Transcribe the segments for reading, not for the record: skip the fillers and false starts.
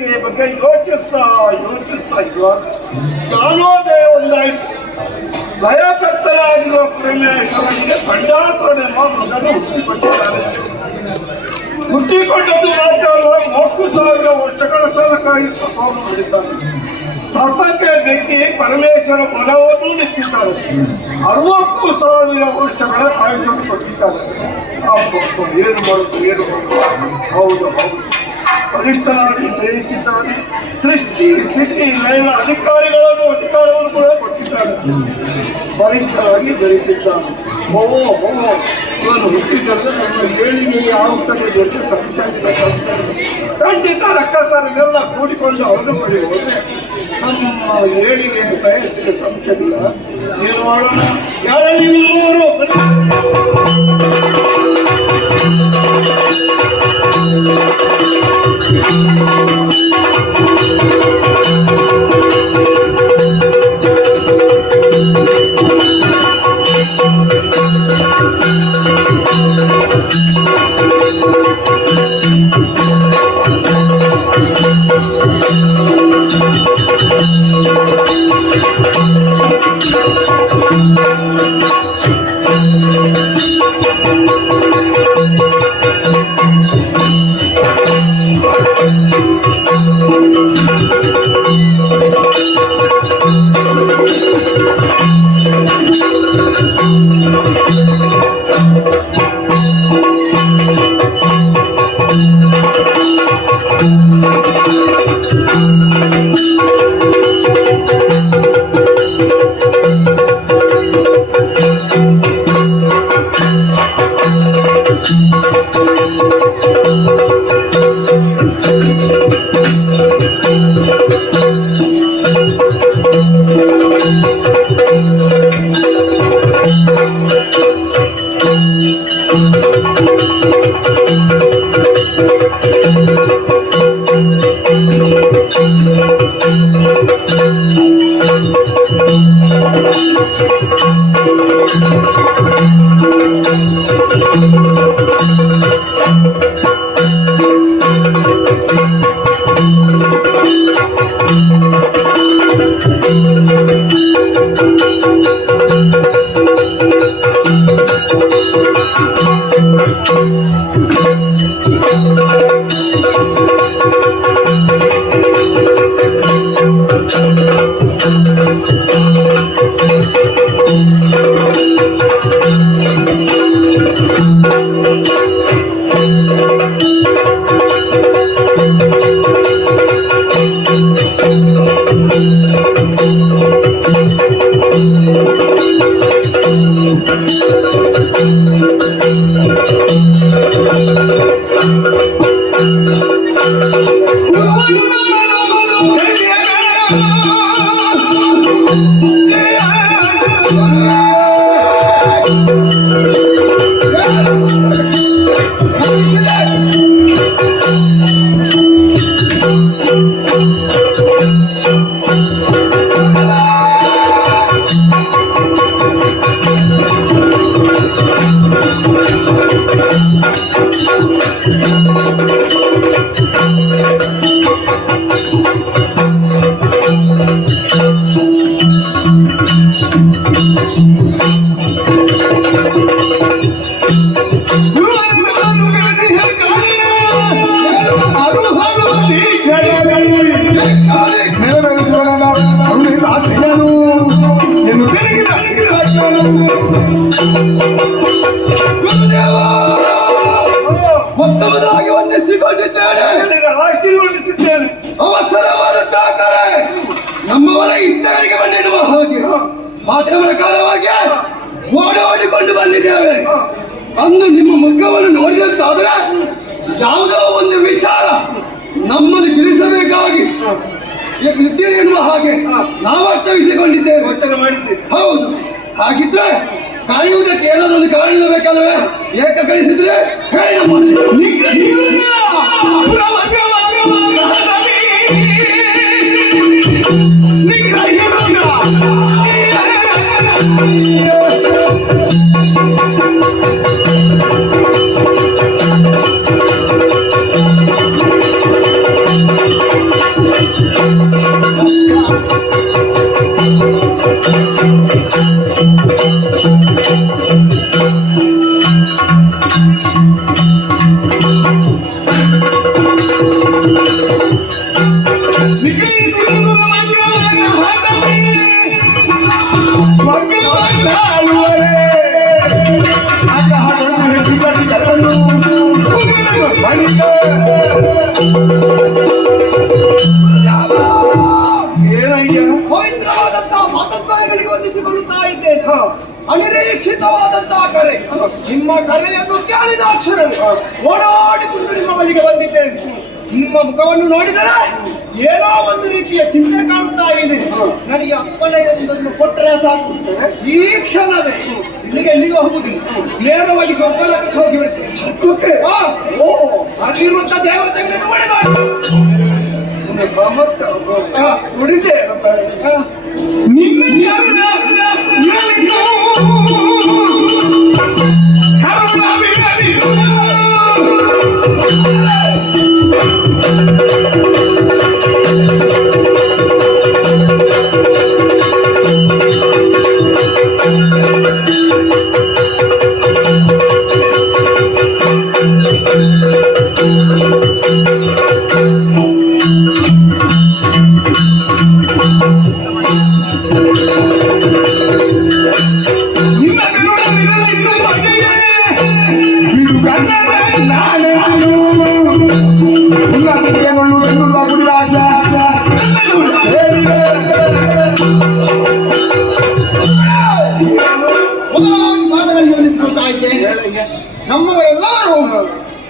ಏಳಿಗೆ ಬಗ್ಗೆ ಯೋಚಿಸ್ತಾ ಇರುವಾಗ ಜ್ಞಾನೋದಯ ಒಂದಾಯಿತು. ಭಯಕರ್ತರಾಗಿರುವ ಪರಮೇಶ್ವರನಿಗೆ ಪಂಡಾತನೆಂಬ ಮಗನು ಹುಟ್ಟಿಕೊಂಡದ್ದು ಮಾತ್ರ 30,000 ವರ್ಷಗಳ ತನಕಾಗಿ ತಪವನ್ನು ಮಾಡಿದ್ದಾನೆ. ತಪಕ್ಕೆ ಬೆಂಕಿ ಪರಮೇಶ್ವರ ಮನವನ್ನು ನಿಂತಿದ್ದಾರೆ. 60,000 ವರ್ಷಗಳ ಆಯುಷನ್ನು ಕೊಟ್ಟಿದ್ದಾರೆ. ಏನು ಮಾಡುದು ಹೌದು ಕನಿಷ್ಠನಾಗಿ ಬೇಯಿಸಿದ್ದಾನೆ. ಸೃಷ್ಟಿ ಸ್ಥಿತಿ ಲಯ ಅಧಿಕಾರವನ್ನು ಕೂಡ ಕೊಟ್ಟಿದ್ದಾನೆ. ಬಲಿಷ್ಠರಾಗಿ ಬೆಳೆಸಿದ್ದಾನೆ. ಇವನು ಹುಟ್ಟಿದರೆ ನಮ್ಮ ಏಳಿಗೆ ಆಗುತ್ತದೆ ಎಂದು ಖಂಡಿತ ಲೆಕ್ಕಾಚಾರಗಳೆಲ್ಲ ಕೂಡಿಕೊಂಡು ಅವನು ಪಡೆಯುವುದು ನಮ್ಮ ಏಳಿಗೆ ಬಯಸಿದ ಸಂಶಯವಿಲ್ಲ. ಏನು ಮಾಡೋಣ? ಯಾರಲ್ಲಿ ನಿಮ್ಮವರು ಮೊತ್ತಮದಾಗಿ ವಂದಿಸಿಕೊಂಡಿದ್ದೇನೆ, ಆಶೀರ್ವದಿಸಿದ್ದೇನೆ. ಅವಸರವಾದ ದಾಖಲೆ ನಮ್ಮವರ ಇದ್ದಗಳಿಗೆ ಬಂದಿಡುವ ಹಾಗೆ ಮಾತ್ರ ಪ್ರಕಾರವಾಗಿ ಓಡೋಡಿಕೊಂಡು ಬಂದಿದ್ದೇವೆ. ಅಂದು ನಿಮ್ಮ ಮುಖವನ್ನು ನೋಡಿದಂತಾದರೆ ಯಾವುದೋ ಒಂದು ವಿಚಾರ ನಮ್ಮಲ್ಲಿ ತಿಳಿಸಬೇಕಾಗಿ ಇದ್ದೀರಿ ಎನ್ನುವ ಹಾಗೆ ನಾವು ಅರ್ಥವಿಸಿಕೊಂಡಿದ್ದೇವೆ. ಹೌದು, ಹಾಗಿದ್ರೆ ಕಾಯುವುದಕ್ಕೆ ಏನಾದರೂ ಒಂದು ಕಾರಣ ಇರಬೇಕಲ್ವೇ? ಏಕ ಕಳಿಸಿದ್ರೆ ಏನಯ್ಯ? ಪವಿತ್ರವಾದಂತಹ ಮಾತದ್ವಾರಗಳಿಗೆ ವಂದಿಸಿಕೊಳ್ಳುತ್ತಾ ಇದ್ದೇನೆ. ಅನಿರೀಕ್ಷಿತವಾದಂತಹ ಕರೆ, ನಿಮ್ಮ ಕರೆಯನ್ನು ಕೇಳಿದ ಅಕ್ಷರವೇ ಓಡಾಡಿಕೊಂಡು ನಿಮ್ಮ ಬಳಿಗೆ ಬಂದಿದ್ದೇನೆ. ನಿಮ್ಮ ಮುಖವನ್ನು ನೋಡಿದರೆ ಏನೋ ಒಂದು ರೀತಿಯ ಚಿಂತೆ ಕಾಣುತ್ತಾ ಇದೆ. ನನಗೆ ಅಪ್ಪಣೆಯೊಂದನ್ನು ಕೊಟ್ಟರೆ ಸಾಕು, ಈ ಕ್ಷಣವೇ ಇಲ್ಲಿಗೆ ಎಲ್ಲಿಗೆ ಹೋಗುದಿಲ್ಲ, ನೇರವಾಗಿ ಸ್ವರ್ಗಕ್ಕೆ ಹೋಗಿಬಿಡ್ತೇನೆ. ಅಲ್ಲಿರುವಂತಹ ದೇವತೆಗಳನ್ನು ಒಡೆದಾಡಿ ನುಡಿದೆ ನಮ್ಮವರೆಲ್ಲರೂ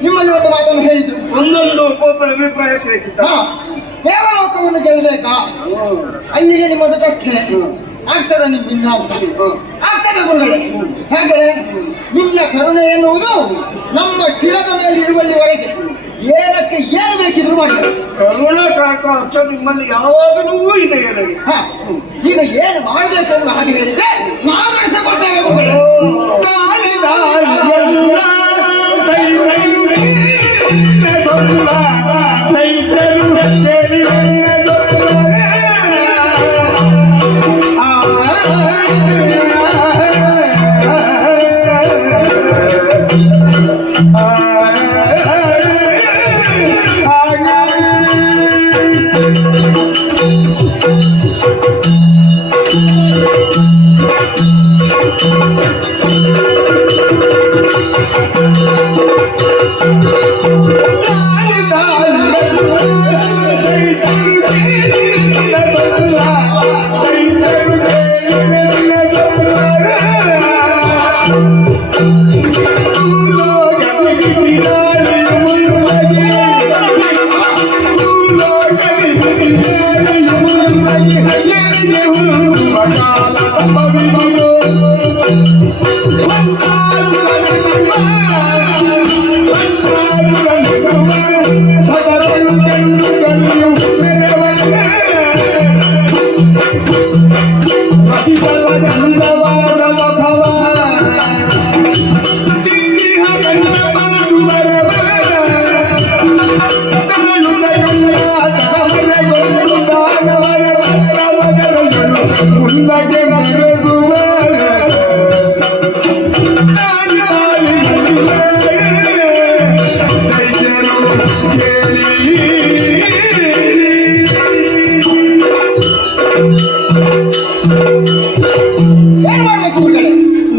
ನಿಮ್ಮಲ್ಲಿ ಒಂದು ಮಾತನ್ನು ಹೇಳಿದ್ರು. ಒಂದೊಂದು ಒಬ್ಬೊಬ್ಬರ ಅಭಿಪ್ರಾಯ ತಿಳಿಸಿದ್ದ. ದೇವಲೋಕವನ್ನು ಗೆಲ್ಲಬೇಕಾ? ಅಲ್ಲಿಗೆ ನಿಮ್ಮದು ಪ್ರಶ್ನೆ ಆಗ್ತದೆ. ನಿಮ್ಮಿಂದ ಆಗ್ತದೆ ಗುರುಗಳೇ. ಹಾಗೆ ನಿನ್ನ ಕರುಣೆ ಎನ್ನುವುದು ನಮ್ಮ ಶಿರದ ಮೇಲೆ ಇರುವಲ್ಲಿವರೆಗೆ ಏನಕ್ಕೆ ಏನು ಬೇಕಿದ್ರು ಮಾಡಿ. ಕರುಣೆ ಕಾಕ ಅರ್ಥ ನಿಮ್ಮಲ್ಲಿ ಯಾವಾಗಲೂ ಇದೆ ನನಗೆ. ಈಗ ಏನು ಮಾಡಬೇಕೆಂದು ಹಾಗೆ ಹೇಳಿದ್ರೆ ನಾವು ನಡೆಸಿಕೊಡ್ತೇವೆ ಗುರುಗಳೇ.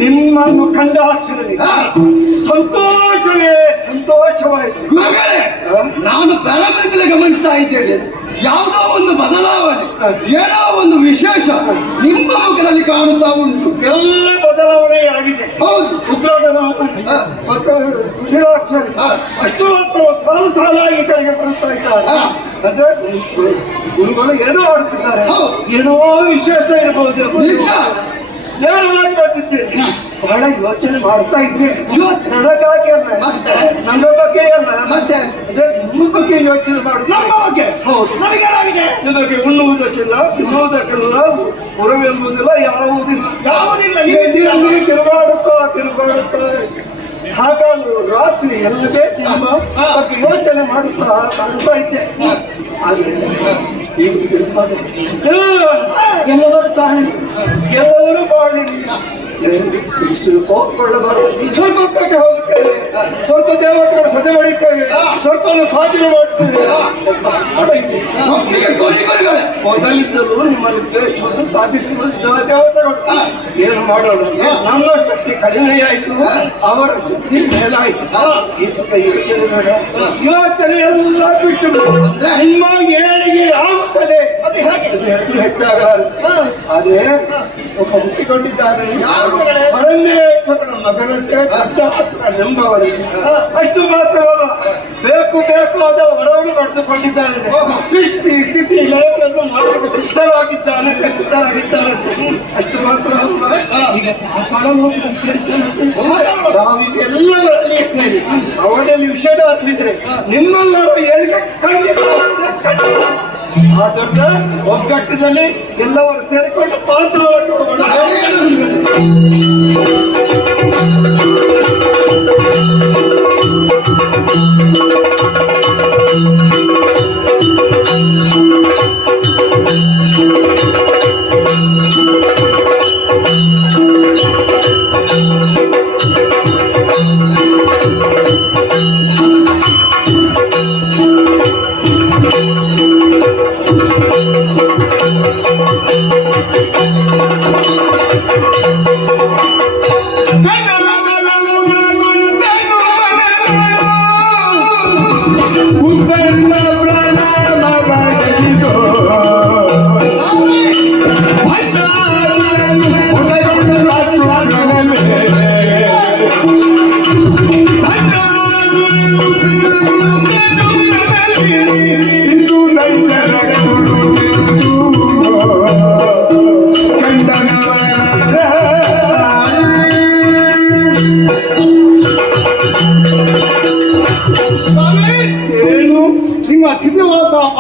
ನಿಮ್ಮನ್ನು ಕಂಡ ಹಾಕ್ಸಿದಲ್ಲಿ ಸಂತೋಷವೇ ಸಂತೋಷವಾಯಿತು. ನಾನು ಪ್ರಾರಂಭದಿಂದಲೇ ಗಮನಿಸ್ತಾ ಇದ್ದೇನೆ, ಯಾವುದೋ ಒಂದು ಬದಲಾವಣೆ, ಏನೋ ಒಂದು ವಿಶೇಷ ನಿಮ್ಮ ಮುಖದಲ್ಲಿ ಕಾಣುತ್ತಾ ಉಂಟು. ಎಲ್ಲ ಬದಲಾವಣೆ ಆಗಿದೆ. ಹೌದು, ಉಗ್ರದನ ಮತ್ತು ಕುಶಲಾಕ್ಷರಿ ಅಷ್ಟು ಮಕ್ಕಳು ಸಾಲು ಸಾಲಾಗಿ ಕೈಗೆ ಬರುತ್ತಾ ಇದ್ದಾರೆ. ಅಂದ್ರೆ ಗುರುಗಳು ಏನೋ ಆಡುತ್ತಿದ್ದಾರೆ, ಏನೋ ವಿಶೇಷ ಇರಬಹುದು. ನೇರವಾಗಿ ಬರ್ತಿದ್ದೇನೆ, ಬಹಳ ಯೋಚನೆ ಮಾಡ್ತಾ ಇದ್ದೆ. ನನಗಾಗಿ ಅಲ್ಲ, ನನ್ನ ಬಗ್ಗೆ ಅಲ್ಲ, ಮತ್ತೆ ನಿಮ್ಮ ಬಗ್ಗೆ ಯೋಚನೆ ಮಾಡುದು. ನಮ್ಮ ಬಗ್ಗೆ ಹೌದು, ನನಗೇನಾಗಿದೆ? ನಿಮಗೆ ಉಣ್ಣುವುದಕ್ಕಿಲ್ಲ, ತಿನ್ನುವುದಕ್ಕಿಲ್ಲ, ಹೊರವೆಂಬುದಿಲ್ಲ, ಯಾವುದಿಲ್ಲ. ಇಲ್ಲಿ ತಿರುಗಾಡುತ್ತಾ ಹಾಗಾದ್ರೂ ರಾತ್ರಿ ಎಲ್ಲದೇ ನಿಮ್ಮ ಬಗ್ಗೆ ಯೋಚನೆ ಮಾಡುತ್ತಾ ಕಾಣ್ತಾ ಇದ್ದೆ. ಆದ್ರೆ ಎಲ್ಲರೂ ಬಾಳಿ ಇಷ್ಟು ಕೋಪಗೊಳ್ಳಬಾರದು. ಸ್ವಲ್ಪ ಪಕ್ಕಕ್ಕೆ ಹೋಗುತ್ತೇವೆ, ಸ್ವಲ್ಪ ದೇವತೆಗಳು ಸದೆ ಹೊಡಿತೇವೆ, ಸ್ವಲ್ಪ ಸಾಧನೆ ಮಾಡ್ತೇವೆ. ಮೊದಲಿದ್ದರೂ ನಿಮ್ಮಲ್ಲಿ ದ್ವೇಷವನ್ನು ಸಾಧಿಸುವ ದೇವತೆಗಳು. ಏನು ಮಾಡೋಣ, ನಮ್ಮ ಶಕ್ತಿ ಕಡಿಮೆಯಾಯಿತು, ಅವರ ಶಕ್ತಿ ಮೇಲಾಯಿತು. ಇವತ್ತಲ್ಲಿ ಎಲ್ಲ ಬಿಟ್ಟು ನಿಮ್ಮ ಏಳಿಗೆ ಆಗುತ್ತದೆ. ಹೆಚ್ಚಾಗಲಾರದು. ಆದ್ರೆ ಒಬ್ಬ ಹುಟ್ಟಿಕೊಂಡಿದ್ದಾರೆ, ಪರಮೇಶ್ವರನ ಮಗನಂತೆ ನಂಬವರಿಗೆ. ಅಷ್ಟು ಮಾತ್ರವಲ್ಲ, ಬೇಕು ಬೇಕಾದ ವರವನ್ನು ಪಡೆದುಕೊಂಡಿದ್ದಾರೆ. ಸೃಷ್ಟಿ ಸ್ಥಿತಿ ಲಯಗಳನ್ನು ಮಾಡಲು ಸಿದ್ಧರಾಗಿದ್ದಾನೆ. ಅಷ್ಟು ಮಾತ್ರ ನಾವೀಗೆಲ್ಲರಲ್ಲಿ ಸೇರಿ ಅವರಲ್ಲಿ ವಿಷಯದ ಹತ್ತಿದ್ರೆ ನಿಮ್ಮೆಲ್ಲರೂ ಏಳಿಗೆ ಖಂಡಿತ. ಆದ್ದರಿಂದ ಒಗ್ಗಟ್ಟಿನಲ್ಲಿ ಎಲ್ಲವರು ಸೇರಿಕೊಂಡು ಪಾತ್ರವನ್ನು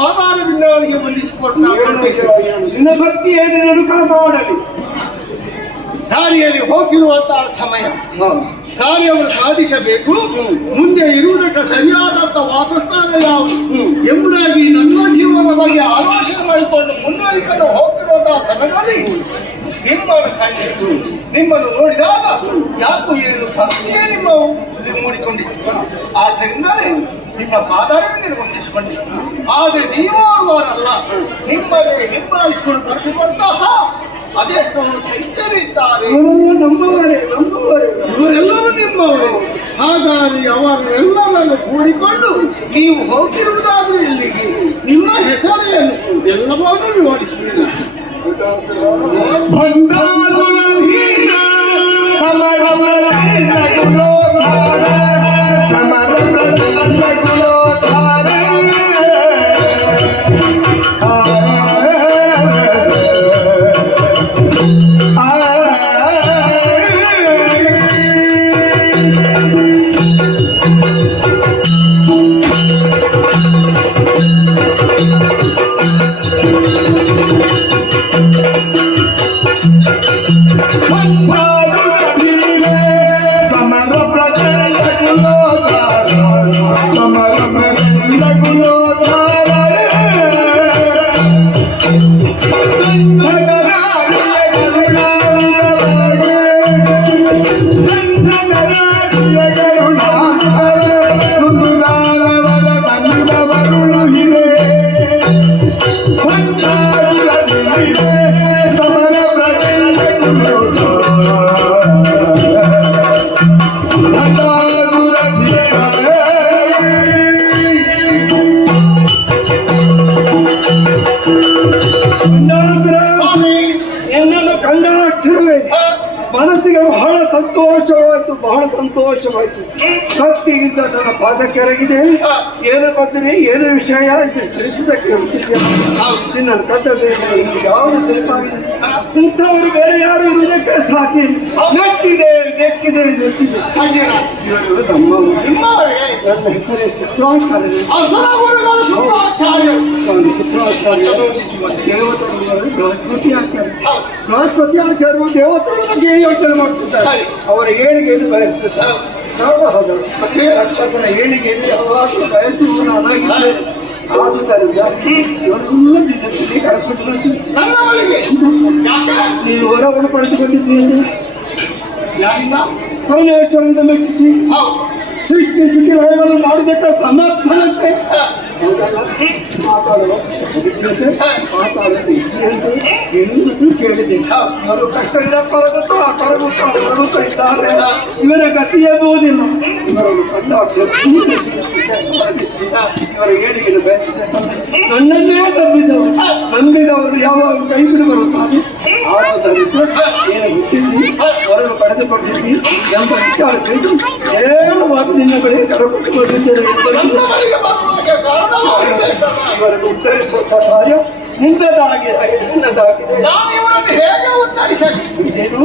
ಆಧಾರದಿಂದ ಅವರಿಗೆ ಬಂಧಿಸಿಕೊಟ್ಟು ನಿನ್ನ ಭಕ್ತಿ ಏನು ಕಾಪಾಡಲಿ. ದಾರಿಯಲ್ಲಿ ಹೋಗಿರುವಂತಹ ಸಮಯ ಕಾರ್ಯವನ್ನು ಸಾಧಿಸಬೇಕು. ಮುಂದೆ ಇರುವುದಕ್ಕೆ ಸರಿಯಾದಂತ ವಾಸಸ್ಥಾನ ಯಾವುದು ಎಂಬುದಾಗಿ ನನ್ನ ಜೀವನದ ಬಗ್ಗೆ ಆಲೋಚನೆ ಮಾಡಿಕೊಂಡು ಮುನ್ನಡೆಕೊಂಡು ಹೋಗ್ತಿರುವಂತಹ ಸಮಯದಲ್ಲಿ ನಿಮ್ಮನ್ನು ನೋಡಿದಾಗ ಯಾಕೋ ಏನು ಭಕ್ತಿಯೇ ನಿಮ್ಮ ಮೂಡಿಕೊಂಡಿತ್ತು. ಆದ್ದರಿಂದಲೇ ನಿಮ್ಮ ಪಾದಾರವನ್ನು ನಿರ್ಬಂಧಿಸಿಕೊಂಡಿತ್ತು. ಆದರೆ ನೀವು ಅವರಲ್ಲ, ನಿಮ್ಮನ್ನು ಹಿಂಬಾಲಿಸಿಕೊಂಡು ಬರುತ್ತಿರುವಂತಹ ಅದೆಷ್ಟೋ ಚೈತನ್ಯರಿದ್ದಾರೆ, ಇವರೆಲ್ಲರೂ ನಿಮ್ಮವರು. ಹಾಗಾಗಿ ಅವರೆಲ್ಲರನ್ನು ಕೂಡಿಕೊಂಡು ನೀವು ಹೋಗಿರುವುದಾದರೂ ಇಲ್ಲಿಗೆ ನಿಮ್ಮ ಹೆಸರೇನು ಎಲ್ಲವನ್ನೂ ವಿವರಿಸುವುದಿಲ್ಲ. ಮನಸ್ಸಿಗೆ ಬಹಳ ಸಂತೋಷವಾಯಿತು, ಬಹಳ ಸಂತೋಷವಾಯಿತು. ಭಕ್ತಿಯಿಂದ ನನ್ನ ಪಾದಕ್ಕೆರಗಿದೆ. ಏನು ಬಂದರೆ ಏನು ವಿಷಯ ತಿಳಿಸುವುದಕ್ಕೆ ನಿನ್ನನ್ನು ಕಟ್ಟಬೇಕು. ಯಾವುದು ನೆನಪಾಗಿದೆ ಇಂಥವರು ಬೇರೆ ಯಾರು ಇರುವುದಕ್ಕೆ ಸಾಕಿ ನೆಟ್ಟಿದೆ ನೆಟ್ಟಿದೆ ನೆಟ್ಟಿದೆ. ಇವರು ನಮ್ಮ ನನ್ನ ಹೆಸರೇ ಶುಕ್ರಾಚಾರ್ಯ. ದೇವತೆಗಳು ಬೃಹಸ್ಪತಿ ಆಚಾರ್ಯ. ಬೃಹಸ್ಪತಿ ಆಚಾರ್ಯರು ದೇವತೆಗಳ ಬಗ್ಗೆ ಯೋಚನೆ ಮಾಡ್ತಿದ್ದಾರೆ. ಅವರ ಏಳಿಗೆಯನ್ನು ಬಯಸ್ತಿದ್ದಾರೆ. ನಾವು ಹೌದು, ರಕ್ಷಕನ ಏಳಿಗೆಯಲ್ಲಿ ಯಾವಾಗಲೂ ಬಯಸುವವನಾಗಿದ್ದೇನೆ. ಆದುದರಿಂದ ಎಲ್ಲ ಬಿದ್ದಕ್ಕೆ ಕರೆಸ್ಬಿಟ್ಟು ಬರ್ತೀನಿ. ನನ್ನ ಬಳಿಗೆ ಯಾಕೆ ನೀನು ಹೊರವನ್ನು ಪಡೆದುಕೊಂಡಿದ್ದೀಯ ಯಾರಿಂದ ಕೌಲೇಶ್ವರದಿಂದ ಮೆಚ್ಚಿಸಿ ಹೌದು ಸೃಷ್ಟಿ ಸ್ಥಿತಿಲಯಗಳು ಮಾಡಿದಕ್ಕೆ ಸಮರ್ಥನತೆ ಮಾತಾಡುವ ಮಾತಾಡದೆ ಎನ್ನುವುದು ಕೇಳಿದೆ. ಅವರು ಕಷ್ಟದಿಂದ ಪರಗುತ್ತಾ ಪರಗುತ್ತಾ ಇದ್ದಾರೆ. ಇವರ ಗತಿ ಎಂಬುವುದಿಲ್ಲ. ಇವರನ್ನು ಕಂಡ ಇವರ ಏಳಿಗೆ ನನ್ನನ್ನೇ ನಂಬಿದವರು ಯಾವಾಗ ಕೈ ಬಿಡಿ ಬರುತ್ತಾರೆ. ಆದುದರಿಂದ ಏನು ಹುಟ್ಟಿಸಿ ಹೊರನ್ನು ಪಡೆದುಕೊಂಡಿದ್ದಿ ಎಂಬ ವಿಚಾರ ತಿಳಿದು ನೇರವಾಗಿ ನಿನ್ನ ಬಳಿ ಕರಪಟ್ಟು ಬಂದಿದ್ದೇನೆ. ಇವರನ್ನು ಉತ್ತರಿಸುವಂತ ಕಾರ್ಯ ನಿನ್ನದಾಗಿದೆ ನಿನ್ನದಾಗಿದೆ. ನಾನು ಇವರನ್ನು ಹೇಗೆ ಉತ್ತರಿಸಲಿ? ಏನು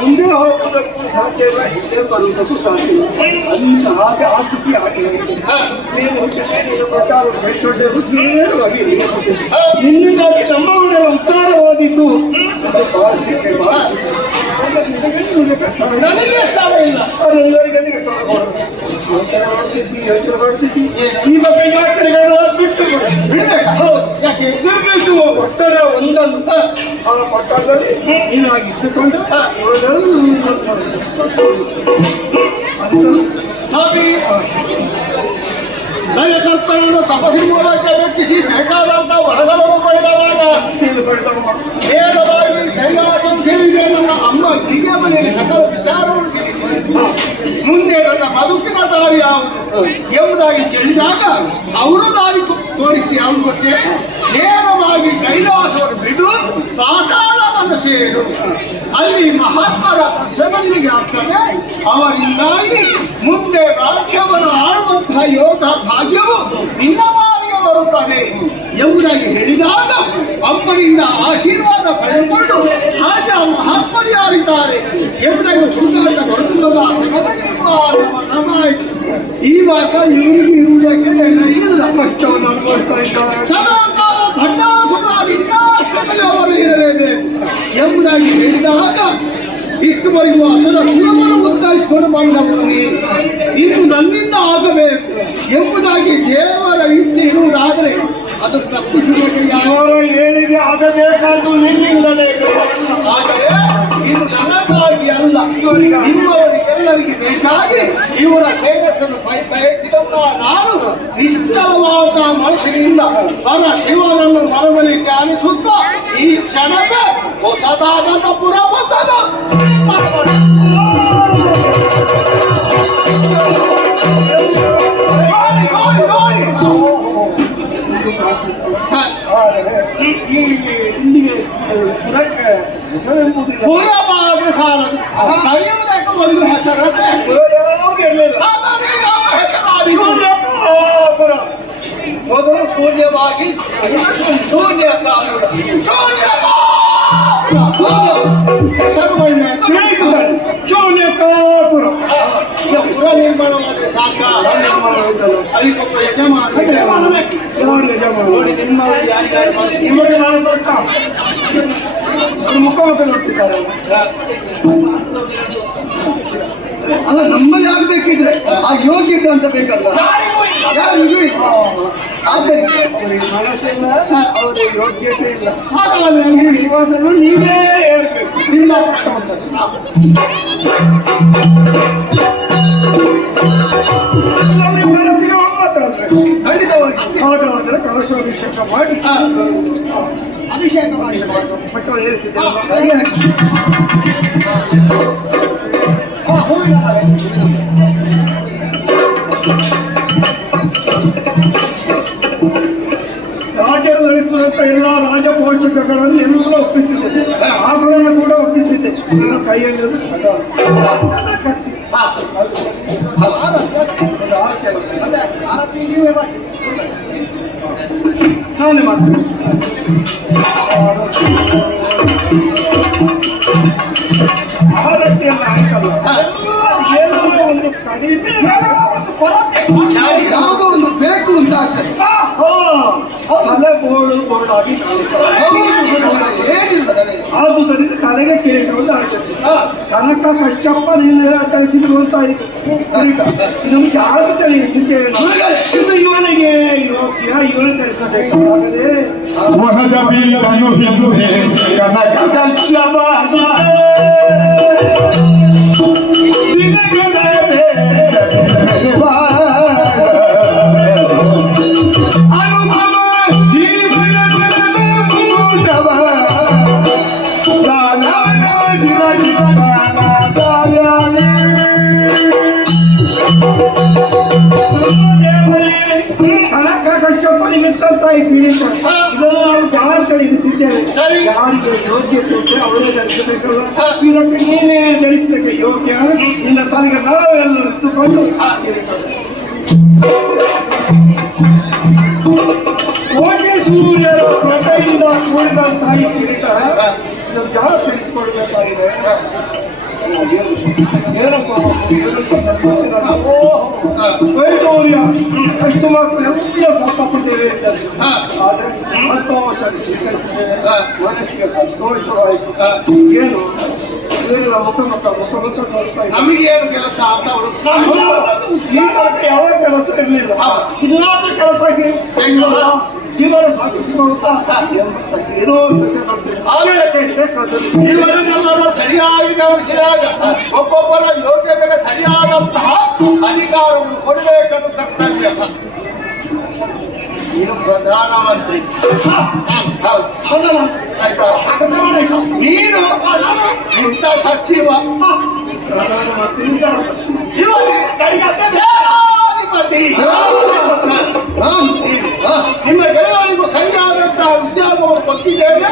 ಮುಂದೆ ಹೋಗುವುದಕ್ಕೂ ಸಾಧ್ಯ ಇಲ್ಲ, ಹಿಂದೆ ಬರುವುದಕ್ಕೂ ಸಾಧ್ಯ ಇಲ್ಲ. ಅಂತ ಹಾಗೆ ಆ ಸ್ಥಿತಿ ಆಗಿದೆ. ನೀನು ಹುಟ್ಟಿದೆ, ನೀನು ಪ್ರಚಾರ ಕೈಗೊಂಡೆ ನೇರವಾಗಿ ನಿನ್ನಿಂದಾಗಿ ನಮ್ಮ ಒಳ್ಳೆಯ ಉದ್ಧಾರವಾದಿದ್ದು ಅದು ಭಾಷೆಗೆ ಭಾಷೆ ನನಗೆ ಸ್ಥಾನ ಇಲ್ಲ. ಅವರೆಲ್ಲರಿಗೂ ಸ್ಥಾನ ಮಾಡ್ತಿದ್ದಿ ಈ ಬಗ್ಗೆ ಯಾತ್ರೆಗಳು ಬಿಟ್ಟು ಯಾಕೆ ನಿರ್ಮಿಸುವ ಒತ್ತಡ ಒಂದಂತ ಆ ಪಟ್ಟಣದಲ್ಲಿ ನೀನಾಗಿಟ್ಟುಕೊಂಡು ನನ್ನ ಕಲ್ಪನೆಯನ್ನು ತಪಸ್ಸಿನ ಮೂಲಕ ವ್ಯಕ್ತಿಸಿ ಬೇಕಾದಂತ ಹೊರಗಳನ್ನು ಪಡೆದವಾಗ ನೇರವಾಗಿ ಕೈಲಾಸಂ ಸೇರಿದೆ. ನನ್ನ ಅಮ್ಮ ಕಿರಿಯ ಮನೆಯಲ್ಲಿ ಸಕಲ ವಿಚಾರವನ್ನು ಮುಂದೆ ನನ್ನ ಬದುಕಿನ ದಾರಿ ಯಾವುದು ಎಂಬುದಾಗಿ ತಿಳಿದಾಗ ಅವರು ದಾರಿ ತೋರಿಸಿ ಯಾವುದು ಗೊತ್ತೇ? ನೇರವಾಗಿ ಕೈಲಾಸವನ್ನು ಬಿಡು ಪಾತಾಳವನ್ನು ಸೇರು. ಅಲ್ಲಿ ಮಹಾತ್ಮರ ದರ್ಶನಗಳಿಗೆ ಆಗ್ತದೆ. ಅವರಿಂದಾಗಿ ಮುಂದೆ ರಾಜ್ಯವನ್ನು ಆಳುವಂತಹ ಯೋಗ ಭಾಗ್ಯವು ನಿನ್ನ ಬಾರಿಗೆ ಬರುತ್ತದೆ ಎಂಬುದಾಗಿ ಹೇಳಿದಾಗ ಅಮ್ಮನಿಂದ ಆಶೀರ್ವಾದ ಪಡೆದುಕೊಂಡು ಹಾಜ ಮಹಾತ್ಮರು ಯಾರಿದ್ದಾರೆ ಎಂಬುದಾಗಿ ಸುಂದರದ ಬರುತ್ತದ ಈವಾಗ ಇವರಿಗೆ ಇರುವುದಕ್ಕೆ ಇಲ್ಲ. ಕಷ್ಟವನ್ನು ಅನುಭವಿಸ್ತಾ ಇದ್ದಾರೆ. ಸದಾ ಅವರು ಇರಲೇಬೇಕು ಎಂಬುದಾಗಿ ಹೇಳಿದಾಗ ಇಷ್ಟುವರೆಗೂ ಅದರ ಕುಲವನ್ನು ಉತ್ತರಿಸಿಕೊಂಡು ಬಂದವರು ಇನ್ನು ನನ್ನಿಂದ ಆಗಬೇಕು ಎಂಬುದಾಗಿ ದೇವರ ಇಚ್ಛೆ ಇರುವುದಾದರೆ ಅದು ತಪ್ಪಿಸುವುದು ಯಾರ ಹೇಳಿಗೆ ಆಗಬೇಕಾದ್ದು ನಿನ್ನಿಂದಲೇ. ಆದರೆ ಇದು ನನಗಾಗಿ ಅಲ್ಲ, ನಿಮ್ಮವರಿಗೆಲ್ಲರಿಗೆ ಬೇಕಾಗಿ ಇವರ ತೇಜಸ್ಸನ್ನು ಬಯಸಿದವ ನಾನು ನಿಶ್ಚಲವಾದ ಮನಸ್ಸಿನಿಂದ ಪರ ಶಿವನನ್ನು ಮನದಲ್ಲಿ ಧ್ಯಾನಿಸುತ್ತಾ ಈ ಕ್ಷಣಕ್ಕೆ ಹೊಸದಾದ ಪುರ ಬಂದದ. ಪುರವಾದ ಸಾಲದು ಕರೆಯುವುದಕ್ಕೆ ಒಂದು ಹೆಸರದೆ ಮೊದಲು ಶೂನ್ಯವಾಗಿ ಶೂನ್ಯ ಪುರ ನಿರ್ಮಾಣವಾದ ಸಾಕ ಅದಕ್ಕೊಬ್ಬ ಯಜಮಾನ ನೋಡಿ ನಿಮ್ಮ ನಿಮಗೆ ನಾನು ದೊಡ್ಡ ಮುಖವನ್ನು ನೋಡ್ತಿದ್ದಾರೆ. ಅಲ್ಲ ನಮ್ಮಲ್ಲಿ ಆಗ್ಬೇಕಿದ್ರೆ ಆ ಯೋಗ್ಯತೆ ಅಂತ ಬೇಕಲ್ಲ. ಯಾರಿಗೂ ಆದ್ದರಿಂದ ಅವರಿಗೆ ಮನಸ್ಸಿಲ್ಲ, ಅವರಿಗೆ ಯೋಗ್ಯತೆ ಇಲ್ಲ. ಹಾಗಾದ್ರೆ ನನಗೆ ವಿಶ್ವಾಸವನ್ನು ನೀವೇ ಹೇಳ್ಬೇಕು. ನಿಮ್ಮ ಖಂಡಿತವಾಗಿ ಹಾಗಾದ್ರೆ ಕಲಶಾಭಿಷೇಕ ಮಾಡಿ ಅಭಿಷೇಕ ಮಾಡಿ ಪಟ್ಟ ಏರಿಸಿದ್ದೇವೆ. ಸರಿಯಾಗಿ ರಾಜರು ನಡೆಸುವಂತ ಎಲ್ಲ ರಾಜಪೋಷಕಗಳನ್ನೆಲ್ಲ ಒಪ್ಪಿಸಿದೆ, ಆಭರಣ ಕೂಡ ಒಪ್ಪಿಸಿದೆ. ಇನ್ನು ಕೈಯಲ್ಲಿರೋದು ಕತ್ತಿ. ನಾನೇ ಮಾಡ್ತೇನೆ. ಆರತಿಯನ್ನ ಹಾಕಲ್ಲ, ಏನೋ ಒಂದು ಕಡಿಮೆ ಯಾವುದೋ ಒಂದು ಬೇಕು ಅಂತ ಆಗ್ತದೆ. ತಲೆ ಬೋಳಾಗಿ ಆದುದರಿಂದ ತಲೆಗೆ ಕಿರೀಟವನ್ನು ಹಾಕಬೇಕು. ಕನಕ ಕಚ್ಚಪ್ಪ ನೀನು ಕಳಿಸಿರುವಂತ ಕಿರೀಟ ಇದನ್ನು ಯಾರು ತಿಳಿಸಿದ್ದೇವೆ. ಇದು ಇವನಿಗೆ ಯೋಗ್ಯ, ಇವನು ಕಳಿಸಬೇಕಾಗದೆ ಕನಕ ಕಶ್ಯಪ ಕನಕ ಕಚ್ಚಪ್ಪನಿಗಿಂತ ಕಿರೀಟ ಇದನ್ನು ನಾವು ಯಾರು ಕಳಿಸುತ್ತಿದ್ದೇವೆ. ಯಾರಿಗೆ ಯೋಗ್ಯತೆ ಉಂಟು ಅವರೇ ಧರಿಸಬೇಕಲ್ಲ. ಇದಕ್ಕೆ ನೀನೇ ಧರಿಸಕ್ಕೆ ಯೋಗ್ಯ. ನಿನ್ನ ತನಗೆ ನಾವೆಲ್ಲ ಇಟ್ಟುಕೊಂಡು ಕೋಟೆ ಸೂರ್ಯರ ಪ್ರಜೆಯಿಂದ ಕೂಡಿದಂತಹ ಈ ಕಿರೀಟ ಯಾರು ತೆಗೆದುಕೊಳ್ಬೇಕಾಗಿದೆ. ಏನಪ್ಪ ವೈಡೂರ್ಯ ಅಷ್ಟು ಮಾತ್ರ ಎಲ್ಲ ಸತ್ತಪಟ್ಟಿವೆ ಇದ್ದಲ್ಲಿ. ಆದರೆ ಸಂತೋಷ ಸ್ವೀಕರಿಸಿದ್ದೇವೆ, ಮನಸ್ಸಿಗೆ ಸಂತೋಷವಾಯಿತು. ಏನು ಏನಿಲ್ಲ, ಮುಖ ನೋಡ್ತಾ ನಮಗೇನು ಕೆಲಸ ಅಂತ ಅವರು ಈ ಕಾಲಕ್ಕೆ ಯಾವ ಕೆಲಸ ಇರಲಿಲ್ಲ. ಇಲ್ಲಾದ ಕೆಲಸಕ್ಕೆ ಜೀವನ ಸಾಗಿಸಿಕೊಳ್ತಾ ಇವರನ್ನೆಲ್ಲರೂ ಸರಿಯಾಗಿ ಗಮನಿಸಿದಾಗ ಒಬ್ಬೊಬ್ಬರ ಯೋಗ್ಯತೆಗೆ ಸರಿಯಾದಂತಹ ಅಧಿಕಾರವನ್ನು ಕೊಡಬೇಕೆಂದು ಕರ್ತವ್ಯ. ನೀನು ಪ್ರಧಾನಮಂತ್ರಿ, ನೀನು ಇಂಥ ಸಚಿವ, ನಿಮ್ಮ ಗೆಳೆಯರಿಗೂ ಸರಿಯಾದಂತಹ ಉದ್ಯೋಗವನ್ನು ಕೊಟ್ಟಿದ್ದೇವೆ.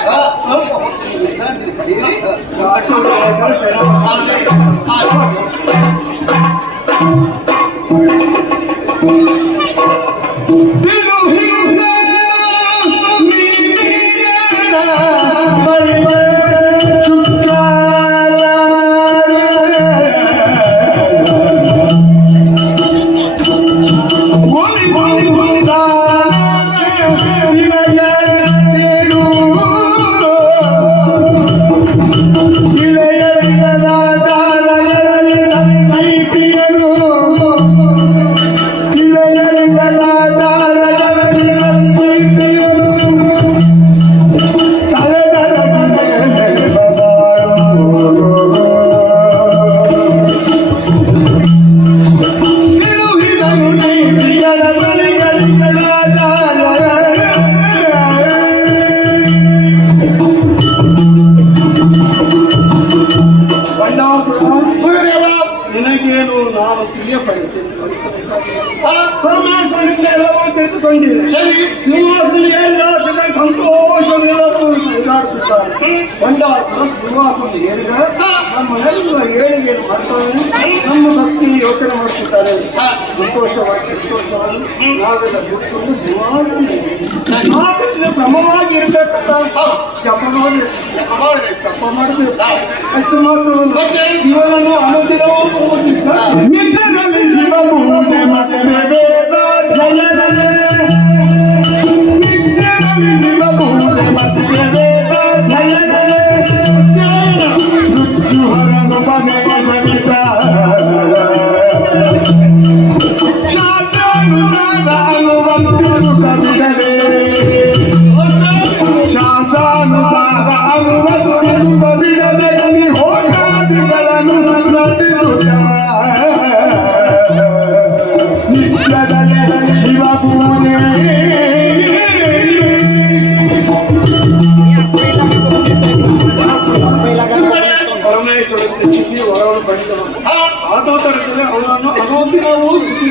ನಿನಗೇನು ನಾನು ತಿಳಿಯಪಡಿಸ್ತೇನೆ. ಪರಮೇಶ್ವರನಿಂದ ಎಲ್ಲವೂ ತೆಗೆದುಕೊಂಡಿದೆ. ಸಿಂಹಾಸನ ಏರಿದ ಸಂತೋಷವೆಲ್ಲರೂ ಇದಾಡುತ್ತಿದ್ದಾರೆ. ಬಂಡಾಸುರ ಸಿಂಹಾಸನ ಏರಿದ ನಮ್ಮನ್ನೆಲ್ಲ ಏಳಿಗೆಯನ್ನು ಮಾಡ್ತಾರೆ. ನಮ್ಮ ಭಕ್ತಿ ಯೋಚನೆ ಮಾಡುತ್ತಿದ್ದಾರೆ. ಸಂತೋಷವಾಗಿ ನಾವೆಲ್ಲ ಕೂತ್ಕೊಂಡು ಸಿಂಹಾಸನ ಮಾತಿನ ಕ್ರಮವಾಗಿ ಇರಬೇಕಂತ ಜಪ ಮಾಡಬೇಕು. ಅಷ್ಟು ಮಾತ್ರ ಜೀವನವನ್ನು ಅನುದಿನವೂ ಮಿತ್ರದಲ್ಲಿ ಶಿವಪೂಜೆ ಮಗನೇ ಜಯನೇ ಮಿತ್ರದಲ್ಲಿ ಶಿವಪೂಜೆ ಮಗನೇ ಜಯನೇ ಮೃತ್ಯು ಹೊರನು ಮನೆಗೆ ಸವಿತ ಶಾಸ್ತ್ರಾನುಸಾರ ಕವಿಗಳೇ ಶಾಸ್ತ್ರಾನುಸಾರ ಬಿಡದೆ ಹೋಗಾದಿಗಳನ್ನು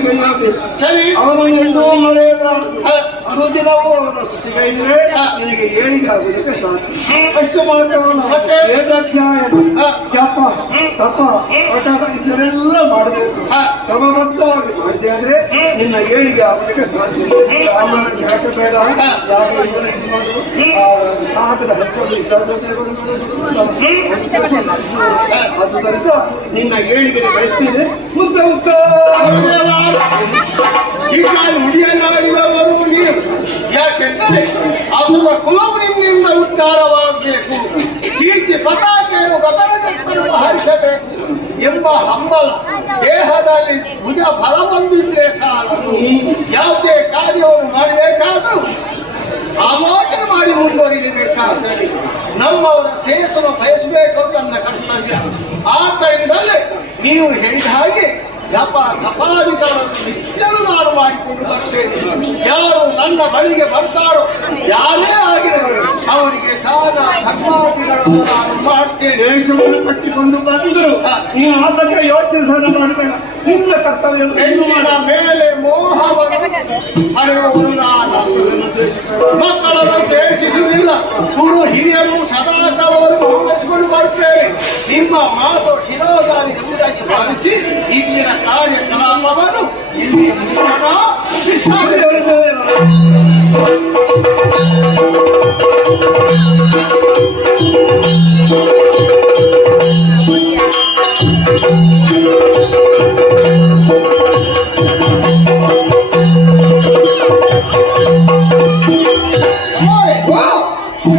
ಕೈಯಾಗಬೇಕು. ಸರಿ. ಅವನು ಎಂದೂ ಮರೆಯಬಾರದು. ಹ. ಅನುದಿನವೂ ಅವನ ಕೃತಿಗೆ ಇದ್ರೆ ನಿನಗೆ ಏಳಿಗೆ ಆಗುವುದಕ್ಕೆ ಸಾಧ್ಯ. ಅಷ್ಟು ಮಾತ್ರವಲ್ಲ, ಮತ್ತೆ? ವೇದಾಧ್ಯಾಯನ, ಹ. ಜಪ, ತಪ, ಪಠಣ ಇದನ್ನೆಲ್ಲ ಮಾಡಬೇಕು. ಹ. ಕ್ರಮಬದ್ಧವಾಗಿ ಮಾಡಿದೆ ಅಂದ್ರೆ ನಿನ್ನ ಏಳಿಗೆ ಆಗುವುದಕ್ಕೆ ಸಾಧ್ಯ. ಬ್ರಾಹ್ಮಣ ಜ್ಞಾಸ ಬೇಡ, ಯಾವ ಇದನ್ನ ಇದು ಮಾಡುದು, ಕಾಕದ ಹಚ್ಚಲು ಆದುದರಿಂದ ನಿನ್ನ ಏಳಿಗೆ ಬಯಸ್ತೇನೆ. ಮುಂದೆ ಈಗ ನುಡಿಯನ್ನಾಡಿದವರು ನೀವು. ಯಾಕೆಂದರೆ ಅವರ ಕುಲವು ನಿಮ್ಮಿಂದ ಉದ್ಧಾರವಾಗಬೇಕು, ಕೀರ್ತಿ ಪತಾಕೆಯನ್ನು ಗಗನದಲ್ಲಿ ಹಾರಿಸಬೇಕು ಎಂಬ ಹಂಬಲ ದೇಹದಲ್ಲಿ ಭುಜ ಬಲ ಬಂದಿದ್ರೆ ಸಾಲದು. ಯಾವುದೇ ಕಾರ್ಯವನ್ನು ಮಾಡಬೇಕಾದರೂ ಆಲೋಚನೆ ಮಾಡಿ ಮುಂದುವರಿಯಬೇಕಾದರೆ ನಮ್ಮವರ ಶ್ರೇಯಸ್ಸನ್ನು ಬಯಸಬೇಕು ನನ್ನ ಕರ್ತವ್ಯ. ಆದ್ದರಿಂದಲೇ ನೀವು ಹೇಳಿದ ಹಾಗೆ ಜಪ ತಪಾದಿಗಳನ್ನು ನಿತ್ಯನೂ ನಾನು ಮಾಡಿಕೊಂಡು ಬರ್ತೇನೆ. ಯಾರು ನನ್ನ ಬಳಿಗೆ ಬರ್ತಾರೋ ಯಾರೇ ಆಗಿರಬಹುದು ಅವರಿಗೆ ದಾನ ಧರ್ಮಾದಿಗಳನ್ನು ನಾನು ಮಾಡ್ತೇನೆ. ದೇಶವನ್ನು ಕಟ್ಟಿಕೊಂಡು ಬಂದರು ನೀನು ಆಸಕ್ತಿ ಯೋಚನೆ ಮಾಡಬೇಡ. ನಿನ್ನ ಕರ್ತವ್ಯ ಹೆಣ್ಣಿನ ಮೇಲೆ ಮೋಹವನ್ನು ಹರಿಯುವುದು ನಾನು. ಮಕ್ಕಳನ್ನು ದ್ವೇಷಿಸುವುದಿಲ್ಲ. ಗುರು ಹಿರಿಯರು ಸದಾ ಕಾಲವನ್ನು ಗೌರವಿಸಿಕೊಂಡು ಬರುತ್ತೇವೆ. ನಿಮ್ಮ ಮಾತು ಶಿರೋಧಾರಿ ಎಂಬುದಾಗಿ ಭಾವಿಸಿ ಇಂದಿನ ಕಾರ್ಯಕ್ರಮವನ್ನು ಇಲ್ಲಿ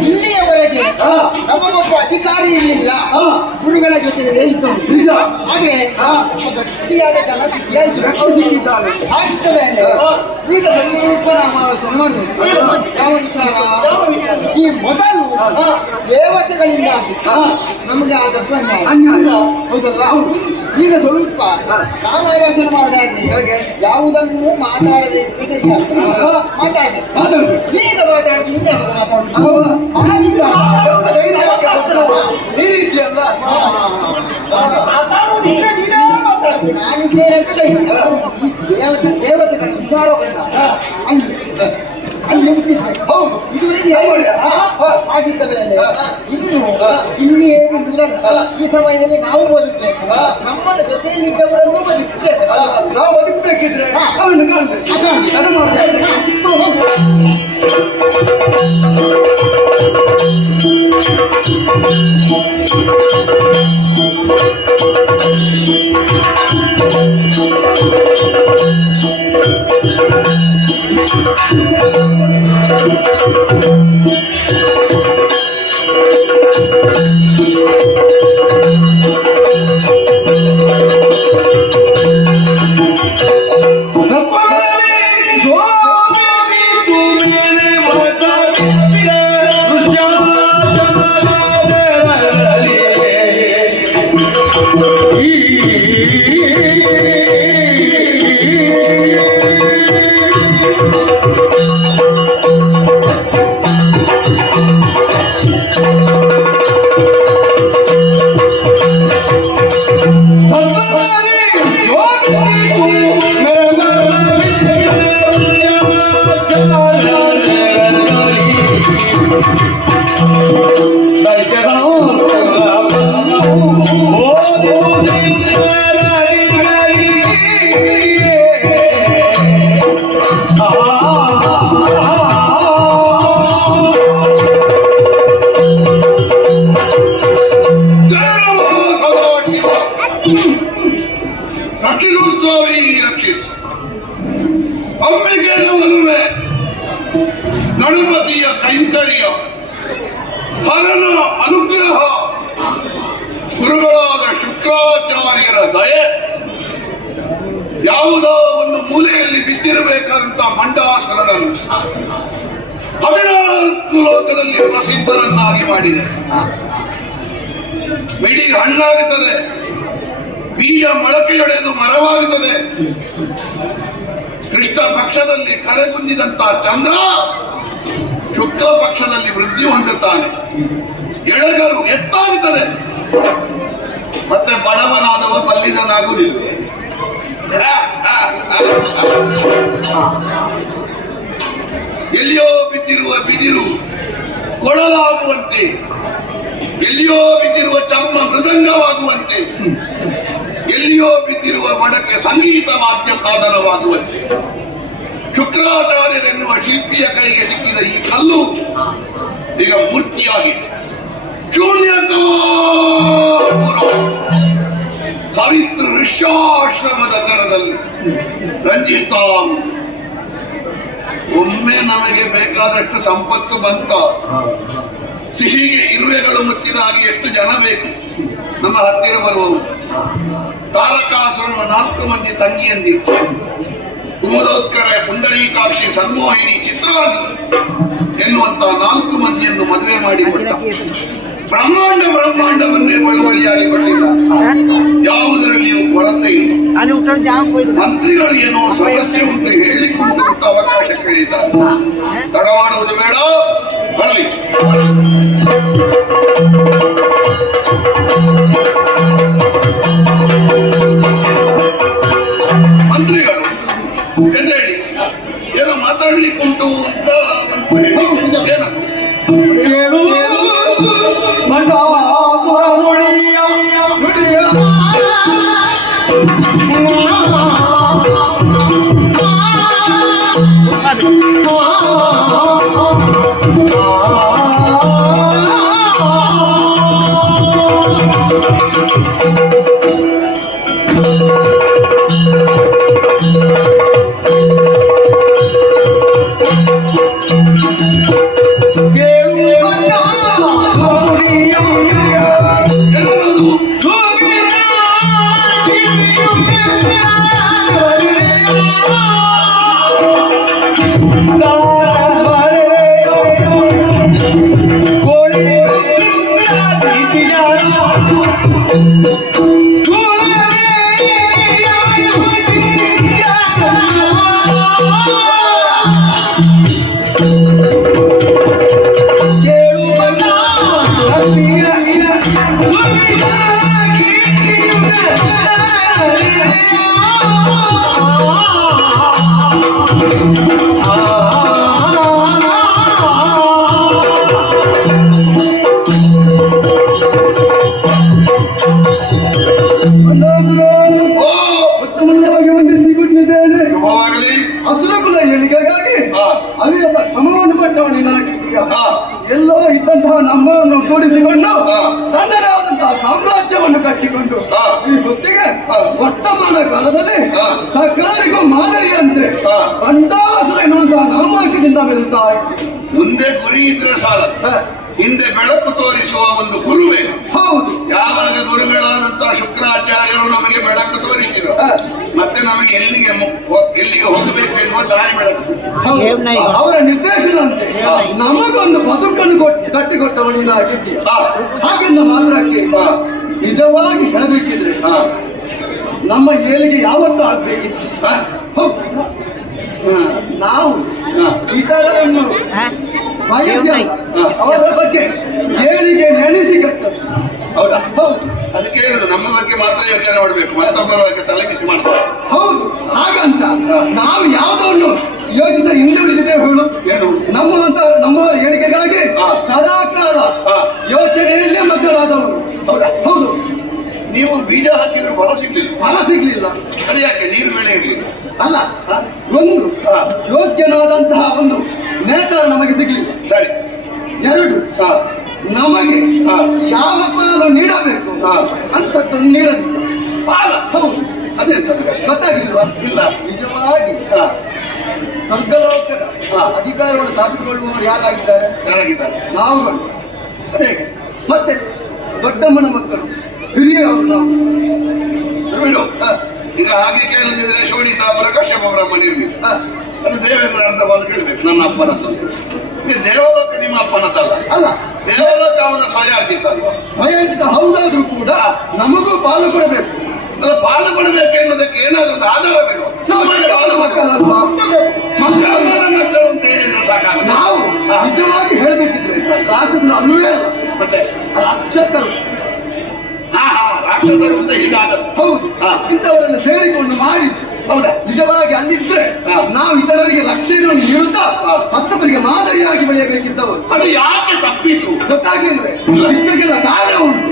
ಇಲ್ಲಿಯವರೆಗೆ ನಮಗೊಬ್ಬ ಅಧಿಕಾರಿ ಇರಲಿಲ್ಲ. ಗುರುಗಳ ಜೊತೆ ಇದ್ದರು. ಆದ್ರೆ ಗಟ್ಟಿಯಾದ ಜನ ಸಿಕ್ಕಿದ್ದಾರೆ. ಆಗಿದ್ದ ಮೇಲೆ ಈಗ ಸ್ವಲ್ಪ ನಾವು ಸನ್ಮಾನ ಯಾವ ವಿಚಾರ? ಈ ಮೊದಲು ದೇವತೆಗಳಿಂದಾಗಿ ನಮಗೆ ಆದದ್ದು ಅನ್ಯಾಯ, ಹೌದಲ್ಲ? ಈಗ ಸ್ವಲ್ಪ ನಾವು ಆಲೋಚನೆ ಮಾಡೋದಾದ್ರೆ ಯಾವುದನ್ನು ಮಾತಾಡದೆ ಮಾತಾಡದೆ ಈಗ ಮಾತಾಡೋದು ಈಗ ಈ ರೀತಿಯಲ್ಲ ನಾನು ದೇವತೆಗಳ ವಿಚಾರವನ್ನ ಅಲ್ಲಿ ಮುಟ್ಟಿಸ್ಬೇಕು. ಹೌದು, ಇದುವರೆಗೆ ಆಗಿದ್ದ ಮೇಲೆ ಇಲ್ಲಿ ಹೇಗಿರುವುದಲ್ಲ. ಈ ಸಮಯದಲ್ಲಿ ನಾವು ಬದುಕಬೇಕು. ನಮ್ಮ ಜೊತೆಯಲ್ಲಿದ್ದವರನ್ನು ಬದುಕಿದ್ದೇವೆ. ನಾವು ಬದುಕಬೇಕಿದ್ರೆ ಅವನು ಕಾಣ್ಬೇಕು. ಗಣಪತಿಯ ಕೈಂಕರ್ಯ, ಹರನ ಅನುಗ್ರಹ, ಗುರುಗಳಾದ ಶುಕ್ರಾಚಾರ್ಯರ ದಯೆ, ಯಾವುದೋ ಒಂದು ಮೂಲೆಯಲ್ಲಿ ಬಿದ್ದಿರಬೇಕಾದಂತ ಮಂಡಾಸುರನನ್ನು 14 ಲೋಕದಲ್ಲಿ ಪ್ರಸಿದ್ಧರನ್ನಾಗಿ ಮಾಡಿದೆ. ಮಿಡಿ ಹಣ್ಣಾಗುತ್ತದೆ, ಬೀಜ ಮೊಳಕೆಯೊಡೆದು ಮರವಾಗುತ್ತದೆ. ಕೃಷ್ಣ ಪಕ್ಷದಲ್ಲಿ ಕಳೆ ಹೊಂದಿದಂತ ಚಂದ್ರ ಶುಕ್ಲ ಪಕ್ಷದಲ್ಲಿ ವೃದ್ಧಿ ಹೊಂದುತ್ತಾನೆ. ಎಳೆಗರು ಎತ್ತಾಗುತ್ತದೆ, ಮತ್ತೆ ಬಡವನಾದವ ಬಲ್ಲಿದನಾಗುವುದಿಲ್ಲ. ಎಲ್ಲಿಯೋ ಬಿದ್ದಿರುವ ಬಿದಿರು ಕೊಳಲಾಗುವಂತೆ, ಎಲ್ಲಿಯೋ ಬಿದ್ದಿರುವ ಚರ್ಮ ಮೃದಂಗವಾಗುವಂತೆ, ಎಲ್ಲಿಯೋ ಬಿದ್ದಿರುವ ಮಡಕೆ ಸಂಗೀತ ವಾದ್ಯ ಸಾಧನವಾಗುವಂತೆ ಶುಕ್ರಾಚಾರ್ಯರೆನ್ನುವ ಶಿಲ್ಪಿಯ ಕೈಗೆ ಸಿಕ್ಕಿದ ಈ ಕಲ್ಲು ಈಗ ಮೂರ್ತಿಯಾಗಿದೆ. ಸಾವಿತ್ರ ಋಷ್ಯಾಶ್ರಮದ ದರದಲ್ಲಿ ರಂಜಿಸ್ತಾ ಒಮ್ಮೆ ನಮಗೆ ಬೇಕಾದಷ್ಟು ಸಂಪತ್ತು ಬಂತ. ಸಿಹಿಗೆ ಇರುವೆಗಳು ಮುತ್ತಿದ ಹಾಗೆ ಎಷ್ಟು ಜನ ಬೇಕು ನಮ್ಮ ಹತ್ತಿರ ಬರುವವು. ತಾರಕಾಸುರನ 4 ಮಂದಿ ತಂಗಿಯಂದಿತ್ತು. ಕುಮುದೋತ್ಕರ, ಪುಂಡರೀಕಾಕ್ಷಿ, ಸನ್ಮೋಹಿನಿ, ಚಿತ್ರಾಂಗಿ ಎನ್ನುವಂತ 4 ಮಂದಿಯನ್ನು ಮದುವೆ ಮಾಡಿಕೊಟ್ಟ. ಬ್ರಹ್ಮಾಂಡವನ್ನೇ ಬಳುವಳಿಯಾಗಿ ಕೊಟ್ಟಿಲ್ಲ. ಯಾವುದರಲ್ಲಿಯೂ ಕೊರತೆ ಇಲ್ಲ. ಮಂತ್ರಿಗಳು ಏನೋ ಸಮಸ್ಯೆ ಉಂಟು ಹೇಳಿಕೊಂಡು ಅವಕಾಶ ಕೇಳಿದ್ದಾರೆ. ತಡ ಮಾಡುವುದು ಬೇಡ, ಬರಲಿ. ಮಂತ್ರಿಗಳು ಎದ್ದೇಳಿ, ಏನೋ ಮಾತಾಡ್ಲಿಕ್ಕುಂಟು ಅಂತ ಎಲ್ಲೋ ಇದ್ದಂತಹ ನಮ್ಮನ್ನು ಕೂಡಿಸಿಕೊಂಡು ತನ್ನದಾದಂತಹ ಸಾಮ್ರಾಜ್ಯವನ್ನು ಕಟ್ಟಿಕೊಂಡು ಈ ಹೊತ್ತಿಗೆ ವರ್ತಮಾನ ಕಾಲದಲ್ಲಿ ಸರ್ಕಾರಿಗೂ ಮಾದರಿಯಂತೆ ಕಂಡಾಸುರ ಎನ್ನುವಂತಹ ನಾಮಕದಿಂದ ಬೆಳೆಯುತ್ತಾ ಮುಂದೆ ಗುರಿ ಇದ್ರೆ ಸಾಲ, ಹಿಂದೆ ಬೆಳಕು ತೋರಿಸುವ ಒಂದು ಗುರುವೇ. ಹೌದು, ಯಾವಾಗ ಗುರುಗಳಾದಂತಹ ಶುಕ್ರಾಚಾರ್ಯರು ನಮಗೆ ಬೆಳಕು ತೋರಿಸಿದ್ರು, ಮತ್ತೆ ನಮಗೆ ಎಲ್ಲಿಗೆ ಹೋಗಬೇಕು ಎನ್ನುವ ದಾರಿ ಬೆಳಕು. ಅವರ ನಿರ್ದೇಶನಂತೆ ನಮಗೊಂದು ಬದುಕನ್ನು ಕಟ್ಟಿಕೊಟ್ಟವನಿಂದಾಗಿದ್ದೀಯ. ಹಾಗೆಂದ ಮಾತ್ರಕ್ಕೆ ನಿಜವಾಗಿ ಹೇಳಬೇಕಿದ್ರೆ ನಮ್ಮ ಏಳಿಗೆ ಯಾವತ್ತೂ ಆಗ್ಬೇಕಿತ್ತು. ನಾವು ಇತರರನ್ನು ಅವರ ಬಗ್ಗೆ ಏಳಿಗೆ ನೆನೆಸಿ ಕಟ್ಟದು. ಹೌದಾ? ಅದಕ್ಕೆ ನಮ್ಮ ಬಗ್ಗೆ ಮಾತ್ರ ಯೋಚನೆ ಮಾಡಬೇಕು, ಮತ್ತೊಬ್ಬರ ಬಗ್ಗೆ ತಲೆ ಬಿಸಿ ಮಾಡ್ತಾರೆ. ಹೌದು, ಹಾಗಂತ ನಾವು ಯಾವುದನ್ನು ಯೋಚಿಸ ಹಿಂದೆ ಉಳಿದಿದೆ ಹೇಳು. ಏನು ನಮ್ಮ ಏಳಿಗೆಗಾಗಿ ಸದಾ ಕಾಲ ಯೋಚನೆಯಲ್ಲೇ ಮಕ್ಕಳಾದವರು. ಹೌದಾ? ಹೌದು. ನೀವು ಬೀಜ ಹಾಕಿದ್ರು ಫಲ ಸಿಗ್ಲಿಲ್ಲ. ಅದು ಯಾಕೆ? ನೀರು ಬೆಳೆ ಇರಲಿಲ್ಲ ಅಲ್ಲ, ಒಂದು ಯೋಗ್ಯನಾದಂತಹ ಒಂದು ನೇತಾರ ನಮಗೆ ಸಿಗ್ಲಿಲ್ಲ. ಸರಿ. 2 ನಮಗೆ ಯಾವ ಪಾಲು ನೀಡಬೇಕು ಅಂತದ್ದು ನೀಡಲಿಲ್ಲ. ಪಾಲ? ಹೌದು. ಅದೆಂತ ಗೊತ್ತಾಗಿಲ್ವಾ? ಇಲ್ಲ. ನಿಜವಾಗಿ ಸ್ವರ್ಗಲೋಕದ ಅಧಿಕಾರವನ್ನು ಸ್ಥಾಪಿಸಿಕೊಳ್ಳುವವರು ಯಾರಾಗಿದ್ದಾರೆ? ನಾವುಗಳು. ಅದೇ ಮತ್ತೆ ದೊಡ್ಡಮ್ಮನ ಮಕ್ಕಳು, ಹಿರಿಯವರು ನಾವು. ಈಗ ಹಾಗೆ ಕೇಳಿದ್ರೆ ಶೋಣಿತಾಪುರ ಕಶ್ಯಪ ಬ್ರಹ್ಮ ನಿರ್ಮಿತ, ಅದು ದೇವೇಂದ್ರ ಅರ್ಧ ಬಾಲು ಕೇಳಬೇಕು. ನನ್ನ ಅಪ್ಪನದ್ದು ದೇವಲೋಕ ನಿಮ್ಮ ಅಪ್ಪನದ್ದಲ್ಲ. ಅಲ್ಲ, ದೇವಲೋಕ ಅವನ ಸ್ವಯಾರ್ಜಿತ. ಹೌದಾದ್ರೂ ಕೂಡ ನಮಗೂ ಪಾಲು ಕೊಡಬೇಕು. ಅದರ ಪಾಲು ಕೊಡಬೇಕು ಎನ್ನುವುದಕ್ಕೆ ಏನಾದ್ರೂ ಒಂದು ಆಧಾರ ಬೇಕು. ಪಾಲು ಮಕ್ಕಳಲ್ವಾ? ಮಕ್ಕಳು ಅಂತ ಹೇಳಿದ್ರೆ ಸಾಕಾಗ. ನಾವು ನಿಜವಾಗಿ ಹೇಳಬೇಕಿದ್ರೆ ರಾಜರು ಅಲ್ಲವೇ ಅಲ್ಲ, ಮತ್ತೆ ರಕ್ಷಕರು. ರಾಕ್ಷಸರು ಅಂತ ಹೀಗಾಗದು. ಹೌದು. ಇಂಥವರೆಲ್ಲ ಸೇರಿಕೊಂಡು ಮಾಡಿ ಹೌದಾ? ನಿಜವಾಗಿ ಅಂದಿದ್ರೆ ನಾವು ಇತರರಿಗೆ ರಕ್ಷಣೆಯನ್ನು ನೀಡುತ್ತಾ ಮತ್ತೊಬ್ಬರಿಗೆ ಮಾದರಿಯಾಗಿ ಬೆಳೆಯಬೇಕಿದ್ದವರು. ಅದು ಯಾಕೆ ತಪ್ಪಿತು ಗೊತ್ತಾಗಿಲ್ವೇ? ಇಷ್ಟಕ್ಕೆಲ್ಲ ಕಾರಣ ಉಂಟು.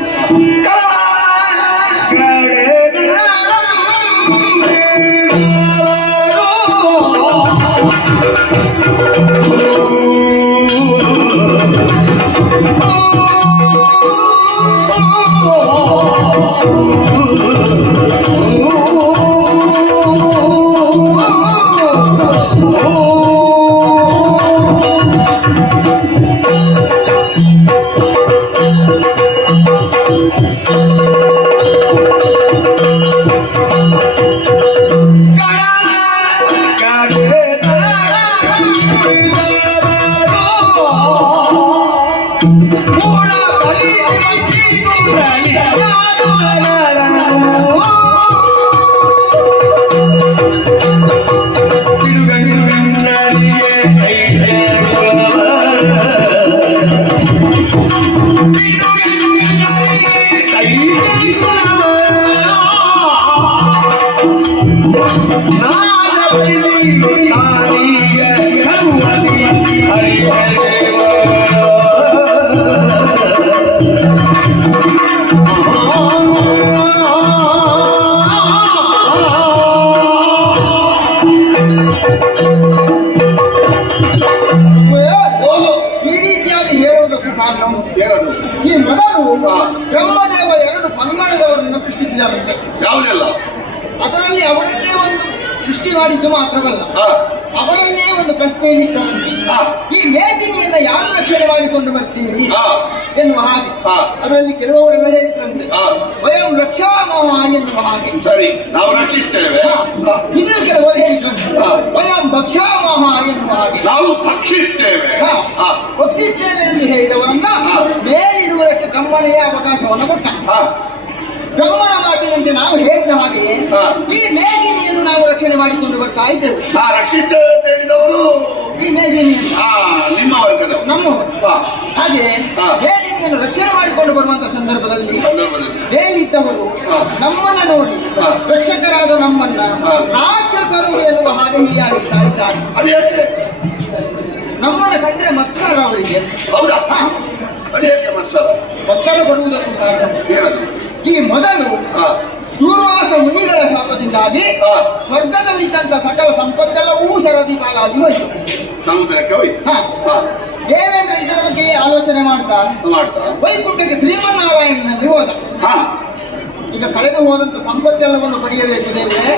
ಈ ರೀತಿಯಾಗಿ ಹೇಳುವುದಕ್ಕೂ ಕಾರಣ ಏನದು? ಈ ಮೊದಲು ಬ್ರಹ್ಮದೇವ 2 ಪಂಗಡದವರನ್ನು ಸೃಷ್ಟಿಸಿದಂತೆ. ಯಾವುದೆಲ್ಲ? ಅದರಲ್ಲಿ ಅವರಲ್ಲೇ ಒಂದು ಸೃಷ್ಟಿ ಮಾಡಿದ್ದು ಮಾತ್ರವಲ್ಲ, ಅವರಲ್ಲೇ ಒಂದು ಪ್ರಶ್ನೆಯನ್ನಿತ್ತಂತೆ. ಈ ಮೇದಿನಿಯನ್ನ ಯಾರು ರಕ್ಷಣೆ ಮಾಡಿಕೊಂಡು ಬರ್ತೀವಿ ಎನ್ನುವ ಹಾಗೆ. ಅದರಲ್ಲಿ ಕೆಲವರೆಲ್ಲ ಹೇಳಿದ್ರಂತೆ ಸ್ವಯಂ ರಕ್ಷಾಮಹ ಎನ್ನುವ ಹಾಗೆ. ಸರಿ, ನಾವು ರಕ್ಷಿಸ್ತೇವೆ. ಇನ್ನು ಕೆಲವರು ಹೇಳಿದ್ರಂತೆ ಸ್ವಯಂ ಭಕ್ಷಾಮಹ ಎನ್ನುವ ಹಾಗೆ. ನಾವು ಭಕ್ಷಿಸ್ತೇವೆ. ಭಕ್ಷಿಸ್ತೇವೆ ಎಂದು ಹೇಳಿದವರನ್ನ ಮೇಲಿಡುವುದಕ್ಕೆ ಬ್ರಹ್ಮನೆಯೇ ಅವಕಾಶವನ್ನು ಕೊಟ್ಟ. ಬ್ರಹ್ಮನ ಮಾತಿನಂತೆ ನಾವು ಹೇಳಿದ ಹಾಗೆಯೇ ಈ ಮೇದಿನಿಯನ್ನು ನಾವು ರಕ್ಷಣೆ ಮಾಡಿಕೊಂಡು ಬರ್ತಾ ಇದ್ದೇವೆ. ರಕ್ಷಿಸ್ತೇವೆ ಅಂತ ಹೇಳಿದವರು ಈ ಮೇದಿನಿಯನ್ನು ನಿಮ್ಮ ವರ್ಗದವರು, ನಮ್ಮವರು. ಹಾಗೆ ಮೇದಿನಿಯನ್ನು ರಕ್ಷಣೆ ಮಾಡಿಕೊಂಡು ಬರುವಂತ ಸಂದರ್ಭದಲ್ಲಿ ಮೇಲಿದ್ದವರು ನಮ್ಮನ್ನ ನೋಡಿ ರಕ್ಷಕರಾದ ನಮ್ಮನ್ನ ರಾಕ್ಷಸರು ಎನ್ನುವ ಹಾಗೆ ಹೀಯಾಡುತ್ತಾ ಇದ್ದಾರೆ. ಅದೇ ನಮ್ಮನ್ನ ಕಂಡ್ರೆ ಮತ್ಸರ ಅವರಿಗೆ. ಹೌದಾ? ಅದೇ ಮತ್ಸರ. ಮತ್ಸರ ಬರುವುದಕ್ಕೂ ಕಾರಣ ಏನದು? ಈ ಮೊದಲು ದೂರ್ವಾಸ ಮುನಿಗಳ ಶಾಪದಿಂದಾಗಿ ಸ್ವರ್ಗದಲ್ಲಿದ್ದಂತ ಸಕಲ ಸಂಪತ್ತೆಲ್ಲವೂ ಶರದಿ ಪಾಲಾಗಿ ಹೋಯಿತು. ಸಮುದ್ರಕ್ಕೆ ಹೋಯ್ತು. ದೇವೇಂದ್ರ ಇದರ ಬಗ್ಗೆ ಆಲೋಚನೆ ಮಾಡ್ತಾ ವೈಕುಂಠಕ್ಕೆ ಶ್ರೀಮನ್ನಾರಾಯಣನಲ್ಲಿ ಹೋದ. ಈಗ ಕಳೆದು ಹೋದಂತ ಸಂಪತ್ತೆಲ್ಲವನ್ನು ಪಡೆಯಬೇಕು ದೇವರೇ,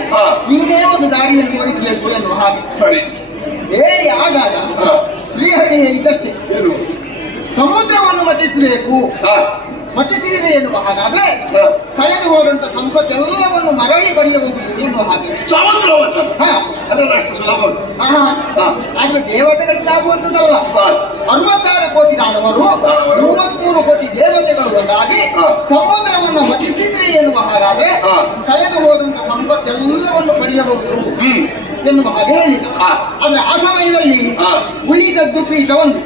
ನೀನೇ ಒಂದು ದಾರಿಯನ್ನು ತೋರಿಸಬೇಕು ಎನ್ನುವ ಹಾಗೆ. ಸರಿ. ಆಗಾಗ ಶ್ರೀಹರಿ ಹೇಳಿದ್ದಷ್ಟೇ, ಸಮುದ್ರವನ್ನು ಮತಿಸಬೇಕು. ಮತಿಸಿದರೆ ಎನ್ನುವ ಹಾಗಾದ್ರೆ ಕಳೆದು ಹೋದಂತ ಸಂಪತ್ತೆಲ್ಲವನ್ನು ಮರಳಿ ಪಡೆಯಬಹುದು ಎನ್ನುವ ಹಾಗೆ. ಅದರಷ್ಟು ಸುಲಭ. ಆದ್ರೆ ದೇವತೆಗಳಿಂದಾಗುವಂಥದ್ದಲ್ಲ. 66 ಕೋಟಿ ದಾನವರು 33 ಕೋಟಿ ದೇವತೆಗಳು ಒಂದಾಗಿ ಸಮುದ್ರವನ್ನು ಮತಿಸಿದ್ರೆ ಎನ್ನುವ ಹಾಗಾದ್ರೆ ಕಳೆದು ಹೋದಂತ ಸಂಪತ್ತೆಲ್ಲವನ್ನು ಪಡೆಯಬಹುದು ಎನ್ನುವ ಹಾಗೆ ಹೇಳಿದ. ಆದ್ರೆ ಆ ಸಮಯದಲ್ಲಿ ಉಳಿದದ್ದು ಪೀಠವನ್ನು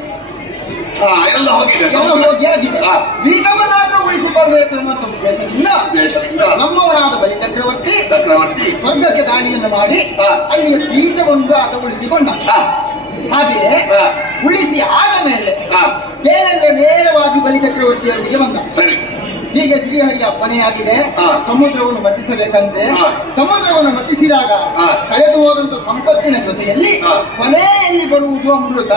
ಎಲ್ಲ ಹೋಗಿದೆ, ಹೋಗಿ ಆಗಿದೆ. ಪೀಠವನ್ನಾದ್ರೂ ಉಳಿಸಿಕೊಳ್ಬೇಕು ಎನ್ನುವಂತ ಉದ್ದೇಶದಿಂದ ನಮ್ಮವರಾದ ಬಲಿ ಚಕ್ರವರ್ತಿ ಸ್ವರ್ಗಕ್ಕೆ ದಾಳಿಯನ್ನು ಮಾಡಿ ಅಲ್ಲಿಯ ಪೀಠವೊಂದು ಆತ ಉಳಿಸಿಕೊಂಡ. ಹಾಗೆಯೇ ಉಳಿಸಿ ಆದ ಮೇಲೆ ದೇವೇಂದ್ರ ನೇರವಾಗಿ ಬಲಿ ಚಕ್ರವರ್ತಿಯೊಂದಿಗೆ ಬಂದ. ಹೀಗೆ ಶ್ರೀಹರಿಯ ಅಪ್ಪಣೆಯಾಗಿದೆ, ಸಮುದ್ರವನ್ನು ಮತಿಸಬೇಕಂದ್ರೆ. ಸಮುದ್ರವನ್ನು ಮತಿಸಿದಾಗ ಕಳೆದು ಹೋದಂತ ಸಂಪತ್ತಿನ ಜೊತೆಯಲ್ಲಿ ಕೊನೆಯಲ್ಲಿ ಬರುವುದು ಅಮೃತ.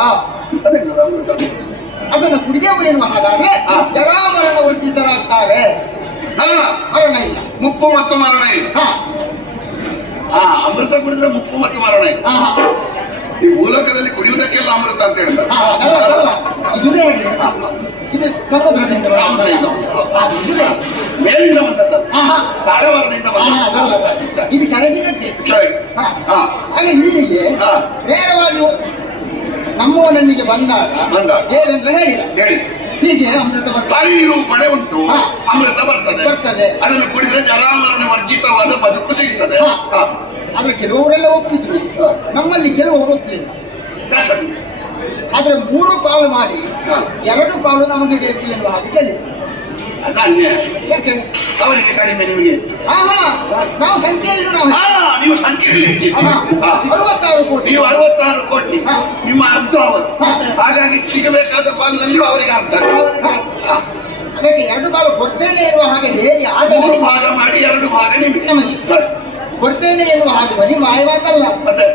ಅದನ್ನು ಕುಡಿದೆವು ಎನ್ನುವ ಹಾಗಾದ್ರೆ ಜರಾಮರಣ ವರ್ಜಿತರಾಗ್ತಾರೆ. ಮರಣ ಇಲ್ಲ, ಮುಪ್ಪು ಮತ್ತು ಮರಣ ಇಲ್ಲ. ಅಮೃತ ಕುಡಿದ್ರೆ ಮುಪ್ಪು ಮತ್ತು ಮರಣ ಇಲ್ಲ. ಈ ಭೂಲೋಕದಲ್ಲಿ ಕುಡಿಯುವುದಕ್ಕೆಲ್ಲ ಅಮೃತ ಅಂತ ಹೇಳ್ತಾರೆ. ಇದು ಸಮುದ್ರದಿಂದ ಮೇಲಿಂದ ಬಂದದ್ದು, ತಾಳವಾರದಿಂದ ಇದು ಕೆಳಗಿನಕ್ಕೆ. ಹಾಗೆ ಇಲ್ಲಿಗೆ ನೇರವಾಗಿ ನಮ್ಮವನಲ್ಲಿಗೆ ಬಂದಾಗ ದೇವೇಂದ್ರ ಹೇಳಿದ ಹೀಗೆ ಅಮೃತ ಪರಿನಿರೂಪಣೆ ಉಂಟು, ಅಮೃತ ಬರ್ತದೆ. ಅದನ್ನು ಕುಡಿದ್ರೆ ಜರಾಮರಣ ವರ್ಜಿತವಾದ ಬದುಕು ಸಿಗ್ತದೆ. ಆದ್ರೆ ಕೆಲವರೆಲ್ಲ ಒಪ್ಪಿದ್ರು, ನಮ್ಮಲ್ಲಿ ಕೆಲವರು ಒಪ್ಪಲಿಲ್ಲ. ಆದ್ರೆ 3 ಪಾಲು ಮಾಡಿ 2 ಪಾಲು ನಮಗೆ ಬೇಕು ಎನ್ನುವ ಹಾಗೆ ಕೇಳಿದ್ರು. ಅದು ಅನ್ಯಾಯ. ಯಾಕೆ? ಅವರಿಗೆ ಕಡಿಮೆ, ನಿಮಗೆ ನಾವು ಸಂಖ್ಯೆಯಲ್ಲಿ ನಾವು ನೀವು ಸಂಖ್ಯೆಯಲ್ಲಿ ಹೆಚ್ಚಿದ್ದೀರಿ. 66 ಕೋಟಿ. ನೀವು 66 ಕೋಟಿ, ನಿಮ್ಮ ಅರ್ಧ ಅವರು. ಹಾ. ಹಾಗಾಗಿ ಸಿಗಬೇಕಾದ ಪಾಲಿನಲ್ಲಿ ಅವರಿಗೆ ಅರ್ಧ. ಅದಕ್ಕೆ 2 ಭಾಗ ಕೊಡ್ತೇನೆ ಎನ್ನುವ ಹಾಗೆ ಹೇಳಿ 3 ಭಾಗ ಮಾಡಿ 2 ಭಾಗ ನಿಮಗೆ. ನಮಗೆ ಸರಿ. ಕೊಡ್ತೇನೆ ಎನ್ನುವ ಹಾಗೆ ಬರೀ ಮಾಯ ಮಾತಲ್ಲ. ಮತ್ತೆ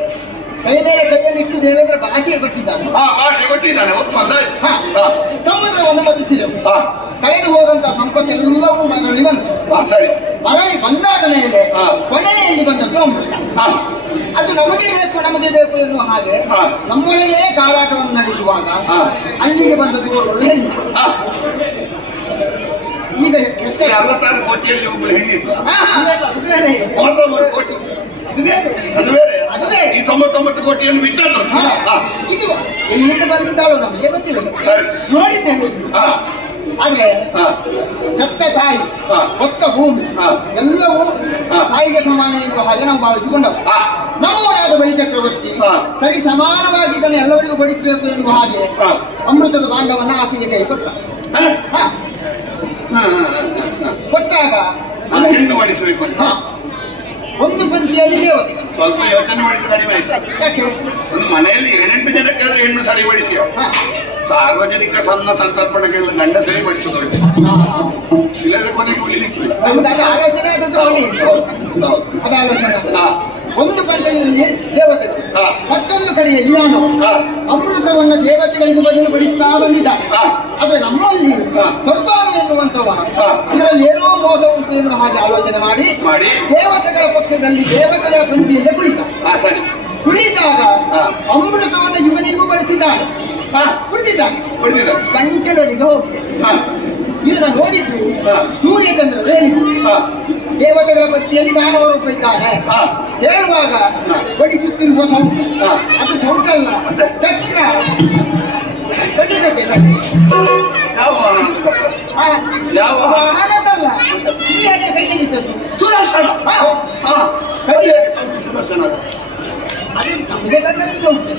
ಕೈ ಮೇಲೆ ಕೈಯಲ್ಲಿಟ್ಟು ದೇವೇಂದ್ರ ಭಾಷೆ ಕೊಟ್ಟಿದ್ದಾನೆ. ಭಾಷೆ ಕೊಟ್ಟಿದ್ದಾನೆ, ಒಪ್ಪಂದ. ಸಮುದ್ರವನ್ನು ಮತಿಸಿದವು. ಕಳೆದು ಹೋದಂತಹ ಸಂಪತ್ತೆಲ್ಲವೂ ಮರಳಿ ಬಂತು. ಸರಿ. ಮರಳಿ ಬಂದಾದ ಮೇಲೆ ಕೊನೆಯಲ್ಲಿ ಬಂದದ್ದು ಅಮೃತ. ಅದು ನಮಗೆ ಬೇಕು ಎನ್ನುವ ಹಾಗೆ ನಮ್ಮೊಳಗೆ ಕಾಲಾಟವನ್ನು ನಡೆಸುವಾಗ ಅಲ್ಲಿಗೆ ಬಂದದ್ದು ಹೆಣ್ಣು. ಈಗ 66 ಕೋಟಿಯಲ್ಲಿ ಒಬ್ಬಳು ಹೆಣ್ಣಿತ್ತು. 33 ಕೋಟಿ ಅದು ಬೇರೆ. ಅದುವೇ ಈ 99 ಕೋಟಿಯನ್ನು ಬಿಟ್ಟದ್ದು. ಇದು ಎಲ್ಲಿಂದ ಬಂದಿದ್ದಾಳೋ ನಮಗೆ ಗೊತ್ತಿಲ್ಲ, ನೋಡಿದ್ದೇನೆ. ಆದ್ರೆ ಸತ್ತ ತಾಯಿ, ಹೊತ್ತ ಭೂಮಿ ಎಲ್ಲವೂ ತಾಯಿಗೆ ಸಮಾನ ಎನ್ನುವ ಹಾಗೆ ನಾವು ಭಾವಿಸಿಕೊಂಡವು. ನಮ್ಮವರಾದ ಬಲಿಚಕ್ರವರ್ತಿ ಸರಿ ಸಮಾನವಾಗಿ ಇದನ್ನು ಎಲ್ಲರಿಗೂ ಬಡಿಸಬೇಕು ಎನ್ನುವ ಹಾಗೆ ಅಮೃತದ ಭಾಂಡವನ್ನು ಆಕೆಗೆ ಕೈ ಕೊಟ್ಟ. ಕೊಟ್ಟಾಗ ಹೆಣ್ಣು ಮಾಡಿಸಬೇಕು ಅಂತ ಒಂದು ಪಂಕ್ತಿಯಲ್ಲಿ ದೇವತೆ ಸ್ವಲ್ಪ ಯೋಚನೆ ಮಾಡಿದ್ರೆ ಕಡಿಮೆ ಆಯ್ತು. ಒಂದು ಮನೆಯಲ್ಲಿ 7-8 ಜನಕ್ಕಾದ್ರೆ ಹೆಣ್ಣು ಸರಿ ಬಡಿತೀಯ. ಸಾರ್ವಜನಿಕ ಸಣ್ಣ ಸಂತರ್ಪಣೆಗೆಲ್ಲ ಗಂಡ ಸರಿ ಬಡಿಸೋದು ಇಲ್ಲದ್ರೆ ಕೊನೆಗೆ ಉಳಿಲಿಕ್ಕಿಲ್ಲ. ಆಲೋಚನೆ ಅದು ಆಲೋಚನೆ. ಒಂದು ಪಂಚದಲ್ಲಿ ದೇವತೆಗಳು, ಮತ್ತೊಂದು ಕಡೆಯಲ್ಲಿ ನಾನು ಅಮೃತವನ್ನು ದೇವತೆಗಳಿಗೆ ಬದಲು ಬಡಿಸ್ತಾ ಬಂದಿದ್ದಾರೆ. ಆದ್ರೆ ನಮ್ಮಲ್ಲಿ ಸ್ವರ್ಗಾನು ಎನ್ನುವಂತವ ಇದರಲ್ಲಿ ಏನೋ ಮೋಸ ಉಂಟು ಎನ್ನುವ ಹಾಗೆ ಆಲೋಚನೆ ಮಾಡಿ ದೇವತೆಗಳ ಪಕ್ಷದಲ್ಲಿ ದೇವತೆಗಳ ಪಂಕ್ತಿಯಲ್ಲೇ ಕುಳಿತಾಗ ಅಮೃತವನ್ನು ಇವನಿಗೂ ಬಳಸಿದ್ದಾನೆ. ಕುಳಿತಿದ್ದಾನೆ, ಗಂಟೆಗಳಿಗೆ ಹೋಗಿದೆ. ಇದನ್ನ ನೋಡಿದ್ರು ಸೂರ್ಯಚಂದ್ರ ದೇವತೆಗಳ ಪಂಕ್ತಿಯಲ್ಲಿ ದಾನವ ರೂಪ ಇದ್ದಾನೆ ಹೇಳುವಾಗ ಬಡಿಸುತ್ತಿರುವ ಸೌಂಟು, ಅದು ಸೌಂಟಲ್ಲ, ಚಕ್ರ ಬಡಿಸಕ್ಕೆ ಹಣದಲ್ಲ, ಹೀಗೆ ಕೈಯಲ್ಲಿದ್ದದ್ದು ಸುದರ್ಶನ. ಅದೇ ನಮಗೆ ಕಣ್ಣಲ್ಲಿ ಉಂಟು.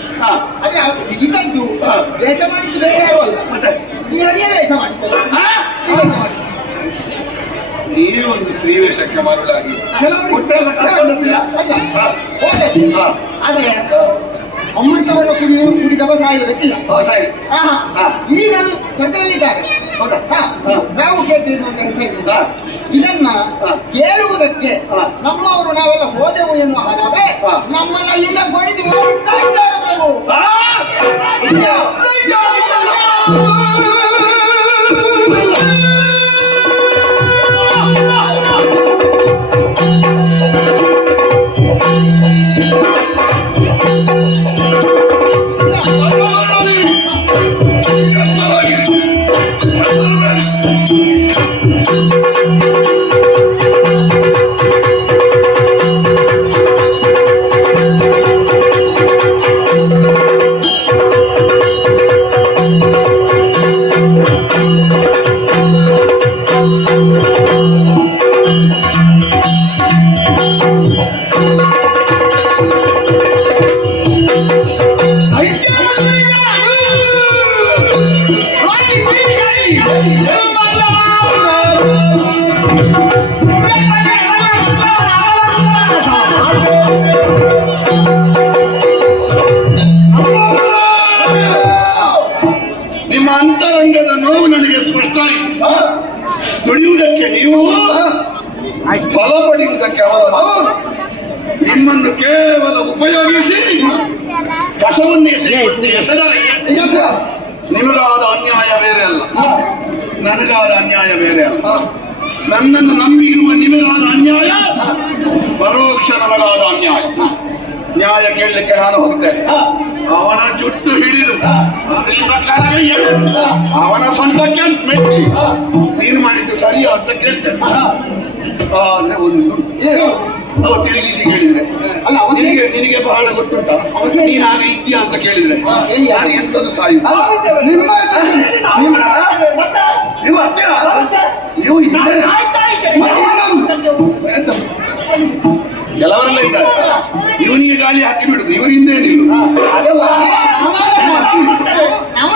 ಅದೇ ಇದದ್ದು ವೇಷ ಮಾಡಿದ್ದು ಬೇರೆ ಯಾರು ಅಲ್ಲ, ಈ ಹರಿಯ ವೇಷ ಮಾಡಿದ್ದು. ನೀವೇ ಒಂದು ಸ್ತ್ರೀ ವೇಷಕ್ಕೆ ಮರುಳಾಗಿ ಒಟ್ಟೆಲ್ಲ ಕಳ್ಕೊಂಡಿದ್ದೀರಾ? ಆದ್ರೆ ಅಮೃತವನ್ನು ಕುಡಿದವ ಸಾಯುವುದಕ್ಕಿಲ್ಲ. ಈಗ ದೊಡ್ಡವರಿದ್ದಾರೆ, ನಾವು ಕೇಳ್ತೀವಿ ಅಂತ ಹೇಳಿದ ಇದನ್ನ ಕೇಳುವುದಕ್ಕೆ ನಮ್ಮವರು ನಾವೆಲ್ಲ ಹೋದೆವು ಎನ್ನುವ ಹಾಗಾದ್ರೆ ನಮ್ಮನ್ನೆಲ್ಲ ಬಡಿದು ಹೋಗ್ತಾ ಇದ್ದಾರೆ ನಾವು. ನಿಮ್ಮ ಅಂತರಂಗದ ನೋವು ನನಗೆ ಸ್ಪಷ್ಟ ಆಯಿತು. ದುಡಿಯುವುದಕ್ಕೆ ನೀವು, ಫಲ ಪಡೆಯುವುದಕ್ಕೆ ಅವರು. ನಿಮ್ಮನ್ನು ಕೇವಲ ಉಪಯೋಗಿಸಿ ಕಸವನ್ನು ಎಸೆದರೆ ನಿಮಗಾದ ಅನ್ಯಾಯ ಬೇರೆ ಅಲ್ಲ, ನನಗಾದ ಅನ್ಯಾಯ ಬೇರೆ ಅಲ್ಲ. ನನ್ನನ್ನು ನಂಬಿ ಇರುವ ನಿಮಗಾದ ಅನ್ಯಾಯ ಪರೋಕ್ಷ ನನಗಾದ ಅನ್ಯಾಯ. ನ್ಯಾಯ ಕೇಳಲಿಕ್ಕೆ ನಾನು ಹೋಗ್ತೇನೆ. ಅವನ ಜುಟ್ಟು ಹಿಡಿದು ಅವನ ಸ್ವಂತಕ್ಕೆ ಮೆಟ್ಟಿ ನೀನು ಮಾಡಿದ್ದು ಸರಿ ಅಂತ ಕೇಳ್ತೇನೆ. ಆದ್ರೆ ಒಂದು ಅವ್ರು ತಿಳಿಸಿ ಕೇಳಿದ್ರೆ ನಿನಗೆ ಬಹಳ ಗೊತ್ತುಂಟ, ನೀನು ಆಗ ಇದ್ದೀಯಾ ಅಂತ ಕೇಳಿದ್ರೆ ನಾನು ಎಂತದ್ದು ಸಾಯು. ನೀವು ಹತ್ತಿರ ನೀವು ಹಿಂದೆ ಕೆಲವರೆಲ್ಲ ಇದ್ದಾರೆ, ಇವನಿಗೆ ಗಾಳಿ ಹಾಕಿ ಬಿಡುದು, ಇವರು ಹಿಂದೆ ನಿಲ್ಲು. ನಾವು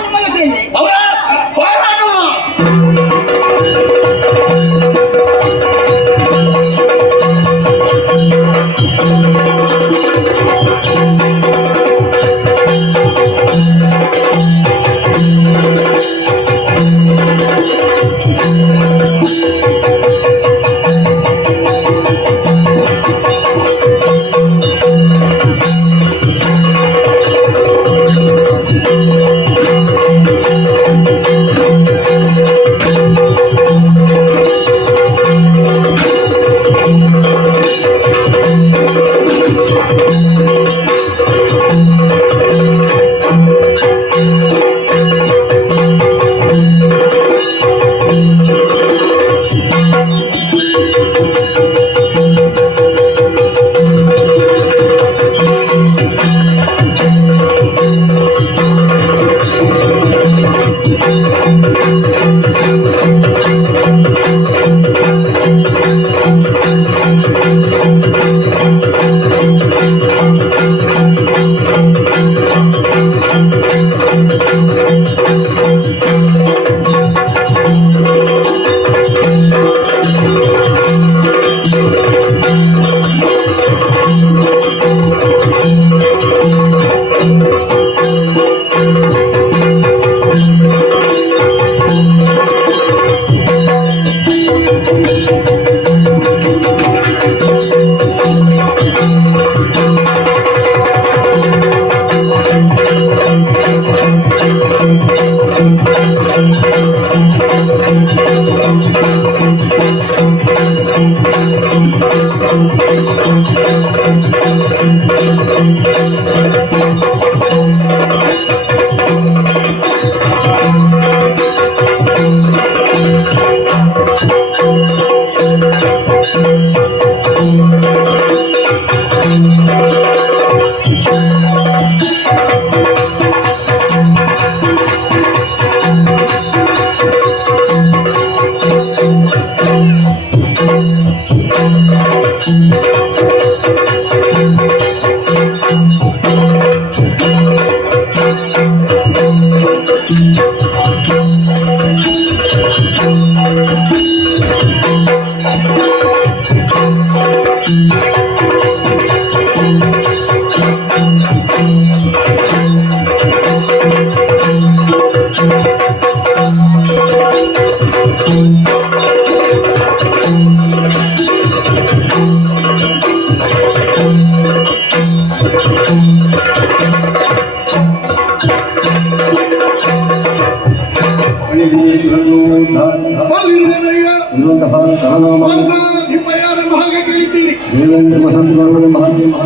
ಭಾಗ ಕೇಳಿದ್ದೀರಿ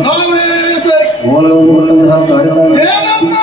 ನಾವೇ ಸರಿ ಏನಂತ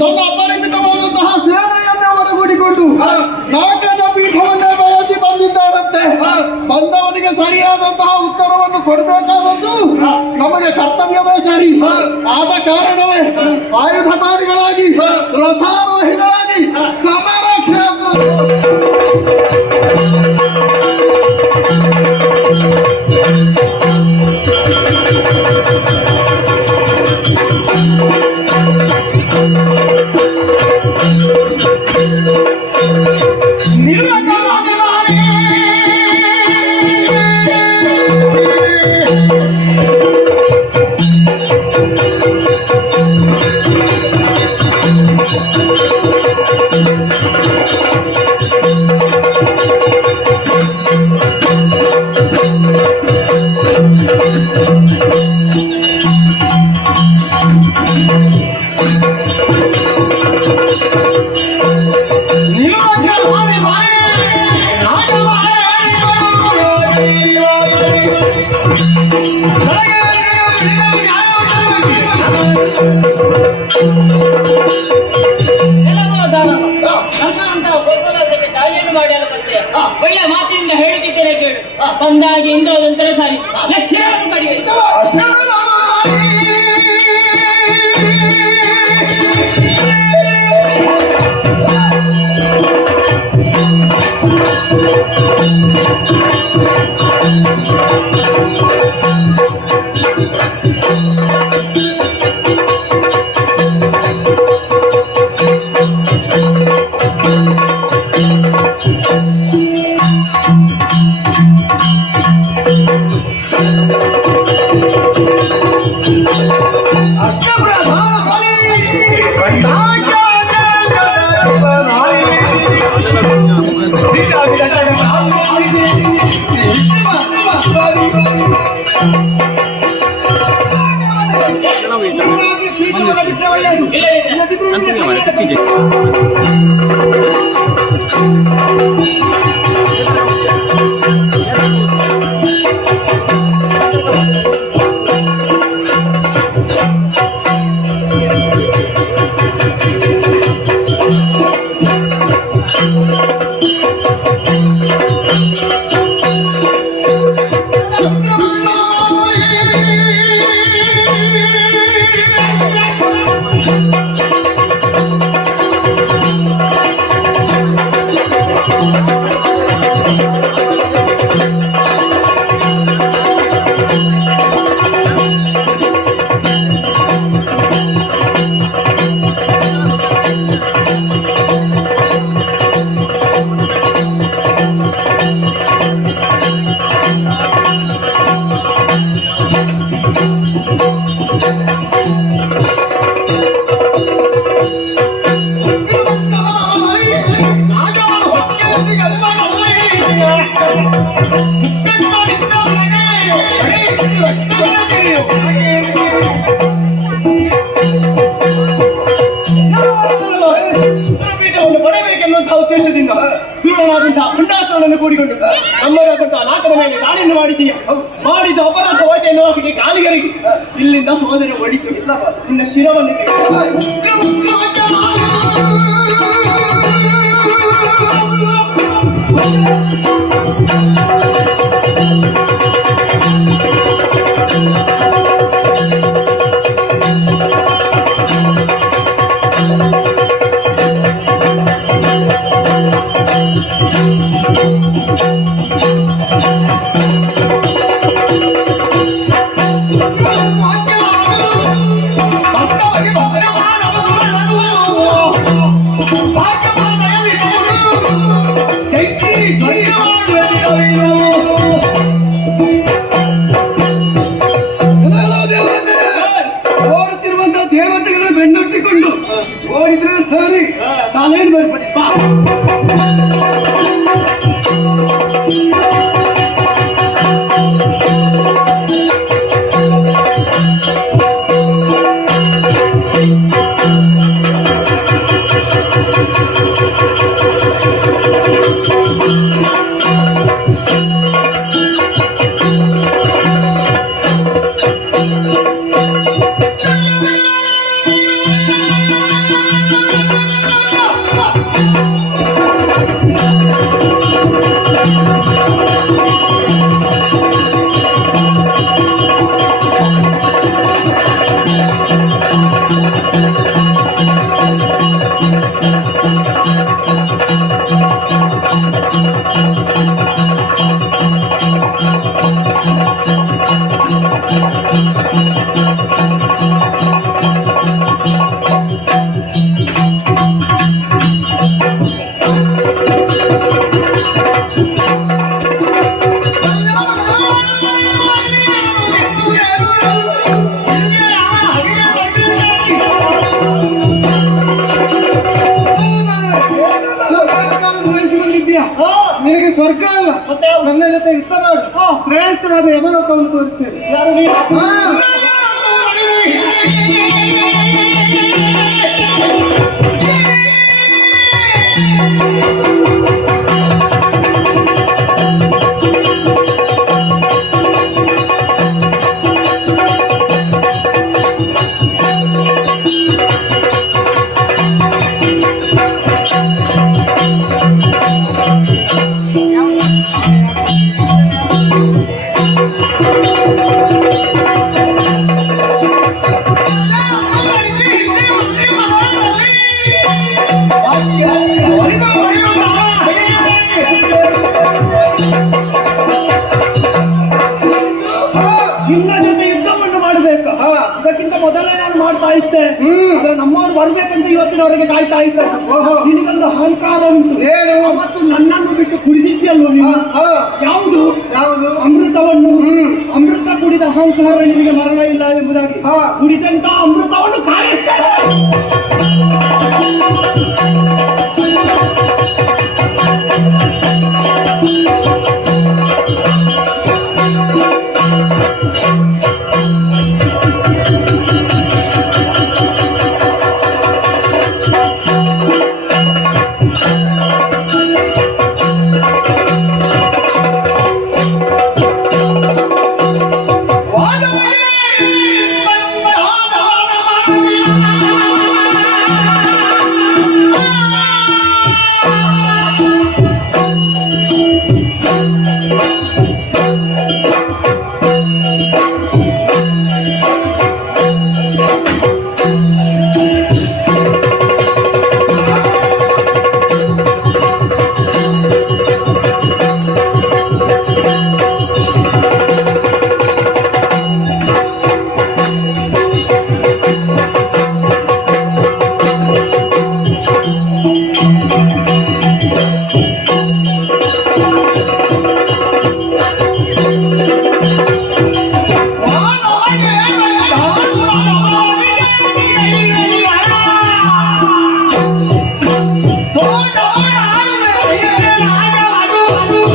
ತನ್ನ ಅಪರಿಮಿತವಾದಂತಹ ಸೇನೆಯನ್ನೇ ಒಳಗೂಡಿಕೊಂಡು ನಾಟಕದ ಪೀಠವನ್ನೇ ಬೆಳೆಸಿ ಬಂದಿದ್ದಾರಂತೆ. ಬಂದವನಿಗೆ ಸರಿಯಾದಂತಹ ಉತ್ತರವನ್ನು ಕೊಡಬೇಕಾದದ್ದು ನಮಗೆ ಕರ್ತವ್ಯವೇ ಸರಿ. ಆದ ಕಾರಣವೇ ಆಯುಧಪಾಣಿಗಳಾಗಿ ರಥಾರೋಹಿಗಳಾಗಿ ಸಮರ ಕ್ಷೇತ್ರ ಒಳ್ಳೆ ಮಾತಿನಿಂದ ಹೇಳುತ್ತಿದ್ದೇನೆ ಕೇಳು. ಬಂದಾಗಿ ಇಂದ್ರೋದಂತರ ಸಾರಿ ಅಷ್ಟಪ್ರಧಾನ ಬಿಟ್ಟರೆ ಒಳ್ಳೆಯದು. ಇಲ್ಲ, ಇಲ್ಲ. ಇಲ್ಲದಿದ್ರೆ ನಿಮಗೆ ಕೈಯಾಗ ಸುರಪೀಠವನ್ನು ಪಡೆಯಬೇಕೆನ್ನುವಂತಹ ಉದ್ದೇಶದಿಂದ ದುರುಳನಾದಂತಹ ಪುಂಡಾಸುರನನ್ನು ಕೂಡಿಕೊಂಡು ನಮ್ಮದಾದಂತಹ ನಾಟದ ಮೇಲೆ ದಾಳಿಯನ್ನು ಮಾಡಿದೀಯ. ಮಾಡಿದ ಅಪರಾಧವಾಯ್ತು ಎನ್ನುವ ಕಾಲಿಗರಿಗೆ ಇಲ್ಲಿಂದ ಹೋದರೆ ಒಳಿತು. ನಿನ್ನ ಶಿರವನ್ನು ಓಡುತ್ತಿರುವಂತಹ ದೇವತೆಗಳು ಬೆನ್ನಟ್ಟಿಕೊಂಡು ಓಡಿದ್ರೆ ಸರಿ, ತಾನೇನು ಬರ್ಬೇಡಿ ಬಾ. ನಿನಗೆ ಸ್ವರ್ಗ ಅಲ್ಲ, ನನ್ನ ಜೊತೆ ಯುದ್ಧ ಮಾಡು. ಶ್ರೇಷ್ಠವಾದ ಯಮಲೋಕವನ್ನು ತೋರಿಸ್ತೇನೆ. ಯಾರು ನೀನು? ನಿನ್ನ ಜೊತೆ ಯುದ್ಧವನ್ನು ಮಾಡಬೇಕು. ಇದಕ್ಕಿಂತ ಮೊದಲೇ ನಾನು ಮಾಡ್ತಾ ಇದ್ದೆ. ಆದ್ರೆ ನಮ್ಮವ್ರು ಬರ್ಬೇಕಂತ ಇವತ್ತಿನವರೆಗೆ ಕಾಯ್ತಾ ಇದ್ದೆ. ನಿನಗೊಂದು ಅಹಂಕಾರ ಉಂಟು. ಏನು? ಮತ್ತು ನನ್ನನ್ನು ಬಿಟ್ಟು ಕುಡಿದಿದ್ಯಲ್ವ ನೀವು? ಯಾವುದು ಯಾವುದು? ಅಮೃತವನ್ನು. ಅಮೃತ ಕುಡಿದ ಅಹಂಕಾರ ನಿಮಗೆ ಮರಣ ಇಲ್ಲ ಎಂಬುದಾಗಿ ಕುಡಿದಂತ ಅಮೃತವನ್ನು ಕಾಣಿಸ್ತೇನೆ.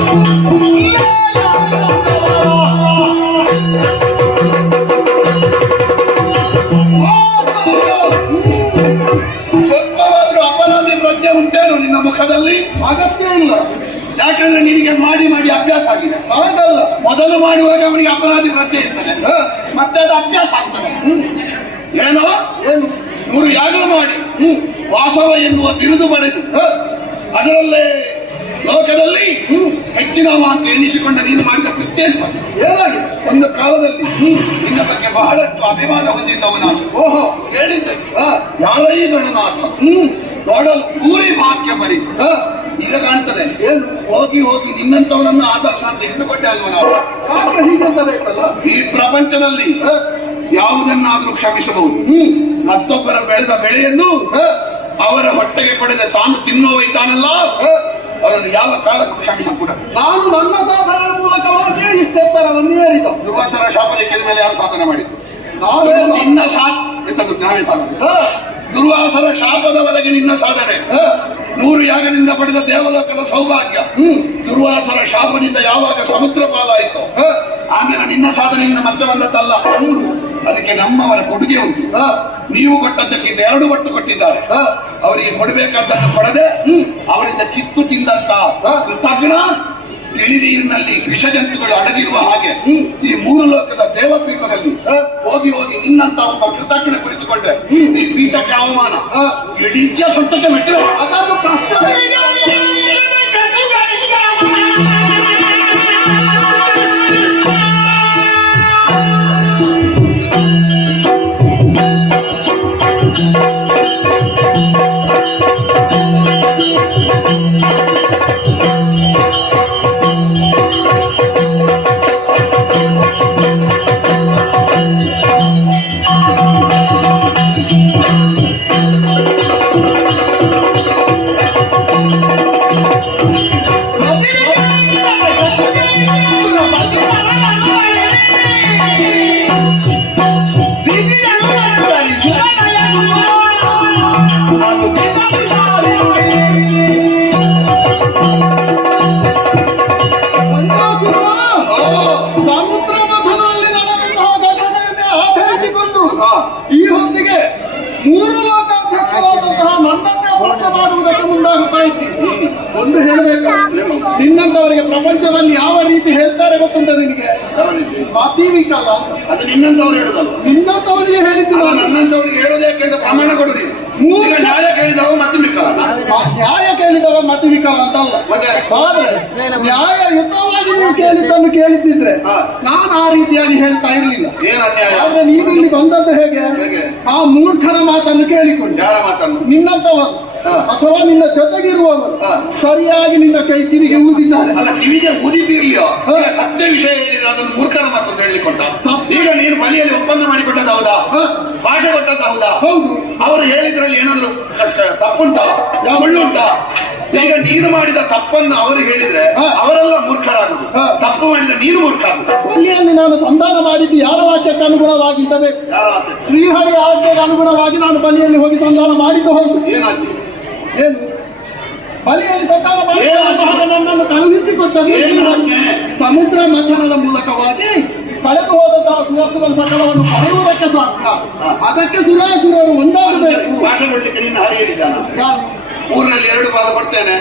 ಸ್ವಲ್ಪವಾದ್ರೂ ಅಪರಾಧಿ ಪ್ರಜ್ಞೆ ಉಂಟೇನು ನಿನ್ನ ಮುಖದಲ್ಲಿ? ಅಗತ್ಯ ಇಲ್ಲ. ಯಾಕಂದ್ರೆ ನಿನಗೆ ಮಾಡಿ ಮಾಡಿ ಅಭ್ಯಾಸ ಆಗಿದೆ. ಹಾಗಲ್ಲ, ಮೊದಲು ಮಾಡುವಾಗ ಅವನಿಗೆ ಅಪರಾಧಿ ಪ್ರಜ್ಞೆ ಇರ್ತದೆ, ಮತ್ತೆ ಅದು ಅಭ್ಯಾಸ ಆಗ್ತದೆ. ಏನೋ ಏನು 100 ಯಾಗ ಮಾಡಿ ವಾಸವ ಎನ್ನುವ ಬಿರುದು ಪಡೆದು ಅದರಲ್ಲೇ ಲೋಕದಲ್ಲಿ ಹೆಚ್ಚಿನವ ಅಂತ ಎಣಿಸಿಕೊಂಡ ನೀನು ಮಾಡಿದ ಕೃತ್ಯ ಅಂತ ಏನಾಗಿದೆ? ಒಂದು ಕಾಲದಲ್ಲಿ ನಿನ್ನ ಬಗ್ಗೆ ಬಹಳಷ್ಟು ಅಭಿಮಾನ ಹೊಂದಿದ್ದವ ನಾನು. ಓಹೋ, ಹೇಳಿದ್ದೆ ಯಾರೈ ಗಣನಾಥ ನೋಡಲು ಪೂರಿ ಭಾಗ್ಯ ಬರೀತು. ಈಗ ಕಾಣ್ತದೆ ಏನು? ಹೋಗಿ ಹೋಗಿ ನಿನ್ನಂತವನನ್ನು ಆದರ್ಶ ಅಂತ ಇಟ್ಟುಕೊಂಡೆ ಅಲ್ವ ನಾವು. ಯಾಕೆ ಹೀಗಂತ ಬೇಕಲ್ಲ? ಈ ಪ್ರಪಂಚದಲ್ಲಿ ಯಾವುದನ್ನಾದ್ರೂ ಕ್ಷಮಿಸಬಹುದು. ಮತ್ತೊಬ್ಬರ ಬೆಳೆದ ಬೆಳೆಯನ್ನು ಅವರ ಹೊಟ್ಟೆಗೆ ಪಡೆದ ತಾನು ತಿನ್ನುವ ಇದ್ದಾನಲ್ಲ, ಅವರನ್ನು ಯಾವ ಕಾಲಕ್ಕೂ ಕ್ಷಮಿಸಕೂಡದು. ನಾನು ನನ್ನ ಸಾಧನೆಯ ಮೂಲಕವಾಗಿ ಇಷ್ಟೆತ್ತರವನ್ನು ಏರಿದ. ದುರ್ವಾಸರ ಶಾಪಲಿಕ್ಕಿದ ಮೇಲೆ ಯಾರು ಸಾಧನೆ ಮಾಡಿದ್ದು? ನಾವೇ ನಿನ್ನ ಎಂತದ್ದು ನಾವೇ ಸಾಧನೆ. ದುರ್ವಾಸರ ಶಾಪದವರೆಗೆ ನಿನ್ನ ಸಾಧನೆ. 100 ಯಾಗದಿಂದ ಪಡೆದ ದೇವಲೋಕದ ಸೌಭಾಗ್ಯ ದುರ್ವಾಸರ ಶಾಪದಿಂದ ಯಾವಾಗ ಸಮುದ್ರ ಪಾಲಾಯಿತು ಆಮೇಲೆ ನಿನ್ನ ಸಾಧನೆಯಿಂದ ಮತ್ತೆ ಬಂದದ್ದಲ್ಲ. ಅದಕ್ಕೆ ನಮ್ಮವರ ಕೊಡುಗೆ ಉಂಟು. ನೀವು ಕೊಟ್ಟದ್ದಕ್ಕಿಂತ 2 ಪಟ್ಟು ಕೊಟ್ಟಿದ್ದಾರೆ. ಅವರಿಗೆ ಕೊಡಬೇಕಾದ್ದನ್ನು ಕೊಡದೆ ಅವರಿಂದ ಕಿತ್ತು ತಿಂದಂತ ಕೃತಜ್ಞ ತಿಳಿನೀರಿನಲ್ಲಿ ವಿಷಜಂತುಗಳು ಅಡಗಿರುವ ಹಾಗೆ ಈ 3 ಲೋಕದ ದೇವಪೀಠದಲ್ಲಿ ಹೋಗಿ ಹೋಗಿ ನಿನ್ನಂತ ಒಬ್ಬ ಕೃತಜ್ಞ ಕುಳಿತುಕೊಂಡ್ರೆ ಈ ಪೀಠಕ್ಕೆ ಅವಮಾನ, ಇಡೀ ಸ್ವಂತಕ್ಕೆ ಮೆಟ್ಟಿಲು. ಅದನ್ನು ಪ್ರಶ್ನೆ ಸಮುದ್ರ ಮಥನದಲ್ಲಿ ನಡೆದಂತಹ ಘಟನೆಯನ್ನೇ ಆಧರಿಸಿಕೊಂಡು ಈ ಹೊತ್ತಿಗೆ 3 ಲೋಕಾಧ್ಯಕ್ಷರಾದಂತಹ ನನ್ನನ್ನೇ ಪ್ರಶ್ನೆ ಮಾಡುವುದಕ್ಕೆ ಮುಂದಾಗುತ್ತಾ ಇದ್ದೀನಿ. ಒಂದು ಹೇಳಬೇಕು, ನಿನ್ನಂತವರಿಗೆ ಪ್ರಪಂಚದಲ್ಲಿ ಯಾವ ರೀತಿ ಹೇಳ್ತಾರೆ ಗೊತ್ತುಂಟ ನಿನಗೆ? ಮತಿವಿಕಲ. ಅದು ನಿನ್ನಂತವ್ರು ಹೇಳುದಲ್ಲ, ನಿನ್ನಂತವರಿಗೆ ಹೇಳಿದ್ದು ನಾನು. ನನ್ನಂತವರಿಗೆ ಹೇಳುವುದು ಯಾಕೆಂತ ಪ್ರಮಾಣ ಕೊಡುದಿಲ್ಲ. ಈಗ ನ್ಯಾಯ ಕೇಳಿದವ ಮತ್ತೆ ಮಿಕ್ಕಲ್ಲ. ನ್ಯಾಯ ಕೇಳಿದವ ಮತಿವಿಕಲ ಅಂತಲ್ಲ, ಆದ್ರೆ ನ್ಯಾಯಯುತವಾಗಿ ನೀವು ಕೇಳಿದ್ದನ್ನು ಕೇಳಿದ್ದಿದ್ರೆ ನಾನು ಆ ರೀತಿಯಾಗಿ ಹೇಳ್ತಾ ಇರ್ಲಿಲ್ಲ. ಏನ್ ಅನ್ಯಾಯ? ಆದ್ರೆ ನೀನು ಇಲ್ಲಿ ಬಂದದ್ದು ಹೇಗೆ? ಆ ಮೂರ್ಖರ ಮಾತನ್ನು ಕೇಳಿಕೊಂಡು ಯಾರ ಮಾತನ್ನು? ನಿನ್ನಂತವರು ಅಥವಾ ನಿನ್ನ ಜೊತೆಗಿರುವವರು ಸರಿಯಾಗಿ ನಿನ್ನ ಕೈ ಕಿವಿಗೆ ಊದಿದ್ದಾರೆ. ಅಲ್ಲ, ಕಿವಿಗೆ ಊದಿದ್ದಿರ್ಲಿಯೋ? ಸತ್ಯ ವಿಷಯ ಹೇಳಿದ್ರೆ ಅದನ್ನು ಮೂರ್ಖರ ಮಾತನ್ನು ಹೇಳಿಕೊಟ್ಟ. ಈಗ ನೀನು ಬಲಿಯಲ್ಲಿ ಒಪ್ಪಂದ ಮಾಡಿಕೊಟ್ಟದ್ದು ಹೌದಾ? ಭಾಷೆ ಕೊಟ್ಟದ್ದು ಹೌದಾ? ಹೌದು. ಅವರು ಹೇಳಿದ್ರಲ್ಲಿ ಏನಾದ್ರು ತಪ್ಪುಂಟಾ, ಸುಳ್ಳುಂಟಾ? ಈಗ ನೀನು ಮಾಡಿದ ತಪ್ಪನ್ನು ಅವರು ಹೇಳಿದ್ರೆ ಅವರೆಲ್ಲ ಮೂರ್ಖರಾಗುದು, ತಪ್ಪು ಮಾಡಿದ ನೀನು ಮೂರ್ಖ ಆಗುದು. ಬಲಿಯಲ್ಲಿ ನಾನು ಸಂಧಾನ ಮಾಡಿದ್ದು ಯಾರ ವಾಕ್ಯಕ್ಕೆ ಅನುಗುಣವಾಗಿ ಇರಬೇಕು? ಶ್ರೀಹರಿ ಆಜ್ಞೆಗೆ ಅನುಗುಣವಾಗಿ ನಾನು ಬಲಿಯಲ್ಲಿ ಹೋಗಿ ಸಂಧಾನ ಮಾಡಿದ್ದು ಹೌದು. ಏನಾಗ್ತದೆ? ಏನು ಬಲಿಯಲ್ಲಿ ಸಂಧಾನ ಮಾಡಿ ನನ್ನನ್ನು ಕಳುಹಿಸಿಕೊಟ್ಟದ್ದು ಸಮುದ್ರ ಮಥನದ ಮೂಲಕವಾಗಿ ಕಳೆದು ಹೋದಂತಹ ಸುವಾಸಗಳ ಸಕಲವನ್ನು ಪಡೆಯುವುದಕ್ಕೆ ಸಾಧ್ಯ. ಅದಕ್ಕೆ ಸುರಾಸುರರು ಒಂದಾಗಬೇಕು. ಭಾಷೆ ಕೊಡ್ಲಿಕ್ಕೆ ನಿನ್ನ ಹರಿ ಹೇಳಿದ್ದಾನ? ಯಾರು? 3ರಲ್ಲಿ 2 ಪಾಲು ಕೊಡ್ತೇನೆ,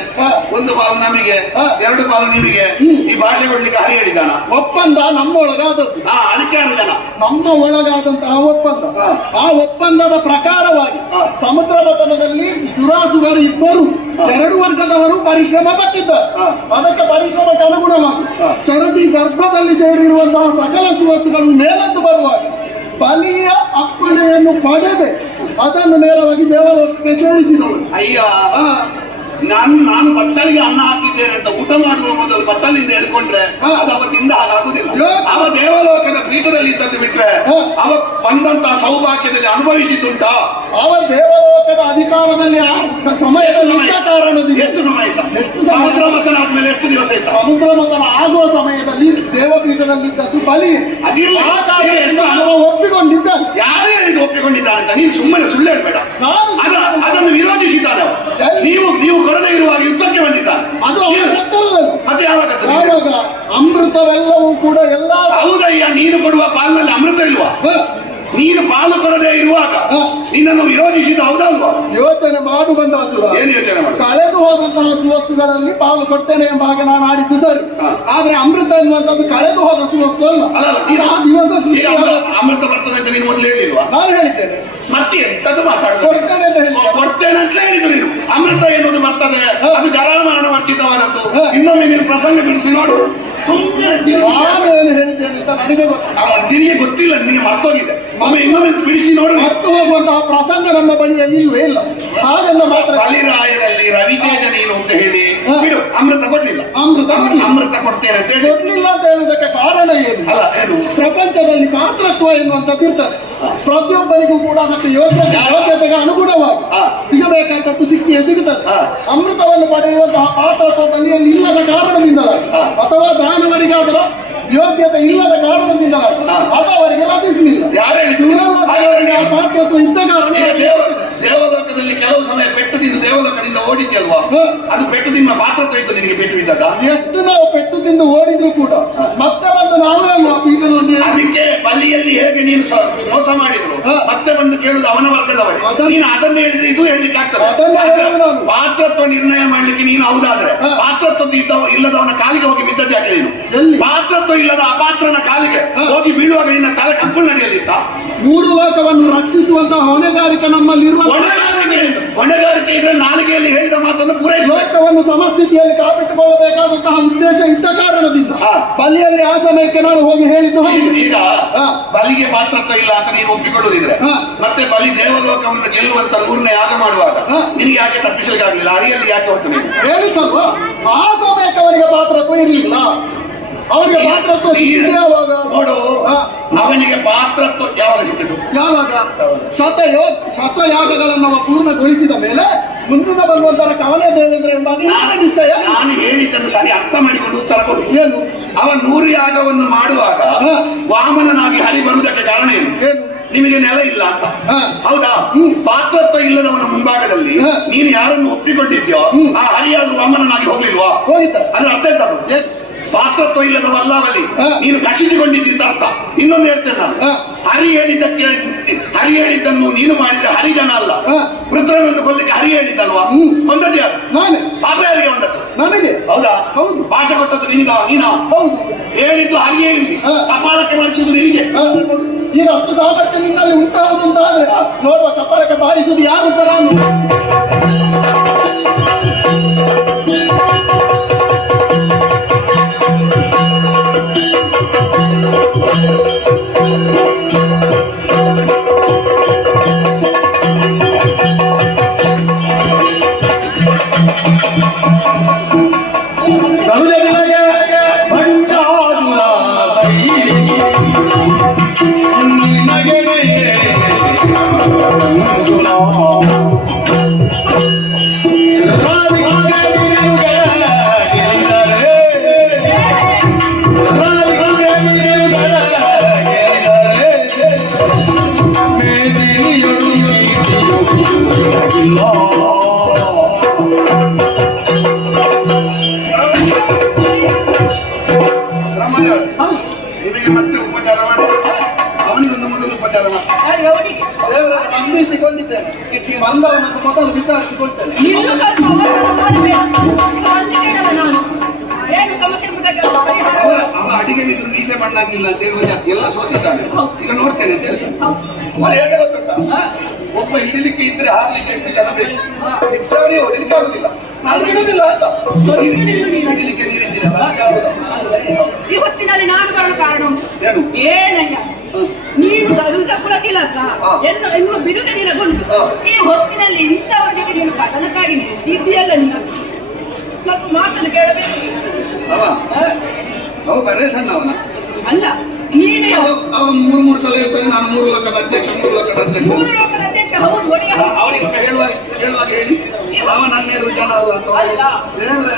1 ಪಾಲು ನಮಗೆ, 2 ಪಾಲು ನಿಮಗೆ, ಈ ಭಾಷೆ ಕೊಡ್ಲಿಕ್ಕೆ ಹರಿ ಹೇಳಿದ್ದಾನ? ಒಪ್ಪಂದ ನಮ್ಮೊಳಗಾದದ್ದು. ಅದಕ್ಕೆ 6 ಜನ ನಮ್ಮ ಒಳಗಾದಂತಹ ಒಪ್ಪಂದ. ಆ ಒಪ್ಪಂದದ ಪ್ರಕಾರವಾಗಿ ಸಮುದ್ರ ಮಥನದಲ್ಲಿ ಸುರಾಸುರರು ಇಬ್ಬರು 2 ವರ್ಗದವರು ಪರಿಶ್ರಮ ಪಟ್ಟಿದ್ದಾರೆ. ಅದಕ್ಕೆ ಪರಿಶ್ರಮಕ್ಕೆ ಅನುಗುಣವಾಗಿ ಶರದಿ ಗರ್ಭದಲ್ಲಿ ಸೇರಿರುವಂತಹ ಸಕಲ ಸುವಸ್ತುಗಳು ಮೇಲದ್ದು ಬರುವಾಗ ಬಲಿಯ ಅಪ್ಪಣೆಯನ್ನು ಪಡೆದೆ ಅದನ್ನು ನೇರವಾಗಿ ದೇವಲೋಕಕ್ಕೆ ಸೇರಿಸಿದವರು. ಅಯ್ಯ, ನಾನು ಬಟ್ಟಲಿಗೆ ಅನ್ನ ಹಾಕಿದ್ದೇನೆ ಅಂತ ಊಟ ಮಾಡುವ ಮೊದಲು ಬಟ್ಟಲಿಂದ ಹೇಳ್ಕೊಂಡ್ರೆ ಅದು ಅವತ್ತಿಂದ ಹಾಗಾಗುದಿಲ್ಲ. ಅವ ದೇವಲೋಕದ ಪೀಠದಲ್ಲಿ ಇದ್ದದ್ದು ಬಿಟ್ರೆ ಅವ ಬಂದಂತಹ ಸೌಭಾಗ್ಯದಲ್ಲಿ ಅನುಭವಿಸಿದ್ದುಂಟಾ? ಅವ ದೇವಲೋಕದ ಅಧಿಕಾರದಲ್ಲಿ ಆ ಸಮಯದಲ್ಲಿ ಕಾರಣದಿಂದ ಎಷ್ಟು ಸಮಯ ಇದ್ದ? ಸಮುದ್ರ ಮಥನ ಆದ್ಮೇಲೆ ಎಷ್ಟು ದಿವಸ ಇದ್ದ? ಸಮುದ್ರ ಮಥನ ಆಗುವ ಸಮಯದಲ್ಲಿ ದೇವಪೀಠದಲ್ಲಿದ್ದದ್ದು ಬಲಿ. ಆ ಕಾರಣದಿಂದ ಅವ ಒಪ್ಪಿಕೊಂಡಿದ್ದ. ಯಾರೇ ಇದು ಒಪ್ಪಿಕೊಂಡಿದ್ದಾನೆ ಅಂತ ನೀನು ಸುಮ್ಮನೆ ಸುಳ್ಳು ಹೇಳ್ಬೇಡ. ಅದನ್ನು ವಿರೋಧಿಸಿದ್ದಾನೆ. ನೀವು ಕೊಡದೇ ಇರುವಾಗ ಯುದ್ಧಕ್ಕೆ ಬಂದಿದ್ದಾನೆ. ಅದು ಅವರ ಎತ್ತರದಲ್ಲಿ. ಅದು ಯಾವಾಗ? ನೀನು ಕೊಡುವ ಪಾಲಿನಲ್ಲಿ ಅಮೃತ ಇಲ್ವಾ? ಹ, ನೀನು ಪಾಲು ಕೊಡದೆ ಇರುವಾಗ ಹ. ನಿನ್ನನ್ನು ವಿರೋಧಿಸಿದ ಹೌದಲ್ವಾ? ಯೋಚನೆ ಮಾಡು ಬಂದ ಅಸುರ. ಏನು ಯೋಚನೆ ಮಾಡು? ಕಳೆದು ಹೋದಂತಹ ಸುವಸ್ತುಗಳಲ್ಲಿ ಪಾಲು ಕೊಡ್ತೇನೆ ಎಂಬ ಹಾಗೆ ನಾನು ಆಡಿದ್ದು ಸರಿ. ಹ. ಆದ್ರೆ ಅಮೃತ ಎನ್ನುವಂಥದ್ದು ಕಳೆದು ಹೋದ ಸುವಸ್ತು ಅಲ್ಲ. ಅಲ್ಲ, ಇದು ಆ ದಿವಸ ಈಗ ಸೃಷ್ಟಿಯಾದ. ಅಮೃತ ಬರ್ತದೆ ಅಂತ ನೀನು ಮೊದಲು ಹೇಳಿಲ್ವಾ? ನಾನು ಹೇಳಿದ್ದೇನೆ ಮತ್ತೆ ಎಂತದ್ದು ಮಾತಾಡುದು? ಕೊಡ್ತೇನೆ ಅಂತ ಹೇಳಿದ್ದೇನೆ. ಕೊಡ್ತೇನೆ ಅಂತ ಹೇಳಿದ್ರು ನೀನು. ಅಮೃತ ಎನ್ನುವುದು ಬರ್ತದೆ, ಹ. ಅದು ಜರಾಮರಣ ವರ್ಜಿತವಾದದ್ದು. ಹ. ಇನ್ನೊಮ್ಮೆ ನೀನು ಪ್ರಸಂಗ ಬಿಡಿಸಿ ನೋಡು. ಸುಮ್ಮನೆ ನಾನು ಏನು ಹೇಳಿದ್ದೇನೆ ಅಂತ ನನಗೆ ಗೊತ್ತು. ನಿನಗೆ ಗೊತ್ತಿಲ್ಲ, ನಿನಗೆ ಮರ್ತೋಗಿದೆ. ಒಮ್ಮೆ ಇನ್ನೊಮ್ಮೆ ಬಿಡಿಸಿ ನೋಡು. ಮರೆತು ಹೋಗುವಂತಹ ಪ್ರಸಂಗ ನಮ್ಮ ಬಳಿಯಲ್ಲಿ ಇಲ್ವೇ ಇಲ್ಲ. ಹಾಗೆಲ್ಲ ಮಾತ್ರ ಬಲಿರಾಯನಲ್ಲಿ ರವಿತೇಜ ನೀನು ಅಂತ ಹೇಳಿ ಹ. ಬಿಡು, ಅಮೃತ ಕೊಡ್ಲಿಲ್ಲ. ಅಮೃತ ಕೊಡ್ಲಿಲ್ಲ. ಅಮೃತ ಕೊಡ್ತೇನೆ ಅಂತ ಹೇಳಿ ಕೊಡ್ಲಿಲ್ಲ ಅಂತ ಹೇಳುವುದಕ್ಕೆ ಕಾರಣ ಏನು? ಅಲ್ಲ ಏನು? ಪ್ರಪಂಚದಲ್ಲಿ ಪಾತ್ರತ್ವ ಎನ್ನುವಂಥದ್ದು ಇರ್ತದೆ. ಪ್ರತಿಯೊಬ್ಬರಿಗೂ ಕೂಡ ಅದಕ್ಕೆ ಯೋಗ್ಯತೆಗೆ ಅನುಗುಣವಾಗಿ ಹ. ಸಿಗಬೇಕಾದದ್ದು ಸಿಕ್ಕಿಯೇ ಸಿಗುತ್ತದೆ. ಹ. ಅಮೃತವನ್ನು ಪಡೆಯುವಂತಹ ಪಾತ್ರತ್ವ ಬಲಿಯಲ್ಲಿ ಇಲ್ಲದ ಕಾರಣದಿಂದಲಾಗಿ ಹ. ಅಥವಾ ದಾನವರಿಗಾದರೂ ಯೋಗ್ಯತೆ ಇಲ್ಲದ ಕಾರಣದಿಂದಲಾಗಿ ಹ. ಅದು ಅವರಿಗೆ ಲಭಿಸಲಿಲ್ಲ. ಯಾರು ಹೇಳಿದ್ರು? ಇವರೆಲ್ಲ ಆ ಪಾತ್ರತ್ವ ಇದ್ದ ಕಾರಣ ಈಗ ದೇವಲೋಕದಲ್ಲಿ ಕೆಲವು ಸಮಯ ಪೆಟ್ಟು ತಿಂದು ದೇವಲೋಕದಿಂದ ಓಡಿದ್ಯಲ್ವಾ? ಹ. ಅದು ಪೆಟ್ಟು ತಿನ್ನುವ ಪಾತ್ರತ್ವ ಇತ್ತು ನಿನಗೆ ಪೆಟ್ಟು ಬಿದ್ದದ? ಎಷ್ಟು ನಾವು ಪೆಟ್ಟು ತಿಂದು ಓಡಿದ್ರು ಕೂಡ ಮತ್ತೆ ಬಂದು ನಾವೇ ಅಲ್ವಾ ಪೀಠದಲ್ಲಿ ಅದಕ್ಕೆ ಬಲಿಯಲ್ಲಿ ಹೇಗೆ ನೀನು ಮೋಸ ಮಾಡಿದ್ರು ಹ. ಮತ್ತೆ ಬಂದು ಕೇಳುದು ಅವನ ವರ್ಗದವರೇ. ಅದನ್ನು- ನೀನು ಅದನ್ನು ಹೇಳಿದ್ರೆ ಇದು ಹೇಳಲಿಕ್ಕೆ ಆಗ್ತದೆ. ಅದನ್ನು ಹೇಳಿದ್ರು ನಾನು. ಪಾತ್ರತ್ವ ನಿರ್ಣಯ ಮಾಡ್ಲಿಕ್ಕೆ ನೀನು ಹೌದಾದ್ರೆ ಹ. ಪಾತ್ರತ್ವ ಇಲ್ಲದವನ ಕಾಲಿಗೆ ಹೋಗಿ ಬಿದ್ದದ್ದು ಯಾಕೆ ನೀನು? ಎಲ್ಲಿ? ಪಾತ್ರತ್ವ ಇಲ್ಲದ ಅಪಾತ್ರನ ಕಾಲಿಗೆ ಹ. ಹೋಗಿ ಬೀಳುವಾಗ ನಿನ್ನ ತಲೆ ಕಂಕುಳು ನಡೆಯಲಿತ್ತ? ಮೂರು ಲೋಕವನ್ನು ರಕ್ಷಿಸುವಂತಹ ಹೊಣೆಗಾರಿಕೆ ನಮ್ಮಲ್ಲಿರುವ ಹೊಣೆಗಾರಿಕೆ ಇದ್ರೆ ನಾಲಿಗೆಯಲ್ಲಿ ಹೇಳಿದ ಮಾತನ್ನು ಪೂರೈಸಬೇಕು. ಲೋಕವನ್ನು ಸಮಸ್ಥಿತಿಯಲ್ಲಿ ಕಾಪಿಟ್ಟುಕೊಳ್ಳಬೇಕಾದಂತಹ ಉದ್ದೇಶ ಇದ್ದ ಕಾರಣದಿಂದ ಹ. ಬಲಿಯಲ್ಲಿ ಆ ಸಮಯಕ್ಕೆ ನಾನು ಹೋಗಿ ಹೇಳಿದ್ದು ಹೌದು. ಈಗ ಹ. ಬಲಿಗೆ ಪಾತ್ರತ್ವ ಇಲ್ಲ ಅಂತ ನೀನು ಒಪ್ಪಿಕೊಳ್ಳುದಿದ್ರೆ ಹ. ಮತ್ತೆ ಬಲಿ ದೇವಲೋಕವನ್ನು ಗೆಲ್ಲುವಂತ 100ನೇ ಯಾಗ ಮಾಡುವಾಗ ಹ. ನಿನಗೆ ಯಾಕೆ ತಪ್ಪಿಸಲಿಕ್ಕೆ ಆಗ್ಲಿಲ್ಲ? ಅಡಿಯಲ್ಲಿ ಯಾಕೆ ಹೋಗ್ತು ನೀನು? ಹೇಳಿದ್ದಲ್ವಾ ಆ ಸಮಯಕ್ಕೆ ಅವರಿಗೆ ಪಾತ್ರತ್ವ ಇರಲಿಲ್ಲ. ಅವರಿಗೆ ಪಾತ್ರತ್ವ ಸಿಕ್ಕಿದೆ ಯಾವಾಗ? ನೋಡು, ಹ. ಅವನಿಗೆ ಪಾತ್ರತ್ವ ಯಾವಾಗ ಸಿಕ್ಕಿತು? ಯಾವಾಗ ಶತಯಾಗಗಳನ್ನು ಅವ ಪೂರ್ಣಗೊಳಿಸಿದ ಮೇಲೆ ಮುಂದಿನ ಬರುವಂತಹ ಕವಲೆ ದೇವೇಂದ್ರ ಎಂಬ ನಿಶ್ಚಯ. ನಾನು ಹೇಳಿದ್ದನ್ನು ಸರಿ ಅರ್ಥ ಮಾಡಿಕೊಂಡು ಉತ್ತರ ಕೊಡು. ಏನು? ಅವ 100 ಯಾಗವನ್ನು ಮಾಡುವಾಗ ಹ. ವಾಮನನಾಗಿ ಹರಿ ಬರುವುದಕ್ಕೆ ಕಾರಣ ಏನು? ಏನು? ನಿಮಗೆ ನೆಲ ಇಲ್ಲ ಅಂತ. ಹ. ಹೌದಾ? ಹ್ಮ್. ಪಾತ್ರತ್ವ ಇಲ್ಲದವನ ಮುಂಭಾಗದಲ್ಲಿ ಹ. ನೀನು ಯಾರನ್ನು ಒಪ್ಪಿಕೊಂಡಿದ್ಯೋ ಹ್ಮ್. ಆ ಹರಿಯಾದ್ರೂ ವಾಮನನಾಗಿ ಹೋಗ್ಲಿಲ್ವಾ? ಹೋಗಿದ್ದ. ಅದ್ರ ಅರ್ಥ ಎಂತದು? ಏನು? ಪಾತ್ರತ್ವ ಇಲ್ಲದವಲ್ಲ ಬಲಿ, ಹ. ನೀನು ಕಸಿದುಕೊಂಡಿದ್ದ ಅರ್ಥ. ಇನ್ನೊಂದು ಹೇಳ್ತೇನೆ ನಾನು. ಹ. ಹರಿ ಹೇಳಿದ್ದನ್ನು ನೀನು ಮಾಡಿದ್ರೆ ಹರಿಜನ ಅಲ್ಲ. ಹ. ವೃತ್ರನನ್ನು ಕೊಲ್ಲಿಕ್ಕೆ ಹರಿ ಹೇಳಿದ್ದಲ್ವಾ? ಹ್ಮ್. ಕೊಂದದ್ದು ಯಾರು? ನಾನೇ. ಪಾಪ ಯಾರಿಗೆ ಬಂದದ್ದು? ನನಗೆ. ಹೌದಾ? ಹೌದು. ಭಾಷೆ ಕೊಟ್ಟದ್ದು ನೀನ ಹೌದು. ಹೇಳಿದ್ದು ಹರಿಯೇ ಇಲ್ಲಿ, ಹ. ಕಪಾಳಕ್ಕೆ ಮಾಡಿಸುದು ನಿನಗೆ. ಹ. ಈಗ ಅಷ್ಟು ಸಾಮರ್ಥ್ಯ ನಿನ್ನಲ್ಲಿ ಉಂಟಾಗುದು ಅಂತ ಆದ್ರೆ ನೋಡುವ ಕಪಾಳಕ್ಕೆ ಬಾರಿಸುದು ಯಾರು ತರ ನಿಮಗೆ ಮತ್ತೆ ಉಪಚಾರ ಮಾಡಿ, ಅವನಿಗೊಂದು ಮೊದಲು ಉಪಚಾರ ಮಾಡಿ. ದೇವರನ್ನು ಬಂಧಿಸಿಕೊಂಡಿದ್ದೇನೆ. ಬಂದವನನ್ನು ಮೊದಲು ವಿಚಾರಿಸಿಕೊಳ್ತೇನೆ. ಅವ ಅಡಿಗೆ ಬಿದ್ದು ಮೀಸೆ ಮಣ್ಣಾಗಿಲ್ಲ ದೇವರ ಎಲ್ಲ ಸೋತಿದ್ದಾನೆ. ಈಗ ನೋಡ್ತೇನೆ ಅಂತ ಹೇಳ್ತಾನೆ. ಅವನು ಹೇಗೆ ಗೊತ್ತುಂಟಾ? ಒಬ್ಬ ಹಿಡಿಲಿಕ್ಕೆ ಇದ್ರೆ ಹಾರ್ಲಿಕ್ಕೆ 8 ಜನ ಬೇಕು. ನಿಜವಾಗಿ ಹೊಡಿಲಿಕ್ಕೆ ಆಗುದಿಲ್ಲ. ನಾನು ಹಿಡುದಿಲ್ಲ ಅಂತ ಹಿಡಿಲಿಕ್ಕೆ ನೀರಿದ್ದೀರಲ್ಲ, ಈ ಹೊತ್ತಿನಲ್ಲಿ ನಾನು ಬರಲು ಕಾರಣ ಏನು? ಏನಯ್ಯ ನೀನು ಅರುಂಧ ಕುಲಕಿಲಕ ಇನ್ನು ಬಿಡುಗೆ ನಿನಗೊಂಡು ಈ ಹೊತ್ತಿನಲ್ಲಿ ಇಂಥವರಿಗೆ ನೀನು ಕಥನಕ್ಕಾಗಿ ನಿಂತಿದ್ದೀಯಲ್ಲ, ನೀನು ಸ್ವಲ್ಪ ಮಾತನ್ನು ಕೇಳಬೇಕು. ಅವ ಅವ ಬರೇ ಸಣ್ಣ ಅವನ ಅಲ್ಲ, ನೀನೇ ಅವ 3 ಸಲ ಇರ್ತಾನೆ. ನಾನು 3 ಲೋಕದ ಅಧ್ಯಕ್ಷ, 3 ಲೋಕದ ಅಧ್ಯಕ್ಷ. ಮೂರು ಲೋಕದ ಅಧ್ಯಕ್ಷ. ಹೌದು, ಒಡೆಯ. ಅವನಿಗೆ ಹೇಳುವಾಗ ಹೇಳಿ ಅವ ನನ್ನ ಎದುರು ಜನ ಅಲ್ಲ ಅಂತ. ಅಲ್ಲ, ದೇವರೇ,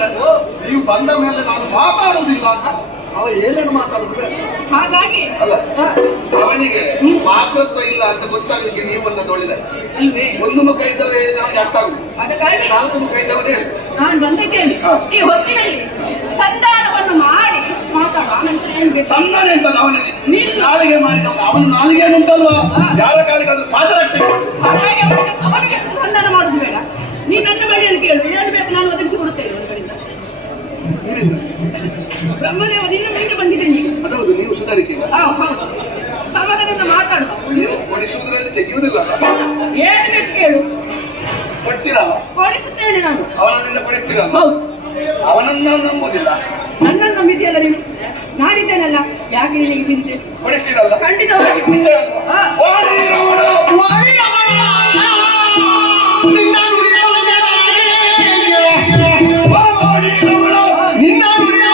ನೀವು ಬಂದ ಮೇಲೆ ನಾನು ಮಾತಾಡುವುದಿಲ್ಲ. ಅವ ಏನೇನು ಮಾತಾಡಿದ್ರೆ ಹಾಗಾಗಿ ಅಲ್ಲ, ಅವನಿಗೆ ಮಾತೃತ್ವ ಇಲ್ಲ ಅಂತ ಗೊತ್ತಾಗಲಿಕ್ಕೆ ನೀವು ಬಂದದ್ದು ಒಳ್ಳೆದ. ಅಲ್ವೇ? ಒಂದು ಮುಖ ಇದ್ದವೇ ಹೇಳಿದ್ರೆ ಅವನಿಗೆ ಅರ್ಥ ಆಗುದು. ಅದಕ್ಕಾಗಿ 4 ಮುಖ ಇದ್ದವನೇ ನಾನು ಬಂದಿದ್ದೇನೆ. ಈ ಹೊತ್ತಿನಲ್ಲಿ ಸಂಧಾನವನ್ನು ಮಾಡಿ ಮಾತಾಡುವ ನಂತರ ಮಾಡ್ಬೇಕು. ತಂದಾನೆ ಅಂತ ಅವನಿಗೆ ನೀನು- ನಾಲಿಗೆ ಮಾಡಿದ ಅವನು ನಾಲಿಗೆ ಏನುಂಟಲ್ವಾ ಯಾರ ಕಾಲಿಗೆ ಅದು ಪಾದರಕ್ಷೆ ಹಾಗಾಗಿ ಅವನಿಗೆ ಸಂಧಾನ ಮಾಡುದು ಬೇಡ. ನೀ ನನ್ನ ಬಳಿಯಲ್ಲಿ ಕೇಳು, ಏನು ಬೇಕು ನಾನು ಒದಗಿಸಿ ಕೊಡುತ್ತೇನೆ ಅವನ ಕಡೆಯಿಂದ. ಬ್ರಹ್ಮದೇವ ನಿನ್ನ ಮೇಲೆ ಬಂದಿದ್ದೇನೆ ಈಗ. ಅದೌದು ನೀವು ಸುಧಾರಿತೀರ ಹೌದು, ಸಮಾಧಾನದಿಂದ ಮಾತಾಡುವ. ನೀವು ಕೊಡಿಸುವುದರಲ್ಲಿ ತೆಗೆಯುವುದಿಲ್ಲ ಏನು ಬೇಕು ಕೇಳು, ಕೊಡ್ತೀರಾ ಕೊಡಿಸುತ್ತೇನೆ ನಾನು. ಅವನಿಂದ ಕೊಡ್ತೀರಾ ಹೌದು, ಅವನನ್ನು ನಂಬುದಿಲ್ಲ ನನ್ನನ್ನು ನಂಬಿದೆಯಲ್ಲ ನೀನು, ನಾನಿದ್ದೇನಲ್ಲ, ಯಾಕೆ ನಿನಗೆ ಚಿಂತೆ? ಕೊಡಿಸ್ತೀರಲ್ಲ ಖಂಡಿತವಾಗಿ. ನಿಜ ಅಲ್ವಾ? ಹಾ. ವಾಡಿ ರಮಣ, ವಾಡಿ ರಮಣ, ನಿನ್ನ ನುಡಿಯ ವಾಡಿ ರಮಣ, ನಿನ್ನ ನುಡಿಯ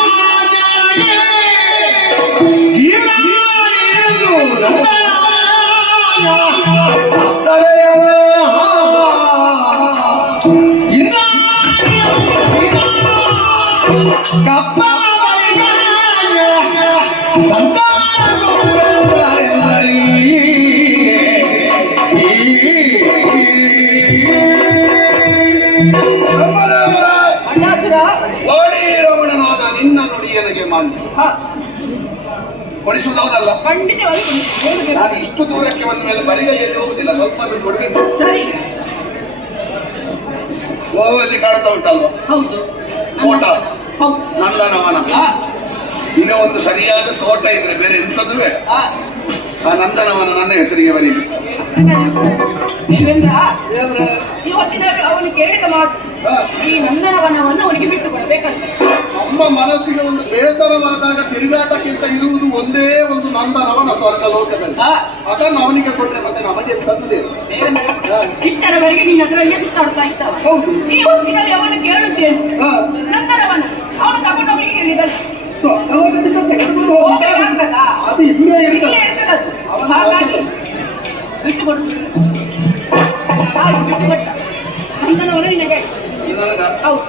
ವಾಡಿ ರಮಣನಾದ ನಿನ್ನ ನುಡಿಯನಿಗೆ ಮಾನ್ಯ ಕೊಡಿಸುವುದಲ್ಲ. ಖಂಡಿತವಾಗಿ ಏನು ಬೇಕು? ನಾನು ಇಷ್ಟು ದೂರಕ್ಕೆ ಬಂದ ಮೇಲೆ ಬರಿಗೈಯಲ್ಲಿ ಹೋಗುದಿಲ್ಲ, ಸ್ವಲ್ಪ ಅದನ್ನು ಕೊಡಬೇಕು. ಸರಿ, ಗೋವಲ್ಲಿ ಕಾಣ್ತಾ ಉಂಟಲ್ವ ಹೌದು, ತೋಟ ಹೌದು. ನಂದನವನ ಈಗ ಒಂದು ಸರಿಯಾದ ತೋಟ ಇದ್ರೆ ಬೇರೆ ಎಂಥದ್ದು ಬೇಡ. ಆ ನಂದನವನ ನನ್ನ ಹೆಸರಿಗೆ ಬರೀಲಿ. ನೀವೆಂದ್ರ ಇವತ್ತಿನ ಅವನು ಕೇಳಿದ ಮಾತು, ಈ ನಂದನವನವನ್ನು ಅವನಿಗೆ ಬಿಟ್ಟು ಕೊಡಬೇಕಂತ. ನಮ್ಮ ಮನಸ್ಸಿಗೆ ಒಂದು ಬೇಸರವಾದಾಗ ತಿರುಗಾಟಕ್ಕಿಂತ ಇರುವುದು ಒಂದೇ ಒಂದು ನಂದನವನ ಸ್ವರ್ಗ ಲೋಕದಲ್ಲಿ. ಅದನ್ನು ಅವನಿಗೆ ಕೊಟ್ಟರೆ ಮತ್ತೆ ನಮಗೆ ಎಂತದ್ದು. ಇಷ್ಟರವರೆಗೆ ನಿನ್ನ ಹತ್ರಲ್ಲೇ ಸುತ್ತಾಡ್ತಾ ಇದ್ದಾವ. ಹೌದು. ಈ ಹೊತ್ತಿನಲ್ಲಿ ಅವನು ಕೇಳುತ್ತೇನೆ ನಂದನವನ ಅವನು ತಗೊಂಡೋಗಿ ಹೇಳಿದಲ್ಲ, ತೆಗೆದುಕೊಂಡು ಹೋಗ್ಬೇಕಾಗ್ತದ? ಅದು ಇಲ್ಲೇ ಇರ್ತದೆ. ಹಾಗಾಗಿ ಬಿಟ್ಟು ಕೊಡು. ಬಿಟ್ಟು ಕೊಟ್ಟ ನಂದನವನ ನಿನಗೆ. ಹೌದು,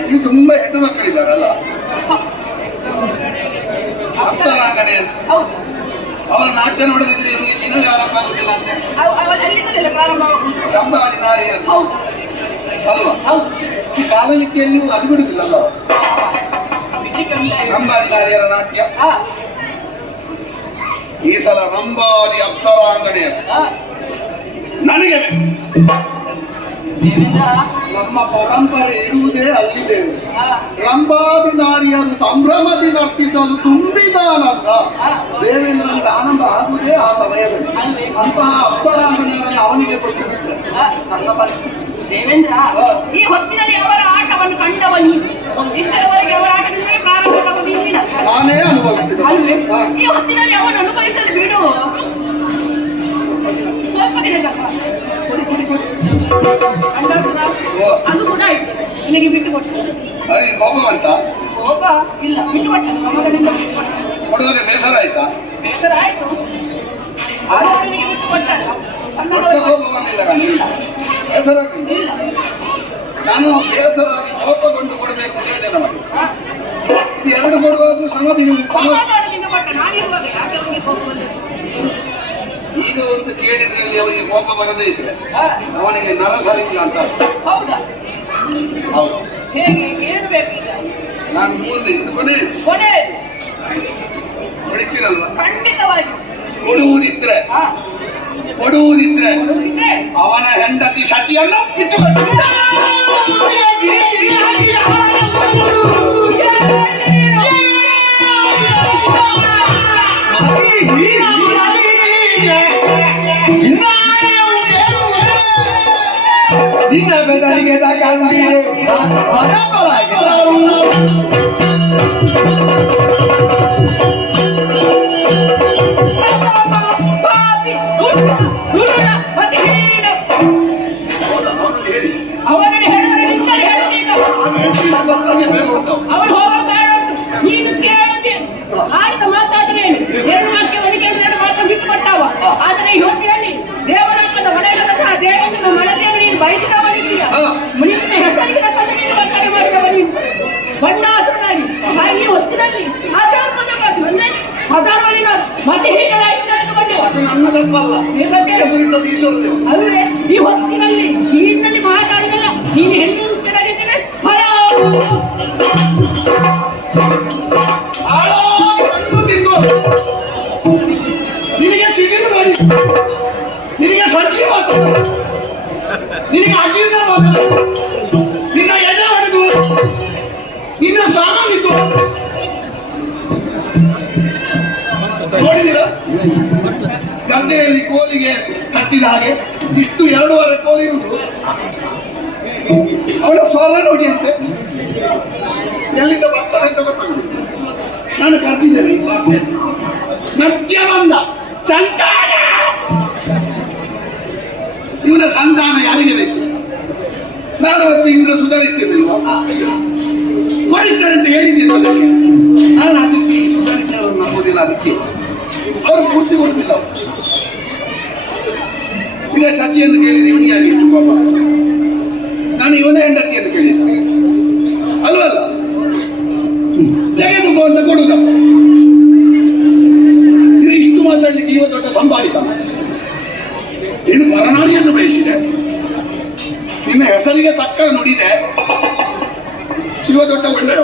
ಇಲ್ಲಿ ತುಂಬಾ ಹೆಣ್ಣು ಮಕ್ಕಳಿದ್ದಾರಲ್ಲ, ಅಪ್ಸರಾಂಗನೆ ಅಂತ. ಹೌದು. ಅವರ ನಾಟ್ಯ ನೋಡದಿದ್ರೆ ಇವನಿಗೆ ದಿನ ಆಗುದಿಲ್ಲ ಅಂತ ಅವಲ್ಲಿಂದಲೇ ಪ್ರಾರಂಭವಾಗುವುದು. ರಂಭಾದಿ ನಾರಿ ಅಂತ ಹೌದು, ಅಲ್ವಾ? ಹೌದು. ಈ ಕಾಲಮಿತಿಯಲ್ಲಿ ಅದು ಬಿಡುದಿಲ್ಲಲ್ಲ ರಂಭಾದಿ ನಾರಿಯರ ನಾಟ್ಯ. ಈ ಸಲ ರಂಭಾದಿ ಅಪ್ಸರಾಂಗನೆ ನನಗೆ ನಮ್ಮ ಪರಂಪರೆ ಇರುವುದೇ ಅಲ್ಲಿದೆ. ರಂಭಾದಿ ನಾರಿಯರು ಸಂಭ್ರಮದಿ ನರ್ತಿಸಲು ತುಂಬಿದಾನಂದ ದೇವೇಂದ್ರನಿಗೆ ಆನಂದ ಆಗುವುದೇ ಆ ಸಮಯದಲ್ಲಿ. ಅಂತಹ ಅಪ್ಸರಾಂಗನೆಯನ್ನು ಅವನಿಗೆ ಕೊಟ್ಟಿದ್ದೆ ನನ್ನ ಪರಿಸ್ಥಿತಿ. ದೇವೇಂದ್ರ, ಈ ಹೊತ್ತಿನಲ್ಲಿ ಅವರ ಆಟವನ್ನು ಕಂಡವ ನೀನು. ಇಷ್ಟರವರೆಗೆ ಅವರ ಆಟದಿಂದಲೇ ಪ್ರಾರಂಭವಾಗುವ ನೀನು. ನಾನೇ ಅನುಭವಿಸಿದೆ. ಅಲ್ವೇ? ಈ ಹೊತ್ತಿನಲ್ಲಿ ಅವನು ಅನುಭವಿಸಲು ಬಿಡು. ಸ್ವಲ್ಪ ದಿನ ಅದು ಕೂಡ ಆಯ್ತು, ನಿನಗೆ ಬಿಟ್ಟು ಕೊಟ್ಟು. ಕೋಪವಂತ ಕೋಪ ಇಲ್ಲ, ಬಿಟ್ಟು ಕೊಟ್ಟ ಸಮಾಧಾನದಿಂದ ಬಿಟ್ಟು ಕೊಟ್ಟ. ಕೊಡುವಾಗ ಬೇಸರ ಆಯ್ತಾ? ಬೇಸರ ಆಯ್ತು, ಆದರೂ ನಿನಗೆ ಬಿಟ್ಟು ಕೊಟ್ಟಲ್ಲ. ದೊಡ್ಡ ಕೋಪವನ್ನಿಲ್ಲ ಇಲ್ಲ ಬೇಸರ ಇಲ್ಲ. ನಾನು ಬೇಸರವಾಗಿ ಕೋಪಗೊಂಡು ಕೊಡಬೇಕು ಅಂತ ಯೋಚನೆ ಮಾಡಿ ಇದು ಎರಡು ಕೊಡುವಾಗ ಸಮಾಧಾನದಿಂದ ಕೊಟ್ಟ. ನಾನಿರುವಾಗ ಯಾಕೆ ಅವನಿಗೆ ಕೋಪ ಬಂದದ್ದು? ಈಗ ಒಂದು ಕೇಳಿದ್ರಲ್ಲಿ ಅವನಿಗೆ ಕೋಪ ಬರದೇ ಇದ್ರೆ ಅವನಿಗೆ ನರಸರಿಲ್ಲ ಅಂತ. ಹೌದಾ? ಹೌದು. ಹೇಗೆ ಏನು ಬೇಕೀಗ? ನಾನು ಮೂರನೇ ಕೊನೆ ಕೊನೆ ಹೊಡಿತೀನಲ್ವ? ಖಂಡಿತವಾಗಿ ಕೊಡುವುದಿದ್ರೆ ಅವನ ಹೆಂಡತಿ ಶಚಿಯನ್ನು ನಿನ್ನ ಬೆದರಿಗೆ ತಗೊಂಡಿದೆ ಅವನನ್ನು ಅವನು ಹೋಗಬೇಡ. ನೀನು ಕೇಳುತ್ತೆ ಆಡಿದ ಮಾತಾದ್ರೆ ಎರಡು ವಾಕ್ಯ ಒಳಗೆ ಎರಡು ಮಾತು ಬಿಟ್ಟು ಕೊಟ್ಟವ. ಆದರೆ ಈ ಹೊತ್ತಿನಲ್ಲಿ ದೇವರಾತ್ಮದ ಒಡೆಯದಂತಹ ದೇವರನ್ನು ಮನದೇವರು ನೀನು ಬಯಸಿದವನಿದ್ದೀಯ. ನಿನ್ನ ಹೆಸರಿಗೆ ನೀನು ಒತ್ತಾಯ ಮಾಡಿದವ ನೀನು ಬಣ್ಣಾಸುರನಾಗಿ. ಈ ಹೊತ್ತಿನಲ್ಲಿ ಅಧರ್ಮದ ಅಧರ್ಮನಿನ ಮತ್ತೆ ಹೀಗೆ ನನ್ನ ತಪ್ಪಲ್ಲ. ಅಲ್ವೇ? ಈ ಹೊತ್ತಿನಲ್ಲಿ ನೀರಿನಲ್ಲಿ ಮಾತಾಡಿದಲ್ಲ, ನೀನು ಹೆಣ್ಣು ಫಲ ಸಾಮಾನಿತ್ತು ನೋಡಿದ್ದೀರಾ? ಗದ್ದೆಯಲ್ಲಿ ಕೋಲಿಗೆ ಕಟ್ಟಿದ ಹಾಗೆ ಇಷ್ಟು 2.5 ಕೋಲಿ ಇರುವುದು. ಅವಳ ಸ್ವರ ನೋಡಿ ಅಂತೆ ಎಲ್ಲಿಂದ ಬರ್ತಾರೆ ಅಂತ ಗೊತ್ತಾಗುದು. ನಾನು ಕರೆದಿದ್ದೇನೆ, ನೃತ್ಯ ಬಂದ ಸಂತಾನ. ಇವನ ಸಂತಾನ ಯಾರಿಗೆ ಬೇಕು? ನಾನು ಮತ್ತು ಇಂದ್ರ ಸುಧಾರಿಸ್ತಿರ್ಲಿಲ್ವಾ? ಹೊಡಿತಾರೆ ಅಂತ ಹೇಳಿದ್ದೇನೆ ಅದಕ್ಕೆ. ನಾನು ಅದಕ್ಕೆ ಸುಧಾರಿಸಿದವರು ನಂಬುದಿಲ್ಲ. ಅದಕ್ಕೆ ಅವರು ಪೂರ್ತಿ ಕೊಡುದಿಲ್ಲ. ಅವರು ಈಗ ಸಚಿಯನ್ನು ಕೇಳಿದ್ರೆ ಇವನಿಗೆ ಆಗಿತ್ತು ಪಾಪ. ನಾನು ಇವನ ಹೆಂಡತಿ ಅಂತ ಕೇಳಿದ್ದೆ ಅಲ್ವಲ್ಲ, ತೆಗೆದುಕೋ ಅಂತ ಕೊಡುದಪ್ಪ. ಇಷ್ಟು ಮಾತಾಡ್ಲಿಕ್ಕೆ ಇವ ದೊಡ್ಡ ಸಂಭಾವಿತ. ಇನ್ನು ಪರನಾಡಿಯನ್ನು ಬಯಸಿದೆ, ನಿನ್ನ ಹೆಸರಿಗೆ ತಕ್ಕ ನುಡಿದೆ. ಇವ ದೊಡ್ಡ ಒಳ್ಳೆಯ.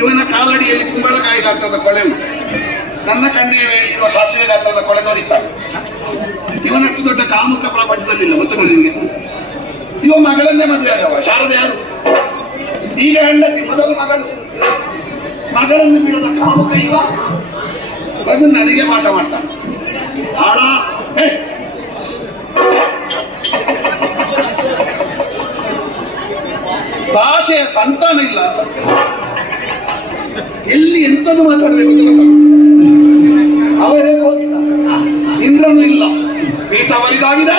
ಇವನ ಕಾಲಡಿಯಲ್ಲಿ ಕುಂಬಳಕಾಯಿ ಗಾತ್ರದ ಕೊಳೆ ಉಂಟು. ನನ್ನ ಕಣ್ಣಿಗೆ ಇರುವ ಸಾಸಿವೆ ಗಾತ್ರದ ಕೊಳೆ ನೋಡಿದ್ದಾರೆ. ಇವನಷ್ಟು ದೊಡ್ಡ ಕಾಮುಕ ಪ್ರಪಂಚದಲ್ಲಿಲ್ಲ, ಗೊತ್ತು ನಿಮಗೆ. ಇವ ಮಗಳನ್ನೇ ಮದುವೆ ಆಗವ. ಶಾರದೆ ಯಾರು? ಈಗ ಹೆಂಡತಿ, ಮೊದಲು ಮಗಳು. ಮಗಳನ್ನು ಬಿಡದ ಕಾಮುಕ ಇವ. ಅದು ನನಗೆ ಪಾಠ ಮಾಡ್ತಾನೆ. ಆಳ ಭಾಷೆಯ ಸಂತಾನ ಇಲ್ಲ. ಎಲ್ಲಿ ಎಂತದ್ದು ಮಾತಾಡಬೇಕು? ಅವ ಹೇಗೆ ಹೋಗಿದ್ದ? ಇಂದ್ರನು ಇಲ್ಲ, ಪೀಠ ಬರಿದಾಗಿದೆ.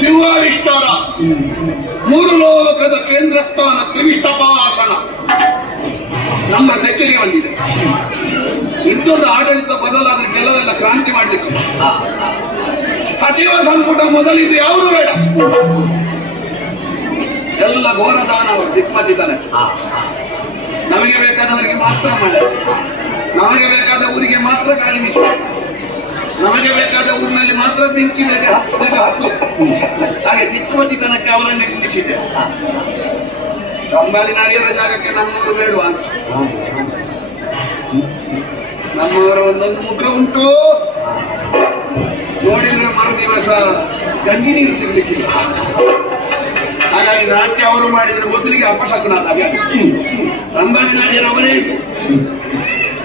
ಶಿವಾವಿಷ್ಟಾರ, 3 ಲೋಕದ ಕೇಂದ್ರ ಸ್ಥಾನ, ತ್ರಿವಿಷ್ಟಪಾಸನ ನಮ್ಮ ತೆಕ್ಕೆಗೆ ಬಂದಿದೆ. ಇಂಥದ್ದು ಆಡಳಿತ ಬದಲಾದ ಕೆಲವೆಲ್ಲ ಕ್ರಾಂತಿ ಮಾಡಲಿಕ್ಕೆ ಸಚಿವ ಸಂಪುಟ ಮೊದಲಿದ್ದು ಯಾವುದು ಬೇಡ. ಎಲ್ಲ ಘೋರದಾನ ಅವರು ದಿಕ್ಮತಿದ್ದಾನೆ. ನಮಗೆ ಬೇಕಾದವರಿಗೆ ಮಾತ್ರ ಮಾಡಿ, ನಮಗೆ ಬೇಕಾದ ಊರಿಗೆ ಮಾತ್ರ ಗಾಳಿ ಮಿಷ, ನಮಗೆ ಬೇಕಾದ ಊರಿನಲ್ಲಿ ಮಾತ್ರ ಬೆಂಕಿ ಬೇಗ ಹತ್ತು. ಹಾಗೆ ದಿಕ್ಮತಿತನಕ್ಕೆ ಅವರನ್ನು ನಿಲ್ಲಿಸಿದೆ. ಕಂಬಾದಿ ನಾರಿಯರ ಜಾಗಕ್ಕೆ ನಮ್ಮವರು ಬೇಡುವ. ನಮ್ಮವರ ಒಂದೊಂದು ಮುಖ ಉಂಟು. ನೋಡಿದ್ರೆ ಮರು ದಿವಸ ಗಂಜಿ ನೀರು ಸಿಗ್ಲಿಕ್ಕಿಲ್ಲ. ಹಾಗಾಗಿ ನಾಟ್ಯ ಅವರು ಮಾಡಿದ್ರೆ ಮೊದಲಿಗೆ ಅಪಶಕುನಾದಾಗ ಕಂಬಾದಿ ನಾರಿಯರವರೇ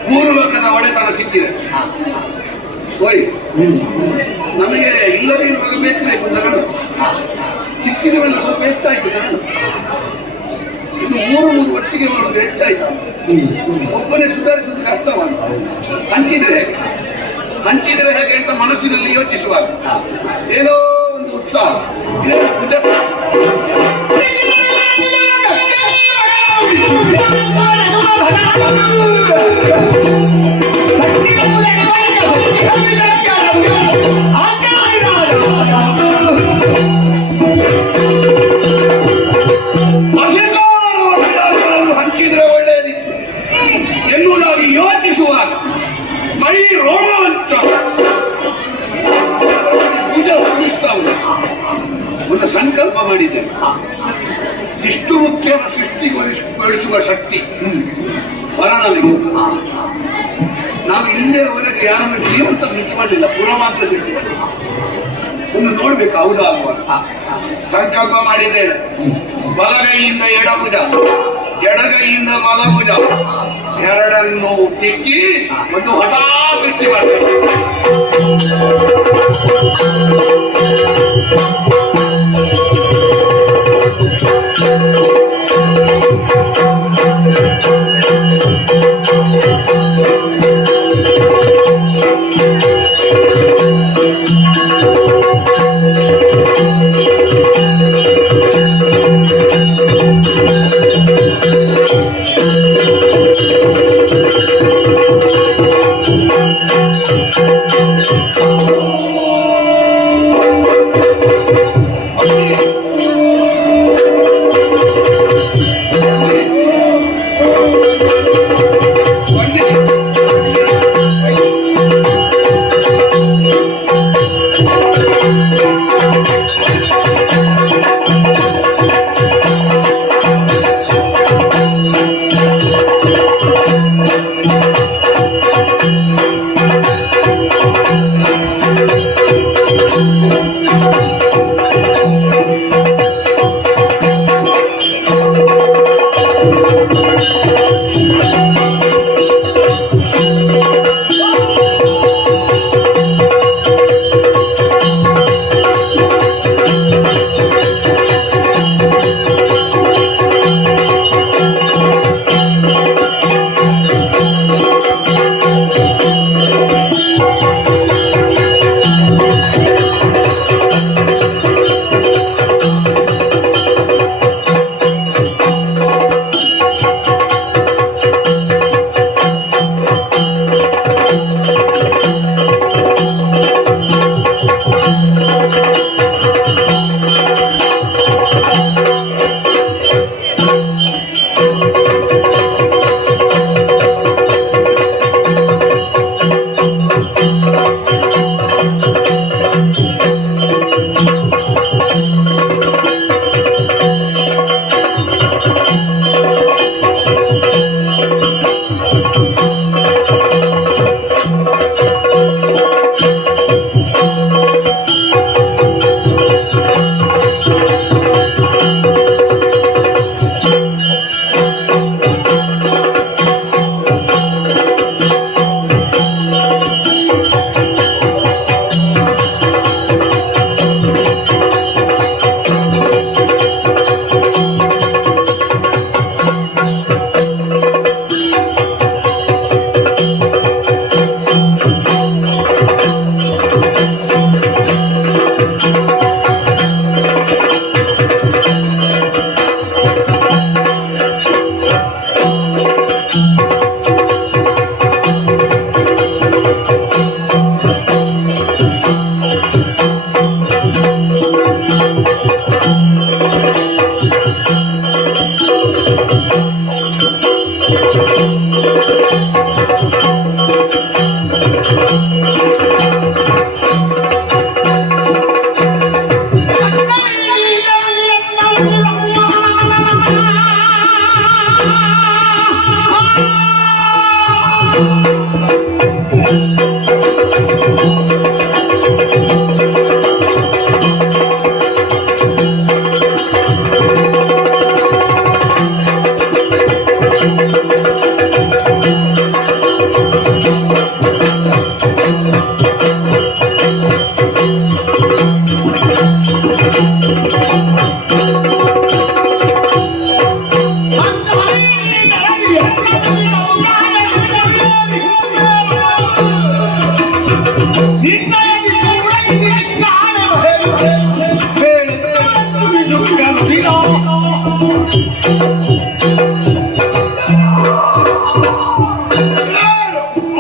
3 ಲೋಕದ ಒಡೆತನ ಸಿಕ್ಕಿದೆ. ಹೋಯ್, ನಮಗೆ ಇಲ್ಲದೇ ಇರುವಾಗ ಬೇಕು ಜನರು ಸಿಕ್ಕಿದ ಮೇಲೆ ಸ್ವಲ್ಪ ಹೆಚ್ಚಾಯ್ತು ಜನರು. ಇದು 3 ಒಟ್ಟಿಗೆ ಬರುವುದು ಹೆಚ್ಚಾಯ್ತು. ಒಬ್ಬನೇ ಸುಧಾರಿಸುವುದು ಕಷ್ಟವಾದ. ಹಂಚಿದ್ರೆ ಹೇಗೆ ಅಂತ ಮನಸ್ಸಿನಲ್ಲಿ ಯೋಚಿಸುವಾಗ ಏನೋ ಒಂದು ಉತ್ಸಾಹ. ಹಂಚಿದ್ರೆ ಒಳ್ಳೆಯದಿತ್ತು ಎನ್ನುವುದಾಗಿ ಯೋಚಿಸುವಾಗ ಮೈ ರೋಮಾಂಚ. ಒಂದು ಸಂಕಲ್ಪ ಮಾಡಿದ್ದೇನೆ. ಇಷ್ಟು ಮುಖ್ಯದ ಸೃಷ್ಟಿಗೊಳಿಸುವ ಶಕ್ತಿ ನನಗೆ. ನಾವು ಇಲ್ಲಿಯವರೆಗೆ ಯಾರನ್ನು ಜೀವಂತ ಸೃಷ್ಟಿ ಮಾಡಲಿಲ್ಲ, ಪುನಃ ಮಾತ್ರ ಸೃಷ್ಟಿ ಮಾಡಲಿಲ್ಲ. ಒಂದು ನೋಡ್ಬೇಕು ಹೌದಾ ಅಲ್ವಾ? ಸಂಕಲ್ಪ ಮಾಡಿದ್ದೇನೆ. ಬಲಗೈಯಿಂದ ಎಡಭುಜ, ಎಡಗೈಯಿಂದ ಬಲಭುಜ ಎರಡನ್ನು ತಿಕ್ಕಿ ಒಂದು ಹೊಸ ಸೃಷ್ಟಿ ಮಾಡ್ತೇವೆ.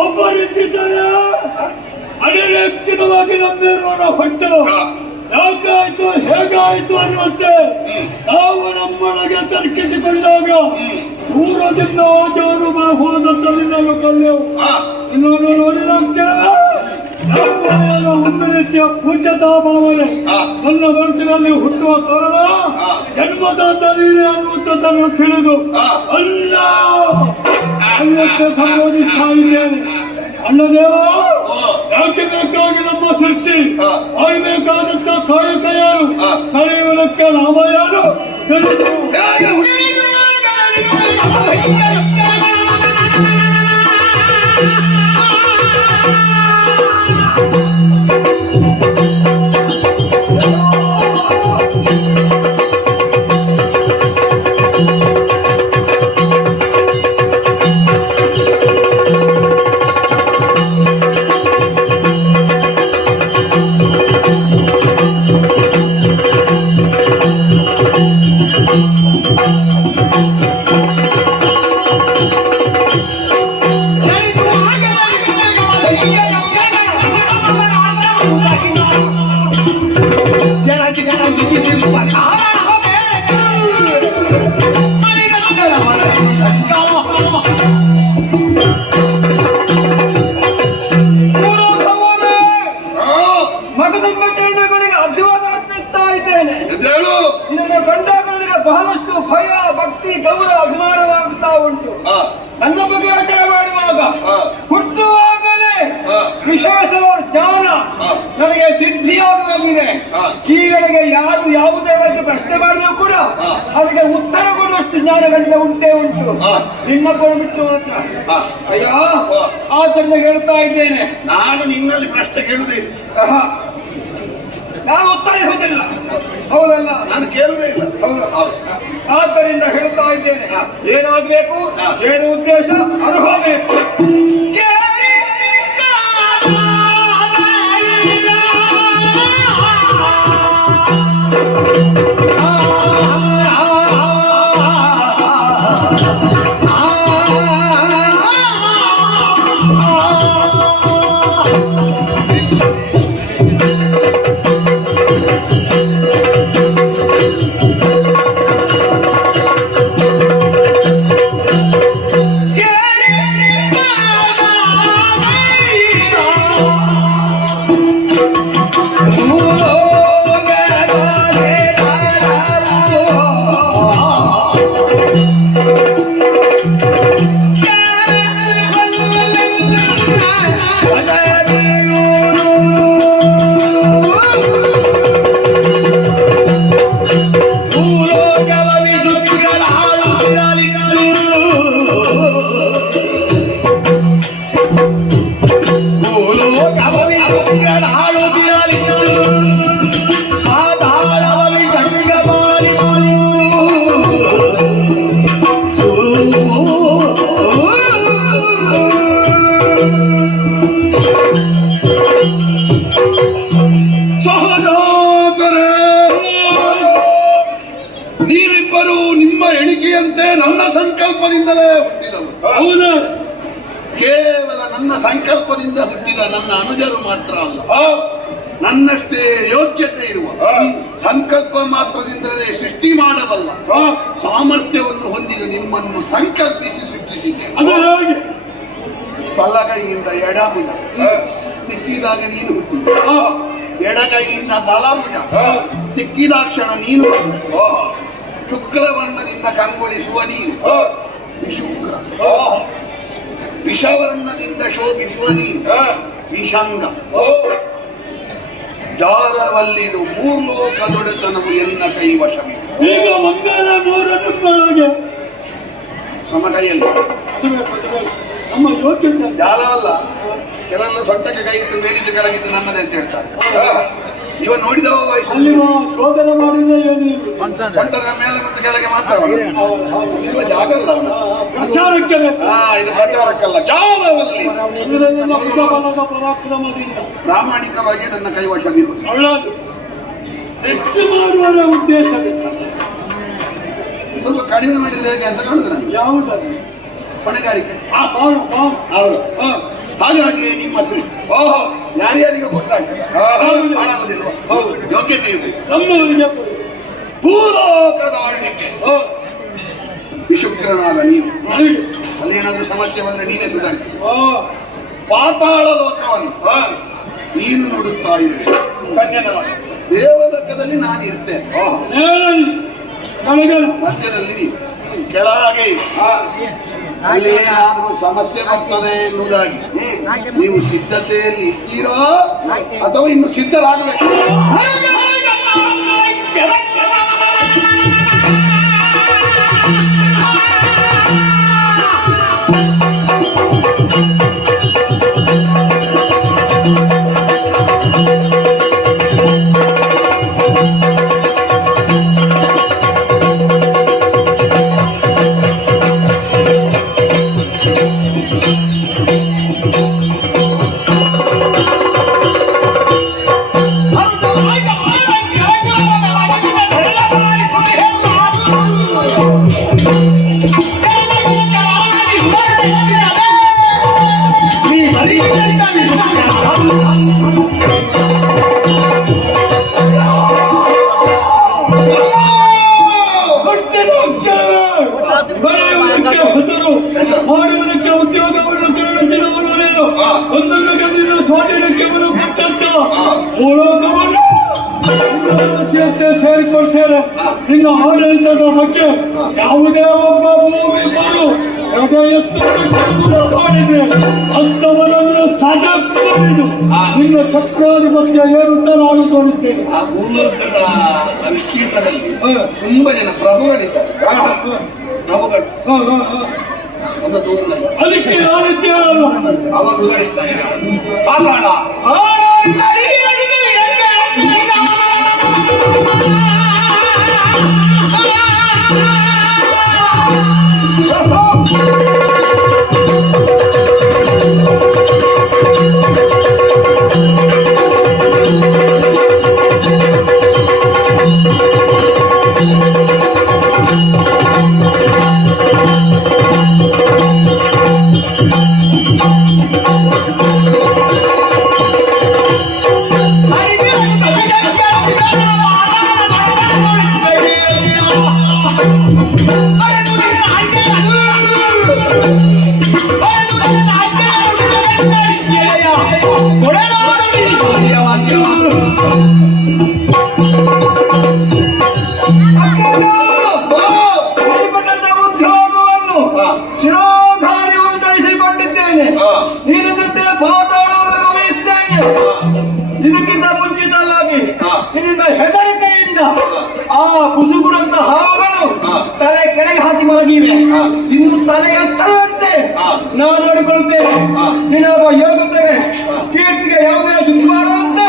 ಒಬ್ಬರಿದ್ದಾರೆ ಅನಿರೀಕ್ಷಿತವಾಗಿ ನಮ್ಮಿರುವವರ ಹೊಟ್ಟು ಯಾಕಾಯ್ತು ಹೇಗಾಯ್ತು ಅನ್ನುವಂತೆ ನಾವು ನಮ್ಮೊಳಗೆ ತರ್ಕಿಸಿಕೊಂಡಾಗ ದೂರದಿಂದ ಆಚಾರು ಹೋದಂತಲ್ಲಿಂದ ಕಲ್ಲೆವು ಇನ್ನೊಂದು ನೋಡಿದ ಒಂದು ರೀತಿಯ ಪೂಜ್ಯತಾ ಭಾವನೆ ನನ್ನ ಮನಸ್ಸಿನಲ್ಲಿ ಹುಟ್ಟುವ ಕಾರಣ ಜನ್ಮದಾತ ನೀನೇ ಅನ್ನುವಂಥದ್ದನ್ನು ತಿಳಿದು ಅಲ್ಲ ಅನ್ನುವಂತೆ ಸಂಬೋಧಿಸ್ತಾ ಇದ್ದೇನೆ. ಅಣ್ಣದೇವ, ಯಾಕೆ ಬೇಕಾಗಿ ನಮ್ಮ ಸೃಷ್ಟಿ ಮಾಡಬೇಕಾದಂತ ಕಾಯಕ ಯಾರು, ಕರೆಯುವುದಕ್ಕೆ ನಾಮ ಯಾರು ತಿಳಿದು ಬಹಳಷ್ಟು ಭಯ, ಭಕ್ತಿ, ಗೌರವ, ಅಭಿಮಾನವಾಗುತ್ತಾ ಉಂಟು. ನನ್ನ ಬಗ್ಗೆ ಯೋಚನೆ ಮಾಡುವಾಗ ಹುಟ್ಟುವಾಗಲೇ ವಿಶೇಷವಾದ ಜ್ಞಾನ ನನಗೆ ಸಿದ್ಧಿಯಾಗುವಂಗಿದೆ. ಈಗಳಿಗೆ ಯಾರು ಯಾವುದೇ ಬಗ್ಗೆ ಪ್ರಶ್ನೆ ಮಾಡಿದ್ರು ಕೂಡ ಅದಕ್ಕೆ ಉತ್ತರ ಕೊಡುವಷ್ಟು ಜ್ಞಾನ ಗಂಟೆ ಉಂಟೇ ಉಂಟು. ನಿನ್ನೊಬ್ಬರು ಬಿಟ್ಟು ಮಾತ್ರ ಅಯ್ಯ, ಆದ್ದರಿಂದ ಹೇಳ್ತಾ ಇದ್ದೇನೆ, ನಾನು ನಿನ್ನಲ್ಲಿ ಪ್ರಶ್ನೆ ಕೇಳುವುದಿಲ್ಲ, ನಾನು ಉತ್ತರಿಸುವುದಿಲ್ಲ. ಹೌದಲ್ಲ? ನಾನು ಕೇಳುವುದೇ ಇಲ್ಲ. ಆದ್ದರಿಂದ ಹೇಳ್ತಾ ಇದ್ದೇನೆ, ಏನಾಗಬೇಕು, ಏನು ಉದ್ದೇಶ ಅದು ಹೋಗಬೇಕು. ನೀವಿಬ್ಬರು ನಿಮ್ಮ ಎಣಿಕೆಯಂತೆ ನನ್ನ ಸಂಕಲ್ಪದಿಂದಲೇ ಹುಟ್ಟಿದವರು. ಹೌದು, ಕೇವಲ ನನ್ನ ಸಂಕಲ್ಪದಿಂದ ಹುಟ್ಟಿದ ನನ್ನ ಅನುಜರು ಮಾತ್ರ ಅಲ್ಲ, ನನ್ನಷ್ಟೇ ಯೋಗ್ಯತೆ ಇರುವ, ಸಂಕಲ್ಪ ಮಾತ್ರದಿಂದಲೇ ಸೃಷ್ಟಿ ಮಾಡಬಲ್ಲ ಸಾಮರ್ಥ್ಯವನ್ನು ಹೊಂದಿದ ನಿಮ್ಮನ್ನು ಸಂಕಲ್ಪಿಸಿ ಸೃಷ್ಟಿಸಿದ್ದೇನೆ. ಬಲಗೈಯಿಂದ ಎಡಭುಜ ತಿಕ್ಕಿದಾಗ ನೀನು ಹುಟ್ಟಿದ, ಎಡಗೈಯಿಂದ ಬಲಭುಜ ತಿಕ್ಕಿದಾಕ್ಷಣ ನೀನು, ಶುಕ್ಲವರ್ಣದಿಂದ ಕಂಗೊಳಿಸುವ ನೀನು ವಿಶುಕ್ರ, ವಿಷವರ್ಣದಿಂದ ಶೋಭಿಸುವ ನೀನು ವಿಷಂಗ, ಜಾಲವಲ್ಲಿದು ಮೂರ್ಲೋಕದೊಡೆತನವು ಎನ್ನ ಕೈವಶವೇ. ಈಗ ಮಂಗಳ ಮೂರನ್ನು ನಮ್ಮ ಕೈಯಲ್ಲಿ ನಮ್ಮ ಯೋಗ್ಯತೆ ಜಾಲ ಅಲ್ಲ. ಕೆಲವೆಲ್ಲ ಸ್ವಂತಕ್ಕೆ ಕೈ ಇಟ್ಟು ಮೇಲಿದ್ದು ಕೆಳಗಿದ್ದು ನನ್ನದೇ ಅಂತ ಹೇಳ್ತಾರೆ. ಇವ ನೋಡಿದವ ವಯಸ್ಸು ಅಲ್ಲಿ ಶೋಧನೆ ಮಾಡಿಲ್ಲ ಏನಿಲ್ಲ. ಸೊಂಟದ ಮೇಲೆ ಮತ್ತು ಕೆಳಗೆ ಮಾತ್ರ ಇವ ಜಾಗ ಅಲ್ಲ ಅವನು. ಪ್ರಚಾರಕ್ಕೆ ಬೇಕು. ಇದು ಪ್ರಚಾರಕ್ಕಲ್ಲ, ಜಾಗವಲ್ಲಿ ಇದರಲ್ಲಿ ನಮ್ಮ ಬಲದ ಪರಾಕ್ರಮದಿಂದ ಪ್ರಾಮಾಣಿಕವಾಗಿ ನನ್ನ ಕೈವಶವಿರುವುದು. ಒಳ್ಳೆಯದು. ಎಷ್ಟು ಮಾಡುವರ ಉದ್ದೇಶ ಸ್ವಲ್ಪ ಕಡಿಮೆ ಮಾಡಿದ್ರೆ ಹೇಗೆ ಅಂತ ಕಾಣುದು ನನಗೆ. ಯಾವುದನ್ನು? ಹೊಣೆಗಾರಿಕೆ. ಬಾರು ಹೌದು. ಹಾಗಾಗಿ ನಿಮ್ಮ ಶ್ರೀ ಓಹೋ ಯಾರ್ಯಾರಿಗೆ ಕೊಟ್ಟಾಗ ಯೋಗ್ಯತೆ ಇರಬೇಕು. ನಮ್ಮವರಿಗೆ ಭೂಲೋಕದ ಆಳ್ವಿಕೆ ವಿಶುಕ್ರನಾದ ನೀನು. ಅಲ್ಲೇನಾದ್ರೂ ಸಮಸ್ಯೆ ಬಂದ್ರೆ ನೀನೇ ಸುಧಾರಿಸಿ. ಪಾತಾಳ ಲೋಕವನ್ನು ನೀನು ನೋಡುತ್ತಾ ಇರುವೆ. ದೇವಲೋಕದಲ್ಲಿ ನಾನು ಇರ್ತೇನೆ, ಮಧ್ಯದಲ್ಲಿ ನೀನು ಕೆಳಗೆ. ಅಲ್ಲಿ ಏನಾದರೂ ಸಮಸ್ಯೆ ಬರ್ತದೆ ಎನ್ನುವುದಾಗಿ ನೀವು ಸಿದ್ಧತೆಯಲ್ಲಿ ಇದ್ದೀರಾ ಅಥವಾ ಇನ್ನು ಸಿದ್ಧರಾಗಬೇಕು? ಬರೆಯುವುದಕ್ಕೆ ಹೆಸರು, ಮಾಡುವುದಕ್ಕೆ ಉದ್ಯೋಗವನ್ನು ತಿಳಿಸಿದವನು ನೀನು. ಒಂದೊಂದು ಗಂದಿನ ಸ್ವಾಧೀನಕ್ಕೆ ಒಳಪಟ್ಟಂತ ಭೂಲೋಕವನ್ನು ಸೇರಿಕೊಳ್ತೇನೆ. ನಿನ್ನ ಆಡಳಿತದ ಬಗ್ಗೆ ಯಾವುದೇ ಒಬ್ಬ ಭೂಮಿ ಬರು ಮಾಡಿದ್ರೆ ಅಂತವರನ್ನು ಸದಕ್ಕಿದು ನಿನ್ನ ಚಕ್ರಾಧಿಪತ್ಯ ಏರುತ್ತಾ ನಾನು ತೋರಿಸ್ತೇನೆ. ಆ ಭೂಲೋಕದ ವಿಸ್ತೀರ್ಣದಲ್ಲಿ ತುಂಬಾ ಜನ ಪ್ರಭುಗಳಿದ್ದಾರೆ. ಅದಕ್ಕೆ ನಾನಿದ್ದೇನೆ. ಅವ ಸುಧಾರಿಸ್ತಾನೆ. ಪಾತಾಳ ಉದ್ಯೋಗವನ್ನು ಶಿರೋಧಾರ್ಯವನ್ನು ಧರಿಸಿಕೊಂಡಿದ್ದೇನೆ. ನೀನು ಜೊತೆ ಪಾತಾಳವನ್ನು ಇದ್ದೇನೆ. ಇದಕ್ಕಿಂತ ಮುಂಚಿತವಾಗಿ ನಿನ್ನಿಂದ ಹೆದರಿಕೆಯಿಂದ ಆ ಕುಸುಗುರಂತ ಹಾವುಗಳು ತಲೆ ಕೆಳಗೆ ಹಾಕಿ ಮಲಗಿವೆ. ಇನ್ನು ತಲೆ ಎತ್ತರಂತೆ ನಾನು ನೋಡಿಕೊಳ್ಳುತ್ತೇನೆ. ನಿನ್ನೊಬ್ಬ ಯೋಗ್ಯತೆಗೆ ಕೀರ್ತಿಗೆ ಯಾವುದೇ ದುಃಖ ಮಾಡುವಂತೆ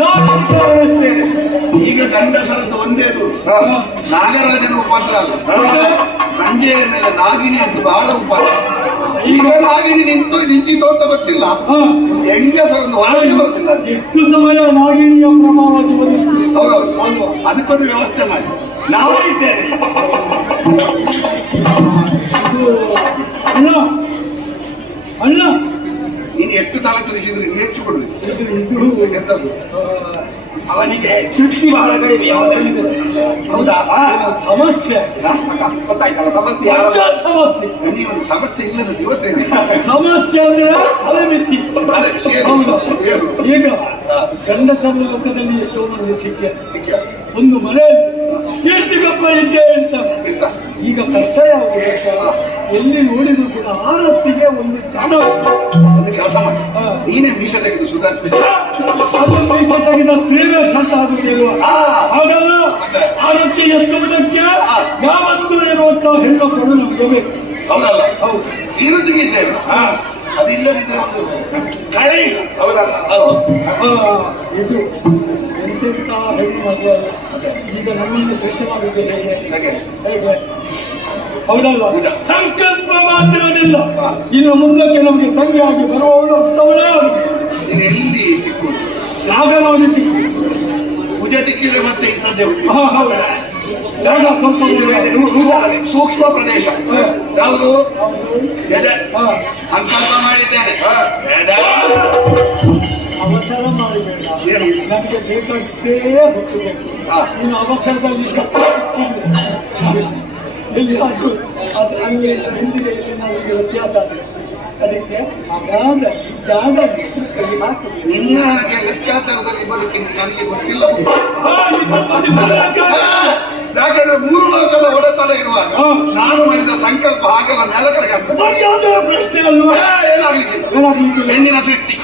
ನಾನು ಕಾರಣುತ್ತೇನೆ. ಈಗ ಗಂಡಸರದ್ದು ಒಂದೇದು ನಾಗರಾಜನ ಉಪದ್ರ ಅದು. ಸಂಜೆಯ ಮೇಲೆ ನಾಗಿನಿ ಅಂತ ಬಹಳ ಉಪದ್ರ. ಈಗ ನಾಗಿನಿ ನಿಂತಿತ್ತು ಅಂತ ಗೊತ್ತಿಲ್ಲ, ಹೆಂಗಸರನ್ನು ಹೊರಗೆ ಬರ್ತಿಲ್ಲ. ಎಷ್ಟು ಸಮಯ ನಾಗಿಣಿಯ ಪ್ರಭಾವ ಹೌದೌದು, ಅದಕ್ಕೊಂದು ವ್ಯವಸ್ಥೆ ಮಾಡಿ ನಾವು ಇದ್ದೇವೆ. ಅಣ್ಣ ಅಣ್ಣ ನೀನು ಎಷ್ಟು ತಲೆ ತುರಿಸಿದ್ರು ಹೆಚ್ಚು ಕೊಡುದು. ಎಂತದ್ದು ಅವನಿಗೆ ತೃಪ್ತಿ ಬಹಳ ಕಡಿಮೆ. ಹೌದಾ? ಸಮಸ್ಯೆ ಗೊತ್ತಾಯ್ತಲ್ಲ ಸಮಸ್ಯೆ. ಸಮಸ್ಯೆ ಒಂದು ಸಮಸ್ಯೆ ಇಲ್ಲದ ದಿವಸ ಇದೆ. ಸಮಸ್ಯೆ ಅಂದ್ರೆ ಅಲೆ ಬಿಸಿ. ಈಗ ಗಂಡಸರ ಲೋಕದಲ್ಲಿ ಎಷ್ಟೋ ಮಂದಿ ಸಿಕ್ಕ ಒಂದು ಮನೆಯಲ್ಲಿ ಕೀರ್ತಿಗೊಬ್ಬ ಇದ್ದೇ ಇರ್ತಾರೆ. ಈಗ ಕಷ್ಟ ಯಾವುದು? ಎಲ್ಲಿ ನೋಡಿದ್ರು ಕೂಡ ಆರತ್ತಿಗೆ ಒಂದು ಜನ ಕೆಲಸ ಮಾಡಿ ನೀನೇ ಮೀಸ ತೆಗೆದು ಸುಧಾರಿಸಿದ ಅದು ಮೀಸ ತೆಗೆದ ಶ್ರೀವೇಶ ಅಂತ ಆಗುವುದಿಲ್ವ? ಹಾಗಲ್ಲ, ಆರತಿ ಎತ್ತುವುದಕ್ಕೆ ಯಾವತ್ತೂ ಇರುವಂತಹ ಹೆಣ್ಣುಗಳು ನಮ್ಗೆ ಬೇಕು. ಹೌದಲ್ಲ? ಹೌದು, ಇರುತ್ತಿಗೆ ಇದ್ದೇವೆ. ಅದಿಲ್ಲದಿದ್ರೆ ಒಂದು ಕಳೆ. ಹೌದಲ್ಲ? ಇದು ಎಂತ ಹೆಣ್ಣು ಮದುವೆ ಅಲ್ಲ. ಈಗ ನಮ್ಮನ್ನು ಸೃಷ್ಟಿ ಮಾಡಿದ್ದು ಹೇಗೆ ಹೇಗೆ ಹೌದಲ್ವಾ? ಸಂಕಲ್ಪ ಮಾತ್ರವಿಲ್ಲ. ಇನ್ನು ಮುಂದಕ್ಕೆ ನಮಗೆ ತಂಗಿಯಾಗಿ ಬರುವವಳು ಉತ್ತಮಳೇ ಅವರಿಗೆ ನೀನು ಎಲ್ಲಿ ಸಿಕ್ಕುದು? ನಾಗನವನಿ ಸಿಕ್ಕು. ಭುಜ ದಿಕ್ಕಿದ್ರೆ ಮತ್ತೆ ಇಂಥದ್ದೇ ಉಂಟು. ಹೌದಾ? ಯಾಗ ಸ್ವಲ್ಪ ಸೂಕ್ಷ್ಮ ಪ್ರದೇಶ ಯಾವುದು? ಎದೆ. ಸಂಕಲ್ಪ ಮಾಡಿದ್ದೇನೆ. ಅವಸರ ಮಾಡಬೇಡ. ಏನು? ನನಗೆ ಬೇಕಷ್ಟೇ ಹುಟ್ಟಬೇಕು. ನೀನು ಅವಸರದಲ್ಲಿ ಇಲ್ಲಿ ಅದು ಹಂಗೆ ಹಿಂದಿಗೆ ನಮಗೆ ವ್ಯತ್ಯಾಸ ಆಗಿದೆ. ಅದಕ್ಕೆ ಅಗಾಧ ಜಾಗ ನಿನ್ನ ಹಾಗೆ ಲೆಕ್ಕಾಚಾರದಲ್ಲಿ ಬದುಕಿನ ನನಗೆ ಗೊತ್ತಿಲ್ಲ. ಯಾಕಂದ್ರೆ 3 ಲೋಕದ ಒಡೆತನ ಇರುವಾಗ ನಾನು ಮಾಡಿದ ಸಂಕಲ್ಪ ಹಾಗೆಲ್ಲ ಮೇಲೆ ಕಡೆಗೆ ಪ್ರಶ್ನೆ ಅಲ್ವಾ? ಏನಾಗಲಿಲ್ಲ. ಹೆಣ್ಣಿನ ಸೃಷ್ಟಿ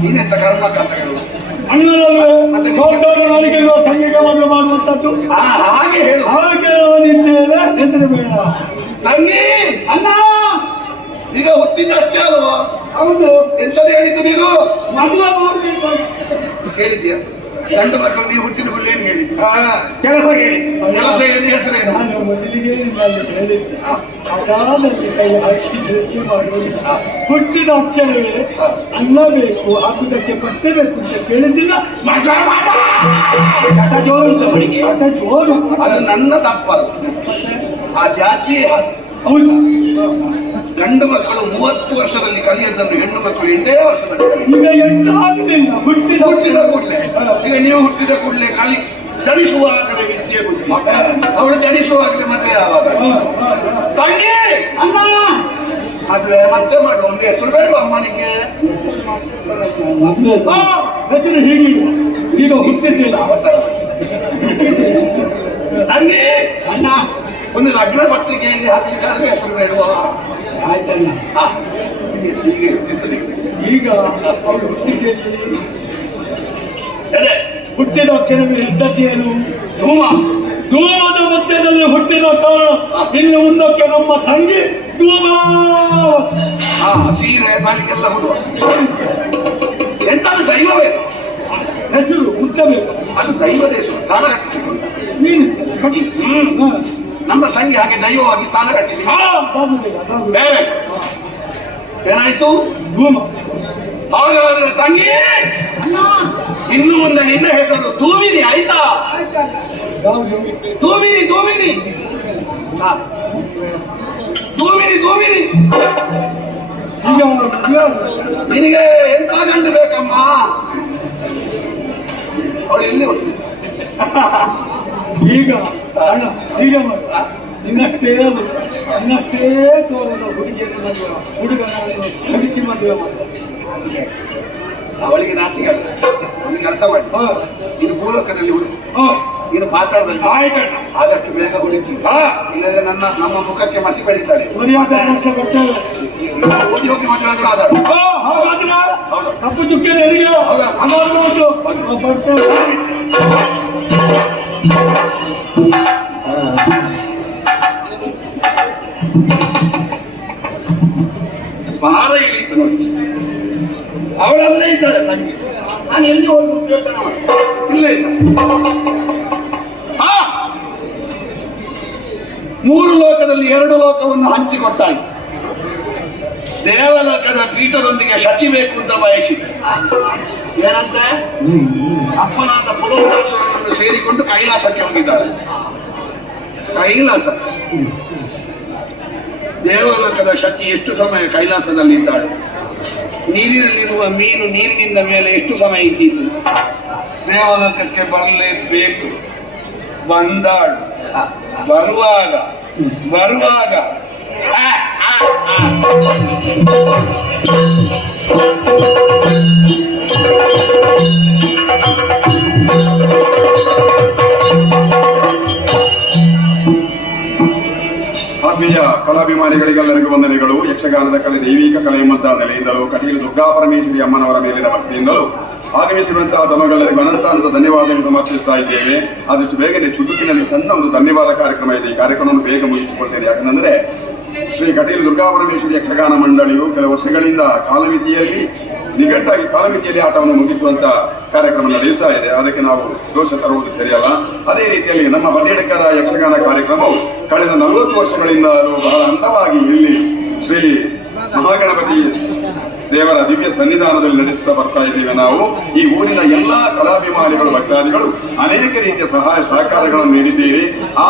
ನೀನೆಂತ ಕರ್ಮಕರ್ತಗಳು ತಂಗಿಗೆ ಮದುವೆ ಮಾಡುವಂತದ್ದು ಹಾಗೆ ಹೇಳು. ಹಾಗೆ ಅವನಿದ್ದೇನೆ ಹೆದರಬೇಡ. ತಂಗಿ ಅಣ್ಣ ಈಗ ಹುಟ್ಟಿದ್ದಷ್ಟೇ ಅಲ್ವಾ? ಹೌದು. ಎಂತದ್ದು ಹೇಳಿದ್ದು ನೀನು? ಮದುವೆ ಮಾಡಬೇಕು ಹೇಳಿದ್ಯಾ? ಗಂಡು ಮಕ್ಕಳು ನೀವು ಹುಟ್ಟಿದ ಕೂಡಲೇ ಏನು ಹೇಳಿ? ಕೆಲಸ ಹೇಳಿ. ಕೆಲಸ ಏನು? ಹೆಸರೇನು? ನಾನು ಮೊದಲಿಗೆ ನಿಮ್ಮಲ್ಲಿ ಹೇಳಿದ್ದೆ ಅದಾದಲ್ಲಿ ಕೈ ಹಾಕಿ ಸೃಷ್ಟಿ ಮಾಡುವುದಿಲ್ಲ. ಹುಟ್ಟಿದ ಅಕ್ಷರವೇ ಅನ್ನ ಬೇಕು, ಹಾಕುವುದಕ್ಕೆ ಬಟ್ಟೆ ಬೇಕು ಅಂತ ಕೇಳಿದ್ದಿಲ್ಲ. ಹಠ ಜೋರು. ಅದು ನನ್ನ ತಪ್ಪಲ್ಲ, ಆ ಜಾತಿಯೇ ಹಾಗೆ. ಹೌದು. ಗಂಡು ಮಕ್ಕಳು 30 ವರ್ಷದಲ್ಲಿ ಕಲಿಯದನ್ನು ಹೆಣ್ಣು ಮಕ್ಕಳು 8 ವರ್ಷದಲ್ಲಿ ಈಗ 8 ಆಗಲಿಲ್ಲ. ಹುಟ್ಟಿದ ಕೂಡಲೇ. ಈಗ ನೀವು ಹುಟ್ಟಿದ ಕೂಡಲೇ ಕಲಿ ಜನಿಸುವಾಗಲೇ ವಿದ್ಯೆ ಬುದ್ಧಿ. ಅವಳು ಜನಿಸುವಾಗಲೇ ಮದುವೆ ಯಾವಾಗ? ತಂಗಿ ಅಮ್ಮ ಮದುವೆ ಮತ್ತೆ ಮಾಡು. ಒಂದು ಹೆಸರು ಬೇಡ ಅಮ್ಮನಿಗೆ. ಹೆಸರು ಹೀಗೆ ಈಗ ಹುಟ್ಟಿದ್ದಿಲ್ಲ. ತಂಗಿ ಅಣ್ಣ ಒಂದು ಲಗ್ನ ಪತ್ರಿಕೆಯಲ್ಲಿ ಹಾಕಲಿಕ್ಕೆ ಹೆಸರು ಬೇಡುವ? ಆಯ್ತಲ್ಲ. ಹೆಸರಿಗೆ ಇರುತ್ತಿರ್ತದೆ. ಈಗ ಅವಳು ಹುಟ್ಟಿದ್ದಲ್ಲಿ ಹುಟ್ಟಿದ ಅಕ್ಷರವೇ ಹೆದ್ದತಿಯನ್ನು ಧೂಮ. ಧೂಮದ ಮಧ್ಯದಲ್ಲಿ ಹುಟ್ಟಿದ ಕಾರಣ ಇನ್ನು ಮುಂದಕ್ಕೆ ನಮ್ಮ ತಂಗಿ ಧೂಮ. ಸೀರೆ ಬಾಲಿಗೆಲ್ಲ ಹುಡುವ ಎಂತಾದ್ರೂ ದೈವವೇ ಹೆಸರು ಹುಟ್ಟಬೇಕು. ಅದು ದೈವ ದೇಶ. ತಾನ ಕಟ್ಟಿಸಿಕೊಂಡು ನೀನು ನಮ್ಮ ತಂಗಿ ಹಾಗೆ ದೈವವಾಗಿ ತಾನ ಕಟ್ಟಿಸಿ ಬೇರೆ ಏನಾಯ್ತು? ಧೂಮ. ಹಾಗಾದ್ರೆ ತಂಗಿ ಇನ್ನು ಮುಂದೆ ನಿನ್ನ ಹೆಸರು ಧೂಮಿನಿ ಆಯ್ತಾ? ಧೂಮಿನಿ ಧೂಮಿನಿ ಧೂಮಿನಿ ಧೂಮಿನಿ. ನಿನಗೆ ಎಂತ ಗಂಡು ಬೇಕಮ್ಮ? ಅವಳು ಎಲ್ಲಿ ಹೊಟ್ಟು? ಈಗ ಅಣ್ಣ ಈಗ ಇನ್ನಷ್ಟೇ ತೋರದ ಹುಡುಗಿಯನ್ನು ಮದುವೆ ಹುಡುಗನನ್ನು ಹುಡುಕಿ ಮದುವೆ ಮಾಡ್ತಾರೆ. ಅವಳಿಗೆ ನಾಚಿಕೆ ಆಗ್ತದೆ. ಒಂದು ಕೆಲಸ ಮಾಡಿ, ನೀನು ಭೂಲೋಕದಲ್ಲಿ ಹುಡುಕು, ನೀನು ಮಾತಾಡದಲ್ಲಿ ಆದಷ್ಟು ಬೇಗ ಹುಡುಕಿ. ಇಲ್ಲದ್ರೆ ನಮ್ಮ ಮುಖಕ್ಕೆ ಮಸಿ ಬೆಳೀತಾಳೆ. ಓದಿ ಹೋಗಿ ಮದುವೆ ಆಧಾರ. ತಪ್ಪು ಚುಕ್ಕೆ ನನಗೆ ಭಾರ ಇಳೀತು ನೋಡಿ. ಅವಳಲ್ಲೇ ಇದ್ದಾಳೆ ತಂಗಿ. ನಾನು ಎಲ್ಲಿ ಹೋಗಿ ಇಲ್ಲ ಇಲ್ಲ. 3 ಲೋಕದಲ್ಲಿ 2 ಲೋಕವನ್ನು ಹಂಚಿಕೊಟ್ಟಾಯಿ. ದೇವಲೋಕದ ಪೀಠದೊಂದಿಗೆ ಶಚಿ ಬೇಕು ಅಂತ ಬಯಸಿದೆ. ಏನಂತ? ಅಪ್ಪನಾದ ಪುರೋಹಿತಾಸುರನನ್ನು ಸೇರಿಕೊಂಡು ಕೈಲಾಸಕ್ಕೆ ಹೋಗಿದ್ದಾಳೆ. ಕೈಲಾಸ ದೇವಲೋಕದ ಶಚಿ ಎಷ್ಟು ಸಮಯ ಕೈಲಾಸದಲ್ಲಿದ್ದಾಳೆ. ನೀರಿನಲ್ಲಿರುವ ಮೀನು ನೀರಿನಿಂದ ಮೇಲೆ ಎಷ್ಟು ಸಮಯ ಇದ್ದಿತ್ತು. ದೇವಲೋಕಕ್ಕೆ ಬರಲೇಬೇಕು. ಬಂದಾಳು. ಬರುವಾಗ ಆತ್ಮೀಯ ಕಲಾಭಿಮಾನಿಗಳಿಗೆಲ್ಲರಿಗೂ ವಂದನೆಗಳು. ಯಕ್ಷಗಾನದ ಕಲೆ ದೈವಿಕ ಕಲೆ ಎಂಬಂತಹ ನೆಲೆಯಿಂದಲೂ ಕಟೀಲು ದುರ್ಗಾ ಪರಮೇಶ್ವರಿ ಅಮ್ಮನವರ ಮೇಲಿನ ಭಕ್ತಿಯಿಂದಲೂ ಆಗಮಿಸಿರುವಂತಹ ತಮಗೆಲ್ಲರಿಗೂ ಅನಂತ ಧನ್ಯವಾದಗಳನ್ನು ಸಮರ್ಪಿಸ್ತಾ ಇದ್ದೇವೆ. ಆದಷ್ಟು ಬೇಗನೆ ಚುಟುಕಿನಲ್ಲಿ ಸಣ್ಣ ಒಂದು ಧನ್ಯವಾದ ಕಾರ್ಯಕ್ರಮ ಇದೆ. ಈ ಕಾರ್ಯಕ್ರಮವನ್ನು ಬೇಗ ಮುಗಿಸಿಕೊಳ್ತೇನೆ. ಯಾಕಂದ್ರೆ ಶ್ರೀ ಕಟೀಲು ದುರ್ಗಾಪರಮೇಶ್ವರಿ ಯಕ್ಷಗಾನ ಮಂಡಳಿಯು ಕೆಲವು ವರ್ಷಗಳಿಂದ ನಿಕಟ್ಟಾಗಿ ಕಾಲಮಿತಿಯಲ್ಲಿ ಆಟವನ್ನು ಮುಗಿಸುವಂತ ಕಾರ್ಯಕ್ರಮ ನಡೆಯುತ್ತಾ ಇದೆ. ಅದಕ್ಕೆ ನಾವು ದೋಷ ತರುವುದು ಸರಿಯಲ್ಲ. ಅದೇ ರೀತಿಯಲ್ಲಿ ನಮ್ಮ ಬದಿಯಡಕದ ಯಕ್ಷಗಾನ ಕಾರ್ಯಕ್ರಮವು ಕಳೆದ 40 ವರ್ಷಗಳಿಂದ ಬಹಳ ಹಂತವಾಗಿ ಇಲ್ಲಿ ಶ್ರೀ ಮಹಾಗಣಪತಿ ದೇವರ ದಿವ್ಯ ಸನ್ನಿಧಾನದಲ್ಲಿ ನಡೆಸುತ್ತಾ ಬರ್ತಾ ಇದ್ದೇವೆ. ನಾವು ಈ ಊರಿನ ಎಲ್ಲಾ ಕಲಾಭಿಮಾನಿಗಳು ಭಕ್ತಾದಿಗಳು ಅನೇಕ ರೀತಿಯ ಸಹಾಯ ಸಹಕಾರಗಳನ್ನು ನೀಡಿದ್ದೀರಿ. ಆ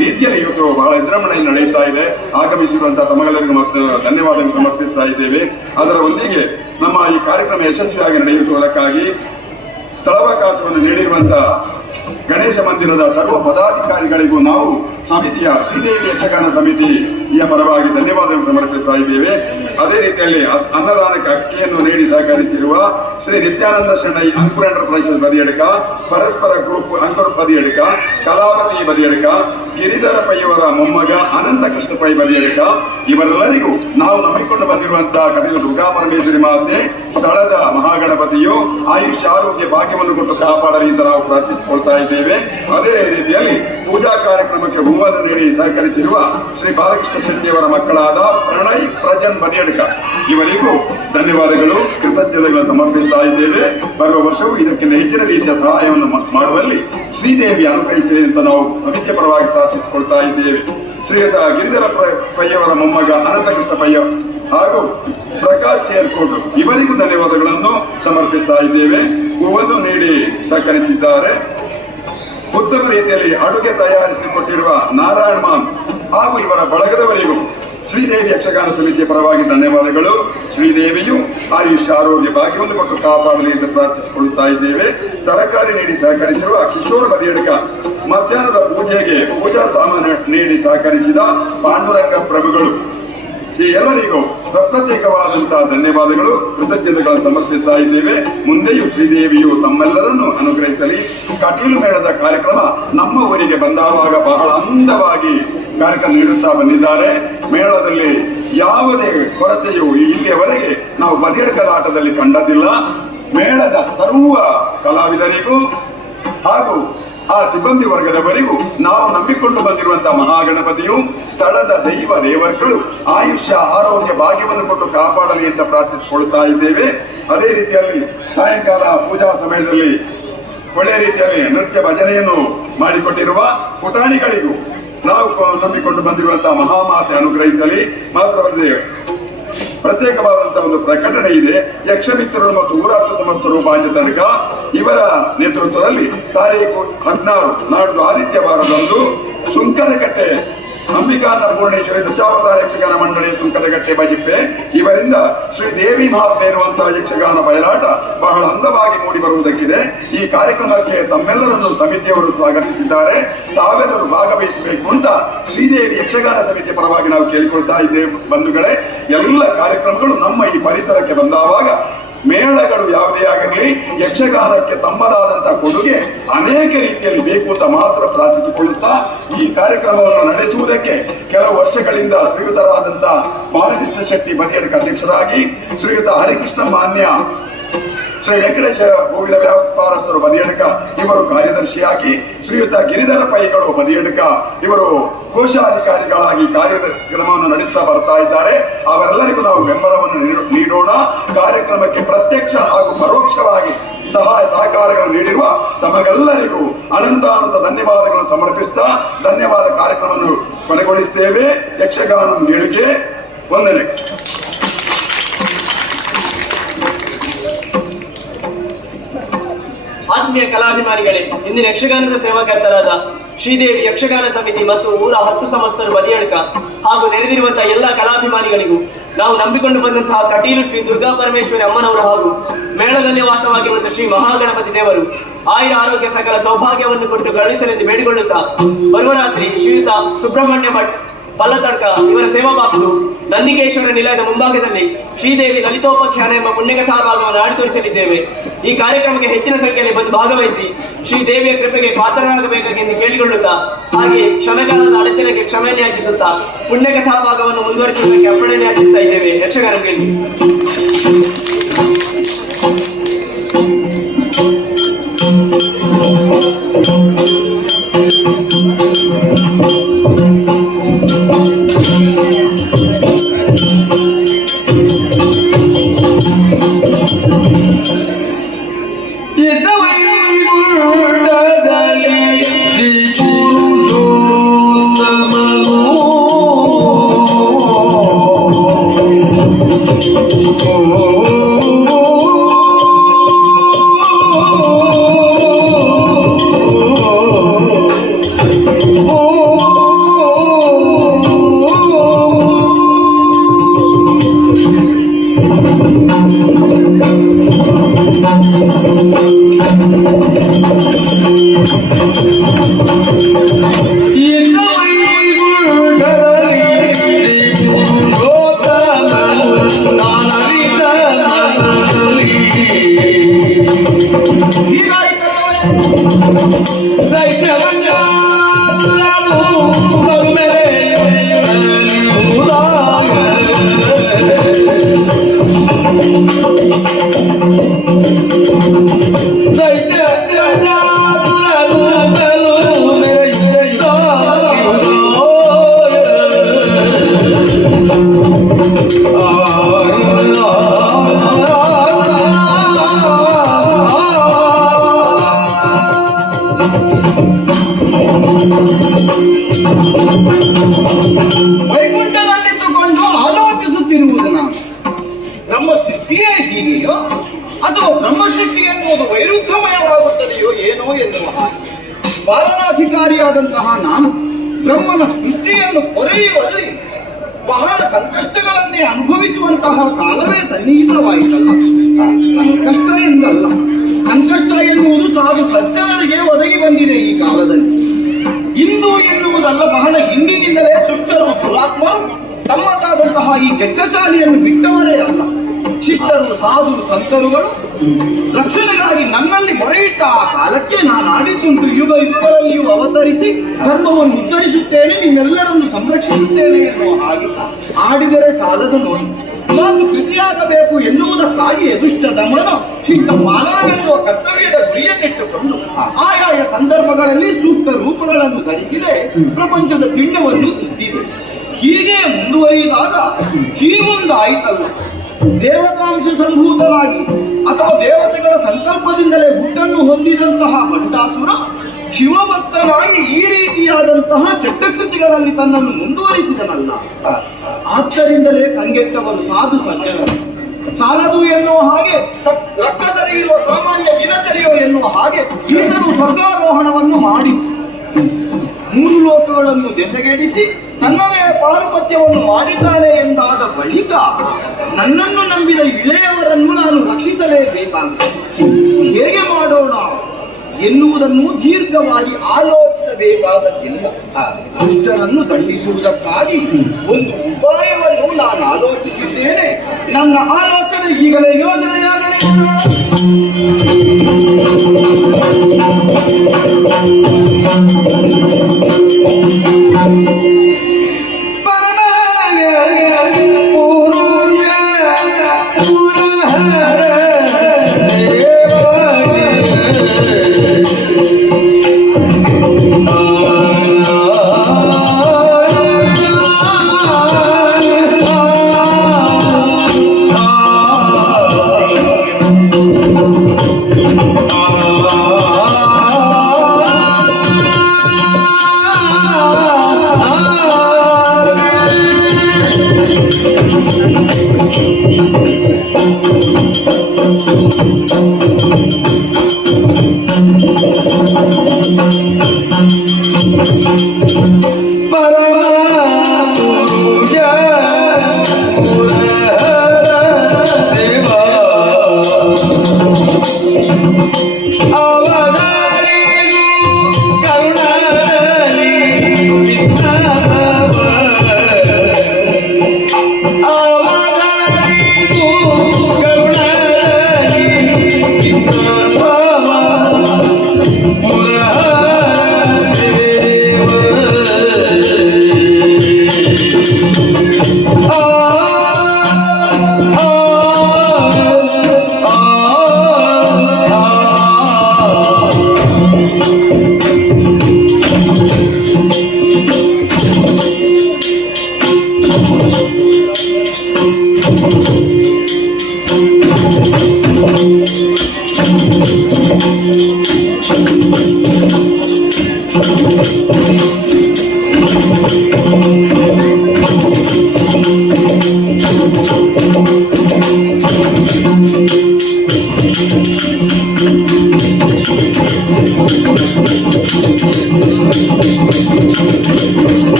ರೀತಿಯಲ್ಲಿ ಇವತ್ತು ಬಹಳ ವಿಜೃಂಭಣೆಯಲ್ಲಿ ನಡೆಯುತ್ತಾ ಇದೆ. ಆಗಮಿಸಿರುವಂತಹ ತಮಗೆಲ್ಲರಿಗೂ ಮತ್ತು ಧನ್ಯವಾದಗಳನ್ನು ಸಮರ್ಪಿಸ್ತಾ ಇದ್ದೇವೆ. ಅದರ ಒಂದಿಗೆ ನಮ್ಮ ಈ ಕಾರ್ಯಕ್ರಮ ಯಶಸ್ವಿಯಾಗಿ ನಡೆಯುವುದಕ್ಕಾಗಿ ಸ್ಥಳಾವಕಾಶವನ್ನು ನೀಡಿರುವಂತಹ ಗಣೇಶ ಮಂದಿರದ ಸರ್ವ ಪದಾಧಿಕಾರಿಗಳಿಗೂ ನಾವು ಸಮಿತಿಯ ಶ್ರೀದೇವಿ ಯಕ್ಷಗಾನ ಸಮಿತಿಯ ಪರವಾಗಿ ಧನ್ಯವಾದಗಳನ್ನು ಸಮರ್ಪಿಸ್ತಾ ಇದ್ದೇವೆ. ಅದೇ ರೀತಿಯಲ್ಲಿ ಅನ್ನದಾನಕ್ಕೆ ಅಕ್ಕಿಯನ್ನು ನೀಡಿ ಸಹಕರಿಸಿರುವ ಶ್ರೀ ನಿತ್ಯಾನಂದ ಶೆಣೈ ಅಂಕುರ್ ಎಂಟರ್ಪ್ರೈಸಸ್ ಬದಿಯಡ್ಕ, ಪರಸ್ಪರ ಗ್ರೂಪ್ ಅಂಕುರ್ ಬದಿಯಡ್ಕ, ಕಲಾವತಿ ಬದಿಯಡ್ಕ, ಗಿರಿಧರ ಪೈಯವರ ಮೊಮ್ಮಗ ಅನಂತ ಕೃಷ್ಣ ಪೈ ಬದಿಯಡ್ಕ, ಇವರೆಲ್ಲರಿಗೂ ನಾವು ನಂಬಿಕೊಂಡು ಬಂದಿರುವಂತಹ ಕಟೀಲು ದುರ್ಗಾಪರಮೇಶ್ವರಿ ಮಾತೆ ಸ್ಥಳದ ಮಹಾಗಣಪತಿಯು ಆಯುಷ್ ಆರೋಗ್ಯ ಭಾಗ್ಯವನ್ನು ಕೊಟ್ಟು ಕಾಪಾಡಲಿ ಅಂತ ನಾವು ಪ್ರಾರ್ಥಿಸಿಕೊಳ್ತಾ ಇದ್ದೇವೆ. ಅದೇ ರೀತಿಯಲ್ಲಿ ಪೂಜಾ ಕಾರ್ಯಕ್ರಮಕ್ಕೆ ಹೂವನ್ನು ನೀಡಿ ಸಹಕರಿಸಿರುವ ಶ್ರೀ ಬಾಲಕೃಷ್ಣ ಶೆಟ್ಟಿಯವರ ಮಕ್ಕಳಾದ ಪ್ರಣಯ್ ಪ್ರಜನ್ ಬದಿಯಡ್ಕ ಇವರಿಗೂ ಧನ್ಯವಾದಗಳು, ಕೃತಜ್ಞತೆಗಳನ್ನು ಸಮರ್ಪಿಸ್ತಾ ಇದ್ದೇವೆ. ಬರುವ ವರ್ಷವೂ ಇದಕ್ಕಿಂತ ಹೆಚ್ಚಿನ ರೀತಿಯ ಸಹಾಯವನ್ನು ಮಾಡುವಲ್ಲಿ ಶ್ರೀದೇವಿ ಅನುಗ್ರಹಿಸಲಿ ಅಂತ ನಾವು ಸಮಿತಿಯ ಪರವಾಗಿ ಪ್ರಾರ್ಥಿಸಿಕೊಳ್ತಾ ಇದ್ದೇವೆ. ಶ್ರೀಯುತ ಗಿರಿಧರ ಪಯ್ಯವರ ಮೊಮ್ಮಗ ಅನಂತಕೃಷ್ಣ ಪಯ್ಯ ಹಾಗೂ ಪ್ರಕಾಶ್ ಚೇರ್ಕೋಟ್ ಇವರಿಗೂ ಧನ್ಯವಾದಗಳನ್ನು ಸಮರ್ಪಿಸ್ತಾ ಇದ್ದೇವೆ. ಹೂವನ್ನು ನೀಡಿ ಸಹಕರಿಸಿದ್ದಾರೆ. ಉತ್ತಮ ರೀತಿಯಲ್ಲಿ ಅಡುಗೆ ತಯಾರಿಸಿಕೊಟ್ಟಿರುವ ನಾರಾಯಣ ಮಾನ್ ಹಾಗೂ ಇವರ ಬಳಗದವರಿಗೂ ಶ್ರೀದೇವಿ ಯಕ್ಷಗಾನ ಸಮಿತಿಯ ಪರವಾಗಿ ಧನ್ಯವಾದಗಳು. ಶ್ರೀದೇವಿಯು ಆಯುಷ್ ಆರೋಗ್ಯ ಭಾಗ್ಯವನ್ನು ಕೊಟ್ಟು ಕಾಪಾಡಲಿ ಎಂದು ಪ್ರಾರ್ಥಿಸಿಕೊಳ್ಳುತ್ತಾ ಇದ್ದೇವೆ. ತರಕಾರಿ ನೀಡಿ ಸಹಕರಿಸಿರುವ ಕಿಶೋರ್ ಬದಿಯಡ್ಕ, ಮಧ್ಯಾಹ್ನದ ಪೂಜೆಗೆ ಪೂಜಾ ಸಾಮಾನು ನೀಡಿ ಸಹಕರಿಸಿದ ಪಾಂಡುರಂಗ ಪ್ರಭುಗಳು, ಈ ಎಲ್ಲರಿಗೂ ಪ್ರತ್ಯೇಕವಾದಂತಹ ಧನ್ಯವಾದಗಳು, ಕೃತಜ್ಞತೆಗಳನ್ನು ಸಮರ್ಪಿಸ್ತಾ ಇದ್ದೇವೆ. ಮುಂದೆಯೂ ಶ್ರೀದೇವಿಯು ತಮ್ಮೆಲ್ಲರನ್ನು ಅನುಗ್ರಹಿಸಲಿ. ಕಟೀಲು ಮೇಳದ ಕಾರ್ಯಕ್ರಮ ನಮ್ಮ ಊರಿಗೆ ಬಂದಾಗ ಬಹಳ ಅಂದವಾಗಿ ಕಾರ್ಯಕ್ರಮ ನೀಡುತ್ತಾ ಬಂದಿದ್ದಾರೆ. ಮೇಳದಲ್ಲಿ ಯಾವುದೇ ಕೊರತೆಯು ಇಲ್ಲಿಯವರೆಗೆ ನಾವು ಬದಿಯಡ್ಕದ ಆಟದಲ್ಲಿ ಕಂಡದಿಲ್ಲ. ಮೇಳದ ಸರ್ವ ಕಲಾವಿದರಿಗೂ ಹಾಗೂ ಆ ಸಿಬ್ಬಂದಿ ವರ್ಗದವರಿಗೂ ನಾವು ನಂಬಿಕೊಂಡು ಬಂದಿರುವಂತಹ ಮಹಾಗಣಪತಿಯು ಸ್ಥಳದ ದೇವರುಗಳು ಆಯುಷ್ಯ ಆರೋಗ್ಯ ಭಾಗ್ಯವನ್ನು ಕೊಟ್ಟು ಕಾಪಾಡಲಿ ಅಂತ ಪ್ರಾರ್ಥಿಸಿಕೊಳ್ತಾ ಇದ್ದೇವೆ. ಅದೇ ರೀತಿಯಲ್ಲಿ ಸಾಯಂಕಾಲ ಪೂಜಾ ಸಮಯದಲ್ಲಿ ಒಳ್ಳೆಯ ರೀತಿಯಲ್ಲಿ ನೃತ್ಯ ಭಜನೆಯನ್ನು ಮಾಡಿಕೊಟ್ಟಿರುವ ಪುಟಾಣಿಗಳಿಗೂ ನಾವು ನಂಬಿಕೊಂಡು ಬಂದಿರುವಂತಹ ಮಹಾಮಾತೆ ಅನುಗ್ರಹಿಸಲಿ. ಮಾತ್ರವಲ್ಲದೆ ಪ್ರತ್ಯೇಕವಾದಂತಹ ಒಂದು ಪ್ರಕಟಣೆ ಇದೆ. ಯಕ್ಷಮಿತ್ರರು ಮತ್ತು ಊರಾಟ ಸಮಸ್ತರು ಬಾಂಜ ತನಕ ಇವರ ನೇತೃತ್ವದಲ್ಲಿ ತಾರೀಖು 16 ನಾಡ್ದು ಆದಿತ್ಯವಾರದಂದು ಸುಂಕದಕಟ್ಟೆ ಅಂಬಿಕಾನ ಪೂರ್ಣೇಶ್ವರಿ ದಶಾವತಾರ ಯಕ್ಷಗಾನ ಮಂಡಳಿಯ ಸುಂಕದಗಟ್ಟೆ ಬಜಿಪ್ಪೆ ಇವರಿಂದ ಶ್ರೀ ದೇವಿ ಮಹಾತ್ಮೆ ಇರುವಂತಹ ಯಕ್ಷಗಾನ ಬಯಲಾಟ ಬಹಳ ಅಂದವಾಗಿ ಮೂಡಿ ಬರುವುದಕ್ಕಿದೆ. ಈ ಕಾರ್ಯಕ್ರಮಕ್ಕೆ ತಮ್ಮೆಲ್ಲರನ್ನು ಸಮಿತಿಯವರು ಸ್ವಾಗತಿಸಿದ್ದಾರೆ. ತಾವೆಲ್ಲರೂ ಭಾಗವಹಿಸಬೇಕು ಅಂತ ಶ್ರೀದೇವಿ ಯಕ್ಷಗಾನ ಸಮಿತಿಯ ಪರವಾಗಿ ನಾವು ಕೇಳಿಕೊಳ್ತಾ ಇದ್ದೇವೆ. ಬಂಧುಗಳೇ, ಎಲ್ಲ ಕಾರ್ಯಕ್ರಮಗಳು ನಮ್ಮ ಈ ಪರಿಸರಕ್ಕೆ ಬಂದಾವಾಗ ಮೇಳಗಳು ಯಾವುದೇ ಆಗಿರಲಿ ಯಕ್ಷಗಾನಕ್ಕೆ ತಮ್ಮದಾದಂತಹ ಕೊಡುಗೆ ಅನೇಕ ರೀತಿಯಲ್ಲಿ ಬೇಕು ಅಂತ ಮಾತ್ರ ಪ್ರಾರ್ಥಿಸಿಕೊಳ್ಳುತ್ತಾ ಈ ಕಾರ್ಯಕ್ರಮವನ್ನು ನಡೆಸುವುದಕ್ಕೆ ಕೆಲವು ವರ್ಷಗಳಿಂದ ಶ್ರೀಯುತರಾದಂತಹ ಬಾಲಕೃಷ್ಣ ಶೆಟ್ಟಿ ಬದಿಯಡ್ಕ ಅಧ್ಯಕ್ಷರಾಗಿ, ಶ್ರೀಯುತ ಹರಿಕೃಷ್ಣ ಮಾನ್ಯ ಶ್ರೀ ವೆಂಕಟೇಶ ಹೂವಿನ ವ್ಯಾಪಾರಸ್ಥರು ಬದಿಯಡ್ಕ ಇವರು ಕಾರ್ಯದರ್ಶಿಯಾಗಿ, ಶ್ರೀಯುತ ಗಿರಿಧರ ಪೈಗಳು ಬದಿಯಡ್ಕ ಇವರು ಕೋಶಾಧಿಕಾರಿಗಳಾಗಿ ಕಾರ್ಯಕ್ರಮವನ್ನು ನಡೆಸ್ತಾ ಬರ್ತಾ ಇದ್ದಾರೆ. ಅವರೆಲ್ಲರಿಗೂ ನಾವು ಬೆಂಬಲವನ್ನು ನೀಡೋಣ. ಕಾರ್ಯಕ್ರಮಕ್ಕೆ ಪ್ರತ್ಯಕ್ಷ ಹಾಗೂ ಪರೋಕ್ಷವಾಗಿ ಸಹಾಯ ಸಹಕಾರಗಳನ್ನು ನೀಡಿರುವ ತಮಗೆಲ್ಲರಿಗೂ ಅನಂತ ಧನ್ಯವಾದಗಳನ್ನು ಸಮರ್ಪಿಸ್ತಾ ಧನ್ಯವಾದ ಕಾರ್ಯಕ್ರಮವನ್ನು ಕೊನೆಗೊಳಿಸುತ್ತೇವೆ. ಯಕ್ಷಗಾನ ನೀಡಿಕೆ ವಂದನೆ. ಆತ್ಮೀಯ ಕಲಾಭಿಮಾನಿಗಳೇ, ಇಂದಿನ ಯಕ್ಷಗಾನದ ಸೇವಾಕರ್ತರಾದ ಶ್ರೀದೇವಿ ಯಕ್ಷಗಾನ ಸಮಿತಿ ಮತ್ತು ಊರ 10 ಸಮಸ್ತರು ಬದಿಯಡ್ಕ ಹಾಗೂ ನೆರೆದಿರುವಂತಹ ಎಲ್ಲ ಕಲಾಭಿಮಾನಿಗಳಿಗೂ ನಾವು ನಂಬಿಕೊಂಡು ಬಂದಂತಹ ಕಟೀಲು ಶ್ರೀ ದುರ್ಗಾಪರಮೇಶ್ವರಿ ಅಮ್ಮನವರು ಹಾಗೂ ಮೇಳದಲ್ಲಿ ವಾಸವಾಗಿರುವಂತಹ ಶ್ರೀ ಮಹಾಗಣಪತಿ ದೇವರು ಆಯುರ ಆರೋಗ್ಯ ಸಕಲ ಸೌಭಾಗ್ಯವನ್ನು ಕೊಟ್ಟು ಕರುಣಿಸಲೆಂದು ಬೇಡಿಕೊಳ್ಳುತ್ತಾ ಬರುವ ರಾತ್ರಿ ಶ್ರೀಯುತ ಸುಬ್ರಹ್ಮಣ್ಯ ಭಟ್ ಪಲ್ಲತಡ್ಕ ಇವರ ಸೇವಾ ಬಾಕ್ಸು ನಂದಿಕೇಶ್ವರ ನಿಲಯದ ಮುಂಭಾಗದಲ್ಲಿ ಶ್ರೀದೇವಿ ಲಲಿತೋಪಾಖ್ಯಾನ ಎಂಬ ಪುಣ್ಯಕಥಾ ಭಾಗವನ್ನು ಆಡಿ ತೋರಿಸಲಿದ್ದೇವೆ. ಈ ಕಾರ್ಯಕ್ರಮಕ್ಕೆ ಹೆಚ್ಚಿನ ಸಂಖ್ಯೆಯಲ್ಲಿ ಬಂದು ಭಾಗವಹಿಸಿ ಶ್ರೀದೇವಿಯ ಕೃಪೆಗೆ ಪಾತ್ರರಾಗಬೇಕಾಗೆಂದು ಕೇಳಿಕೊಳ್ಳುತ್ತಾ ಹಾಗೆ ಕ್ಷಣಕಾಲದ ಅಡಚಣೆಗೆ ಕ್ಷಮೆಯನ್ನು ಯಾಚಿಸುತ್ತಾ ಪುಣ್ಯಕಥಾ ಭಾಗವನ್ನು ಮುಂದುವರಿಸುವುದಕ್ಕೆ ಅಪ್ಪಣೆಯನ್ನು ಯಾಚಿಸ್ತಾ ಇದ್ದೇವೆ. ಯಕ್ಷಗಾನ ಕೇಳಿ. ವೈಕುಂಠದಲ್ಲಿದ್ದುಕೊಂಡು ಆಲೋಚಿಸುತ್ತಿರುವುದು ನಾನು ನಮ್ಮ ಸೃಷ್ಟಿಯೇ ಹೀಗೆಯೋ ಅಥವಾ ಬ್ರಹ್ಮಶಕ್ತಿ ಎನ್ನುವುದು ವೈರುಧ್ಯಮಯವಾಗುತ್ತದೆಯೋ ಏನೋ ಎನ್ನುವ ಹಾಗೆ ಪಾಲನಾಧಿಕಾರಿಯಾದಂತಹ ನಾನು ಬ್ರಹ್ಮನ ಸೃಷ್ಟಿಯನ್ನು ಕೊರೆಯುವಲ್ಲಿ ಬಹಳ ಸಂಕಷ್ಟಗಳನ್ನೇ ಅನುಭವಿಸುವಂತಹ ಕಾಲವೇ ಸನ್ನಿಹಿತವಾಯಿತಲ್ಲ. ಸಂಕಷ್ಟ ಎಂದಲ್ಲ, ಸಂಕಷ್ಟ ಎನ್ನುವುದು ಸಾಧು ಸಜ್ಜನರಿಗೆ ಒದಗಿ ಬಂದಿದೆ ಈ ಕಾಲದಲ್ಲಿ. ಇಂದು ಎನ್ನುವುದಲ್ಲ, ಬಹಳ ಹಿಂದಿನಿಂದಲೇ ದುಷ್ಟರು ದುರಾತ್ಮರು ತಮ್ಮದಾದಂತಹ ಈ ಕೆಟ್ಟಚಾಲಿಯನ್ನು ಬಿಟ್ಟವರೇ ಅಲ್ಲ. ಶಿಷ್ಟರು ಸಾಧು ಸಂತರುಗಳು ರಕ್ಷಣೆಗಾಗಿ ನನ್ನಲ್ಲಿ ಮೊರೆಯಿಟ್ಟ ಆ ಕಾಲಕ್ಕೆ ನಾನು ಆಡಿದ್ದುಂಟು. ಯುಗ ಯುಗಗಳಲ್ಲಿಯೂ ಅವತರಿಸಿ ಧರ್ಮವನ್ನು ಉದ್ಧರಿಸುತ್ತೇನೆ, ನಿಮ್ಮೆಲ್ಲರನ್ನು ಸಂರಕ್ಷಿಸುತ್ತೇನೆ ಎನ್ನುವ ಹಾಗೆ ಆಡಿದರೆ ಸಾಲದು ನೋಡಿ. ಮಾತು ಕೃತಿಯಾಗಬೇಕು ಎನ್ನುವುದಕ್ಕಾಗಿ ದುಷ್ಟ ದಮನ ಶಿಷ್ಟ ಪಾಲನವೆನ್ನುವ ಕರ್ತವ್ಯದ ಗುರಿಯನ್ನಿಟ್ಟುಕೊಂಡು ಆಯಾಯ ಸಂದರ್ಭಗಳಲ್ಲಿ ಸೂಕ್ತ ರೂಪಗಳನ್ನು ಧರಿಸಿದೆ, ಪ್ರಪಂಚದ ತಿಂಡವನ್ನು ತಿದ್ದಿದೆ. ಹೀಗೆ ಮುಂದುವರಿದಾಗ ಹೀಗೊಂದು ಆಯಿತಲ್ಲ, ದೇವತಾಂಶ ಸಂಭೂತನಾಗಿ ಅಥವಾ ದೇವತೆಗಳ ಸಂಕಲ್ಪದಿಂದಲೇ ಹುಟ್ಟನ್ನು ಹೊಂದಿದಂತಹ ಭಂಡಾಸುರ ಶಿವಭಕ್ತನಾಗಿ ಈ ರೀತಿಯಾದಂತಹ ಕೆಟ್ಟ ಕೃತಿಗಳಲ್ಲಿ ತನ್ನನ್ನು ಮುಂದುವರಿಸಿದನಲ್ಲ. ಆದ್ದರಿಂದಲೇ ಕಂಗೆಟ್ಟವರು ಸಾಧು ಸಜ್ಜನರು. ಸಾಲದು ಎನ್ನುವ ಹಾಗೆ ರಕ್ಕಸರಿ ಇರುವ ಸಾಮಾನ್ಯ ದಿನಚರಿಯೋ ಎನ್ನುವ ಹಾಗೆ ಈತರು ಸ್ವರ್ಗಾರೋಹಣವನ್ನು ಮಾಡಿ 3 ಲೋಕಗಳನ್ನು ದೆಸೆಗೆಡಿಸಿ ತನ್ನದೇ ಪಾರುಪತ್ಯವನ್ನು ಮಾಡಿದ್ದಾನೆ ಎಂದಾದ ಬಳಿಕ ನನ್ನನ್ನು ನಂಬಿದ ಇಳೆಯವರನ್ನು ನಾನು ರಕ್ಷಿಸಲೇಬೇಕಾಗಿದೆ. ಹೇಗೆ ಮಾಡೋಣ ಎನ್ನುವುದನ್ನು ದೀರ್ಘವಾಗಿ ಆಲೋಚಿಸಬೇಕಾದದ್ದಿಲ್ಲ. ದುಷ್ಟರನ್ನು ದಂಡಿಸುವುದಕ್ಕಾಗಿ ಒಂದು ಉಪಾಯವನ್ನು ನಾನು ಆಲೋಚಿಸಿದ್ದೇನೆ. ನನ್ನ ಆಲೋಚನೆ ಈಗಲೇ ಯೋಜನೆಯಾಗಲಿದೆ.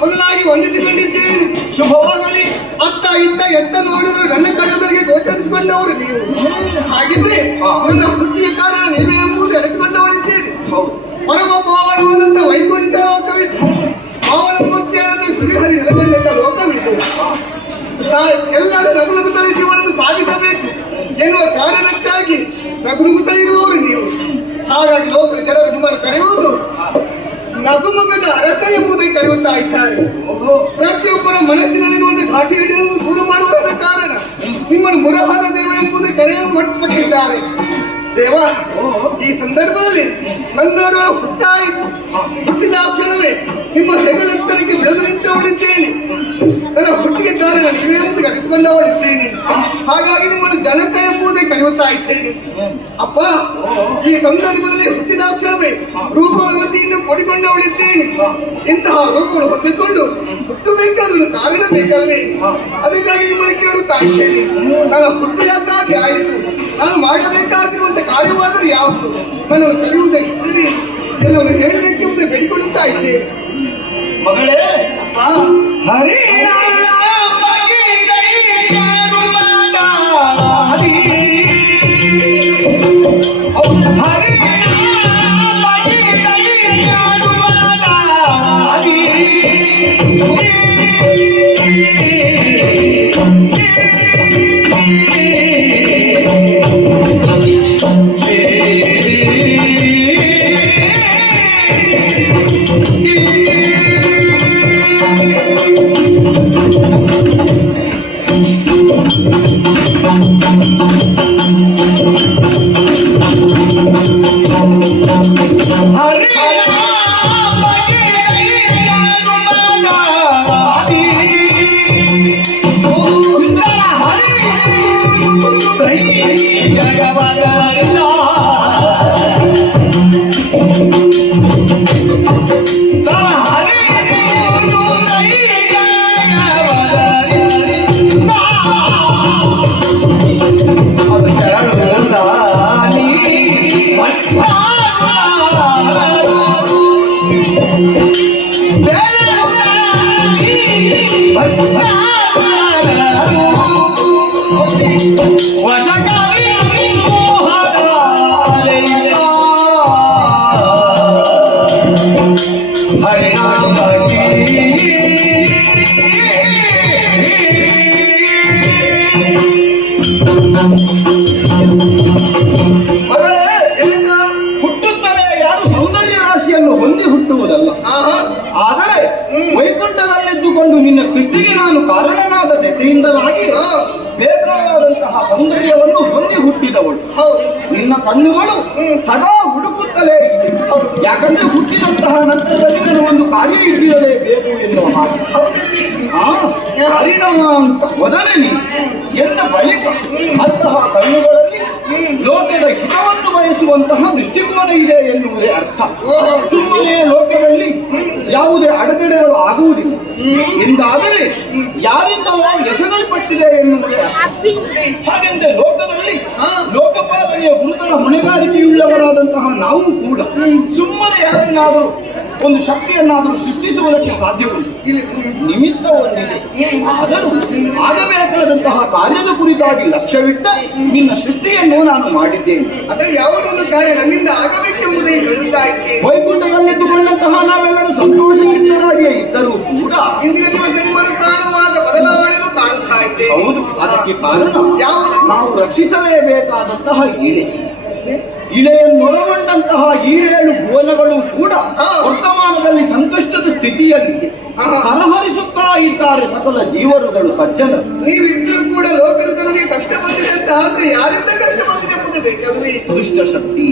ಮೊದಲಾಗಿ ವಂದಿಸಿಕೊಂಡಿದ್ದೇನೆ. ಶುಭವಾಗಲಿ. ಅತ್ತ ಇತ್ತ ಎತ್ತ ನೋಡಿದ್ರು ನನ್ನ ಕಣ್ಣುಗಳಿಗೆ ಗೋಚರಿಸಿಕೊಂಡವರು ನೀವು. ಹಾಗಿದ್ರೆ ನನ್ನ ಹುಟ್ಟಿಯ ಕಾರಣ ನೀವೇ ಎಂಬುದು ಎಳೆದುಕೊಂಡವಳಿದ್ದೇನೆ. ಪರಮ ಪಾವನವಾದಂತ ವೈಕುಂಠ ಲೋಕವಿತ್ತು. ಪಾವನ ಮೂರ್ತಿಯನ್ನು ಹಿಡಿಹರಿ ನೆಲಗೊಂಡಂತ ಲೋಕವಿತ್ತು. ಎಲ್ಲರ ನಗುನಗುತ್ತಲೇ ಜೀವನವನ್ನು ಸಾಗಿಸಬೇಕು ಎನ್ನುವ ಕಾರಣಕ್ಕಾಗಿ ನಗುನುಗುತ್ತಲೇ ಇರುವವರು ನೀವು. ಹಾಗಾಗಿ ಲೋಕದ ಜನರು ನಿಮ್ಮನ್ನು ಕರೆಯುವುದು ನಗುಮುಖದ ಅರಸ ಎಂಬುದಕ್ಕೆ ಕರೆಯುತ್ತಾ ಇದ್ದಾರೆ. ಪ್ರತಿಯೊಬ್ಬರ ಮನಸ್ಸಿನಲ್ಲಿರುವಂತಹ ಘಾಟಿಯನ್ನು ದೂರ ಮಾಡುವುದರ ಕಾರಣ ನಿಮ್ಮನ್ನು ಮುರಹಾರ ದೇವ ಎಂಬುದಕ್ಕೆ ಕರೆಯಲು ಹೊರಟುಪಟ್ಟಿದ್ದಾರೆ. ದೇವ, ಈ ಸಂದರ್ಭದಲ್ಲಿ ನಂದವರು ಹುಟ್ಟಿದ ಕ್ಷಣವೇ ನಿಮ್ಮ ಹೆಗಲೆತ್ತರಕ್ಕೆ ಬಿಡದು ನಿಂತವಳಿದ್ದೇನೆ. ನನ್ನ ಹುಟ್ಟಿಗೆ ಕಾರಣ ನೀವೇ ಎಂದು ಕರೆದುಕೊಂಡವಳಿದ್ದೇನೆ. ಹಾಗಾಗಿ ನಿಮ್ಮನ್ನು ಜನಕ ಎಂಬುದೇ ಕರೆಯುತ್ತಾ ಇದ್ದೇನೆ. ಅಪ್ಪ, ಈ ಸಂದರ್ಭದಲ್ಲಿ ಹುಟ್ಟಿದ ಕ್ಷಣವೇ ರೂಪವತಿಯನ್ನು ಕೊಡಿಕೊಂಡವಳಿದ್ದೇನೆ. ಇಂತಹ ರೂಪವನ್ನು ಹೊಂದಿಕೊಂಡು ಹುಟ್ಟಬೇಕಾದ್ರೂ ಕಾರಣ ಬೇಕಲ್ವೇ? ಅದಕ್ಕಾಗಿ ನಿಮ್ಮನ್ನು ಕೇಳುತ್ತಾ ಇದ್ದೇನೆ. ನನ್ನ ಹುಟ್ಟು ಯಾಕಾಗಿ ಆಯಿತು? ನಾನು ಮಾಡಬೇಕಾಗಿರುವಂತ ಕಾರ್ಯವಾದರೂ ಯಾವುದು? ನನ್ನನ್ನು ಕರೆಯುವುದಕ್ಕೆ ಎಲ್ಲವನ್ನು ಹೇಳಬೇಕೆಂದು ಬೇಡಿಕೊಳ್ಳುತ್ತಾ ಇದ್ದೇನೆ. ಮಗಳೇ, ಹರಿ ಹುಟ್ಟುತ್ತಲೇ ಯಾರು ಸೌಂದರ್ಯ ರಾಶಿಯನ್ನು ಹೊಂದಿ ಹುಟ್ಟುವುದಲ್ಲ. ಆದರೆ ವೈಕುಂಠದಲ್ಲಿದ್ದುಕೊಂಡು ನಿನ್ನ ಸೃಷ್ಟಿಗೆ ನಾನು ಕಾರಣನಾದ ದೆಸೆಯಿಂದಲಾಗಿ ಬೇಕಾದಂತಹ ಸೌಂದರ್ಯವನ್ನು ಹೊಂದಿ ಹುಟ್ಟಿದವಳು. ನಿನ್ನ ಕಣ್ಣುಗಳು ಸದಾ ಹುಡುಕುತ್ತಲೇ ಇದೆ. ಯಾಕಂದ್ರೆ ಹುಟ್ಟಿದಂತಹ ನಂತರದಲ್ಲಿ ನಾನು ಒಂದು ಕಾರ್ಯ ಹಿಡಿಯಲೇಬೇಕು ಎನ್ನುವ ಹಾಗೆ ಹರಿಣ ಅಂತ ಹೋದರೆ ನೀನು ಎನ್ನ ಬಳಿಕ ಅಂತಹ ಕಣ್ಣುಗಳಲ್ಲಿ ಲೋಕದ ಹಿತವನ್ನು ಬಯಸುವಂತಹ ದೃಷ್ಟಿಕೋನ ಇದೆ ಎನ್ನುವುದೇ ಅರ್ಥ. ಸುಮ್ಮನೆ ಲೋಕದಲ್ಲಿ ಯಾವುದೇ ಅಡೆತಡೆಗಳು ಆಗುವುದಿಲ್ಲ ಎಂದಾದರೆ ಯಾರಿಂದಲೋ ಎಸಗಲ್ಪಟ್ಟಿದೆ ಎನ್ನುವುದೇ ಅರ್ಥ. ಹಾಗೆಂದರೆ ಲೋಕದಲ್ಲಿ ಲೋಕಪಾಲನೆಯ ಗುರುತರ ಹೊಣೆಗಾರಿಕೆಯುಳ್ಳವರಾದಂತಹ ನಾವು ಕೂಡ ಸುಮ್ಮನೆ ಯಾರನ್ನಾದರೂ ಒಂದು ಶಕ್ತಿಯನ್ನಾದರೂ ಸೃಷ್ಟಿಸುವುದಕ್ಕೆ ಸಾಧ್ಯವುಂಟು. ನಿಮಿತ್ತ ಒಂದಿದೆ. ಆದರೂ ಆಗಬೇಕಾದಂತಹ ಕಾರ್ಯದ ಕುರಿತಾಗಿ ಲಕ್ಷ್ಯವಿಟ್ಟ ನಿನ್ನ ಸೃಷ್ಟಿಯನ್ನು ನಾನು ಮಾಡಿದ್ದೇನೆ. ಆದರೆ ಯಾವುದೊಂದು ಕಾರ್ಯ ನನ್ನಿಂದ ಆಗಬೇಕೆಂಬುದೇ ಹೇಳುತ್ತಾ ಇದ್ದೆ. ವೈಕುಂಠದಲ್ಲಿದ್ದುಕೊಂಡಂತಹ ನಾವೆಲ್ಲರೂ ಸಂತೋಷಚಿತ್ತರಾಗಿಯೇ ಇದ್ದರೂ ಕೂಡ ಇಂದಿನ ದಿವಸ ನಿಮ್ಮನ್ನು ಕಾಣುವಾಗ ಬದಲಾವಣೆಯನ್ನು ಕಾಣುತ್ತಾ ಇದ್ದೆ. ಹೌದು, ಅದಕ್ಕೆ ಕಾರಣ ಯಾವುದು? ನಾವು ರಕ್ಷಿಸಲೇಬೇಕಾದಂತಹ ಇಳೆಯನ್ನೊಳಗೊಂಡಂತಹ ಈ 7 ಭುವನಗಳು ಕೂಡ ವರ್ತಮಾನದಲ್ಲಿ ಸಂಕಷ್ಟದ ಸ್ಥಿತಿಯಲ್ಲಿದೆ. ಹರಹರಿಸುತ್ತಾ ಇದ್ದಾರೆ ಸಕಲ ಜೀವರುಗಳು ಸಜ್ಜನರು. ನೀವಿದ್ರೂ ಕೂಡ ಲೋಕದ ಜನರಿಗೆ ಕಷ್ಟ ಬಂದಿದೆ ಅಂತ ಆದ್ರೆ ಯಾರಿಂದ ಕಷ್ಟ ಬಂದಿದೆ ಎಂಬುದು ಬೇಕಲ್ವೇ? ದುಷ್ಟ ಶಕ್ತಿ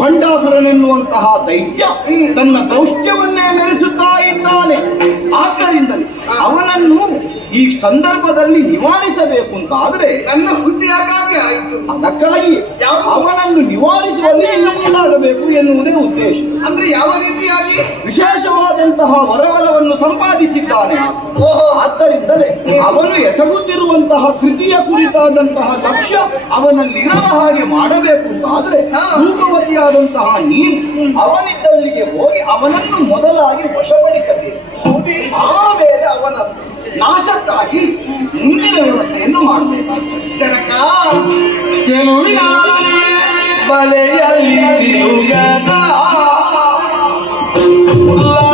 ಪಂಡಾಸುರನೆನ್ನುವಂತಹ ದೈತ್ಯ ತನ್ನ ದೌಷ್ಟ್ಯವನ್ನೇ ಮೆರೆಸುತ್ತಾ ಇದ್ದಾನೆ. ಆದ್ದರಿಂದಲೇ ಅವನನ್ನು ಈ ಸಂದರ್ಭದಲ್ಲಿ ನಿವಾರಿಸಬೇಕು ಅಂತಾದ್ರೆ ನನ್ನ ಹುಟ್ಟಿ ಹಾಗಾಗಿ ಆಯಿತು. ಅದಕ್ಕಾಗಿ ಅವನನ್ನು ನಿವಾರಿಸುವಲ್ಲಿ ಇನ್ನು ಮುಂದಾಗಬೇಕು ಎನ್ನುವುದೇ ಉದ್ದೇಶ. ಅಂದ್ರೆ ಯಾವ ರೀತಿಯಾಗಿ? ವಿಶೇಷವಾದಂತಹ ವರಬಲವನ್ನು ಸಂಪಾದಿಸಿದ್ದಾನೆ. ಆದ್ದರಿಂದಲೇ ಅವನು ಎಸಗುತ್ತಿರುವಂತಹ ಕೃತಿಯ ಕುರಿತಾದಂತಹ ಲಕ್ಷ್ಯ ಅವನಲ್ಲಿ ಇರದ ಹಾಗೆ ಮಾಡಬೇಕು ಅಂತಾದ್ರೆ ರೂಪವತಿಯಾದಂತಹ ನೀನು ಅವನಿದ್ದಲ್ಲಿಗೆ ಹೋಗಿ ಅವನನ್ನು ಮೊದಲಾಗಿ ವಶಪಡಿಸಬೇಕು. ಆಮೇಲೆ ಅವನ ನಾಶಕ್ಕಾಗಿ ಮುಂದಿನ ವ್ಯವಸ್ಥೆಯನ್ನು ಮಾಡಬೇಕಾಗ್ತದೆ. ಜನಕ ಬಲೆಯಲ್ಲಿ ತಿರುಗದ ಕಳದಲ್ಲಿ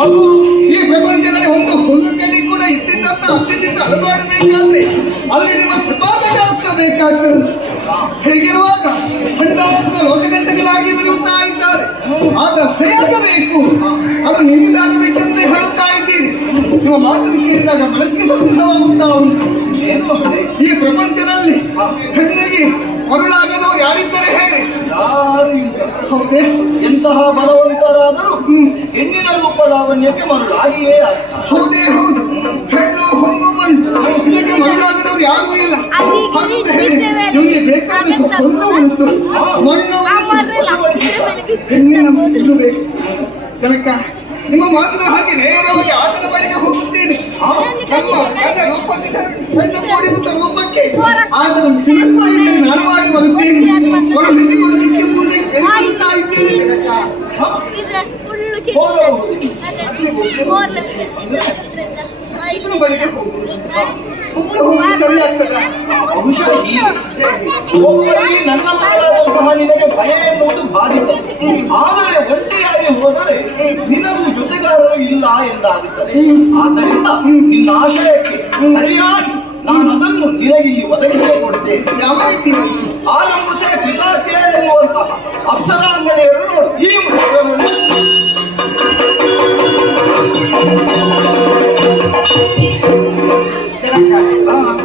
ಮಗು, ಈ ಪ್ರಪಂಚದಲ್ಲಿ ಒಂದು ಹುಲ್ಲು ಕಡಿ ಕೂಡ ಇದ್ದಿದ್ದಂತ ಅತ್ಯಂತ ಅಲುಗಾಡಬೇಕಾದ್ರೆ ಅಲ್ಲಿ ನಿಮ್ಮ ಕೃಪಾಕಟ ಬೇಕಾಗ್ತದೆ. ಹೀಗಿರುವಾಗ ಭಂಡಾಸುರ ಲೋಕಗಂಟೆಗಳಾಗಿ ಬರುತ್ತಾ ಇದ್ದಾರೆ. ಆದ್ರೆ ಹೇಗಾಗಬೇಕು, ಅದು ನಿಮ್ಮಿಂದಾಗಬೇಕೆಂತ ಹೇಳುತ್ತಾ ಇದ್ದೀರಿ. ನಿಮ್ಮ ಮಾತನ್ನು ಕೇಳಿದಾಗ ಮನಸ್ಸಿಗೆ ಸಂತೋಷವಾಗುತ್ತಾ ಉಂಟು. ಈ ಪ್ರಪಂಚದಲ್ಲಿ ಹೆಣ್ಣಿಗೆ ಮರುಳಾಗದವರು ಯಾರಿದ್ದಾರೆ ಹೇಳಿ? ಹೌದೇ? ಎಂತಹ ಬಲವಂತರಾದರೂ ಹೆಣ್ಣಿನ ರೂಪ ಲಾವಣ್ಯಕ್ಕೆ ಮರುಳಾಗಿಯೇ ಆಗ್ತಾರೆ. ಹೌದೇ ಹೌದು. ಹೆಣ್ಣು ಹೊನ್ನು ಮಣ್ಣು ಇದಕ್ಕೆ ಮರುಳಾಗದವರು ಯಾರೂ ಇಲ್ಲ. ಹಾಗಂತ ಹೇಳಿ ನಿಮಗೆ ಬೇಕಾದ ಹೊನ್ನು ಉಂಟು, ಮಣ್ಣು ಹೆಣ್ಣಿನ ಮಣ್ಣು ಬೇಕು. ಜನಕ ನಿಮ್ಮ ಮಾತಿನ ಹಾಗೆ ನೇರವಾಗಿ ಆತನ ಬಳಿಗೆ ಹೋಗುತ್ತೇನೆ. ನನ್ನ ರೂಪಕ್ಕೆ ರೂಪಕ್ಕೆ ಆತನ ಸಿಲುಕುವಂತೆ ನಾನು ಮಾಡಿ ಬರುತ್ತೇನೆ. ಹೊರಬಿಸಿಕೊಳ್ಳಲಿಕ್ಕೆ ಮುಂದೆ ಎದುರುತ್ತಾ ಇದ್ದೇನೆ ಜನಕ. ಇದ್ರ ಬಳಿಗೆ ಹೋಗುವುದು ಸರಿ ಆಗ್ತದ? ಒಬ್ಬರಿಗೆ ನನ್ನ ಮಕ್ಕಳಾದ ಸಹ ನಿನಗೆ ಭಯ ಎನ್ನುವುದು ಬಾಧಿಸುತ್ತೆ. ಆದರೆ ಒಂಟಿಯಾಗಿ ಹೋದರೆ ನಿನಗೂ ಜೊತೆಗಾರರು ಇಲ್ಲ ಎಂದಾಗುತ್ತದೆ. ಆದ್ದರಿಂದ ನಿನ್ನ ಆಶಯಕ್ಕೆ ಸರಿಯಾಗಿ ನಾನು ಅದನ್ನು ನಿನಗೆ ಇಲ್ಲಿ ಒದಗಿಸಿ ಕೊಡುತ್ತೇನೆ. ಯಾವ ರೀತಿ? ಆ ನಂಬುಷ ಪಿತಾಚೆ ಎನ್ನುವಂತಹ ಅಪ್ಸರಾಂಗಳೆಯರು ನೋಡು ಈ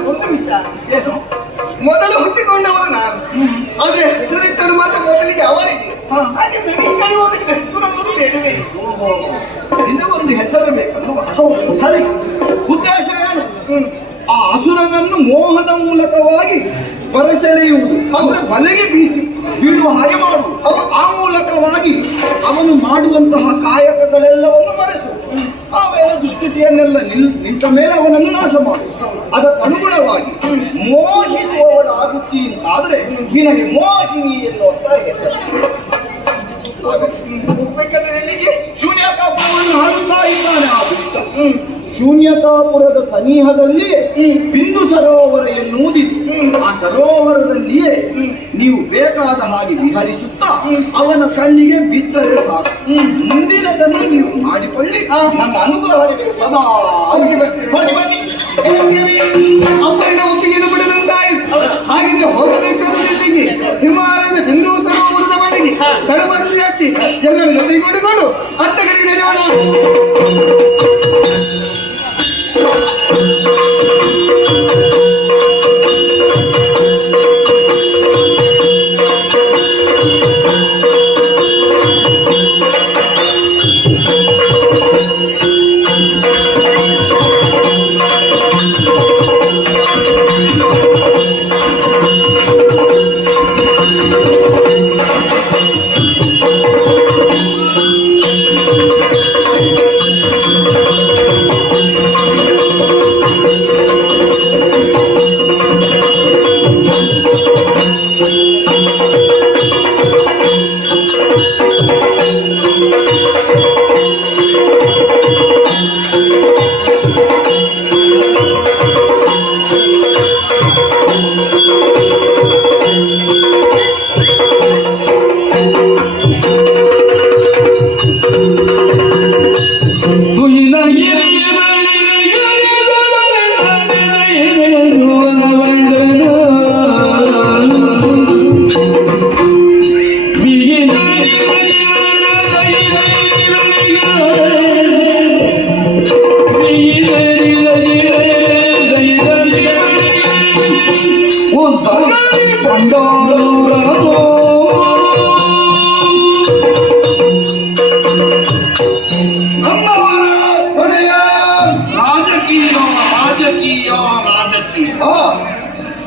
ಒಂದು ವಿಚಾರ ಏನು, ಮೊದಲು ಹುಟ್ಟಿಕೊಂಡವರು ನಾನು, ಆದ್ರೆ ಹೆಸರಿಟ್ಟರು ಮಾತ್ರ ಮೊದಲಿಗೆ ಅವರಿಗೆ. ಹಾಗೆ ನನಗೆ ಕರೆಯುವುದಕ್ಕೆ ಹೆಸರನ್ನು ಬೇಡವೇ? ನಿನಗೊಂದು ಹೆಸರು ಬೇಕು. ಹೌದು. ಸರಿ, ಉದ್ದೇಶ ಏನು? ಆ ಅಸುರನನ್ನು ಮೋಹದ ಮೂಲಕವಾಗಿ ಬರಸೆಳೆಯುವುದು, ಅಂದ್ರೆ ಬಲೆಗೆ ಬೀಸಿ ಬೀಳುವ ಹಾಗೆ ಮಾಡುವುದು. ಆ ಮೂಲಕವಾಗಿ ಅವನು ಮಾಡುವಂತಹ ಕಾಯಕಗಳೆಲ್ಲವನ್ನು ಮರೆಸು. ಆಮೇಲೆ ದುಷ್ಕೃತಿಯನ್ನೆಲ್ಲ ನಿಂತ ಮೇಲೆ ಅವನನ್ನು ನಾಶ ಮಾಡು. ಅದಕ್ಕನುಗುಣವಾಗಿ ಮೋಹಿಸುವವಳಾಗುತ್ತಿ ಅಂತಾದ್ರೆ ನಿನಗೆ ಮೋಹಿನಿ ಎನ್ನುವಂತ ಹೆಸರು. ಹೋಗ್ಬೇಕಾದ್ರೆ ಎಲ್ಲಿಗೆ? ಶೂನ್ಯಕಾಪುರವನ್ನು ಹಾಡುತ್ತಾ ಇದ್ದಾನೆ ಆ ದುಷ್ಟ. ಶೂನ್ಯಕಾಪುರದ ಸನಿಹದಲ್ಲಿ ಬಿಂದು ಸರೋವರ ಎನ್ನುವುದಿದೆ. ಆ ಸರೋವರದಲ್ಲಿಯೇ ನೀವು ಬೇಕಾದ ಹಾಗೆ ವಿಹರಿಸುತ್ತಾ ಅವನ ಕಣ್ಣಿಗೆ ಬಿದ್ದರೆ ಸಾಕು. ಮುಂದಿನದನ್ನು ನೀವು ಮಾಡಿಕೊಳ್ಳಿ. ನನ್ನ ಅನುಗ್ರಹ ಸದಾ ಹೋಗಿ ಬನ್ನಿ. ಅಪ್ಪನ ಒಪ್ಪಿಗೆಯನ್ನು ಪಡೆದಂತಾಯಿತು. ಹಾಗಿದ್ರೆ ಹೋಗಬೇಕಾದ್ರೆ ಎಲ್ಲಿಗೆ? ಹಿಮಾಲಯದ ಬಿಂದು ಸರೋವರದ ಬಳಿಗೆ ತಡಬಡಲಿ ಹಾಕಿ ಎಲ್ಲರೂ ಜೊತೆಗೂಡಿಕೊಂಡು ಅತ್ತ ಕಡೆಗೆ ನಡೆಯೋಣ.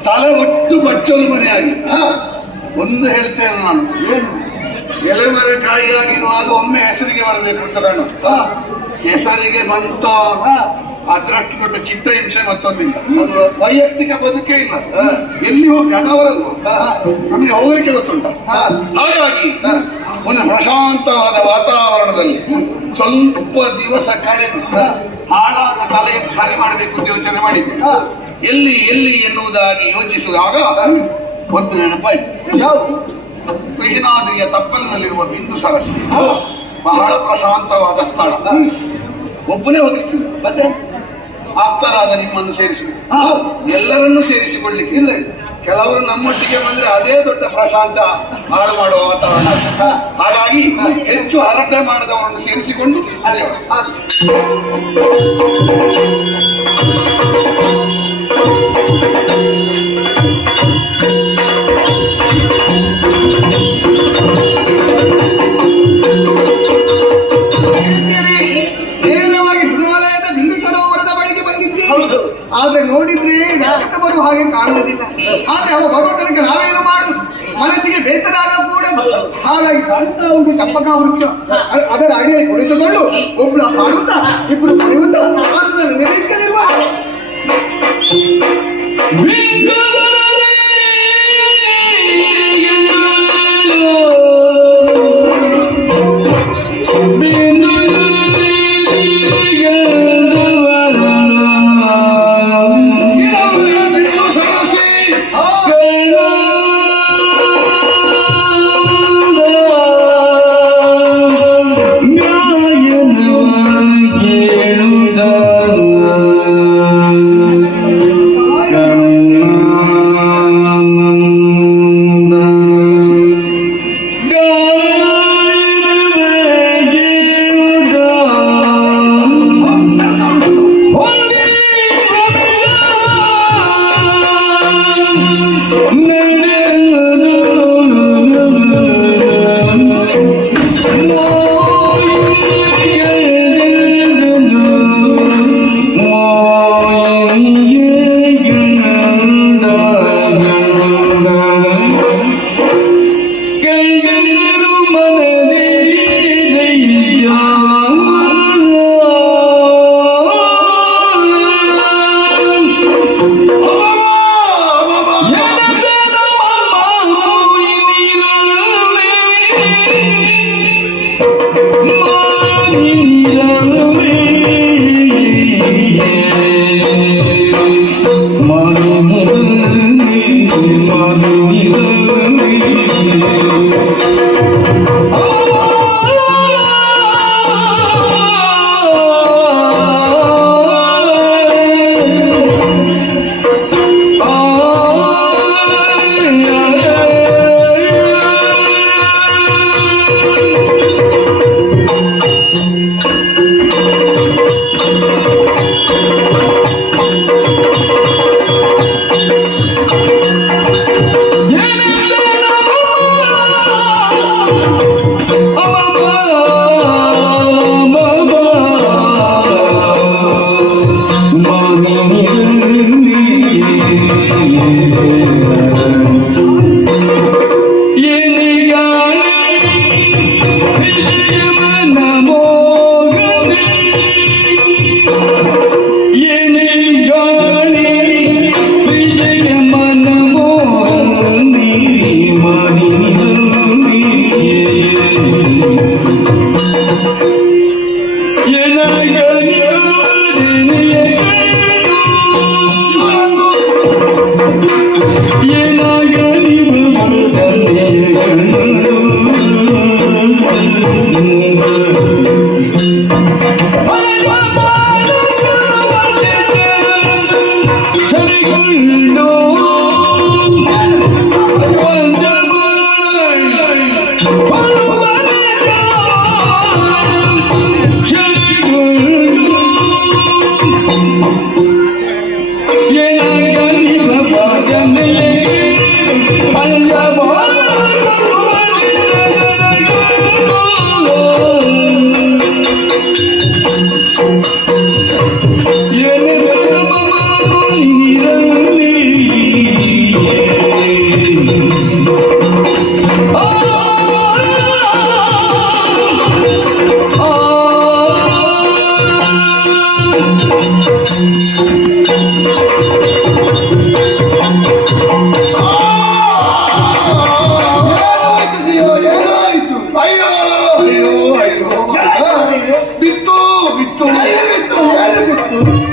ತಲೆ ಒಟ್ಟು ಬಚ್ಚಲು ಮನೆಯಾಗಿ ಒಂದು ಹೇಳ್ತೇನೆ ನಾನು, ಎಲೆಮರೆ ಕಾಯಿಯಾಗಿರುವಾಗ ಒಮ್ಮೆ ಹೆಸರಿಗೆ ಬರಬೇಕು ಅಂತ ಕಾಣು. ಹೆಸರಿಗೆ ಬಂತ ಅದರಷ್ಟು ದೊಡ್ಡ ಚಿತ್ರಹಿಂಸೆ ಮತ್ತೊಂದಿಲ್ಲ. ವೈಯಕ್ತಿಕ ಬದುಕೇ ಇಲ್ಲ, ಎಲ್ಲಿ ಹೋಗಿ ಅದವರದು ನಮಗೆ ಹೋಗಲಿಕ್ಕೆ ಗೊತ್ತುಂಟ. ಹಾಗಾಗಿ ಒಂದು ಪ್ರಶಾಂತವಾದ ವಾತಾವರಣದಲ್ಲಿ ಸ್ವಲ್ಪ ದಿವಸ ಕಳೆದು ಹಾಳಾದ ತಲೆಯನ್ನು ಸರಿ ಮಾಡಬೇಕು ಅಂತ ಯೋಚನೆ ಮಾಡಿದ್ದೆ. ಎಲ್ಲಿ ಎಲ್ಲಿ ಎನ್ನುವುದಾಗಿ ಯೋಚಿಸಿದಾಗ ಒಂದು ನೆನಪಾಯಿತು. ಕೃಷ್ಣಾದ್ರಿಯ ತಪ್ಪಲಿನಲ್ಲಿರುವ ಬಿಂದು ಸರಸ್ಸು ಬಹಳ ಪ್ರಶಾಂತವಾದ ಸ್ಥಳ. ಒಬ್ಬನೇ ಹೋಗ್ಲಿಕ್ಕೆ ಮತ್ತೆ ಆಪ್ತರಾದ ನಿಮ್ಮನ್ನು ಸೇರಿಸಬೇಕು, ಎಲ್ಲರನ್ನೂ ಸೇರಿಸಿಕೊಳ್ಳಿಕ್ಕೆ ಇಲ್ಲ. ಕೆಲವರು ನಮ್ಮೊಟ್ಟಿಗೆ ಬಂದ್ರೆ ಅದೇ ದೊಡ್ಡ ಪ್ರಶಾಂತ ಹಾಳು ಮಾಡುವ ವಾತಾವರಣ. ಹಾಗಾಗಿ ಹೆಚ್ಚು ಹರಟೆ ಮಾಡದವರನ್ನು ಸೇರಿಸಿಕೊಂಡು ನೇರವಾಗಿ ಹಿಮಾಲಯದ ಬಿಂದು ಸರೋವರದ ಬಳಿಗೆ ಬಂದಿದ್ದೇವೆ. ಆದ್ರೆ ನೋಡಿದ್ರೆ ರಕ್ಕಸ ಬರುವ ಹಾಗೆ ಕಾಣುವುದಿಲ್ಲ. ಆದ್ರೆ ಅವ ಬರುವ ತನಕ ನಾವೇನು ಮಾಡುದು? ಮನಸ್ಸಿಗೆ ಬೇಸರ ಆಗಕೂಡದು. ಹಾಗಾಗಿ ಕಾಣುತ್ತಾ ಒಂದು ಚಪ್ಪಕ ವೃಕ್ಷ, ಅದರ ಅಡಿಯಲ್ಲಿ ಕುಳಿತುಕೊಂಡು ಒಬ್ಳು ಹಾಡುತ್ತಾ ಇಬ್ರು ಕುಣಿಯುತ್ತಾ ಆಸನ ನಿರೀಕ್ಷೆಯಲ್ಲಿರುವ Yeah.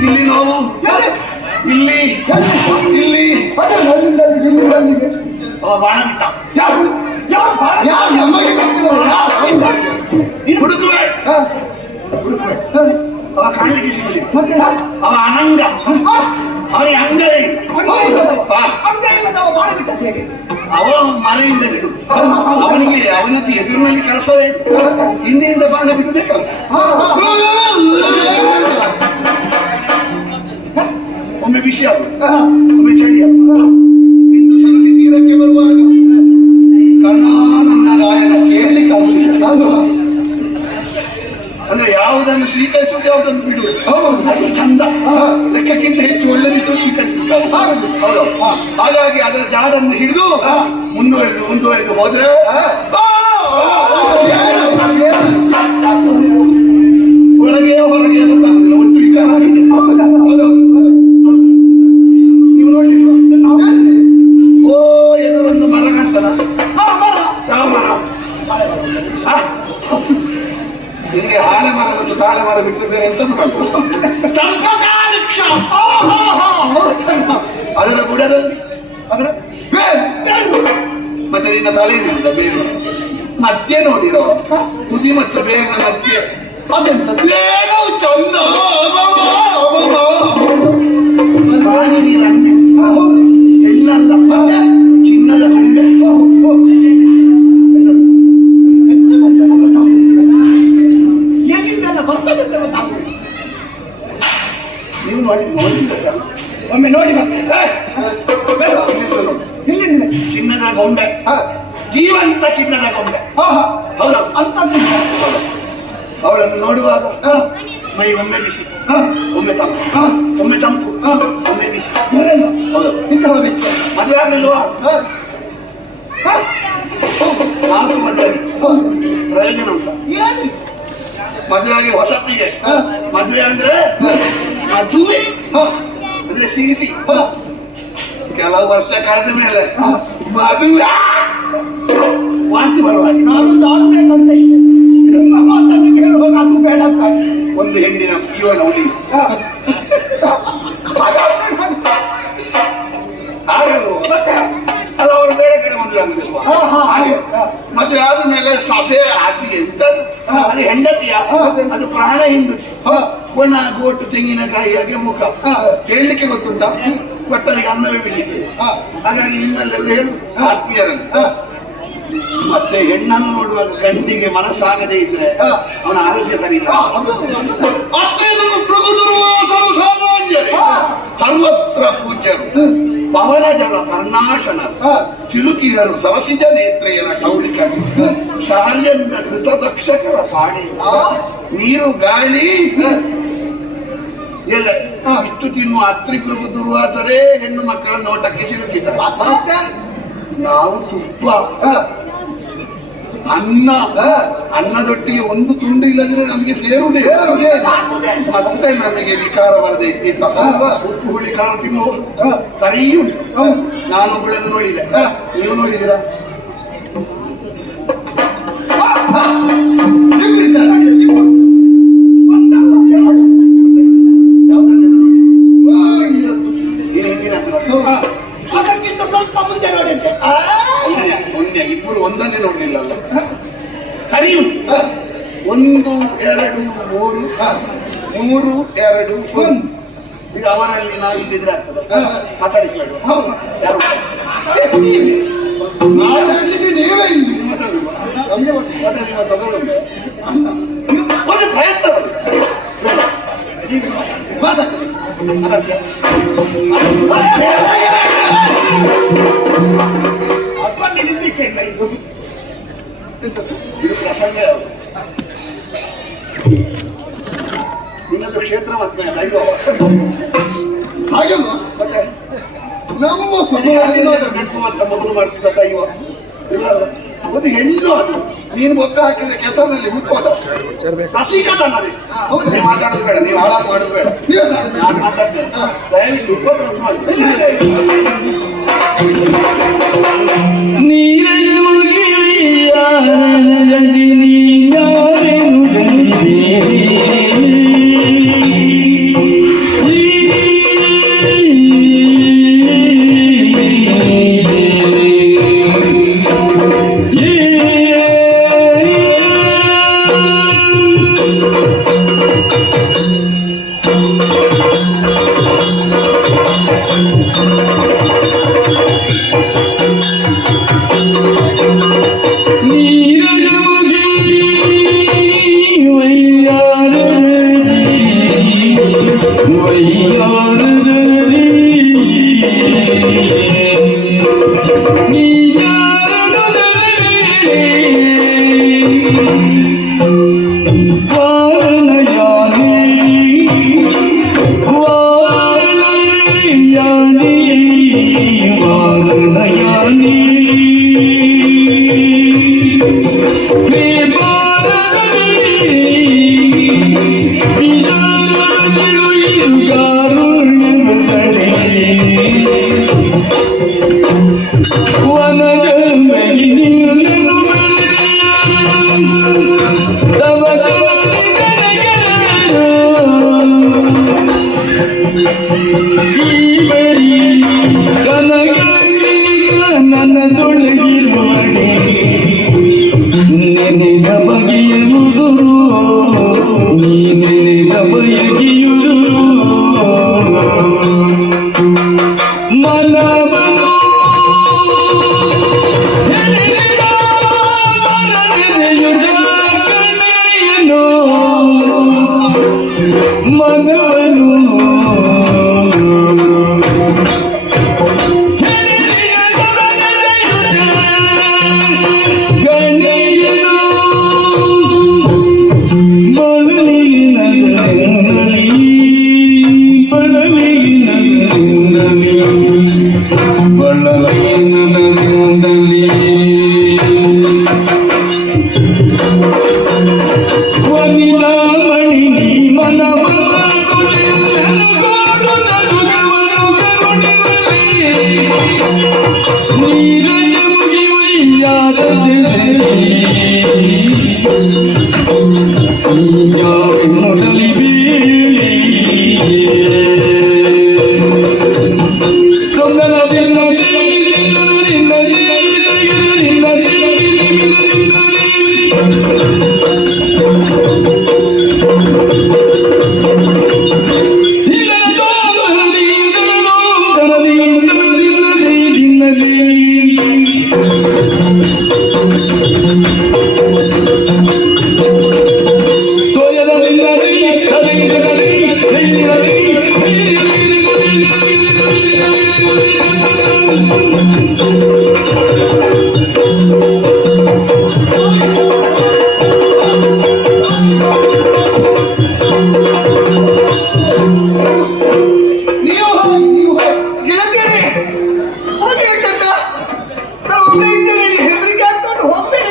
ಇಲ್ಲಿ ನೋವು, ಇಲ್ಲಿ ಇಲ್ಲಿ ಅದೇ ಅಲ್ಲಿಂದ ಅಲ್ಲಿಗೆ, ಇಲ್ಲಿಂದ ಅಲ್ಲಿಗೆ. ಬಾಣ ಬಿಟ್ಟ. ಯಾವ ನಮಗೆ ಗೊತ್ತಿಲ್ಲ. ಹುಡುಕುವೆ ಹಾ. ಅವ ಕಾಣಲಿಕ್ಕೆ ಸಿಗಲಿಲ್ಲ. ಮತ್ತೆ ಅವ ಅನಂಗ, ಅವನಿಗೆ ಅಂಗ ಇಲ್ಲ. ಅವ ಮನೆಯಿಂದ ಬಿಡು, ಅವನದ್ದು ಎದುರಿನಲ್ಲಿ ಕೆಲಸವೇ, ಹಿಂದಿನಿಂದ ಬಾಣ ಬಿಡುವುದೇ ಕೆಲಸ. ಒಮ್ಮೆ ಬಿಸಿ ಆಗುದು, ಒಮ್ಮೆ ಚಳಿ ಆಗುದು. ಇಂದು ಸರದಿ ತೀರಕ್ಕೆ ಬರುವಾಗ ಕರ್ಣಾನಂದ ರಾಯನ ಕೇಳಲಿಕ್ಕೆ ಆಗುದಿಲ್ಲ. ಅಂದ್ರೆ ಯಾವುದನ್ನು ಸ್ವೀಕರಿಸುವುದು, ಯಾವುದನ್ನು ಬಿಡುವುದು, ಅದು ಚಂದ. ಲೆಕ್ಕಕ್ಕಿಂತ ಹೆಚ್ಚು ಒಳ್ಳೆದಿದ್ದು ಸ್ವೀಕರಿಸುತ್ತಾರೆ. ಹೌದು. ಹಾಗಾಗಿ ಅದರ ಜಾಡನ್ನು ಹಿಡಿದು ಮುಂದುವರೆದು ಹೋದ್ರೆ ಒಳಗೆ ಹೊರಗೆ ಗೊತ್ತಾಗುದಿಲ್ಲ. ಒಟ್ಟು ವಿಕಾರ ಆಗಿದೆ. ಹೌದು. ನೀವು ನೋಡಿಲ್ವಾ? ಓ ಎದುರೊಂದು ಮರ ಕಾಣ್ತದ. ಯಾವ ಮರ? ನಿಮಗೆ ಆಲೆ ಮರ ಮತ್ತು ತಾಳೆ ಮರ ಬಿಟ್ಟು ಬೇರೆ ಎಂತದ್ದು ಕಾಣ್ತದೆ? ಅದರ ಬುಡದಲ್ಲಿ ಮತ್ತೆ ನಿನ್ನ ತಲೆಯಿಂದ ಬೇರು ಮಧ್ಯೆ ನೋಡಿರೋ ತುದಿ ಮತ್ತು ಬೇರಿನ ಮಧ್ಯೆ ಅದೆಂತ ಬೇರು ಚಂದ. ಪ್ರಾಣಿ ನೀರಣ್ಣೆ, ಹೆಣ್ಣಲ್ಲ, ಚಿನ್ನದ ಗಂಡೆ. ನೀವು ನೋಡಿಲ್ಲ ಸರ್? ಒಮ್ಮೆ ನೋಡಿ ಮತ್ತೆ. ಚಿನ್ನದ ಗೊಂಬೆ, ಜೀವಂತ ಚಿನ್ನದ ಗೊಂಬೆ. ಹೌದು. ಅಂತ ಅವಳನ್ನು ನೋಡುವಾಗ ಮೈ ಒಮ್ಮೆ ಬಿಸಿ, ಒಮ್ಮೆ ತಂಪು, ಒಮ್ಮೆ ತಂಪು, ಒಮ್ಮೆ ಬಿಸಿ. ಹೌದು. ಮದುವೆ ಆಗಲಿಲ್ವಾ? 4 ಮದುವೆ ಪ್ರಯೋಜನ ಉಂಟ. ಮದುವೆ ಆಗಿ ಹೊಸತ್ತಿಗೆ ಮದುವೆ ಅಂದ್ರೆ ಮದುವೆ ಅಂದ್ರೆ ಸಿಹಿಸಿ. ಕೆಲವು ವರ್ಷ ಕಳೆದ ಮೇಲೆ ಮದುವೆ ವಾಂತಿ ಬರುವಾಗ ಅದು ಬೇಡ. ಒಂದು ಹೆಣ್ಣಿನ ಜೀವನ ಉಳಿ ಅಲ್ಲ, ಅವರು ಬೇರೆ ಕಡೆ ಮದುವೆ ಆಗುದಿಲ್ವಾ? ಹಾಗೆ ಮದುವೆ ಆದ ಮೇಲೆ ಸಭೆ ಆಗಿ ಎಂತದ್ದು? ಅದು ಹೆಂಡತಿಯ, ಅದು ಪ್ರಾಣ ಹಿಂಡು, ಒಣ ಗೋಟು ತೆಂಗಿನಕಾಯಿಯಾಗೆ ಮುಖ. ಹೇಳಲಿಕ್ಕೆ ಗೊತ್ತುಂಟ, ಬಟ್ ಅದಕ್ಕೆ ಅನ್ನವೇ ಬಿಡಲಿಕ್ಕೆ. ಹಾಗಾಗಿ ನಿಮ್ಮಲ್ಲೆಲ್ಲ ಹೇಳು ಆತ್ಮೀಯರಲ್ಲಿ. ಮತ್ತೆ ಹೆಣ್ಣನ್ನು ನೋಡುವಾಗ ಗಂಡಿಗೆ ಮನಸ್ಸಾಗದೇ ಇದ್ರೆ ಅವನ ಆರೋಗ್ಯ ಸರಿ. ಸರ್ವತ್ರ ಪೂಜ್ಯರು, ಪವನ ಜಲ ಕರ್ಣಾಶನ, ಚಿಲುಕಿದರು ಸರಸಿಜ ನೇತ್ರೆಯರ ಕೌಳಿಕರು, ಶಾಲ್ಯಂದ ಋತಭಕ್ಷಕರ ಪಾಣಿ, ನೀರು ಗಾಳಿ ಎಲ್ಲ ಇಷ್ಟು ತಿನ್ನುವ ಅತ್ರಿಕೃಪು ದುರ್ವಾಸರೇ ಹೆಣ್ಣು ಮಕ್ಕಳ ನೋಟಕ್ಕೆ ಸಿಲುಕಿದ್ದಾರೆ. ನಾವು ತುಪ್ಪ, ಅನ್ನ, ಅನ್ನದೊಟ್ಟಿಗೆ ಒಂದು ತುಂಡು ಇಲ್ಲದ್ರೆ ನಮಗೆ ಸೇರುವುದೇ. ಮತ್ತೆ ನಮಗೆ ವಿಕಾರ ಬರದೆ ಇದ್ದಿದ್ದ ಉಪ್ಪು ಹುಳಿ ಖಾರ ತಿನ್ನುವುದು ಸರಿ ಉಂಟು. ನಾನು ಬೆಳೆದು ನೋಡಿದೆ, ನೀವು ನೋಡಿದ್ದೀರಾ? ಅದಕ್ಕಿಂತ ಸ್ವಲ್ಪ ಮುಂದೆ ನೋಡಿದ್ದೆ. ಪುಣ್ಯ, ಇಬ್ಬರು ಒಂದನ್ನೇ ನೋಡ್ಲಿಲ್ಲಲ್ಲ. ಸರಿ ಉಂಟು. 1 2 3 3 2 1. ಈಗ ಅವರಲ್ಲಿ ನಾವು ಇಲ್ಲಿದ್ರೆ ಆಗ್ತದೆ. ಮಾತಾಡಿಸ್ಬೇಡ. ಯಾರು ಮಾತಾಡ್ಲಿಕ್ಕೆ ನೀವೇ ಇಲ್ಲಿ ಮಾತಾಡುವ ಮತ್ತೆ ನಿಮ್ಮ ತಗೊಳ್ಳುವ ಒಂದು ಪ್ರಯತ್ನ ಮಾತಾಡ್ತಾರೆ. ಇದು ಪ್ರಸಂಗ ಯಾವುದು? ನಿನ್ನದು ಕ್ಷೇತ್ರ ಮತ್ತೆ ದೈವ ಹಾಗೆಲ್ಲ ಮತ್ತೆ ನಮ್ಮ ನೆನಪು ಅಂತ ಮೊದಲು ಮಾಡ್ತಿದ್ದ ದೈವ ಇಲ್ಲ. ಒಂದು ಹೆಣ್ಣು ಅದು ನೀನು ಮೊಕ್ಕ ಹಾಕಿದ ಕೆಸರಿನಲ್ಲಿ ಮುಕ್ಕೋದ ರಸಿಕತನವೇ. ಹೌದು, ಮಾತಾಡೋದು ಬೇಡ, ನೀವು ಹಾಳಾಗಿ ಮಾಡೋದು ಬೇಡ. ನಾನು ಮಾತಾಡ್ತೇನೆ, ದಯವಿಟ್ಟು ಉಪದ್ರ ಮಾಡಿ. ನೀರನ್ನು ಮುಗಿಯಾರನಲ್ಲಿ ನೀಯಾರೆನು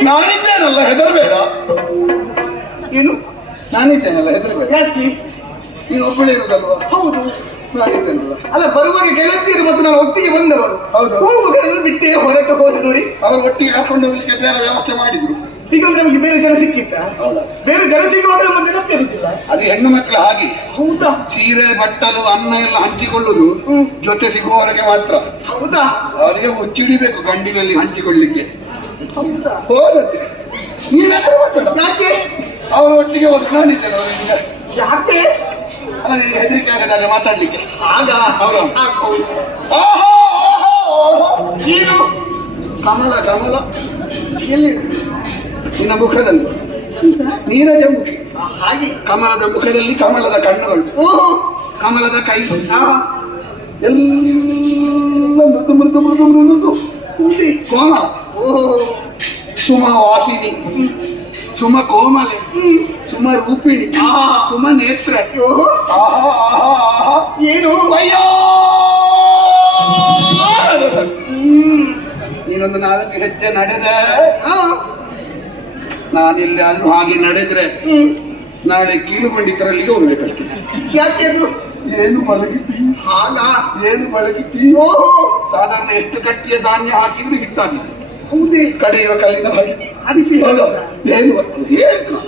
ನಾನಿದ್ದೇನಲ್ಲ, ಹೆದರ್ಬೇಡ. ಏನು? ನಾನಿದ್ದೇನಲ್ಲ, ಹೆದರ್ಬೇಡ. ಯಾಕೆ? ನೀನು ಒಬ್ಬಳೇ ಇರುದಲ್ವಾ? ಹೌದು. ನಾನಿದ್ದೇನಲ್ಲ. ಅಲ್ಲ, ಬರುವಾಗ ಗೆಳತಿಯರು ಮತ್ತು ನಾನು ಒಟ್ಟಿಗೆ ಬಂದವರು. ಹೌದು. ಹೋಗುವುದನ್ನು ಬಿಟ್ಟೆ ಹೊರಕ್ಕೆ ಹೋದ್ರು ನೋಡಿ. ಅವರು ಒಟ್ಟಿಗೆ ಹಾಕೊಂಡು ಹೋಗ್ಲಿಕ್ಕೆ ಬೇರೆ ವ್ಯವಸ್ಥೆ ಮಾಡಿದ್ರು. ಈಗ ನಮಗೆ ಬೇರೆ ಜನ ಸಿಕ್ಕಿತ್ತ? ಬೇರೆ ಜನ ಸಿಗುವಾಗ ನಮ್ಮ ನೆನಪು ಇರುತ್ತಿಲ್ಲ. ಅದು ಹೆಣ್ಣು ಮಕ್ಕಳು ಹಾಗೆ. ಹೌದಾ? ಸೀರೆ ಬಟ್ಟಲು ಅನ್ನ ಎಲ್ಲ ಹಂಚಿಕೊಳ್ಳುದು ಜೊತೆ ಸಿಗುವವರೆಗೆ ಮಾತ್ರ. ಹೌದಾ? ಅವರಿಗೆ ಹುಚ್ಚಿಡಿಬೇಕು ಗಂಡಿನಲ್ಲಿ ಹಂಚಿಕೊಳ್ಳಿಕ್ಕೆ. ಹೌದಾ? ಹೋದತ್ತೆ ನೀನಾದ್ರೂ ಮಾತಾಡ. ಯಾಕೆ? ಅವರ ಒಟ್ಟಿಗೆ ಹೋದ್ರು ನಾನಿದ್ದೇನೆ ಅವರಿಗೆ. ಯಾಕೆ? ಅಲ್ಲ, ನಿನಗೆ ಹೆದರಿಕೆ ಆಗದಾಗ ಮಾತಾಡ್ಲಿಕ್ಕೆ. ಆಗ ಹೌದು. ಆಗ್ಬಹುದು. ಆಹಾ ಆಹಾ ಆಹಾ. ಏನು? ಕಮಲ ಕಮಲ ಎಲ್ಲಿ? ನಿನ್ನ ಮುಖದಲ್ಲಿ ನೀರಜ ಮುಖಿ. ಹಾಗೆ ಕಮಲದ ಮುಖದಲ್ಲಿ ಕಮಲದ ಕಣ್ಣುಗಳು, ಓಹೋ, ಕಮಲದ ಕೈ, ಆಹಾ, ಎಲ್ಲ ಮೃದು ಮೃದು ಮೃದು ಮೃದು ಕೂದಿ ಕೋಮಲ. ಓಹೋ, ಸುಮ ವಾಸಿನಿ, ಸುಮ ಕೋಮಲೆ, ಸುಮ ರೂಪಿಣಿ, ಆಹಾ, ಸುಮ ನೇತ್ರ. ಓಹೋ, ಆಹಾ ಆಹಾ ಆಹಾ. ಏನು? ಅಯ್ಯೋ ನೀನೊಂದು 4 ಹೆಜ್ಜೆ ನಡೆದೆ, ನಾನಿಲ್ಲಿ ಆದ್ರೂ ಹಾಗೆ ನಡೆದ್ರೆ ನಾಳೆ ಕೀಳುಗೊಂಡಿದ್ದರಲ್ಲಿಗೆ ಹೋಗ್ಬೇಕಷ್ಟೆ. ಯಾಕೆ ಅದು? ಏನು ಮಲಗಿದ್ದಿ? ಆಗ ಏನು ಮಲಗಿದ್ದಿ? ಓಹೋ, ಸಾಧಾರಣ ಎಷ್ಟು ಗಟ್ಟಿಯ ಧಾನ್ಯ ಹಾಕಿದ್ರು ಹಿಟ್ಟಾದಿತ್ತು. ಹೌದೇ? ಕಡೆಯುವ ಕಲ್ಲಿನ ಹಾಗೆ. ಅದಕ್ಕೆ ಏನು ಹೇಳಿದ್ರು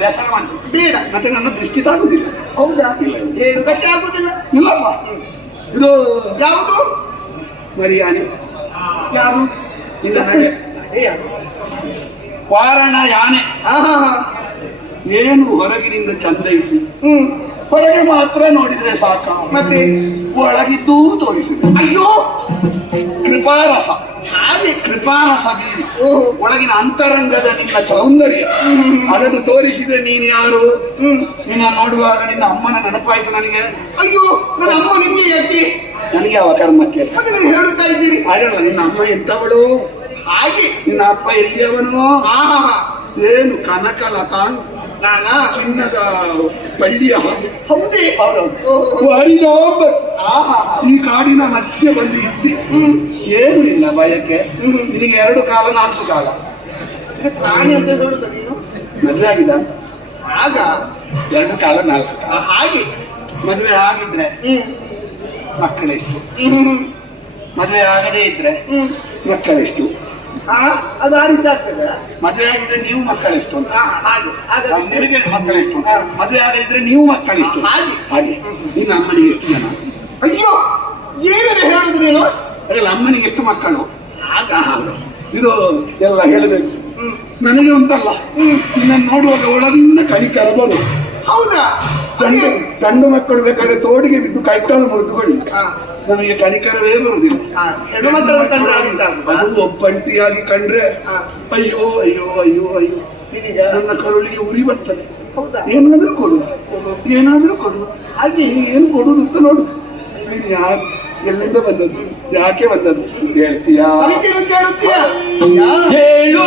ವ್ಯಸನ ಮಾಡಿ ಬೇಡ, ಮತ್ತೆ ನನ್ನ ದೃಷ್ಟಿ ತಾಗುದಿಲ್ಲ. ಹೌದಾ? ಏನು ಗಟ್ಟಿ ಆಗುದಿಲ್ಲ. ಇಲ್ಲಪ್ಪ, ಇದು ಯಾವುದು? ಮರಿಯಾನೆ. ಯಾರು? ನಿನ್ನ ನಡೆ ವಾರಣ ಯಾನೆ. ಆಹಾ, ಏನು ಹೊರಗಿನಿಂದ ಚಂದ ಇತ್ತು, ಹೊರಗೆ ಮಾತ್ರ ನೋಡಿದ್ರೆ ಸಾಕ, ಮತ್ತೆ ಒಳಗಿದ್ದೂ ತೋರಿಸಿದೆ. ಅಯ್ಯೋ ಕೃಪಾರಸ, ಹಾಗೆ ಕೃಪಾರಸ ಬೀರಿ ಓಹೋ ಒಳಗಿನ ಅಂತರಂಗದ ನಿನ್ನ ಸೌಂದರ್ಯ ಅದನ್ನು ತೋರಿಸಿದೆ. ನೀನು ಯಾರು? ನಿನ್ನ ನೋಡುವಾಗ ನಿನ್ನ ಅಮ್ಮನ ನೆನಪಾಯ್ತು ನನಗೆ. ಅಯ್ಯೋ ನನ್ನ ಅಮ್ಮ ನಿಮ್ಗೆ ಯಾಕೆ? ನನಗೆ ಯಾವ ಕರ್ಮಕ್ಕೆ? ಮತ್ತೆ ನೀವು ಹೇಳುತ್ತಾ ಇದ್ದೀರಿ. ಹಾಗಲ್ಲ, ನಿನ್ನ ಅಮ್ಮ ಎಂತವಳು? ಹಾಗೆ ನಿನ್ನ ಅಪ್ಪ ಎಲ್ಲಿಯವನು? ಆಹಾ ಏನು ಕನಕಲತಾ, ನಾನಾ ಚಿನ್ನದ ಬಳ್ಳಿಯ ಹಾಗೆ. ಹೌದೇ? ಹೌದೌದು. ಓಹೋ. ಹರಿದಾಂಬ, ಆಹಾ ಈ ಕಾಡಿನ ಮಧ್ಯೆ ಬಂದು ಇದ್ದಿ. ಏನು ನಿನ್ನ ಬಯಕೆ? ನಿನಗೆ 2 ಕಾಲ 4 ಕಾಲ. ಪ್ರಾಣಿ ಅಂತ ಹೇಳುದ ನೀನು? ಮದುವೆ ಆಗಿದೆ ಅಂತ ಆಗ 2 ಕಾಲ 4 ಕಾಲ. ಹಾಗೆ ಮದುವೆ ಆಗಿದ್ರೆ ಮಕ್ಕಳೆಷ್ಟು? ಮದುವೆ ಆಗದೇ ಇದ್ರೆ ಮಕ್ಕಳೆಷ್ಟು? ಅದು ಆ ರೀತಿ ಆಗ್ತದೆ. ಮದುವೆ ಆಗಿದ್ರೆ ನೀವು ಮಕ್ಕಳೆಷ್ಟು ಅಂತ? ಹಾಗೆ ಹಾಗಾದ್ರೆ ನಿಮಗೆ ಮಕ್ಕಳೆಷ್ಟು? ಮದುವೆ ಆಗದಿದ್ರೆ ನೀವು ಮಕ್ಕಳೆಷ್ಟು? ಹಾಗೆ ಹಾಗೆ ನಿನ್ನ ಅಮ್ಮನಿಗೆ ಎಷ್ಟು ಜನ? ಅಯ್ಯೋ ಏನೇನು ಹೇಳುದು ನೀನು? ಅದಲ್ಲ, ಅಮ್ಮನಿಗೆ ಎಷ್ಟು ಮಕ್ಕಳು? ಆಗ ಇದು ಎಲ್ಲ ಹೇಳಬೇಕು. ನನಗೆ ಉಂಟಲ್ಲ, ನಿನ್ನನ್ನು ನೋಡುವಾಗ ಒಳಗಿಂದ ಕನಿಕರ ಬರು. ಹೌದಾ? ಗಂಡು ಮಕ್ಕಳು ಬೇಕಾದ್ರೆ ತೋಡಿಗೆ ಬಿದ್ದು ಕೈಕಾಲು ಮುರಿದುಕೊಳ್ಳಿ, ನಮಗೆ ಕನಿಕರವೇ ಬರುವುದಿಲ್ಲ. ಹೆಣ್ಣು ಮಕ್ಕಳು ಕಂಡ್ರೆ ಆಗಿದ್ದ ಅದು ಒಬ್ಬಂಟಿಯಾಗಿ ಕಂಡ್ರೆ ಅಯ್ಯೋ ಅಯ್ಯೋ ಅಯ್ಯೋ ಅಯ್ಯೋ, ನನ್ನ ಕರುಳಿಗೆ ಉರಿ ಬರ್ತದೆ. ಹೌದಾ? ಏನಾದ್ರೂ ಕೊಡು, ಏನಾದ್ರೂ ಕೊಡು. ಹಾಗೆ ಏನು ಕೊಡುದು ಅಂತ ನೋಡು. ನೀನು ಯಾಕೆ, ಎಲ್ಲಿಂದ ಬಂದದ್ದು, ಯಾಕೆ ಬಂದದ್ದು ಹೇಳ್ತೀಯಾ? ಕೇಳುತ್ತೀಯ? ಅಯ್ಯೋ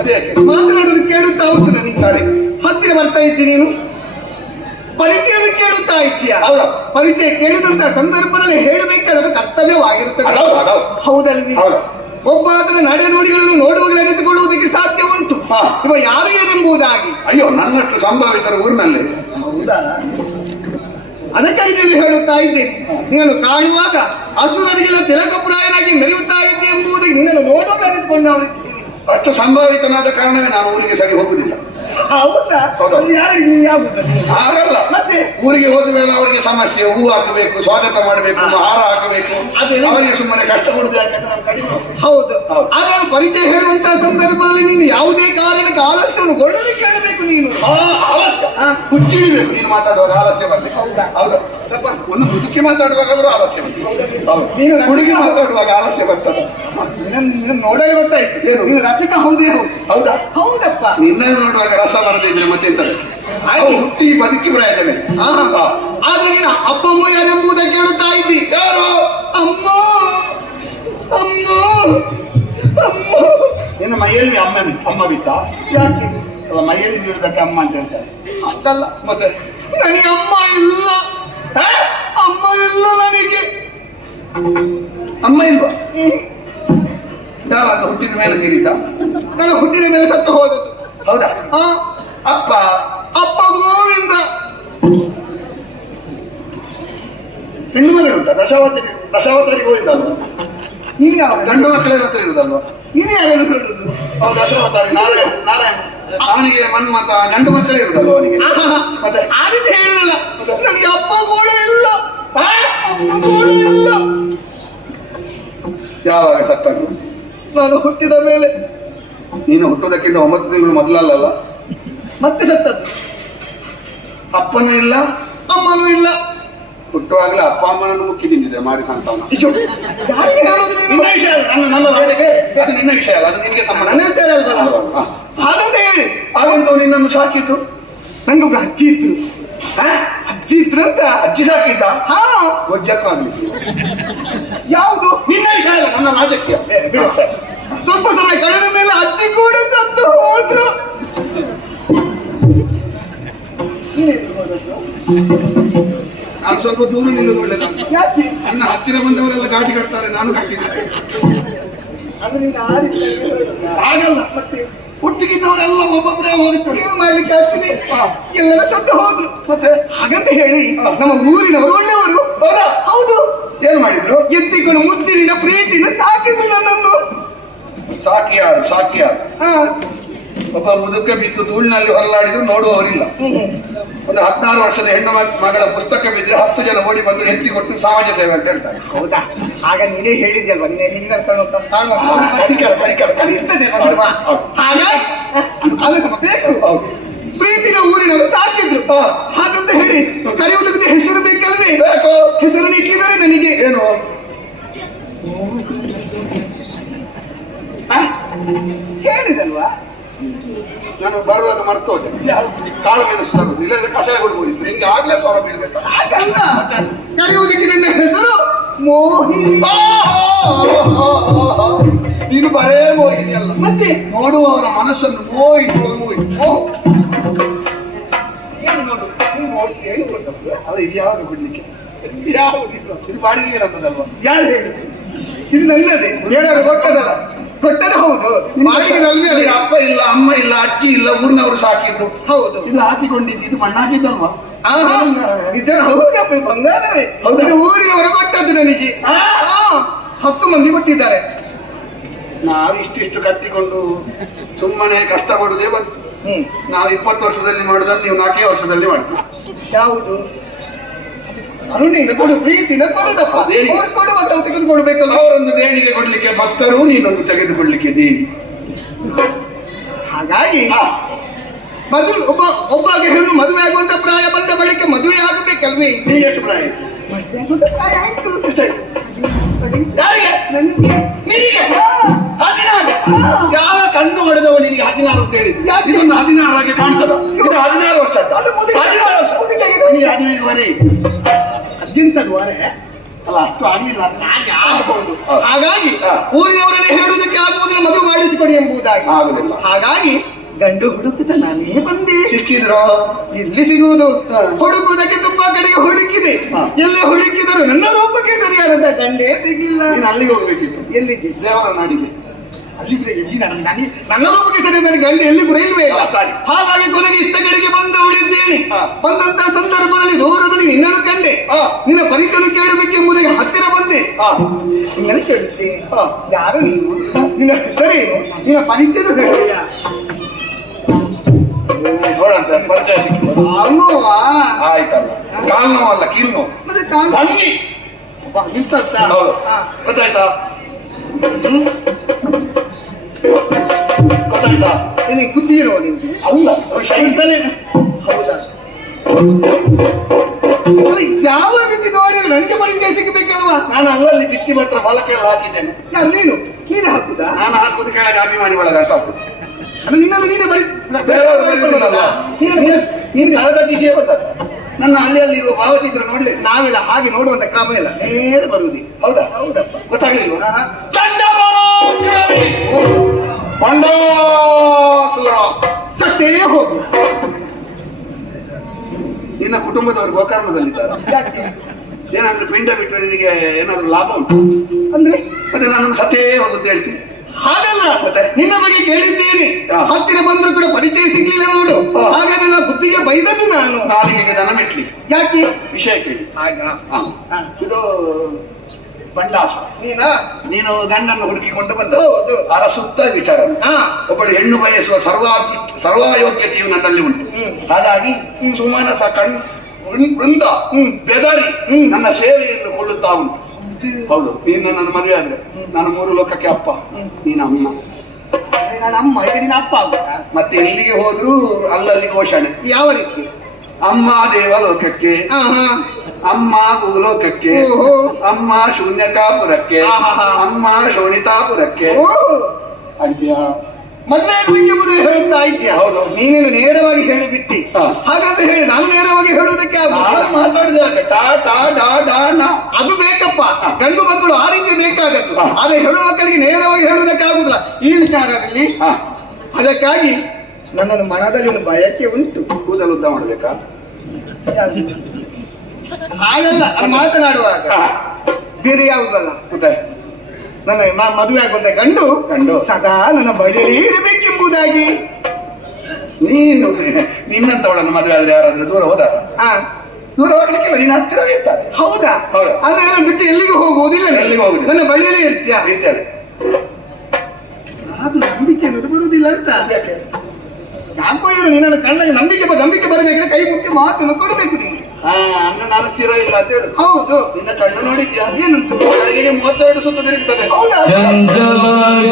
ಅದೇ ಮಾತನಾಡಲು ಕೇಳುತ್ತಾ ಉಂಟು ನನಗೆ. ಸರಿ, ಹತ್ತಿರ ಬರ್ತಾ ಇದ್ದಿ ನೀನು, ಪರಿಚಯವನ್ನು ಕೇಳುತ್ತಾ ಇದ್ದೀಯ. ಹೌದಾ? ಪರಿಚಯ ಕೇಳಿದಂತ ಸಂದರ್ಭದಲ್ಲಿ ಹೇಳಬೇಕಾದ ಕರ್ತವ್ಯವಾಗಿರುತ್ತದೆ. ಹೌದು, ಹೌದು. ಹೌದಲ್ವಿ? ಹೌದು. ಒಬ್ಬ ಅದರ ನಡೆ ನುಡಿಗಳನ್ನು ನೋಡುವಾಗ ಅರಿತುಕೊಳ್ಳುವುದಕ್ಕೆ ಸಾಧ್ಯ ಉಂಟು. ಹಾ. ಇವ ಯಾರು ಏನೆಂಬುದಾಗಿ. ಅಯ್ಯೋ, ನನ್ನಷ್ಟು ಸಂಭಾವಿತರ ಊರಿನಲ್ಲಿ. ಹೌದಾ? ಅದಕ್ಕಾಗಿ ನಾನು ಹೇಳುತ್ತಾ ಇದ್ದೇನೆ, ನೀನು ಕಾಣುವಾಗ ಅಸುರರಿಗೆಲ್ಲ ತಿಲಕಪ್ರಾಯನಾಗಿ ಮೆರೆಯುತ್ತಾ ಇದ್ದೆ ಎಂಬುದಕ್ಕೆ ನಿನ್ನನ್ನು ನೋಡುವಾಗ ಅರಿತುಕೊಂಡು ನಾವು ಅಷ್ಟು ಸಂಭಾವಿತನಾದ ಕಾರಣವೇ ನಾನು ಊರಿಗೆ ಸರಿ ಹೋಗುದಿಲ್ಲ. ಹೌದಾ? ಹೌದು. ಅದು ಯಾರಿಗೆ ನೀವು ಯಾವ ಹಾಗಲ್ಲ, ಮತ್ತೆ ಊರಿಗೆ ಹೋದ ಮೇಲೆ ಅವರಿಗೆ ಸಮಸ್ಯೆ, ಹೂ ಹಾಕಬೇಕು, ಸ್ವಾಗತ ಮಾಡಬೇಕು, ಹಾರ ಹಾಕಬೇಕು, ಅದೆಲ್ಲ ಅವರಿಗೆ ಸುಮ್ಮನೆ ಕಷ್ಟ ಕೊಡುದು ಯಾಕೆ ನಾವು ಕಡಿಮೆ. ಹೌದು. ಹೌದು. ಆದ್ರೆ ಪರಿಚಯ ಹೇಳುವಂತಹ ಸಂದರ್ಭದಲ್ಲಿ ನೀನು ಯಾವುದೇ ಕಾರಣಕ್ಕೆ ಆಲಸ್ಯವನ್ನು ಗೊಳ್ಳದೆ ಕೇಳಬೇಕು ನೀನು. ಆಲಸ್ಯ ಹುಚ್ಚಿಡಿಬೇಕು. ನೀನು ಮಾತಾಡುವಾಗ ಆಲಸ್ಯ ಬರ್ಬೇಕು. ಹೌದಾ? ಹೌದಾ? ಒಂದು ಮುದುಕಿ ಮಾತಾಡುವಾಗಾದ್ರೂ ಆಲಸ್ಯ ಬರ್ತದೆ. ಹೌದು. ನೀನು ಹುಡುಗಿ ಮಾತಾಡುವಾಗ ಆಲಸ್ಯ ಬರ್ತದೆ. ನಿನ್ನ ನೋಡಲೇ ಗೊತ್ತಾಯ್ತು. ಏನು? ನೀನು ರಸಿಕ ಹೌದೇ ಹೌದು. ಹೌದಾ? ಹೌದಪ್ಪ. ನಿನ್ನನ್ನು ನೋಡುವಾಗ ರಸ ಬರದಿದ್ರೆ ಮತ್ತೆ ಎಂತದೆ? ಆಯ್ತು. ಹುಟ್ಟಿ ಬದುಕಿ ಪ್ರಯೋಜನ. ಆದ್ರೆ ನೀನು ಅಪ್ಪ ಅಮ್ಮ ಯಾರೆಂಬುದಕ್ಕೆ ಕೇಳುತ್ತಾ ಇದ್ದಿ. ಯಾರು? ಅಮ್ಮ ಅಮ್ಮ ಅಮ್ಮ. ನಿನ್ನ ಮೈಯಲ್ಲಿ ಅಮ್ಮ ಬಿತ್ತ? ಯಾಕೆ? ಅಲ್ಲ, ಮೈಯಲ್ಲಿ ಬೀಳುದಕ್ಕೆ ಅಮ್ಮ ಅಂತ ಹೇಳ್ತಾರೆ. ಅದಲ್ಲ, ಮತ್ತೆ ನನಗೆ ಅಮ್ಮ ಇಲ್ಲ. ಅಮ್ಮ ಇಲ್ಲ ನನಗೆ. ಅಮ್ಮ ಇಲ್ವಾ? ಯಾವಾಗ ಹುಟ್ಟಿದ ಮೇಲೆ ತೀರಿತ? ನನ್ನ ಹುಟ್ಟಿದ ಮೇಲೆ ಸತ್ತು ಹೋದದ್ದು. ಹೌದಾ? ಆ, ಅಪ್ಪ ಅಪ್ಪ ಗೋವಿಂದ. ಹೆಣ್ಣು ಮನೆ ಉಂಟಾ? ದಶಾವತಾರಿಗೆ ಹೋಗಿದ್ದ ಅಲ್ವಾ? ನೀನು ಯಾವ ಗಂಡು ಮಕ್ಕಳೇ ಹತ್ರ ಇರುದಲ್ವಾ? ನೀನು ಯಾರನ್ನು ಹೇಳುದು? ಹೌದು, ದಶಾವತಾರಿ ನಾರಾಯಣ. ಅವನಿಗೆ ಮನ್ಮತ ಗಂಡು ಮಕ್ಕಳೇ ಇರುದಲ್ವ ಅವನಿಗೆ? ಮತ್ತೆ ಆದಿತ್ಯ ಹೇಳಿರಲ್ಲ, ನನಗೆ ಅಪ್ಪ ಕೂಡ ಇಲ್ಲ. ಅಪ್ಪ ಕೂಡ ಇಲ್ಲ. ಯಾವಾಗ ಸತ್ತರು? ನಾನು ಹುಟ್ಟಿದ ಮೇಲೆ. ನೀನು ಹುಟ್ಟುವುದಕ್ಕಿಂತ 9 ತಿಂಗಳು ಮೊದಲಲ್ಲ? ಮತ್ತೆ ಸತ್ತದ್ದು. ಅಪ್ಪನೂ ಇಲ್ಲ, ಅಮ್ಮನೂ ಇಲ್ಲ. ಹುಟ್ಟುವಾಗಲೇ ಅಪ್ಪ ಅಮ್ಮನನ್ನು ಮುಕ್ಕಿ ತಿಂದಿದೆ ಮಾರಿ ಸಂತಾನ. ಯಾರಿಗೆ ಹೇಳೋದು ನೀನು? ನಿನ್ನ ವಿಷಯ ಅಲ್ಲ, ಅದು ನಿನ್ನ ವಿಷಯ ಅಲ್ಲ, ಅದು ನಿನಗೆ ಸಂಬಂಧ. ನನ್ನ ವಿಚಾರ ಅಲ್ವಲ್ಲ. ಹಾ. ಹಾಗಂತ ಹೇಳಿ. ಹಾಗಂತ ನಿನ್ನನ್ನು ಸಾಕಿತು? ನಂಗೊಬ್ರು ಅಜ್ಜಿ ಇದ್ರು. ಅಜ್ಜಿ ಇದ್ರು ಅಂತ. ಅಜ್ಜಿ ಸಾಕಿದ್ದ? ಹಾ. ಒಜ್ಜಕ್ಕೂ ಆಗ್ಲಿ. ಯಾವುದು? ನಿನ್ನ ವಿಷಯ ಅಲ್ಲ, ನನ್ನ ರಾಜಕೀಯ. ಸ್ವಲ್ಪ ಸಮಯ ಕಳೆದ ಮೇಲೆ ಅಜ್ಜಿ ಕೂಡ ಸತ್ತು ಹೋದ್ರು. ನಾನು ಸ್ವಲ್ಪ ದೂರ ನಿಲ್ಲೋದು ಒಳ್ಳೆದಂತ. ಯಾಕೆ? ನನ್ನ ಹತ್ತಿರ ಬಂದವರೆಲ್ಲ ಗಾಡಿ ಕಟ್ತಾರೆ, ನಾನು ಕಟ್ಟಿದ್ದೆ. ಅದು ನೀನು ಆ ರೀತಿ ಹೇಳೋದಾ? ಹಾಗಲ್ಲ, ಮತ್ತೆ ಹುಟ್ಟಿಗಿದ್ದವರೆಲ್ಲ ಒಬ್ಬೊಬ್ಬರೇ ಹೋಗುತ್ತಾರೆ. ಏನು ಮಾಡ್ಲಿಕ್ಕೆ ಆಗ್ತದೆ? ಎಲ್ಲರೂ ಸತ್ತು ಹೋದ್ರು. ಮತ್ತೆ ಹಾಗಂತ ಹೇಳಿ ನಮ್ಮ ಊರಿನವರು ಒಳ್ಳೆಯವರು. ಹೌದಾ? ಹೌದು. ಏನ್ ಮಾಡಿದ್ರು? ಎತ್ತಿಕೊಂಡು ಮುದ್ದಿನ ಪ್ರೀತಿನ ಸಾಕಿದ್ರು ನನ್ನನ್ನು. ಸಾಕಿಯಾರು. ಹಾ. ಒಬ್ಬ ಮುದುಕ ಬಿದ್ದು ಧೂಳಿನಲ್ಲಿ ಹೊರಲಾಡಿದ್ರು ನೋಡುವವರಿಲ್ಲ. ಒಂದು 16 ವರ್ಷದ ಹೆಣ್ಣು ಮಗಳ ಪುಸ್ತಕ ಬಿದ್ದರೆ 10 ಜನ ಓಡಿ ಬಂದು ಎತ್ತಿ ಕೊಟ್ಟು ಸಮಾಜ ಸೇವೆ ಅಂತ ಹೇಳ್ತಾರೆ. ಹೌದಾ? ಆಗ ನೀನೇ ಹೇಳಿದ್ಯಲ್ವಾ, ನಿನ್ನ ಕಲಿಸ್ತದೆ. ಹಾಗ ಬೇಕು. ಪ್ರೀತಿನ ಊರಿನವರು ಸಾಕಿದ್ರು. ಹಾಗಂತ ಹೇಳಿ ಕರೆಯುವುದಕ್ಕೆ ಹೆಸರು ಬೇಕಲ್ವೇ? ಬೇಕು. ಹೆಸರನ್ನು ಇಟ್ಟಿದ್ದಾರೆ ನನಗೆ. ಏನು? ಹೇಳಿದಲ್ವಾ? ನಾನು ಬರುವಾಗ ಮರ್ತು ಹೋದೆ. ಕಾಳು ಮೆಣಸು ತರುದು, ಇಲ್ಲದ್ರೆ ಕಷಾಯ ಕೊಡ್ಬೋದಿತ್ತು. ನಿಮ್ಗೆ ಆಗ್ಲೇ ಸ್ವರ ಬೀಳ್ಬೇಕು. ಹಾಗಲ್ಲ, ಕರೆಯುವುದಕ್ಕೆ ನಿನ್ನ ಹೆಸರು ಮೋಹಿನಿ. ನೀನು ಬರೇ ಮೋಹಿನಿ ಅಲ್ಲ, ಮತ್ತೆ ನೋಡುವವರ ಮನಸ್ಸನ್ನು ಮೋಹಿಸುವ ಮೋಹಿನಿ. ಏನು ನೋಡು, ನೀವು ಏನು ಗೊತ್ತಪ್ಪ? ಅಲ್ಲ, ಇದು ಯಾವಾಗ ಬಿಡ್ಲಿಕ್ಕೆ? ಯಾವುದಿಲ್ಲ. ಇದು ಬಾಡಿಗೆ ನಮ್ಮದಲ್ವಾ? ಯಾರು ಹೇಳಿ? ಇದು ನನ್ನದೇ. ಏನಾದ್ರು ಕೊಟ್ಟದಲ್ಲ? ಕೊಟ್ಟದ ಹೌದು. ಬಾಡಿಗೆನಲ್ಲಿ ಅಲ್ಲಿ ಅಪ್ಪ ಇಲ್ಲ, ಅಮ್ಮ ಇಲ್ಲ, ಅಜ್ಜಿ ಇಲ್ಲ, ಊರಿನವರು ಸಾಕಿದ್ದು. ಹೌದು. ಇದು ಹಾಕಿಕೊಂಡಿದ್ದು, ಇದು ಮಣ್ಣು ಹಾಕಿದ್ದಲ್ವಾ? ಇದರ ಹೌದಪ್ಪ, ಬಂಗಾರವೇ. ಇದು ಊರಿನವರು ಕೊಟ್ಟದ್ದು ನನಗೆ. 10 ಮಂದಿ ಕೊಟ್ಟಿದ್ದಾರೆ. ನಾವು ಇಷ್ಟಿಷ್ಟು ಕಟ್ಟಿಕೊಂಡು ಸುಮ್ಮನೆ ಕಷ್ಟಪಡುವುದೇ ಬಂತು. ನಾವು 20 ವರ್ಷದಲ್ಲಿ ಮಾಡಿದನ್ನು ನೀವು 4 ವರ್ಷದಲ್ಲಿ ಮಾಡ್ತೀವಿ. ಯಾವುದು? ಅರುಣಿನ ಕೊಡು, ಪ್ರೀತಿನ ಕೊಡುದಪ್ಪ. ಕೊಡುವಂತ ತೆಗೆದುಕೊಳ್ಬೇಕಲ್ಲ. ಅವರೊಂದು ದೇಣಿಗೆ ಕೊಡ್ಲಿಕ್ಕೆ ಭಕ್ತರು, ನೀನೊಂದು ತೆಗೆದುಕೊಳ್ಳಿಕ್ಕೆ ದೇವಿ. ಹಾಗಾಗಿ ಮದುವೆ ಒಬ್ಬಾಗ ಹೆಣ್ಣು ಮದುವೆ ಆಗುವಂತ ಪ್ರಾಯ ಬಂದ ಬಳಿಕ ಮದುವೆ ಆಗಬೇಕಲ್ವೇ? ನೀನು ಎಷ್ಟು ಪ್ರಾಯ? ಮದುವೆ ಆಗುವಂತ ಪ್ರಾಯ ಆಯ್ತು. ಎಷ್ಟಾಯ್ತು? ನನಗೆ ನಿನಗೆ 16. ಯಾವ ಕಣ್ಣು ಹೊಡೆದವ ನಿನಗೆ 16 ಅಂತ ಹೇಳಿದ್ದು? ಇದೊಂದು 16 ಆಗಿ ಕಾಣ್ತದ? ಇದು 16 ವರ್ಷ. ಅದು ಮುದುಕ. 16 ವರ್ಷ. ನೀ 15 ಅದ್ಯಂತದ್ವಾರೆ ಅಲ್ಲ, ಅಷ್ಟು ಆಗ್ಲಿಲ್ಲ. ಹಾಗಾಗಿ ಊರಿನವರನ್ನೇ ಹೇಳುವುದಕ್ಕೆ ಆಗುವುದಿಲ್ಲ, ಮದುವೆ ಮಾಡಿಸಿಕೊಡಿ ಎಂಬುದಾಗಿ. ಆಗುದಿಲ್ಲ. ಹಾಗಾಗಿ ಗಂಡು ಹುಡುಕುತ್ತ ನಾನೇ ಬಂದೆ. ಸಿಕ್ಕಿದ್ರು? ಎಲ್ಲಿ ಸಿಗುವುದು? ಹುಡುಕುವುದಕ್ಕೆ ತುಂಬಾ ಕಡೆಗೆ ಹುಡುಕಿದೆ. ಎಲ್ಲಿ ಹುಡುಕಿದರು ನನ್ನ ರೂಪಕ್ಕೆ ಸರಿಯಾದಂತ ಗಂಡೇ ಸಿಗಿಲ್ಲ. ನೀನು ಅಲ್ಲಿಗೆ ಹೋಗ್ಬೇಕಿತ್ತು. ಎಲ್ಲಿಗೆ? ದೇವರ ನಾಡಿಗೆ. ಅಲ್ಲಿಗೆ ಎಲ್ಲಿ ನನ್ನ ರೂಪಕ್ಕೆ ಸರಿಯಾದ ಗಂಡ ಎಲ್ಲಿ ಕೂಡ ಇಲ್ವೇ ಇಲ್ಲ. ಹಾಗಾಗಿ ಕೊನೆಗೆ ಇತ್ತ ಕಡೆಗೆ ಬಂದು ಉಳಿದ್ದೇನೆ. ಬಂದಂತ ಸಂದರ್ಭದಲ್ಲಿ ದೂರದಲ್ಲಿ ನಿನ್ನನ್ನು ಕಂಡೆ. ನಿನ್ನ ಪರಿಚಯ ಕೇಳಬೇಕೆಂಬುದಾಗಿ ಹತ್ತಿರ ಬಂದೆ. ನಿನ್ನನ್ನು ಕೇಳುತ್ತೇನೆ, ಯಾರು ನೀನು? ನಿನ್ನ ಹೆಸರೇನು? ನಿನ್ನ ಪರಿಚಯ ಹೇಳ್ತೀಯಾ? ಅಂತ ಪರಿಚಯ ಸಿಕ್ತು. ಅನ್ನುವ ಆಯ್ತಲ್ಲ, ಕಾಲ್ ನೋವಲ್ಲ, ಕೀಲ್ ನೋವು. ಮತ್ತೆ ಕಾಲು ಸಂಜಿ ಇಂಥದ್ದ? ಹೌದು. ಹಾ. ಗೊತ್ತಾಯ್ತಾ? ಗೊತ್ತಾಯ್ತಾ? ನಿನಗೆ ಬುದ್ಧಿ ಇರುವ ನಿಮ್ಗೆ? ಹೌದಾ? ಅದು ಶೈಲಿಗಳೇ. ಹೌದಾ? ಅಲ್ಲ, ಯಾವ ರೀತಿ ನೋಡಿ ನನಗೆ ಪರಿಚಯ ಸಿಗಬೇಕಲ್ವಾ? ನಾನು ಅಲ್ಲಲ್ಲಿ ಬಿಸ್ತಿ ಮಾತ್ರ ಫಲಕ್ಕೆ ಎಲ್ಲ ಹಾಕಿದ್ದೇನೆ. ಯಾರು ನೀನು? ನೀನೇ ಹಾಕುದಾ? ನಾನು ಹಾಕುದು ಕೆಳಗೆ ಅಭಿಮಾನಿ ಒಳಗೆ ಹಾಕು. ನಿನ್ನನ್ನು ನೀನೇ ಬೇರೆಯವರು ಬರೀತಿರಲ್ಲ. ನೀನು ಸಹಜ ವಿಷಯ ಗೊತ್ತಲ್ಲ. ನನ್ನ ಅಲ್ಲಿ ಇರುವ ಭಾವಚಿತ್ರ ನೋಡಿದೆ. ನಾವೆಲ್ಲ ಹಾಗೆ ನೋಡುವಂತ ಕ್ರಮ ಇಲ್ಲ, ನೇರ ಬರುವುದಿ. ಹೌದಾ? ಹೌದಪ್ಪ. ಗೊತ್ತಾಗಲಿಲ್ಲ. ಚಂಡಮಾರುತ ಬಂಡಾಸುರ ಸತ್ತೇ ಹೋಗು. ನಿನ್ನ ಕುಟುಂಬದವರು ಗೋಕರ್ಣದಲ್ಲಿದ್ದಾರೆ. ಯಾಕೆ? ಏನಾದ್ರೂ ಪಿಂಡ ಬಿಟ್ಟರೆ ನಿನಗೆ ಏನಾದ್ರೂ ಲಾಭ ಉಂಟು ಅಂದ್ರೆ ಮತ್ತೆ ನನ್ನನ್ನು ಸತ್ತೇ ಹೋಗುತ್ತೆ ಹೇಳ್ತೀನಿ. ಹಾಗಲ್ಲ, ಮತ್ತೆ? ನಿನ್ನ ಬಗ್ಗೆ ಕೇಳಿದ್ದೇನೆ. ಹಾ. ಹತ್ತಿರ ಬಂದ್ರು ಕೂಡ ಪರಿಚಯ ಸಿಗ್ಲಿಲ್ಲ ನೋಡು. ಹಾ. ಹಾಗೆ ನನ್ನ ಬುದ್ಧಿಗೆ ಬೈದದ್ದು ನಾನು. ನಾಲಿಗೆಗೆ ದನ ಮೆಟ್ಲಿ. ಯಾಕೆ? ವಿಷಯ ಕೇಳಿ. ಹಾಗ ಹಾ. ಇದು ಬಂಡಾಸ. ನೀನಾ? ನೀನು ಗಂಡನ್ನು ಹುಡುಕಿಕೊಂಡು ಬಂದ. ಹೌದು. ಅರಸುತ್ತ ವಿಚಾರ. ಹಾ. ಒಬ್ಬಳು ಹೆಣ್ಣು ಬಯಸುವ ಸರ್ವಾಯೋಗ್ಯತೆಯು ನನ್ನಲ್ಲಿ ಉಂಟು. ಹಾಗಾಗಿ ಸುಮನಸ ವೃಂದ ಬೆದರಿ ನನ್ನ ಸೇವೆಯನ್ನು ಕೊಳ್ಳುತ್ತಾ ಉಂಟು. ಹೌದು, ನೀನು ನನ್ನ ಮದುವೆ ಆದ್ರೆ ನಾನು 3 ಲೋಕಕ್ಕೆ ಅಪ್ಪ, ನೀನು ಅಮ್ಮ. ನಾನು ಅಮ್ಮ, ಈಗ ನಿನ್ನ ಅಪ್ಪ ಆಗುತ್ತಾ? ಮತ್ತೆ ಎಲ್ಲಿಗೆ ಹೋದ್ರು ಅಲ್ಲಲ್ಲಿ ಘೋಷಣೆ. ಯಾವ ರೀತಿ? ಅಮ್ಮ ದೇವಲೋಕಕ್ಕೆ, ಹಾ ಹಾ. ಅಮ್ಮ ಭೂಲೋಕಕ್ಕೆ, ಓಹೋ. ಅಮ್ಮ ಶೂನ್ಯಕಾಪುರಕ್ಕೆ, ಆಹಾಹಾ. ಅಮ್ಮ ಶೋಣಿತಾಪುರಕ್ಕೆ. ಓಹೋ. ಅದ್ಯಾ ಮದುವೆ ಆಗುವಿಕೆ ಮೊದಲು ಹೇಳುತ್ತಾ ಇದ್ಯಾ? ಹೌದು. ನೀನೇನು ನೇರವಾಗಿ ಹೇಳಿಬಿಟ್ಟಿ. ಹಾ. ಹಾಗಂತ ಹೇಳಿ ನಾನು ನೇರವಾಗಿ ಹೇಳುವುದಕ್ಕೆ ಆಗುದಿಲ್ಲ. ನಾನು ಮಾತಾಡಿದಾಗ ಟಾ ಟಾ ಡಾ ಡಾ ನಾ. ಅದು ಬೇಕಪ್ಪ, ಗಂಡು ಮಕ್ಕಳು ಆ ರೀತಿ ಬೇಕಾಗತ್ತು. ಹಾ. ಆದ್ರೆ ಹೆಣ್ಣು ಮಕ್ಕಳಿಗೆ ನೇರವಾಗಿ ಹೇಳುವುದಕ್ಕೆ ಆಗುದಿಲ್ಲ ಈ ವಿಚಾರದಲ್ಲಿ. ಹಾ. ಅದಕ್ಕಾಗಿ ನನ್ನನ್ನು ಮನದಲ್ಲಿ ಒಂದು ಬಯಕೆ ಉಂಟು. ಕೂದಲು ಉದ್ದ ಮಾಡ್ಬೇಕಾ? ಹಾಗಲ್ಲ, ನಾನು ಮಾತನಾಡುವಾಗ ಹಾ. ಬೇರೆ ಯಾವುದಲ್ಲ. ಮತ್ತೆ ನನ್ನ ಮದುವೆ ಆಗುವಂತ ಗಂಡು ಗಂಡು ಸದಾ ನನ್ನ ಬಳಿಯೇ ಇರಬೇಕೆಂಬುದಾಗಿ. ನೀನು ನಿನ್ನಂತವಳನ್ನು ಮದುವೆ ಆದ್ರೆ ಯಾರಾದ್ರೂ ದೂರ ಹೋದಾರ? ಹಾ. ದೂರ ಹೋಗ್ಲಿಕ್ಕಿಲ್ಲ, ನೀನು ಹತ್ತಿರವೇ ಇರ್ತಾರೆ. ಹೌದಾ? ಹೌದು. ಆದ್ರೆ ನಾನು ಬಿಟ್ಟು ಎಲ್ಲಿಗೂ ಹೋಗುವುದಿಲ್ಲ. ಎಲ್ಲಿಗೂ ಹೋಗುದಿಲ್ಲ. ನನ್ನ ಬಳಿಯಲ್ಲೇ ಇರ್ತೀಯ. ಇರ್ತೇನೆ. ಅದು ನಂಬಿಕೆ ಅನ್ನೋದು ಬರುವುದಿಲ್ಲ ಅಂತ. ಯಾಕೋ ಇವರು ನಿನ್ನನ್ನು ಕಂಡಾಗ ನಂಬಿಕೆ ಬರಬೇಕಾದ್ರೆ ಕೈ ಮುಟ್ಟಿ ಮಾತನ್ನು ಕೊಡಬೇಕು ನೀನು. ಅಂದ್ರೆ ನಾನು ಸ್ಥಿರ ಇಲ್ಲ ಅಂತ ಹೇಳು. ಹೌದು. ನಿನ್ನ ಕಣ್ಣು ನೋಡಿದ್ಯಾ? ಏನುಂಟು? ಕಡೆಗೆ 32 ಸುತ್ತ ತಿರುಗ್ತದೆ. ಹೌದಾ? ಚಂಚಲೀಳು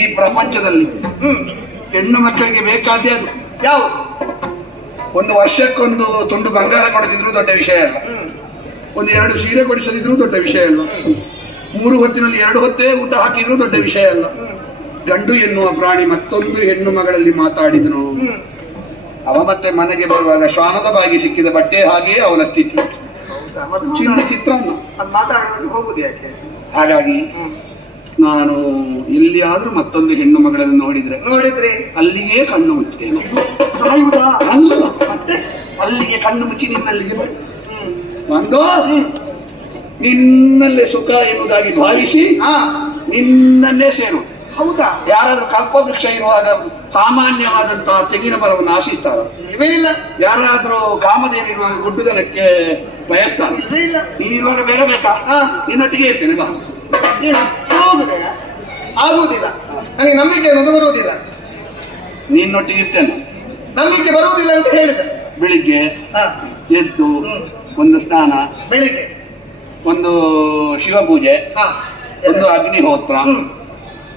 ಈ ಪ್ರಪಂಚದಲ್ಲಿ ಹೆಣ್ಣು ಮಕ್ಕಳಿಗೆ ಬೇಕಾದೇ ಅದು. ಯಾವುದು? ಒಂದು ವರ್ಷಕ್ಕೊಂದು ತುಂಡು ಬಂಗಾರ ಕೊಡದಿದ್ರು ದೊಡ್ಡ ವಿಷಯ ಅಲ್ಲ. ಒಂದು 2 ಸೀರೆ ಕೊಡಿಸದಿದ್ರು ದೊಡ್ಡ ವಿಷಯ ಅಲ್ಲ. 3 ಹೊತ್ತಿನಲ್ಲಿ 2 ಹೊತ್ತೇ ಊಟ ಹಾಕಿದ್ರು ದೊಡ್ಡ ವಿಷಯ ಅಲ್ಲ. ಗಂಡು ಎನ್ನುವ ಪ್ರಾಣಿ ಮತ್ತೊಂದು ಹೆಣ್ಣು ಮಗಳಲ್ಲಿ ಮಾತಾಡಿದನು. ಅವ ಮತ್ತೆ ಮನೆಗೆ ಬರುವಾಗ ಶ್ವಾನದ ಬಾಗಿ ಸಿಕ್ಕಿದ ಬಟ್ಟೆ ಹಾಗೆಯೇ ಅವನ ಸ್ಥಿತಿ. ಚಿತ್ರಾನ್ನ ಅದು ಮಾತಾಡೋದು ಹೋಗುದು ಯಾಕೆ? ಹಾಗಾಗಿ ನಾನು ಎಲ್ಲಿಯಾದ್ರೂ ಮತ್ತೊಂದು ಹೆಣ್ಣು ಮಗಳನ್ನು ನೋಡಿದ್ರೆ ಅಲ್ಲಿಗೆ ಕಣ್ಣು ಮುಚ್ಚುತ್ತೇನೆ. ಸಾಯುವುದಾ? ಅಲ್ಲ, ಮತ್ತೆ ಅಲ್ಲಿಗೆ ಕಣ್ಣು ಮುಚ್ಚಿ ನಿನ್ನಲ್ಲಿಗೆ ಬಂದು ನಿನ್ನಲ್ಲೇ ಸುಖ ಎನ್ನುವುದಾಗಿ ಭಾವಿಸಿ ನಿನ್ನನ್ನೇ ಸೇರು. ಹೌದಾ? ಯಾರಾದ್ರೂ ಕಲ್ಪವೃಕ್ಷ ಇರುವಾಗ ಸಾಮಾನ್ಯವಾದಂತಹ ತೆಂಗಿನ ಮರವನ್ನು ಆಶಿಸ್ತಾರ? ಇವೇ ಇಲ್ಲ. ಯಾರಾದ್ರೂ ಕಾಮಧೇನಿರುವಾಗ ಗುಡ್ಡುದನಕ್ಕೆ ಬಯಸ್ತಾರ? ಇವೇ ಇಲ್ಲ. ನೀನಿರುವಾಗ ಬೇರೆ ಬೇಕಾ? ನಿನ್ನೊಟ್ಟಿಗೆ ಇರ್ತೇನೆ ಬಾ. ಏನು ಹೋಗುದೇ? ಆಗುವುದಿಲ್ಲ. ನನಗೆ ನಂಬಿಕೆ ಅನ್ನೋದು ಬರುವುದಿಲ್ಲ. ನಿನ್ನೊಟ್ಟಿಗೆ ಇರ್ತೇನೆ. ನಂಬಿಕೆ ಬರುವುದಿಲ್ಲ ಅಂತ ಹೇಳಿದೆ. ಬೆಳಿಗ್ಗೆ ಹಾ, ಎದ್ದು ಒಂದು ಸ್ನಾನ, ಬೆಳಿಗ್ಗೆ ಒಂದು ಶಿವಪೂಜೆ, ಹಾ, ಒಂದು ಅಗ್ನಿಹೋತ್ರ,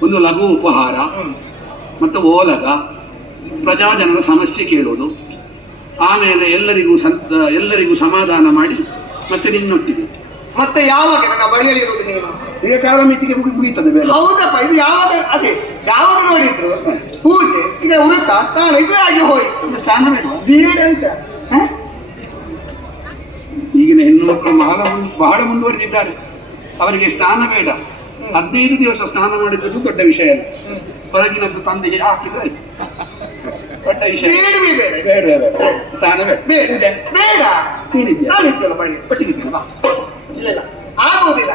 ಒಂದು ಲಘು ಉಪಹಾರ ಮತ್ತು ಓಲಗ, ಪ್ರಜಾಜನರ ಸಮಸ್ಯೆ ಕೇಳುವುದು, ಆಮೇಲೆ ಎಲ್ಲರಿಗೂ ಸಮಾಧಾನ ಮಾಡಿ ಮತ್ತೆ ನಿನ್ನೊಟ್ಟಿಗೆ. ಮತ್ತೆ ಯಾವಾಗ ನನ್ನ ಬಳಿಯಲ್ಲಿ ಇರುವುದು ನೀನು? ಈಗ ಕಾಲ ಮಿತಿಗೆ ಮುಗಿತದೆ ಬೇರೆ. ಹೌದಪ್ಪ, ಇದು ಯಾವಾಗ ಅದೇ ಯಾವಾಗ ನೋಡಿದ್ರು ಪೂಜೆ, ಈಗ ವೃತ್ತ ಸ್ನಾನ ಇದೇ ಆಗಿ ಹೋಯ್ತು. ಸ್ನಾನ ಬೇಡ ಬೀಡ ಅಂತ. ಈಗಿನ ಹೆಣ್ಣು ಮಕ್ಕಳು ಬಹಳ ಮುಂದುವರೆದಿದ್ದಾರೆ. ಅವರಿಗೆ ಸ್ನಾನ ಬೇಡ. 15 ದಿವಸ ಸ್ನಾನ ಮಾಡಿದ್ದು ದೊಡ್ಡ ವಿಷಯ ಅಲ್ಲ. ಹೊರಗಿನದ್ದು ತಂದೆಗೆ ಹಾಕಿದ್ರೆ ಆಯ್ತು, ದೊಡ್ಡ ವಿಷಯ. ಬೇಡ ಬೇಡ ಸ್ನಾನ ಬೇಡ. ಬೇಡ, ನೀನಿದ್ಯಾ? ನಾನಿದ್ದಲ್ಲ ಬಳಿ ಪಟ್ಟಿಗಿದ್ದೇನೆ ಬಾ. ಇಲ್ಲ, ಆಗುವುದಿಲ್ಲ.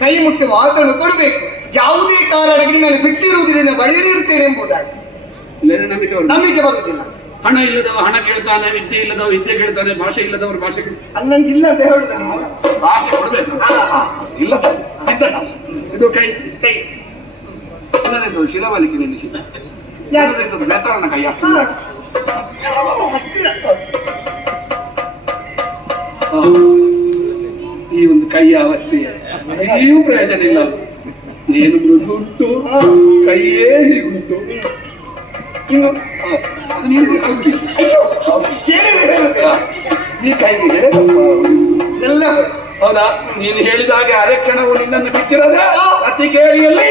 ಕೈ ಮುಟ್ಟಿ ವಾಸನೆ ಕೊಡಬೇಕು. ಯಾವುದೇ ಕಾರಣಕ್ಕೆ ನಾನು ಬಿಟ್ಟಿರುವುದರಿಂದ ಬಳಿಯಲ್ಲಿ ಇರ್ತೇನೆ ಎಂಬುದಾಗಿ ಇಲ್ಲದ್ರೆ ನಂಬಿಕೆ ಬರುವುದಿಲ್ಲ. ಹಣ ಇಲ್ಲದವ ಹಣ ಕೇಳ್ತಾನೆ, ವಿದ್ಯೆ ಇಲ್ಲದವ ವಿದ್ಯೆ ಕೇಳ್ತಾನೆ, ಭಾಷೆ ಇಲ್ಲದವರು ಭಾಷೆ ಅನ್ನಂಗೆ ಇಲ್ಲ ಅಂತ ಹೇಳುದ. ಭಾಷೆ ಕೊಡಬೇಕು. ಇಲ್ಲ ಇದು ಕೈ ಕೈ ಇಲ್ಲದಿದ್ದು ಶಿಲವಾಲಿಕೆ ನಿಲ್ಲಿಸಿ ಇಲ್ಲದಿದ್ದು ನೇತ್ರವನ್ನ ಕೈ ಹತ್ತಿರ ಈ ಒಂದು ಕೈಯ ಅವಸ್ಥೆ ಇಲ್ಲಿಯೂ ಪ್ರಯೋಜನ ಇಲ್ಲ. ಏನು ಮೃದು ಉಂಟು, ಕೈಯೇ ಹೀಗುಂಟು. ಈ ಕೈಗೆ ಎಲ್ಲ ಹೌದಾ? ನೀನು ಹೇಳಿದ ಹಾಗೆ ಅರೆ ಕ್ಷಣವು ನಿನ್ನನ್ನು ಬಿಟ್ಟಿರೋದೇ ಅತಿ ಕೇಳಿಯಲ್ಲಿ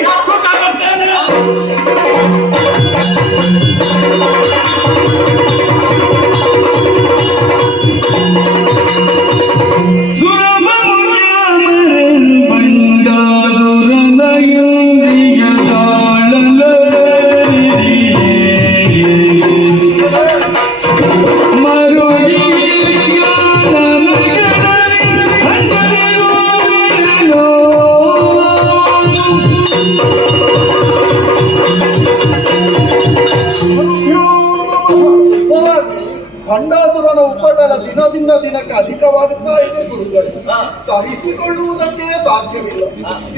ಭಂಡಾಸುರನ ಉಪಟಳ ದಿನದಿಂದ ದಿನಕ್ಕೆ ಅಧಿಕವಾಗುತ್ತಾ ಇದೆ ಗುರುಗಳು. ಸಹಿಸಿಕೊಳ್ಳುವುದಕ್ಕೆ ಸಾಧ್ಯವಿಲ್ಲ.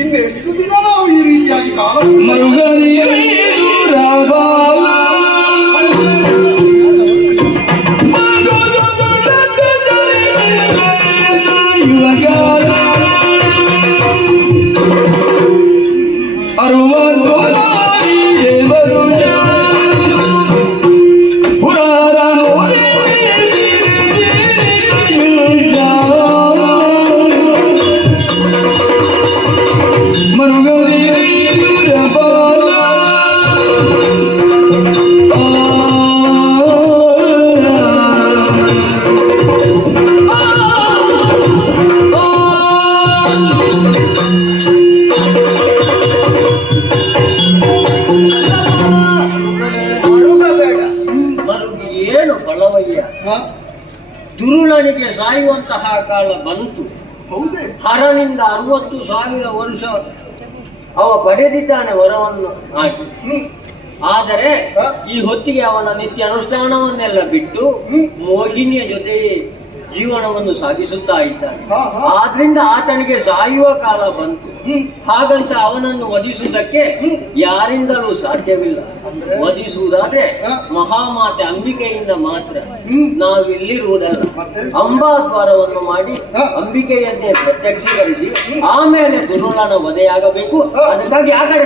ಇನ್ನೆಷ್ಟು ದಿನ ನಾವು ಈ ರೀತಿಯಾಗಿ ಕಾಲ ದುರುಳನಿಗೆ ಸಾಯುವಂತಹ ಕಾಲ ಬಂತು. ಹೌದೇ? ಹರನಿಂದ 60,000 ವರ್ಷ ಅವ ಪಡೆದಿದ್ದಾನೆ ವರವನ್ನು ಹಾಕಿ. ಆದರೆ ಈ ಹೊತ್ತಿಗೆ ಅವನ ನಿತ್ಯ ಅನುಷ್ಠಾನವನ್ನೆಲ್ಲ ಬಿಟ್ಟು ಮೋಹಿನಿಯ ಜೊತೆ ಜೀವನವನ್ನು ಸಾಗಿಸುತ್ತಾ ಇದ್ದಾನೆ. ಆದ್ರಿಂದ ಆತನಿಗೆ ಸಾಯುವ ಕಾಲ ಬಂತು. ಹಾಗಂತ ಅವನನ್ನು ವಧಿಸುವುದಕ್ಕೆ ಯಾರಿಂದಲೂ ಸಾಧ್ಯವಿಲ್ಲ. ವಧಿಸುವುದಾದ್ರೆ ಮಹಾಮಾತೆ ಅಂಬಿಕೆಯಿಂದ ಮಾತ್ರ. ನಾವಿಲ್ಲಿರುವುದಲ್ಲ, ಅಂಬಾದ್ವಾರವನ್ನು ಮಾಡಿ ಅಂಬಿಕೆಯನ್ನೇ ಪ್ರತ್ಯಕ್ಷೀಕರಿಸಿ ಆಮೇಲೆ ದುರುಳನ ವಧೆಯಾಗಬೇಕು. ಅದಕ್ಕಾಗಿ ಆ ಕಡೆ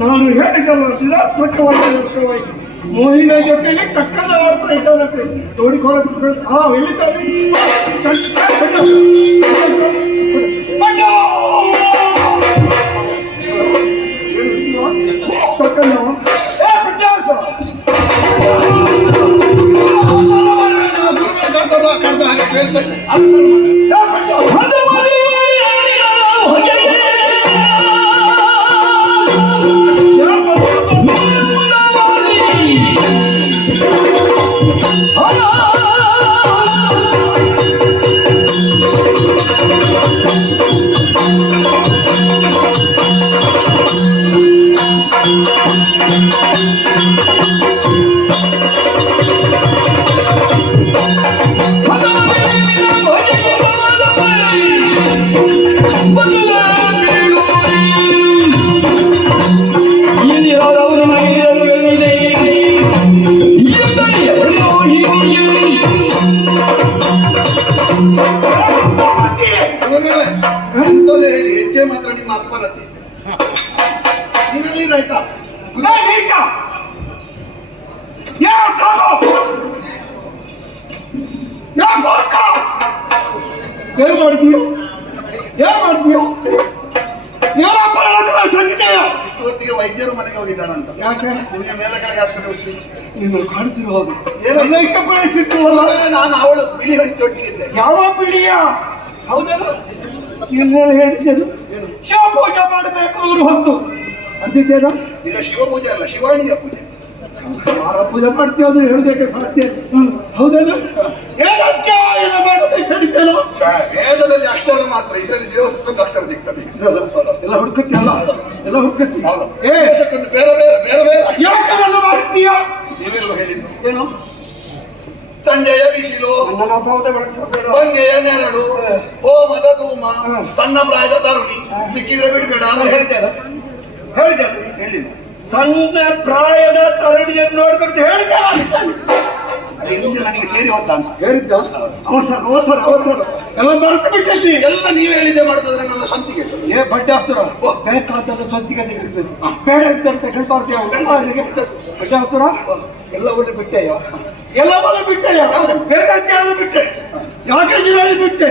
ನಾನು ಹೇಳಿದಲ್ಲ, ನಿರಾತ್ಮಕವಾಗಿ ಮೋಹಿನ ಜೊತೆಗೆ ಕಕ್ಕದ ಮಾಡ್ತಾ ಇದ್ದಾನಂತೆ. ನೋಡಿಕೊಳ್ಳ ಎಲ್ಲಿದ್ದಾರೆ ಕರೆದ ಹಾಗೆ ಕೇಳ್ತಾರೆ. ಎಂತದೇ ಹೇಳಿ ಹೆಜ್ಜೆ ಮಾತ್ರ ನಿಮ್ಮ ಅಪ್ಪನತಿ ನೀನಲ್ಲಿ ಆಯ್ತಾ ಏನ್ ಮಾಡ್ತೀಯೋ ಸಂಗೀತೆಯ ಇವತ್ತಿಗೆ ವೈದ್ಯರು ಮನೆಗೆ ಹೋಗಿದ್ದಾರಂತ. ಯಾಕೆ ನಿಮಗೆ ಮೇಲೆ ಕೆಳಗೆ ಆಗ್ತದೆ ಉಸಿ ಇನ್ನು ಕಾಣ್ತಿರುವಾಗ ಏನೋ ಇಷ್ಟಪಡಿಸಿತ್ತು ನಾನು ಅವಳು ಬಿಳಿ ಹೊಟ್ಟೊಟ್ಟಿಗಿದ್ದೆ. ಯಾವ ಬಿಳಿಯ ಹೌದಲ್ಲ ಇನ್ನೇನು ಹೇಳಿದ್ದೇನು ಶಿವ ಪೂಜೆ ಮಾಡಬೇಕು ಅವರು ಹೊತ್ತು ಅಂತಿದ್ದೇನ ಈಗ ಶಿವ ಪೂಜೆ ಅಲ್ಲ ಶಿವಾಣಿಯ ಪೂಜೆ. ಯಾರ ಪೂಜೆ ಮಾಡ್ತೀವಿ ಅಂದ್ರೆ ಹೇಳೋದಕ್ಕೆ ಸಾಧ್ಯ ಹೌದಲ್ಲ ಏನು ಮಾಡೋದು ಹೇಳಿದ್ದೇನೋ ವೇದದಲ್ಲಿ ಅಕ್ಷರ ಮಾತ್ರ, ಇದರಲ್ಲಿ ದೇವಸ್ಥಾನದ ಅಕ್ಷರ ಸಿಗ್ತದೆ. ಎಲ್ಲ ಹುಡುಕತ್ತಿ ಎಲ್ಲ ಹುಡುಕತ್ತಿ ಹೌದು. ದೇವಸ್ಥಾನಕ್ಕೊಂದು ಬೇರೆ ಬೇರೆ ಬೇರೆ ಬೇರೆ ಅಕ್ಷರ. ಯಾಕೆಲ್ಲ ಮಾಡ್ತೀಯ ನೀವೆಲ್ಲ ಹೇಳಿದ್ದು ಏನು ಸಂಜೆಯ ಬಿಸಿಲು, ನನ್ನ ಅಭಾವದ ಬೆಳೆಸಬೇಡ ಮಂಗೆಯ ನೆರಳು, ಹೋಮದ ಧೂಮ, ಸಣ್ಣ ಪ್ರಾಯದ ತರುಣಿ, ಸಿಕ್ಕಿದ್ರೆ ಬಿಡ್ಬೇಡ ಹೇಳಿದ್ದೇನೆ ಹೇಳಿಲ್ಲ. ಸಣ್ಣ ಪ್ರಾಯದ ತರುಣಿಯನ್ನು ನೋಡ್ಬೇಕು ಹೇಳಿದ್ದೇನೆ ಅದೇ ನಿಮ್ಗೆ ನನಗೆ ಸೇರಿ ಹೋದ ಅಂತ ಹೇಳಿದ್ದ ಅವಸರ ಎಲ್ಲ ಮರೆತು ಬಿಟ್ಟೈತಿ ಎಲ್ಲ ನೀವೇ ಹೇಳಿದ್ದೆ ಮಾಡೋದಾದ್ರೆ ನನ್ನ ಸಂತಿಗೆ ಏ ಬಡ್ಡೆ ಆಗ್ತಾರ ಬೇಕಾದ ಸ್ವಂತಿಗೆ ತೆಗಿಬೇಕು ಬೇಡ ಅಂತ ಹೇಳ್ಬಾರ್ದು ಬಡ್ಡೆ ಆಗ್ತಾರ ಎಲ್ಲ ಒಳ್ಳೆ ಬಿಟ್ಟೆಯ ಬೇಕಾದ ಬಿಟ್ಟೆ ಯಾಕೆ ಜಿಲ್ಲೆ ಬಿಟ್ಟೆ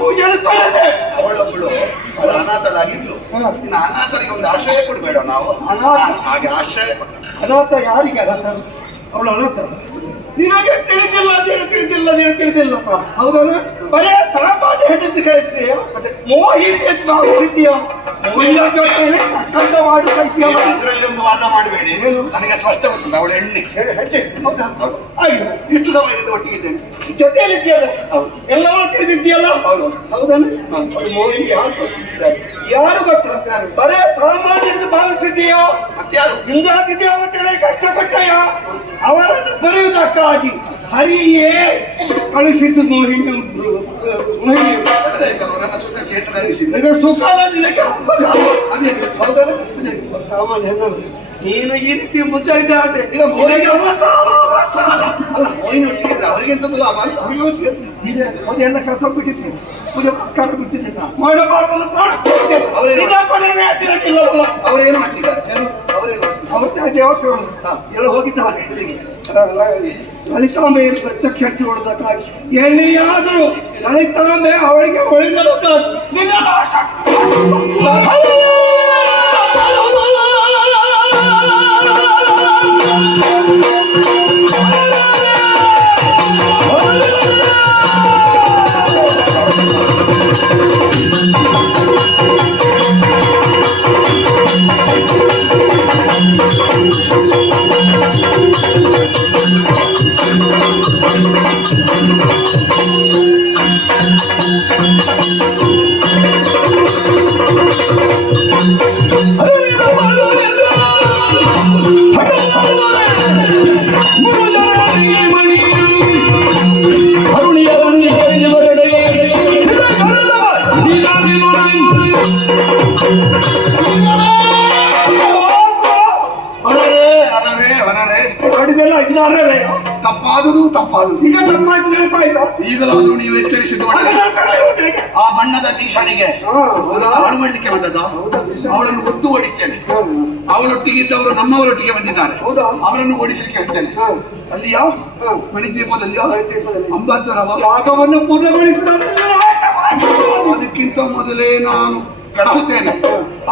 ಪೂಜೆ ಅವಳೊಬ್ಬಳು ಅವಳು ಅನಾಥಳಾಗಿದ್ಲು. ಇನ್ನು ಅನಾಥರಿಗೆ ಒಂದು ಆಶ್ರಯ ಕೊಡ್ಬೇಡ ನಾವು. ಹಾಗೆ ಆಶ್ರಯ ಅನಾಥ ಯಾರಿಗೆ ಅನಾಥ ಅವಳು ಅನಾಥ ನಿನಗೆ ತಿಳಿದಿಲ್ಲ ಹೌದಲ್ಲ ಬರೇ ಸಾಮಾನ್ಯ ಹೆಂಡತಿ ಕಳಿಸ್ತೀಯ ಮೋಹಿನಿ ಭಾವಿಸಿದ್ಯಾ ಮಾಡಿ ಅದರಲ್ಲಿ ಒಂದು ವಾದ ಮಾಡಬೇಡಿ. ನನಗೆ ಸ್ಪಷ್ಟ ಗೊತ್ತಿಲ್ಲ ಅವಳು ಹೆಣ್ಣೆ. ಇಷ್ಟು ಸಮಯದಿಂದ ಒಟ್ಟಿಗಿದ್ದೇನೆ, ಜೊತೆಯಲ್ಲಿದ್ಯಲ್ಲ ಎಲ್ಲವೂ ತಿಳಿದಿದ್ಯಲ್ಲ ಹೌದಲ್ಲ ಮೋಹಿನಿ ಯಾರು ಗೊತ್ತಿಲ್ಲ ಬರೇ ಸಾಮಾನ್ಯ ಭಾವಿಸಿದ್ದೀಯೋ ಮತ್ಯಾರು ಹಿಂದಾಗಿದ್ಯೋ ಅಂತೇಳಿ ಕಷ್ಟಪಟ್ಟಯ ಅವರನ್ನು ಬರೆಯುವುದಕ್ಕಾಗಿ ಹರಿಯೇ ಕಳಿಸಿದ್ದು ಮೋಹಿನಿ ನನ್ನ ಸುತ್ತ ಕೇಟನಾಗಿಸಿದ್ದೆ. ಇದು ಸುಖಾಲ ನಿನಗೆ ಅದೇ ಹೌದಲ್ಲ ಸಾಮಾನ್ಯ ನೀನು ಈ ರೀತಿ ಮುದ್ದೆ ಇದ್ದಾದ್ರೆ ಈಗ ಮೋಹಿನಿ ಅಲ್ಲ ಮೋಹಿನಿ ಒಟ್ಟಿಗಿದ್ರೆ ಅವರಿಗೆ ಎಂತದ್ದು ಲಾಭ ಅಂತ. ಅದೆಲ್ಲ ಕಸ ಬಿಟ್ಟಿದ್ದೀನಿ ಪೂಜೆ ಪುರಸ್ಕಾರ ಬಿಟ್ಟಿದ್ದೀನಿ ಮಾಡಬಾರ್ದನ್ನು ಅವರೇನು ಮಾಡ್ತಿದ್ದಾರೆ ಅವತ್ತ ದೇವಸ್ಥಾನ ಎಲ್ಲ ಹೋಗಿದ್ದಾರೆ ಲಲಿತಾಂಬೆಯನ್ನು ಪ್ರತ್ಯಕ್ಷ ಹೊಡೆದಕ್ಕಾಗಿ ಎಲ್ಲಿಯಾದರೂ ಲಲಿತಾಂಬೆ ಅವಳಿಗೆ ಒಳಿದರು ತಪ್ಪಾದುದು ಈಗ ತಪ್ಪಾಯ್ತು ಈಗಲಾದ್ರೂ ನೀವು ಎಚ್ಚರಿಸಿದ್ದು ಆ ಬಣ್ಣದ ಟೀಶಾಣಿಗೆ ಹಾಳು ಮಾಡ್ಲಿಕ್ಕೆ ಬಂದದ ಅವಳನ್ನು ಒದ್ದು ಹೊಡಿತೇನೆ. ಅವಳೊಟ್ಟಿಗಿದ್ದವರು ನಮ್ಮವರೊಟ್ಟಿಗೆ ಬಂದಿದ್ದಾರೆ, ಅವರನ್ನು ಓಡಿಸಲಿಕ್ಕೆ ಹೇಳ್ತೇನೆ. ಅಲ್ಲಿಯಾ ಮಣಿದ್ವೀಪದಲ್ಲಿಯೋ ಅಂಬಾದ್ವರವ ಯಾಗವನ್ನು ಪೂರ್ಣಗೊಳಿಸಿದ ಅದಕ್ಕಿಂತ ಮೊದಲೇ ನಾನು ಕಳಿಸುತ್ತೇನೆ.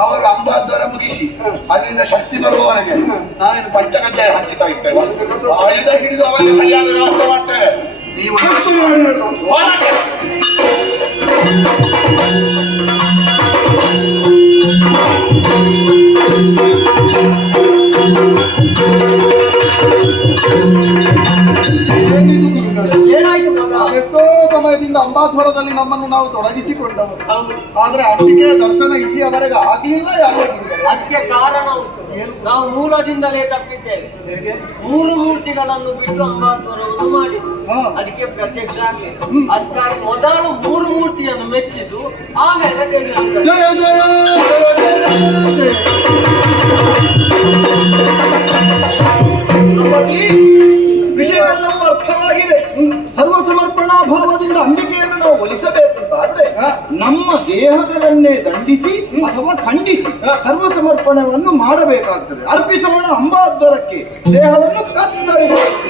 ಅವಾಗ ಅಂಬಾದ್ವಾರ ಮುಗಿಸಿ ಅದರಿಂದ ಶಕ್ತಿ ಬರುವವರೆಗೆ ನಾವೇನು ಪಂಚಕಜ್ಜಾಯ ಹಂಚುತ್ತಾ ಇರ್ತೇವೆ. ಆಯುಧ ಹಿಡಿದು ಅವರಿಗೆ ಸರಿಯಾದ ವ್ಯವಸ್ಥೆ ಮಾಡ್ತೇವೆ. ನೀವು ವರ್ಷದಿಂದ ಅಂಬಾಧ್ವರದಲ್ಲಿ ನಮ್ಮನ್ನು ನಾವು ತೊಡಗಿಸಿಕೊಂಡವು. ಆದ್ರೆ ಅಂಬಿಕೆಯ ದರ್ಶನ ಇಲ್ಲಿಯವರೆಗೆ ಆಗಲಿಲ್ಲ. ಅದಕ್ಕೆ ಕಾರಣ ಉಂಟು. ನಾವು ಮೂಲದಿಂದಲೇ ತಪ್ಪಿದ್ದೇವೆ. ಮೂರು ಮೂರ್ತಿಗಳನ್ನು ಬಿಟ್ಟು ಅಂಬಾಧ್ವರವನ್ನು ಮಾಡಿದ್ರು. ಅದಕ್ಕೆ ಪ್ರತ್ಯಕ್ಷ ಆಗಲಿಲ್ಲ. ಅದಕ್ಕಾಗಿ ಮೊದಲು ಮೂರು ಮೂರ್ತಿಯನ್ನು ಮೆಚ್ಚಿಸು, ಆಮೇಲೆ ಜಯ ಜಯ ಜಯ ಜಯ ವಿಷಯವೆಲ್ಲವೂ ಅರ್ಥವಾಗಿದೆ. ಸರ್ವ ಸಮರ್ಪಣಾ ಭಾವದಿಂದ ಅಂಬಿಕೆಯನ್ನು ನಾವು ಒಲಿಸಬೇಕಂತಾದ್ರೆ ನಮ್ಮ ದೇಹಗಳನ್ನೇ ದಂಡಿಸಿ ಅಥವಾ ಖಂಡಿಸಿ ಸರ್ವ ಸಮರ್ಪಣವನ್ನು ಮಾಡಬೇಕಾಗ್ತದೆ. ಅರ್ಪಿಸೋಣ ಅಂಬಾಧ್ವರಕ್ಕೆ, ದೇಹವನ್ನು ಕತ್ತರಿಸಬೇಕು.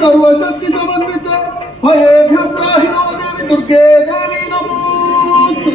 ಸರ್ವಶಕ್ತಿ ಸಮನ್ವಿತ ಭಯೇಭ್ಯಸ್ತ್ರಾಹಿನೋ ದೇವಿ ದುರ್ಗೆ ದೇವಿ ನಮೋಸ್ತು.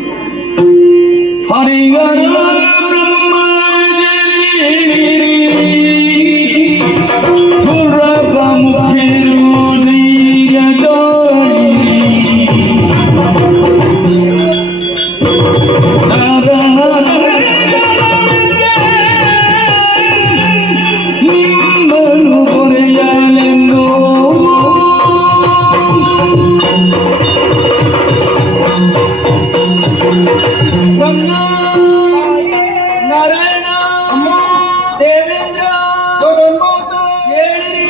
ನಾರಾಯಣ, ದೇವೇಂದ್ರ, ಹೇಳಿರಿ,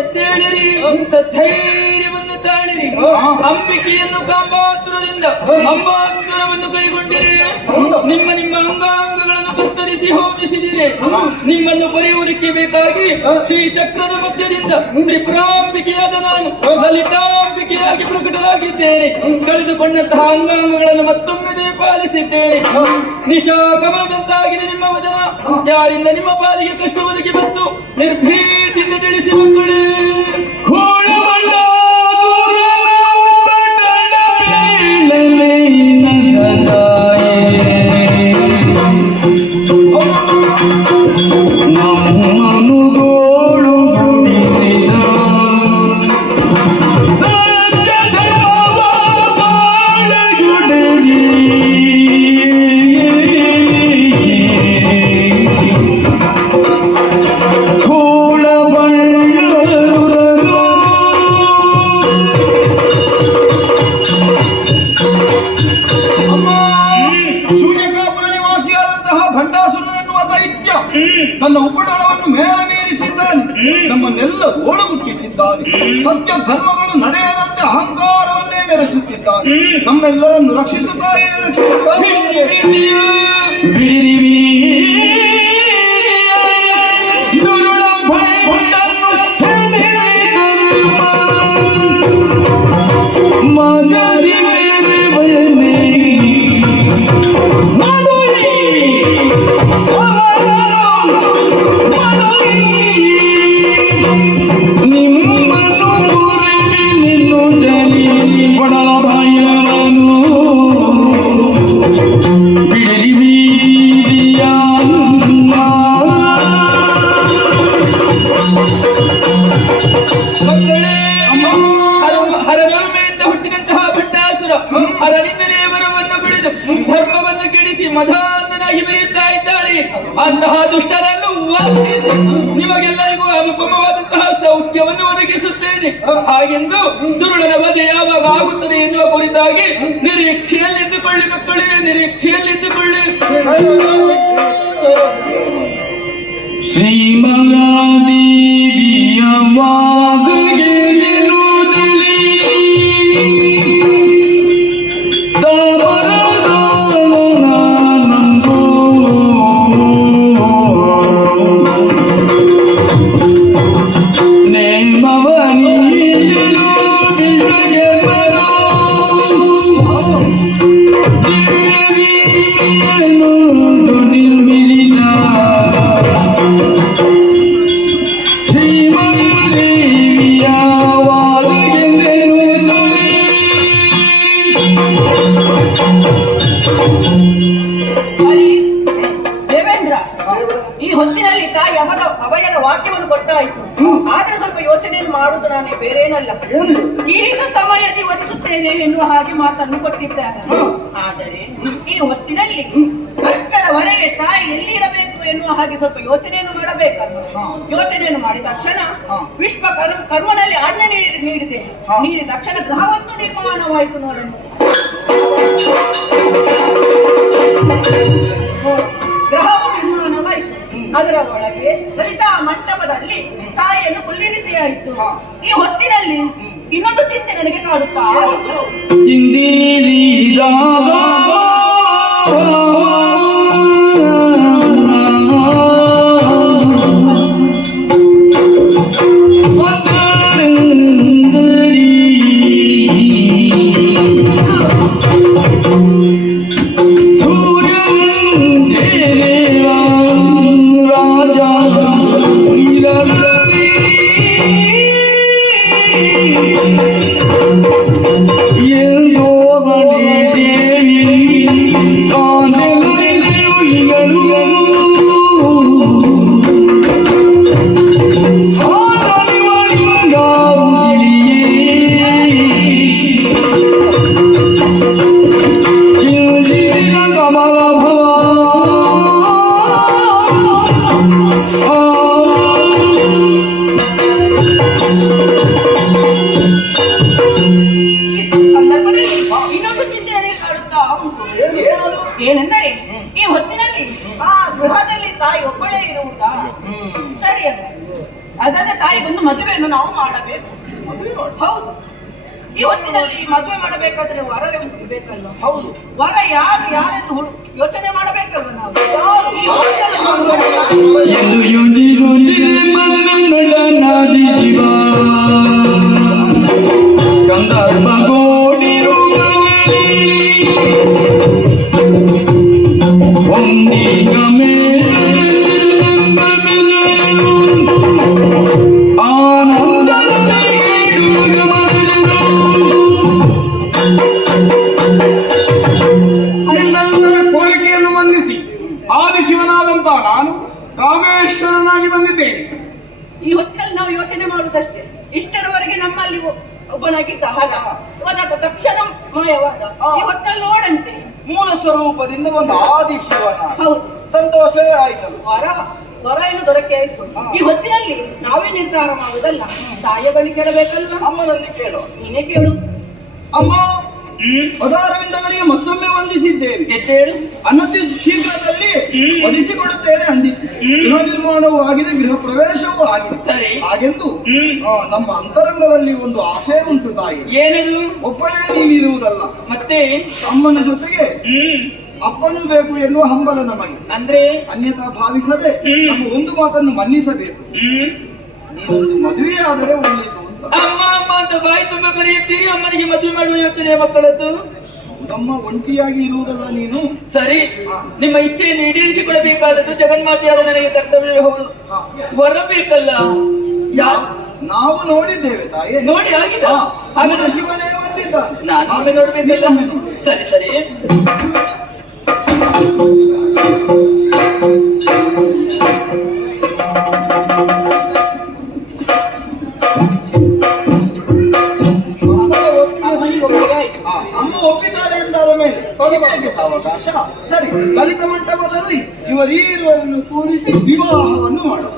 ಎದ್ದೇಳಿರಿ, ಸಧೈರ್ಯವನ್ನು ತಾಳಿರಿ. ಅಂಬಿಕೆಯನ್ನು ಕಾಂಬಾತುರದಿಂದ ಅಂಬಾತುರವನ್ನು ಕೈಗೊಂಡಿರಿ. ನಿಮ್ಮ ನಿಮ್ಮ ಅಂಗಾಂಗಗಳನ್ನು ಕತ್ತರಿಸಿ ಹೋಮಿಸಿದಿರಿ. ನಿಮ್ಮನ್ನು ಬರೆಯುವುದಕ್ಕೆ ಬೇಕಾಗಿ ಶ್ರೀಚಕ್ರದ ಮಧ್ಯದಿಂದ ತ್ರಿಪುರಾಂಬಿಕೆಯಾದ ನಾನು ಲಲಿತಾಂಬಿಕೆಯಾಗಿ ಪ್ರಕಟರಾಗಿದ್ದೇನೆ. ಕಳೆದುಕೊಂಡಂತಹ ಅಂಗಾಂಗಗಳನ್ನು ಮತ್ತೊಮ್ಮೆ ಪಾಲಿಸಿದ್ದೇನೆ. ನಿಶಾಗಮನದಂತಾಗಿದೆ ನಿಮ್ಮ ವದನ. ಯಾರಿಂದ ನಿಮ್ಮ ಪಾಲಿಗೆ ಕಷ್ಟ ಒದಗಿ ಬಂತು, ನಿರ್ಭೀತಿಯಿಂದ ತಿಳಿಸಿ ಮಕ್ಕಳೇ. ತನ್ನ ಉಪಟಳವನ್ನು ಮೇಲಮೀರಿಸಿದ್ದಾನೆ. ನಮ್ಮನ್ನೆಲ್ಲ ಗೋಳಗುಟ್ಟಿಸಿದ್ದಾನೆ. ಸತ್ಯ ಧರ್ಮಗಳು ನಡೆಯದಂತೆ ಅಹಂಕಾರವನ್ನೇ ಮೆರೆಸುತ್ತಿದ್ದಾನೆ. ನಮ್ಮೆಲ್ಲರನ್ನು ರಕ್ಷಿಸುತ್ತಾರೆ. ಬಿಡಲಿ ಬೀದಿಯ ಮನವನ್ನು ಕೆಡಿಸಿ ಮಧಾಂಧನಾಗಿ ಮೆರೆಯುತ್ತಾ ಇದ್ದಾರೆ. ಅಂತಹ ದುಷ್ಟರನ್ನು ವಾದಿಸಿ ನಿಮಗೆಲ್ಲರಿಗೂ ಅನುಪಮವಾದಂತಹ ಸೌಖ್ಯವನ್ನು ಒದಗಿಸುತ್ತೇನೆ. ಹಾಗೆಂದು ದುರುಳನ ವಧೆ ಯಾವಾಗ ಆಗುತ್ತದೆ ಎನ್ನುವ ಕುರಿತಾಗಿ ನಿರೀಕ್ಷೆಯಲ್ಲಿದ್ದುಕೊಳ್ಳಿ ಮಕ್ಕಳೇ, ನಿರೀಕ್ಷೆಯಲ್ಲಿದ್ದುಕೊಳ್ಳಿ. ಶ್ರೀಮಹಾದೇವಿಯ ದೇವೇಂದ್ರ, ಈ ಹೊತ್ತಿನಲ್ಲಿ ತಾಯಿ ಅಭಯದ ವಾಕ್ಯವನ್ನು ಕೊಟ್ಟಾಯಿತು. ಆದ್ರೆ ಸ್ವಲ್ಪ ಯೋಚನೆಯನ್ನು ಮಾಡುವುದು ನಾನೇ ಬೇರೇನಲ್ಲ. ಕಿರಿದ ಸಮಯದಲ್ಲಿ ಒದಿಸುತ್ತೇನೆ ಎನ್ನುವ ಹಾಗೆ ಮಾತನ್ನು ಕೊಟ್ಟಿದ್ದಾರೆ. ಆದರೆ ಈ ಹೊತ್ತಿನಲ್ಲಿ ಅಷ್ಟರವರೆಗೆ ತಾಯಿ ಎಲ್ಲಿರಬೇಕು ಎನ್ನುವ ಹಾಗೆ ಸ್ವಲ್ಪ ಯೋಚನೆಯನ್ನು ಮಾಡಬೇಕಲ್ಲ. ಯೋಚನೆಯನ್ನು ಮಾಡಿದ ತಕ್ಷಣ ವಿಶ್ವ ಕರ್ಮನಲ್ಲಿ ಆಜ್ಞೆ ನೀಡಿದೆ. ನೀಡಿದ ತಕ್ಷಣ ಗ್ರಹವೊಂದು ನಿರ್ಮಾಣವಾಯಿತು ನೋಡೋಣ. ಗ್ರಹವು ನಿರ್ಮಾಣವಾಯಿತು. ಅದರ ಒಳಗೆ ಲಲಿತಾ ಮಂಟಪದಲ್ಲಿ ತಾಯಿಯನ್ನು ಕುಳ್ಳಿರಿಸಿಯಾಯಿತು. ಈ ಹೊತ್ತಿನಲ್ಲಿ ಇನ್ನೊಂದು ಚಿಂತೆ ನನಗೆ ಕಾಡುತ್ತಾ ಏನೆಂದರೆ ಈ ಹೊತ್ತಿನಲ್ಲಿ ಆ ಗೃಹದಲ್ಲಿ ತಾಯಿ ಒಬ್ಬಳೇ ಇರುವುದಾ? ಸರಿ ಅಲ್ಲ. ಅದನ್ನೇ ತಾಯಿಗೊಂದು ಮದುವೆಯನ್ನು ನಾವು ಮಾಡಬೇಕು. ಹೌದು, ಈ ಹೊತ್ತಿನಲ್ಲಿ ಮದುವೆ ಮಾಡಬೇಕಾದ್ರೆ ವರವೇ ಬೇಕಲ್ವ? ಹೌದು, ವರ ಯಾರೆಂದು ಯೋಚನೆ ಮಾಡಬೇಕಲ್ವ ನಾವು? ಕೋರಿಕೆಯನ್ನು ಮನ್ನಿಸಿ ಆದಿಶಿವನಾದಂತ ನಾನು ಕಾಮೇಶ್ವರನಾಗಿ ಬಂದಿದ್ದೇನೆ. ಈ ಹೊತ್ತಿನಲ್ಲಿ ನಾವು ಯೋಚನೆ ಮಾಡುವುದಷ್ಟೇ. ಇಷ್ಟರವರೆಗೆ ನಮ್ಮಲ್ಲಿ ಒಬ್ಬನಾಗಿದ್ದ ಹೋದಾಗ ತಕ್ಷಣ ಮಾಯವಾದ. ಈ ಹೊತ್ತಲ್ಲಿ ನೋಡಂತೆ ಮೂಲ ಸ್ವರೂಪದಿಂದ ಒಂದು ಆದಿಶಿವನ. ಹೌದು, ಸಂತೋಷವೇ ಆಯ್ತಲ್ಲ. ವರ ಏನು ದೊರಕೆ ಆಯ್ತು. ಈ ಹೊತ್ತಿನಲ್ಲಿ ನಾವೇ ನಿರ್ಧಾರ ಮಾಡುವುದಲ್ಲ, ತಾಯಿಯ ಬಳಿ ಕೇಳಬೇಕಲ್ವ? ಅಮ್ಮನಲ್ಲಿ ಕೇಳೋ. ನೀನೇ ಕೇಳು. ಅಮ್ಮ, ಪದಾರವಿಂದಗಳಿಗೆ ಮತ್ತೊಮ್ಮೆ ವಂದಿಸಿದ್ದೇವೆ. ಎದ್ದೇಳು. ಅನತಿ ಶೀಘ್ರದಲ್ಲಿ ಒದಿಸಿಕೊಡುತ್ತೇನೆ ಅಂದಿತ್ತು. ಗೃಹ ನಿರ್ಮಾಣವೂ ಆಗಿದೆ, ಗೃಹ ಪ್ರವೇಶವೂ ಆಗಿದೆ. ಸರಿ. ಹಾಗೆಂದು ನಮ್ಮ ಅಂತರಂಗದಲ್ಲಿ ಒಂದು ಆಶಯ ಉಂಟು ತಾಯಿ. ಏನದು? ಒಬ್ಬಳೇ ನೀವಿರುವುದಲ್ಲ, ಮತ್ತೆ ಅಮ್ಮನ ಜೊತೆಗೆ ಅಪ್ಪನೂ ಬೇಕು ಎನ್ನುವ ಹಂಬಲ ನಮಗೆ. ಅಂದ್ರೆ ಅನ್ಯತಾ ಭಾವಿಸದೆ ನಮ್ಮ ಒಂದು ಮಾತನ್ನು ಮನ್ನಿಸಬೇಕು. ನೀನೊಂದು ಮದುವೆ ಆದರೆ ಒಳ್ಳೆಯದು ಅಂತ. ಅಮ್ಮ ಅಮ್ಮ ಅಂತ ಬಾಯಿ ತುಂಬ ಕರೆಯುತ್ತೀರಿ. ಅಮ್ಮನಿಗೆ ಮದುವೆ ಮಾಡುವ ಯೋಚನೆ ಮಕ್ಕಳದ್ದು. ನಮ್ಮ ಒಂಟಿಯಾಗಿ ಇರುವುದಲ್ಲ ನೀನು. ಸರಿ, ನಿಮ್ಮ ಇಚ್ಛೆಯನ್ನು ಈಡೇರಿಸಿಕೊಳ್ಳಬೇಕಾದದ್ದು ಜಗನ್ಮಾತೆಯಾದ ನನಗೆ ಕರ್ತವ್ಯವೇ ಹೌದು. ವರ ಬೇಕಲ್ಲ? ನಾವು ನೋಡಿದ್ದೇವೆ ತಾಯಿ. ನೋಡಿ ಆಗಿದೆ. ಹಾಗಾದ್ರೆ ಶಿವನೇ ಬಂದಿದ್ದಾನೆ. ನಾನು ಒಮ್ಮೆ ನೋಡ್ಬೇಕಲ್ಲ. ಸರಿ ಸರಿ. ಅಮ್ಮ ಒಪ್ಪಿದ್ದಾಳೆ ಎಂದಾದ ಮೇಲೆ ಅವಕಾಶ ಸರಿ, ಲಲಿತ ಮಂಟಪದಲ್ಲಿ ಇವರೀರುವರನ್ನು ಕೂರಿಸಿ ವಿವಾಹವನ್ನು ಮಾಡುವ.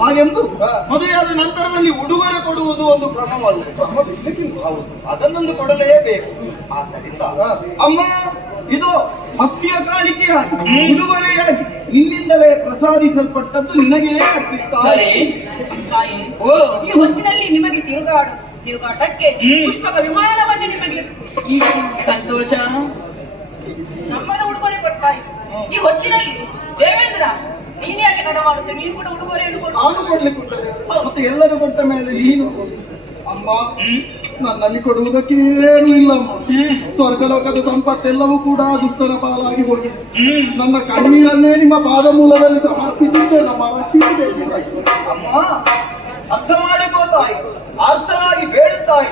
ಹಾಗೆಂದು ಮದುವೆಯಾದ ನಂತರದಲ್ಲಿ ಉಡುಗೊರೆ ಕೊಡುವುದು ಒಂದು ಕ್ರಮವಲ್ಲ. ಕ್ರಮವಿಲ್ಲಕ್ಕಿಲ್ಲ, ಹೌದು, ಅದನ್ನೊಂದು ಕೊಡಲೇಬೇಕು. ಆದ್ದರಿಂದ ಅಮ್ಮ, ಇದು ಭಕ್ತಿಯ ಕಾಣಿಕೆಯಾಗಿ ಉಡುಗೊರೆಯಾಗಿ ನಿನ್ನಿಂದಲೇ ಪ್ರಸಾದಿಸಲ್ಪಟ್ಟದ್ದು ನಿನಗೇ ಅರ್ಪಿಸ್ತಾರೆ. ಈ ಹೊತ್ತಿನಲ್ಲಿ ನಿಮಗೆ ತಿರುಗಾಟಕ್ಕೆ ಪುಷ್ಪಕ ವಿಮಾನವನ್ನು ನಿಮಗೆ ಸಂತೋಷ. ನಮ್ಮನ್ನ ಉಡುಗೊರೆ ಕೊಡ್ತಾಯಿತು. ಈ ಹೊತ್ತಿನಲ್ಲಿ ದೇವೇಂದ್ರ ನೀನು ಯಾಕೆ ತಡ ಮಾಡುತ್ತೆ? ನೀನು ಕೂಡ ಉಡುಗೊರೆಯನ್ನು ಕೊಡು. ನಾನು ಕೊಡ್ಲಿಕ್ಕೆ ಉಂಟದೆ, ಮತ್ತೆ ಎಲ್ಲರೂ ಕೊಟ್ಟ ಮೇಲೆ ನೀನು ಕೊಡು. ಅಮ್ಮ, ನನ್ನಲ್ಲಿ ಕೊಡುವುದಕ್ಕೆ ಏನೂ ಇಲ್ಲ ಅಮ್ಮ. ಸ್ವರ್ಗಲೋಕದ ಸಂಪತ್ತೆಲ್ಲವೂ ಕೂಡ ದುಷ್ಟರ ಪಾಲಾಗಿ ಹೋಗಿದೆ. ನನ್ನ ಕಣ್ಣೀರನ್ನೇ ನಿಮ್ಮ ಪಾದ ಮೂಲದಲ್ಲಿ ಸಮರ್ಪಿಸಿದ್ದೆ. ನಮ್ಮ ರಕ್ಷಿಸಬೇಕು ಅಮ್ಮ. ಅರ್ಥ ಮಾಡಿಕೋತಾಯಿ, ಅರ್ಥವಾಗಿ ಬೇಡುತ್ತಾಯಿ.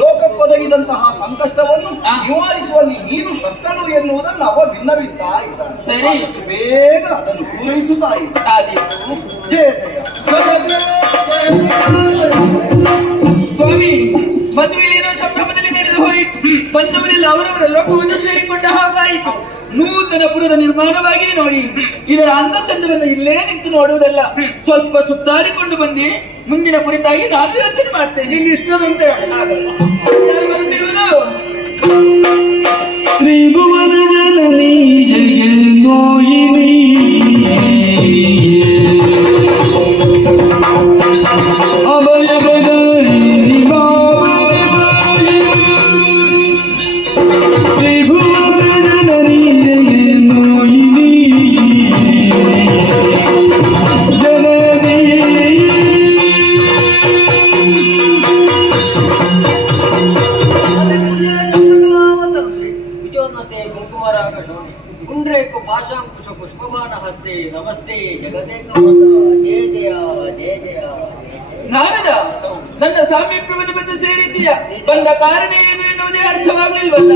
ಲೋಕಕ್ಕೊದಗಿದಂತಹ ಸಂಕಷ್ಟವನ್ನು ನಿವಾರಿಸುವಲ್ಲಿ ನೀನು ಶಕ್ತಳು ಎನ್ನುವುದನ್ನು ಅವ ಭಿನ್ನವಿಸ್ತಾ ಇದ್ದಾನೆ. ಸರಿ, ಬೇಗ ಅದನ್ನು ಪೂರೈಸುತ್ತಾ ಇದ್ದಾನೆ. ಸ್ವಾಮಿ, ಮದುವೆ ಏನೋ ಸಂಭ್ರಮದಲ್ಲಿ ನಡೆದು ಹೋಯಿತು. ಬಂದವರೆಲ್ಲ ಅವರವರ ಲೋಕವನ್ನು ಸೇರಿಕೊಂಡ ಹಾಗಾಯಿತು. ನೂತನ ಪುರದ ನಿರ್ಮಾಣವಾಗಿ ನೋಡಿ. ಇದರ ಅಂದ ಚಂದವನ್ನು ಇಲ್ಲೇ ನಿಂತು ನೋಡುವುದಲ್ಲ, ಸ್ವಲ್ಪ ಸುತ್ತಾಡಿಕೊಂಡು ಬಂದು ಮುಂದಿನ ಕುರಿತಾಗಿ ನಾನು ಯೋಚನೆ ಮಾಡ್ತೇನೆ. ನಿನ್ನ ಇಷ್ಟದಂತೆ ಬರುತ್ತಿರುವುದು ತ್ರಿಭುವನ ಜನನಿ ಜಯ ನೋಯಿನಿ ಅಭಯ ಪ್ರದಾಯಿನಿ ಬಾಬರಿ ಬಾಯಿ. ತ್ರಿಭುವನ ಜನನಿ ಜಯ ನೋಯಿನಿ ಜನನಿ. ವಿಜೋನ್ನತೆ ಕುಂಕುಮರಾಗ ಶೋಣಿ ಪುಂಡ್ರೇಕು ಪಾಶಾಂಕುಶ ಪುಷ್ಪಬಾಣ ಹಸ್ತೆ ನಮಸ್ತೆ ಜಗದೇಕ ಜಯ ಜಯ ಜಯ ಜಯ. ನಾರದ, ನನ್ನ ಸಾಮೀಪ್ಯವನ್ನು ಬಂದು ಸೇರಿದ್ದೀಯ. ಬಂದ ಕಾರಣ ಏನು ಎನ್ನುವುದೇ ಅರ್ಥವಾಗಲಿಲ್ವಲ್ಲ?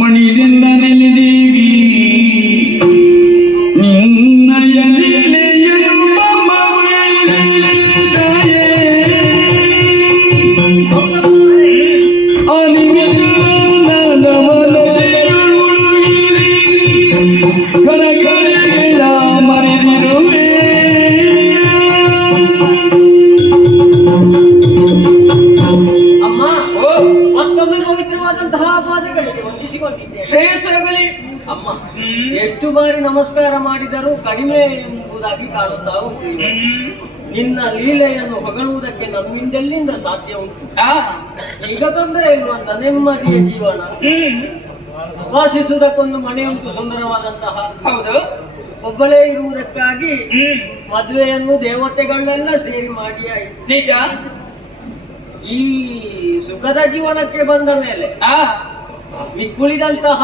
ಮಣಿಯಿಂದ ನೆನೆದೀವಿ ನಿನ್ನಯ ಲೀಲೆಯನ್ನು ಕನಕರಿಗಳ ಮರೆದಿರುವೆ. ಅಮ್ಮ, ಮತ್ತೊಮ್ಮೆ ಪವಿತ್ರವಾದಂತಹ ಪಾದಗಳಿಗೆ ವಂದಿಸಿಕೊಂಡಿದ್ದೆ. ಶ್ರೇಯಸ್ಸರಗಲಿ. ಅಮ್ಮ, ಎಷ್ಟು ಬಾರಿ ನಮಸ್ಕಾರ ಮಾಡಿದರೂ ಕಡಿಮೆ ಎಂಬುದಾಗಿ ಕಾಣುತ್ತಾ ಉಂಟು. ನಿನ್ನ ಲೀಲೆಯನ್ನು ಹೊಗಳುವುದಕ್ಕೆ ನಮ್ಮಿಂದೆಲ್ಲಿಂದ ಸಾಧ್ಯ ಉಂಟು? ಈಗ ತೊಂದರೆ ಇಲ್ವಂತ ನೆಮ್ಮದಿಯ ಜೀವನ. ವಾಸಿಸುವುದಕ್ಕೊಂದು ಮನೆ ಉಂಟು, ಸುಂದರವಾದಂತಹ. ಹೌದು, ಒಬ್ಬಳೇ ಇರುವುದಕ್ಕಾಗಿ ಮದುವೆಯನ್ನು ದೇವತೆಗಳನ್ನೆಲ್ಲ ಸೇರಿ ಮಾಡಿ ಆಯಿತು. ನಿಜ. ಈ ಸುಖದ ಜೀವನಕ್ಕೆ ಬಂದ ಮೇಲೆ ಮಿಕ್ಕುಳಿದಂತಹ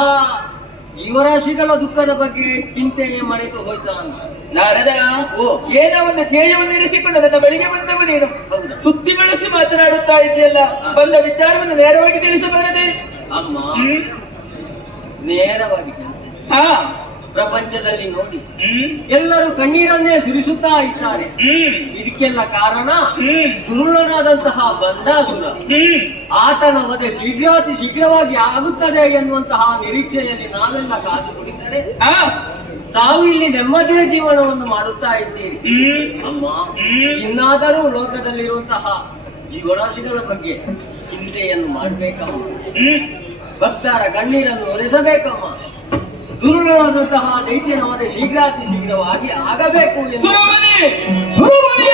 ಜೀವರಾಶಿಗಳ ದುಃಖದ ಬಗ್ಗೆ ಚಿಂತೆಯೇ ಮರೆತು ಹೋಯ್ತಾ ಅಂತ. ನಾರದ, ಏನೋ ಒಂದು ಧ್ಯೇಯವನ್ನು ಇರಿಸಿಕೊಂಡು ನನ್ನ ಬಳಿಗೆ ಬಂದವು ನೀನು. ಸುತ್ತಿ ಬೆಳೆಸಿ ಮಾತನಾಡುತ್ತಾ ಇದೆಯಲ್ಲ, ಬಂದ ವಿಚಾರವನ್ನು ನೇರವಾಗಿ ತಿಳಿಸಬಾರದೆ? ಅಮ್ಮ, ನೇರವಾಗಿ ಪ್ರಪಂಚದಲ್ಲಿ ನೋಡಿ ಎಲ್ಲರೂ ಕಣ್ಣೀರನ್ನೇ ಸುರಿಸುತ್ತಾ ಇದ್ದಾರೆ. ಇದಕ್ಕೆಲ್ಲ ಕಾರಣ ದುರುಳನಾದಂತಹ ಬಂದಾಸುರ. ಆತನ ವಧೆ ಶೀಘ್ರಾತಿ ಶೀಘ್ರವಾಗಿ ಆಗುತ್ತದೆ ಎನ್ನುವಂತಹ ನಿರೀಕ್ಷೆಯಲ್ಲಿ ನಾವೆಲ್ಲ ಕಾದು ಕುಳಿತರೆ ತಾವು ಇಲ್ಲಿ ನೆಮ್ಮದಿಯ ಜೀವನವನ್ನು ಮಾಡುತ್ತಾ ಇದ್ದೀರಿ. ಅಮ್ಮ, ಇನ್ನಾದರೂ ಲೋಕದಲ್ಲಿರುವಂತಹ ಜೀವರಾಶಿಗಳ ಬಗ್ಗೆ ಚಿಂತೆಯನ್ನು ಮಾಡಬೇಕಮ್ಮ. ಭಕ್ತರ ಕಣ್ಣೀರನ್ನು ಒರೆಸಬೇಕಮ್ಮ. ದುರುಳನಾದಂತಹ ದೈತ್ಯನ ವಧೆ ಶೀಘ್ರಾತಿ ಶೀಘ್ರವಾಗಿ ಆಗಬೇಕು ಎಂದು ಸುರಮಣಿ ಸುರಮಣಿಯ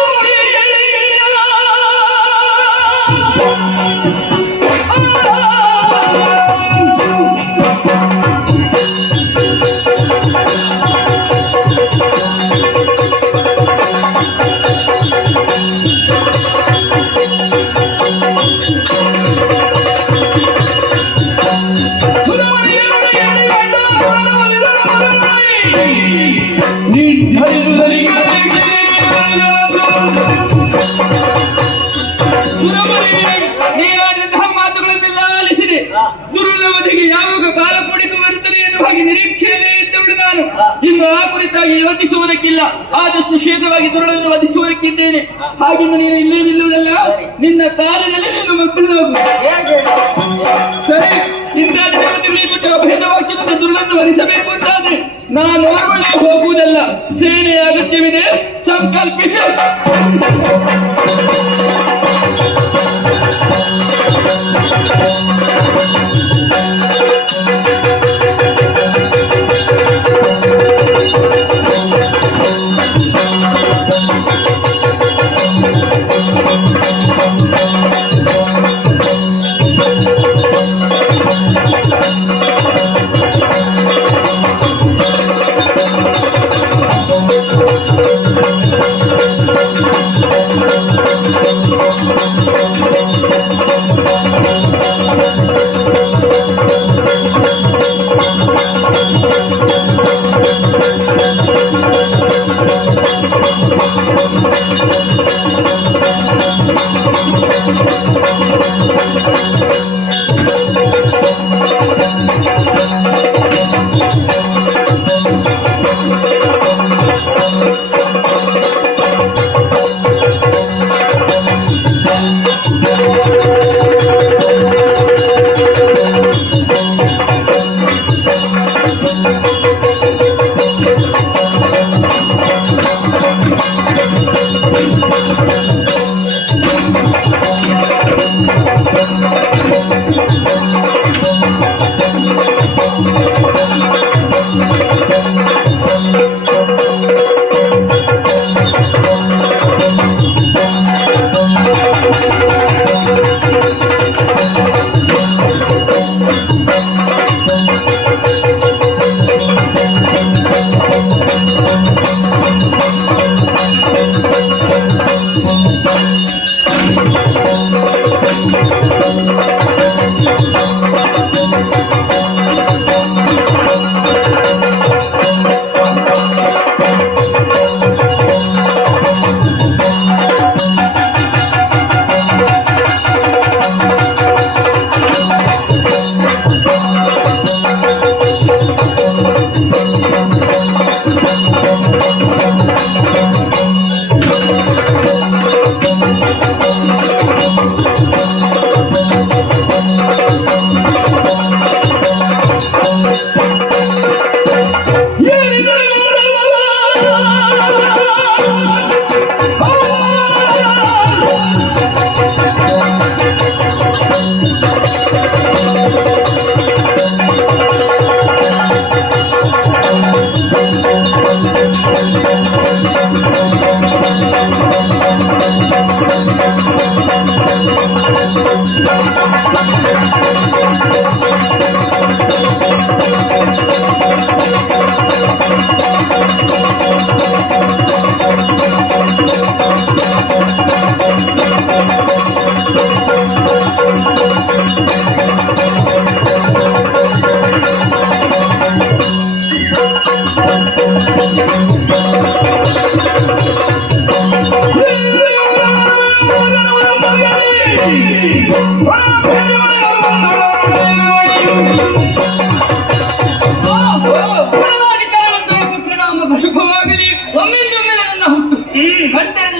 ನೀನಾಡಿದಂತಹ ಮಾತುಗಳನ್ನೆಲ್ಲ ಆಲಿಸಿದೆ. ದುರುಳವಧಿಗೆ ಯಾವಾಗ ಕಾಲ ಕೂಡಿತು ಬರುತ್ತದೆ ಎನ್ನುವ ಹಾಗೆ ನಿರೀಕ್ಷೆಯಲ್ಲೇ ಇದ್ದವಳು ನಾನು. ಇನ್ನು ಆ ಕುರಿತಾಗಿ ಯೋಚಿಸುವುದಕ್ಕಿಲ್ಲ, ಆದಷ್ಟು ಶೀಘ್ರವಾಗಿ ದುರುಳನ್ನು ವಧಿಸುವುದಕ್ಕಿದ್ದೇನೆ. ಹಾಗೆಂದು ನೀನು ಇಲ್ಲೇ ನಿಲ್ಲುವುದಲ್ಲ, ನಿನ್ನ ಕಾಲದಲ್ಲಿ ನೀನು ಮಕ್ಕಳು ಸರಿ. ಇಂದಾದ ದೇವತೆಗಳಿಗೆ ಕೊಟ್ಟ ಅಭೇದ ವಾಕ್ಯದಿಂದ ದುರುಳನ್ನು ವಧಿಸಬೇಕು ಅಂತಾದ್ರೆ ನಾನು ಓರ್ವಳೆ ಹೋಗುವುದಲ್ಲ, ಸೇನೆಯ ಅಗತ್ಯವಿದೆ. ಸಂಕಲ್ಪಿಸಿ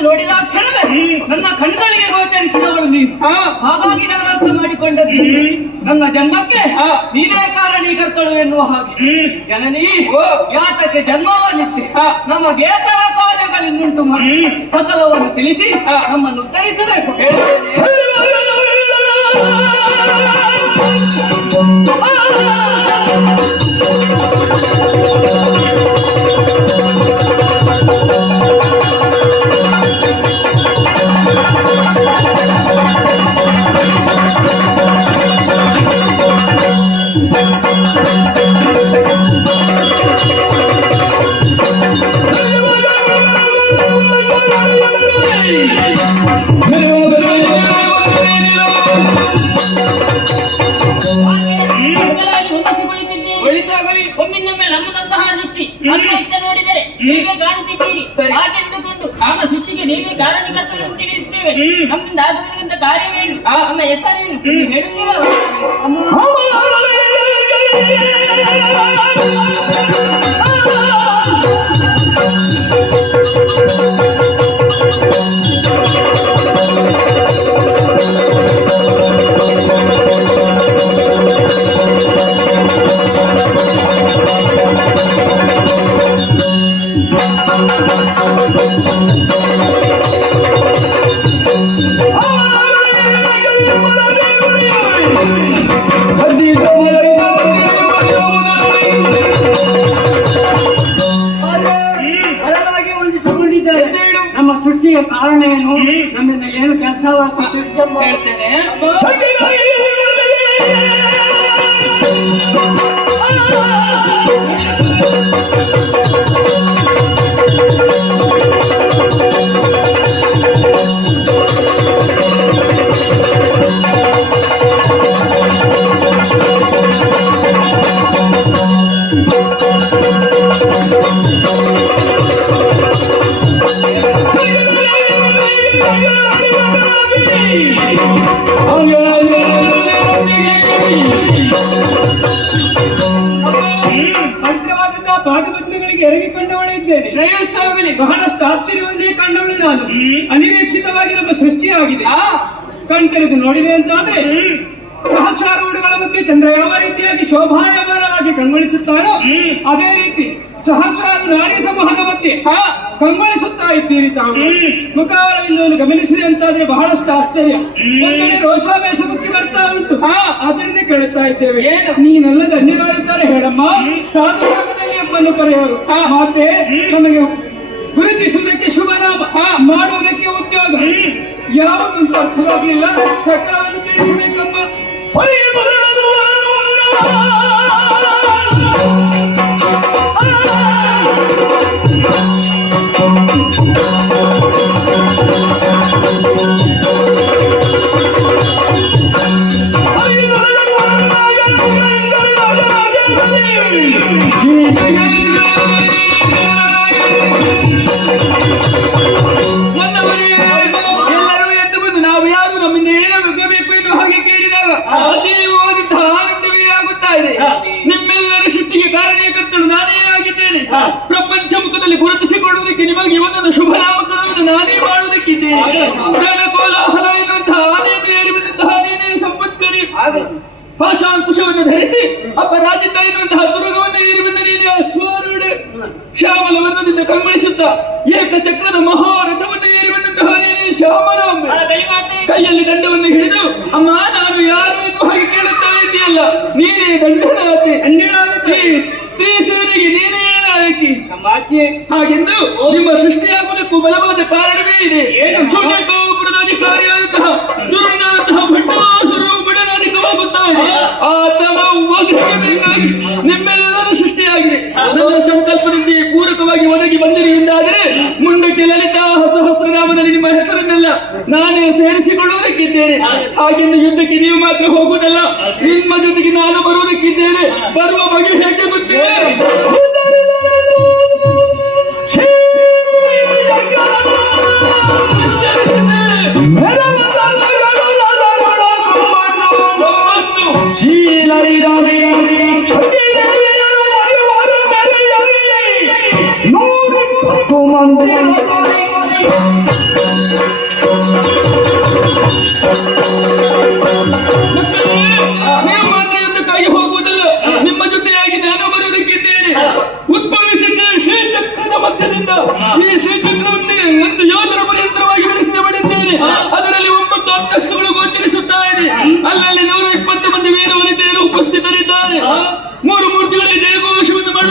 ನೋಡಿದ ಕ್ಷಣವೇ ನನ್ನ ಕಣ್ಗಳಿಗೆ ಗೋಚರಿಸಿದವಳು ನೀನು. ಹಾಗಾಗಿ ನಾನು ಅರ್ಥ ಮಾಡಿಕೊಂಡದ್ದು ನನ್ನ ಜನ್ಮಕ್ಕೆ ನೀನೇ ಕಾರಣೀಕರ್ತಳು ಎನ್ನುವ ಹಾಗೆ. ಜನನಿ ಯಾತಕ್ಕೆ ಜನ್ಮವನ್ನಿತ್ತೆ ನಮಗೇತರ ಕಾರ್ಯಗಳಿನ್ನುಂಟು ಮಾಡಿ ಸಕಲವನ್ನು ತಿಳಿಸಿ ನಮ್ಮನ್ನು ಉತ್ತರಿಸಬೇಕು ಹೇಳುತ್ತೇನೆ. ಒಮ್ಮಿಂದೊಮ್ಮೆ ನಮ್ಮದಂತಹ ಸೃಷ್ಟಿ ನಮ್ಮ ಇಷ್ಟ ನೋಡಿದರೆ ನೀವೇ ಕಾಣುತ್ತಿದ್ದೀರಿ ಹಾಗೆಂದುಕೊಂಡು ಆಗ ಸೃಷ್ಟಿಗೆ ನೀವೇ ಕಾರಣಕರ್ತರು ತಿಳಿಯುತ್ತೇವೆ ನಮ್ಮಿಂದ ಆಗಬೇಕಂತ ಕಾರ್ಯವೇನು ನಮ್ಮ ಹೆಸರೇನು ಹೇಳುತ್ತೀರಾ ನಮ್ಮ ಸೃಷ್ಟಿಗೆ ಕಾರಣ ಏನು ನಮ್ಮಿಂದ ಏನು ಕೆಲಸವಾಗ್ತದೆ ಹೇಳ್ತೇನೆ. ಪವಿತ್ರವಾದಂತಹ ಪಾದಪದ್ಮಗಳಿಗೆ ಎರಗಿಕೊಂಡವಳೇ ಇದ್ದೇನೆ. ಶ್ರೇಯಸ್ಸಾಗಲಿ. ಬಹಳಷ್ಟು ಆಶ್ಚರ್ಯವನ್ನೇ ಕಂಡವಳು ನಾನು. ಅನಿರೀಕ್ಷಿತವಾಗಿ ನಮ್ಮ ಸೃಷ್ಟಿಯಾಗಿದೆ. ಕಣ್ತೆರೆದು ನೋಡಿದೆ ಅಂತಾದ್ರೆ ಸಹಸ್ರಾರೂಢಗಳ ಮಧ್ಯೆ ಚಂದ್ರ ಯಾವ ರೀತಿಯಾಗಿ ಶೋಭಾಯಮಾನವಾಗಿ ಕಂಗೊಳಿಸುತ್ತಾರೋ ಅದೇ ರೀತಿ ಸಹಸ್ರಾರು ನಾರಿ ಸಮೂಹದ ಮಧ್ಯೆ ಕಂಗೊಳಿಸುತ್ತಾ ಇದ್ದೀರಿ ತಾವು. ಮುಖಾವರವಿಂದ ಗಮನಿಸಿದೆ ಅಂತಾದ್ರೆ ಬಹಳಷ್ಟು ಆಶ್ಚರ್ಯ. ಒಂದೆಡೆ ರೋಷಾವೇಶ ಬುದ್ಧಿ ಬರ್ತಾ ಉಂಟು. ಅದರಿಂದ ಕೇಳುತ್ತಾ ಇದ್ದೇವೆ, ನೀನಲ್ಲದ ಅನ್ಯರಾಗಿದ್ದಾರೆ ಹೇಳಮ್ಮ. ಸಾಧುವಾಗಿ ಎಂಬನ್ನು ಕರೆಯೋರು ಮಾತೆ ನಮಗೆ ಗುರುತಿಸುವುದಕ್ಕೆ ಶುಭನಾಮ, ಮಾಡುವುದಕ್ಕೆ ಉದ್ಯೋಗ ಯಾವುದು ಅಂತ ಅರ್ಥವಾಗಲಿಲ್ಲ. ಚಕ್ರವನ್ನು ತಿಳಿಸಬೇಕಮ್ಮ. ಎಲ್ಲರೂ ಎದ್ದು ಬಂದು ನಾವು ಯಾರು, ನಮ್ಮಿಂದ ಏನು ಬೇಕು ಎನ್ನುವ ಹಾಗೆ ಕೇಳಿದಾಗ ಅತೀವವಾದಂತಹ ಆನಂದವೇ ಆಗುತ್ತಾ ಇದೆ. ನಿಮ್ಮೆಲ್ಲರ ಸೃಷ್ಟಿಗೆ ಕಾರಣೀಕರ್ತಳು ನಾನೇ ಆಗಿದ್ದೇನೆ. ಪ್ರಪಂಚ ಮುಖದಲ್ಲಿ ಗುರುತಿಸಿಕೊಳ್ಳುವುದಕ್ಕೆ ನಿಮಗೆ ಒಂದೊಂದು ಶುಭ ನಾಮಕರಣವನ್ನು ನಾನೇ ಮಾಡುವುದಕ್ಕಿದ್ದೇನೆ. ರಣಕೋಲಾಹಲ ಎನ್ನುವಂತಹ ಆನೆಯನ್ನು ಏರಿ ಬಂದಂತಹ ನೀನೇ ಸಂಪತ್ಕರಿ. ಪಾಶಾಂಕುಶವನ್ನು ಧರಿಸಿ ಅಪರಾಜಿತ ಎನ್ನುವಂತಹ ದುರ್ಗವನ್ನು ಏರಿ ಬಂದ ನೀನೇ ಅಶ್ವಾರೂಢ. ಶ್ಯಾಮಲ ವರ್ಣದಿಂದ ಕಂಗೊಳಿಸುತ್ತಾ ಏಕಚಕ್ರದ ಮಹಾರಥವನ್ನು ಏರಿ ಬಂದಂತಹ ನೀನೇ ಶ್ಯಾಮಲಾಂಬೆ. ಕೈಯಲ್ಲಿ ದಂಡವನ್ನು ಹಿಡಿದು ಅಮ್ಮ ನಾನು ಯಾರು ಎಂದು ಹಾಗೆ ಕೇಳುತ್ತಾ ಇದೆಯಲ್ಲ, ನೀನೇ ದಂಡನಾಥೆ. ಸ್ತ್ರೀ ಸೇನೆಗೆ ನೀನೇ ನಾಯಕಿ. ಹಾಗೆಂದು ನಿಮ್ಮ ಸೃಷ್ಟಿಯಾಗುವುದಕ್ಕೂ ಬಲವಾದ ಕಾರಣವೇ ಇದೆ. ಶೂನ್ಯಕೋಪುರದ ಅಧಿಕಾರಿಯಾದಂತಹ ದುರ್ನಾದಂತಹ ಭಂಡಾಸುರವು ಬಿಡಲಾಧಿಕವಾಗುತ್ತಾನೆ. ಆತನ ವಧೆಗೆ ಬೇಕಾಗಿ ನಿಮ್ಮೆಲ್ಲರ ಸೃಷ್ಟಿಯಾಗಿದೆ. ನನ್ನ ಸಂಕಲ್ಪದೊಂದಿಗೆ ಪೂರಕವಾಗಿ ಒದಗಿ ಬಂದಿರಿ ಎಂದಾದರೆ ಮುಂದಕ್ಕೆ ಲಲಿತಾ ಸಹಸ್ರನಾಮದಲ್ಲಿ ನಿಮ್ಮ ಹೆಸರನ್ನೆಲ್ಲ ನಾನೇ ಸೇರಿಸಿಕೊಳ್ಳುವುದಕ್ಕಿದ್ದೇನೆ. ಹಾಗೆಂದು ಯುದ್ಧಕ್ಕೆ ನೀವು ಮಾತ್ರ ಹೋಗುವುದಲ್ಲ, ನಿಮ್ಮ ಜೊತೆಗೆ ನಾನು ಬರುವುದಕ್ಕಿದ್ದೇನೆ. ಬರುವ ಬಗೆ ಹೇಗೆ ಗೊತ್ತಿದೆ? ನೀವು ಮಾತ್ರ ಯುದ್ಧಕ್ಕಾಗಿ ಹೋಗುವುದಲ್ಲ, ನಿಮ್ಮ ಜೊತೆಯಾಗಿ ನಾನು ಬರುವುದಕ್ಕಿದ್ದೇನೆ. ಉದ್ಭವಿಸಿದ್ದ ಶ್ರೀಚಕ್ರದ ಮಧ್ಯದಿಂದ ಈ ಶ್ರೀಚಕ್ರವನ್ನೇ ಒಂದು ಯೋಧರ ಪರ್ಯಂತರವಾಗಿ ಬೆಳೆಸಿದ್ದೇನೆ. ಅದರಲ್ಲಿ 9 ಅಂತಸ್ತುಗಳು ಗೋಚರಿಸುತ್ತಾ ಇದೆ. ಅಲ್ಲಲ್ಲಿ 120 ಮಂದಿ ವೀರ ವನಿತೆಯರು ಉಪಸ್ಥಿತರಿದ್ದಾರೆ. 3 ಮೂರ್ತಿಗಳಿಗೆ ಜಯಘೋಷವನ್ನು ಮಾಡುವ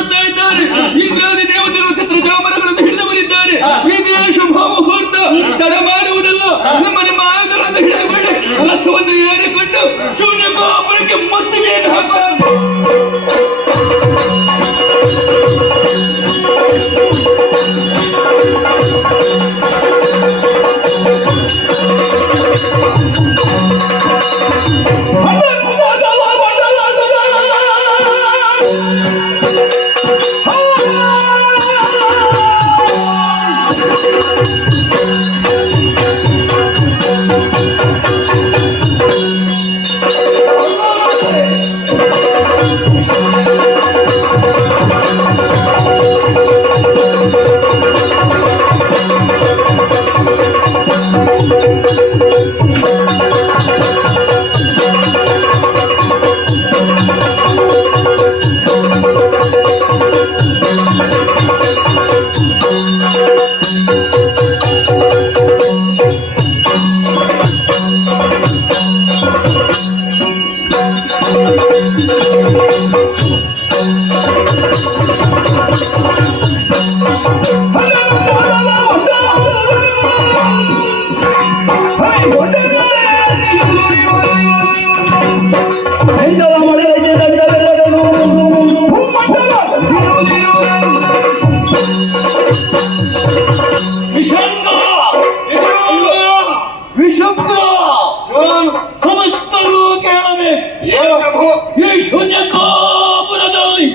ಸಮಸ್ತರು ಕೇಳಬೇಕು. ಈ ಶೂನ್ಯಕಾಪುರದಲ್ಲಿ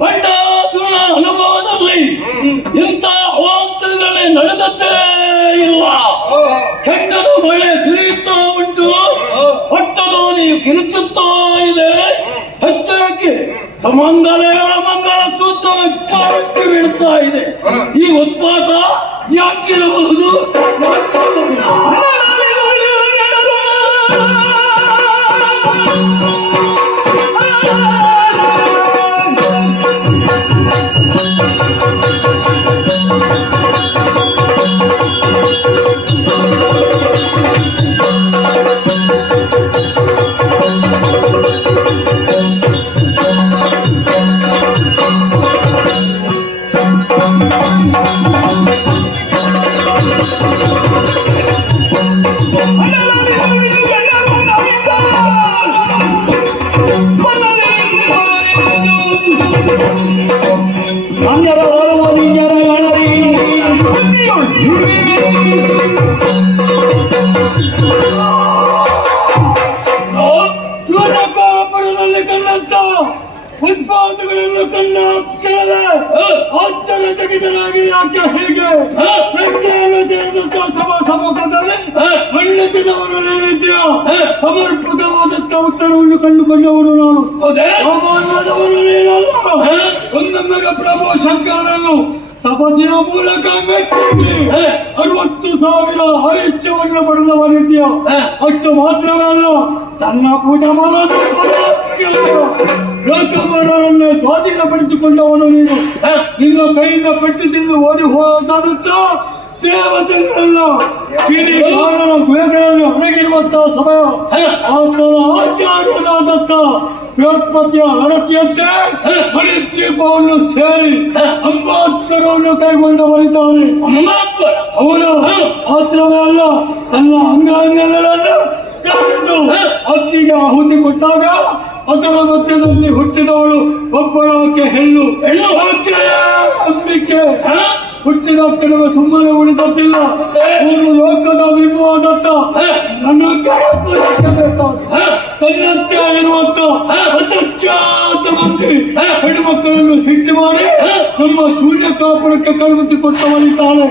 ಪಂಡಾಸುರನ ಅನುಭವದಲ್ಲಿ ಇಂಥ ಅವಾಂತರಗಳೇ ನಡೆದದ್ದೇ ಇಲ್ಲ. ಕೆಂಡದ ಮಳೆ ಸುರಿಯುತ್ತಾ ಉಂಟು, ಪಟ್ಟದೋನಿಯು ಕಿರುಚುತ್ತಾ ಇದೆ. ಹೆಚ್ಚಕ್ಕೆ ಸುಮಂಗಲೆಗಳ ಮಂಗಳ ಸೂತ್ರ ಕಾಲಕ್ಕೆ ಬೀಳುತ್ತಾ ಇದೆ. ಈ ಉತ್ಪಾತ ಯಾಕಿರಬಹುದು? ಸೂರ್ಯಕಾಪುರದಲ್ಲಿ ಕಂಡಂತ ಉತ್ಪಾದಗಳನ್ನು ಕಂಡ ಕ್ಷಣದ ಆಶ್ಚರ್ಯಚಕಿತನಾಗಿ ಯಾಕೆ ಹೀಗೆ ಪ್ರಜ್ಞೆಯನ್ನು ಸೇರಿದಂತ ಸಭಾ ಸಮ್ಮುಖದಲ್ಲಿ ಮಂಡಿಸಿದವನು ನೀನಿದ್ದೀಯ. ಸಮರ್ಪಕವಾದಂತ ಉತ್ತರವನ್ನು ಕಂಡುಕೊಂಡವನು ನಾನು. ಸಾಮಾನ್ಯದವನು ನೀನಲ್ಲ. ಒಂದೊಮ್ಮೆಗೆ ಪ್ರಭು ಶಂಕರನನ್ನು ತಪಸ್ಸಿನ ಮೂಲಕ ಮೆಚ್ಚಿಸಿ 60,000 ಆಯುಷ್ಯವನ್ನು ಪಡೆದವನಿದ್ಯ. ಅಷ್ಟು ಮಾತ್ರವೇ ಅಲ್ಲ, ತನ್ನ ಪೂಜಾ ಮಾಡದ ಲೋಕಮರರನ್ನು ಸ್ವಾಧೀನಪಡಿಸಿಕೊಂಡವನು ನೀನು. ನಿನ್ನ ಕೈಯಿಂದ ಪೆಟ್ಟು ತಿಂದು ಓಡಿ ಹೋದಂತ ದೇವತೆಗಳೆಲ್ಲ ಗಿರಿಗಾರನ ಗುಹೆಗಳಲ್ಲಿ ಅಡಗಿರುವಂತಹ ಸಮಯ ಆತನ ಆಚಾರ್ಯರಾದಂತ ಬೃಹಸ್ಪತಿಯ ಅಡತಿಯಂತೆ ಮಣಿದ್ವೀಪವನ್ನು ಸೇರಿ ಅಂಬಾತ್ಸರವನ್ನು ಕೈಗೊಂಡವರಿದ್ದಾನೆ. ಅವನು ಮಾತ್ರವೇ ಅಲ್ಲ, ತನ್ನ ಅಂಗಾಂಗಗಳನ್ನು ಕರೆದು ಅಗ್ನಿಗೆ ಆಹುತಿ ಕೊಟ್ಟಾಗ ಅದರ ಮಧ್ಯದಲ್ಲಿ ಹುಟ್ಟಿದವಳು ಒಬ್ಬಳಾಕೆ ಹೆಣ್ಣು ಅಂಬಿಕೆ. ಹುಟ್ಟಿದ ಕೆಲವು ಸುಮ್ಮನೆ ಉಳಿದದ್ದಿಲ್ಲ. 3 ಲೋಕದ ವಿಭುವಾದತ್ತ ನನ್ನ ಕೈಪೂಜಕ್ಕೆ ಬೇಕಾಗಿ ತನ್ನತ್ತೆ ಇರುವಂತ ಅಸಖ್ಯಾತ ಮಂದಿ ಹೆಣ್ಣುಮಕ್ಕಳನ್ನು ಸೃಷ್ಟಿ ಮಾಡಿ ನಮ್ಮ ಸೂರ್ಯಕಾಪುರಕ್ಕೆ ಕಳುಹಿಸಿಕೊಟ್ಟವನಿದ್ದಾಳೆ.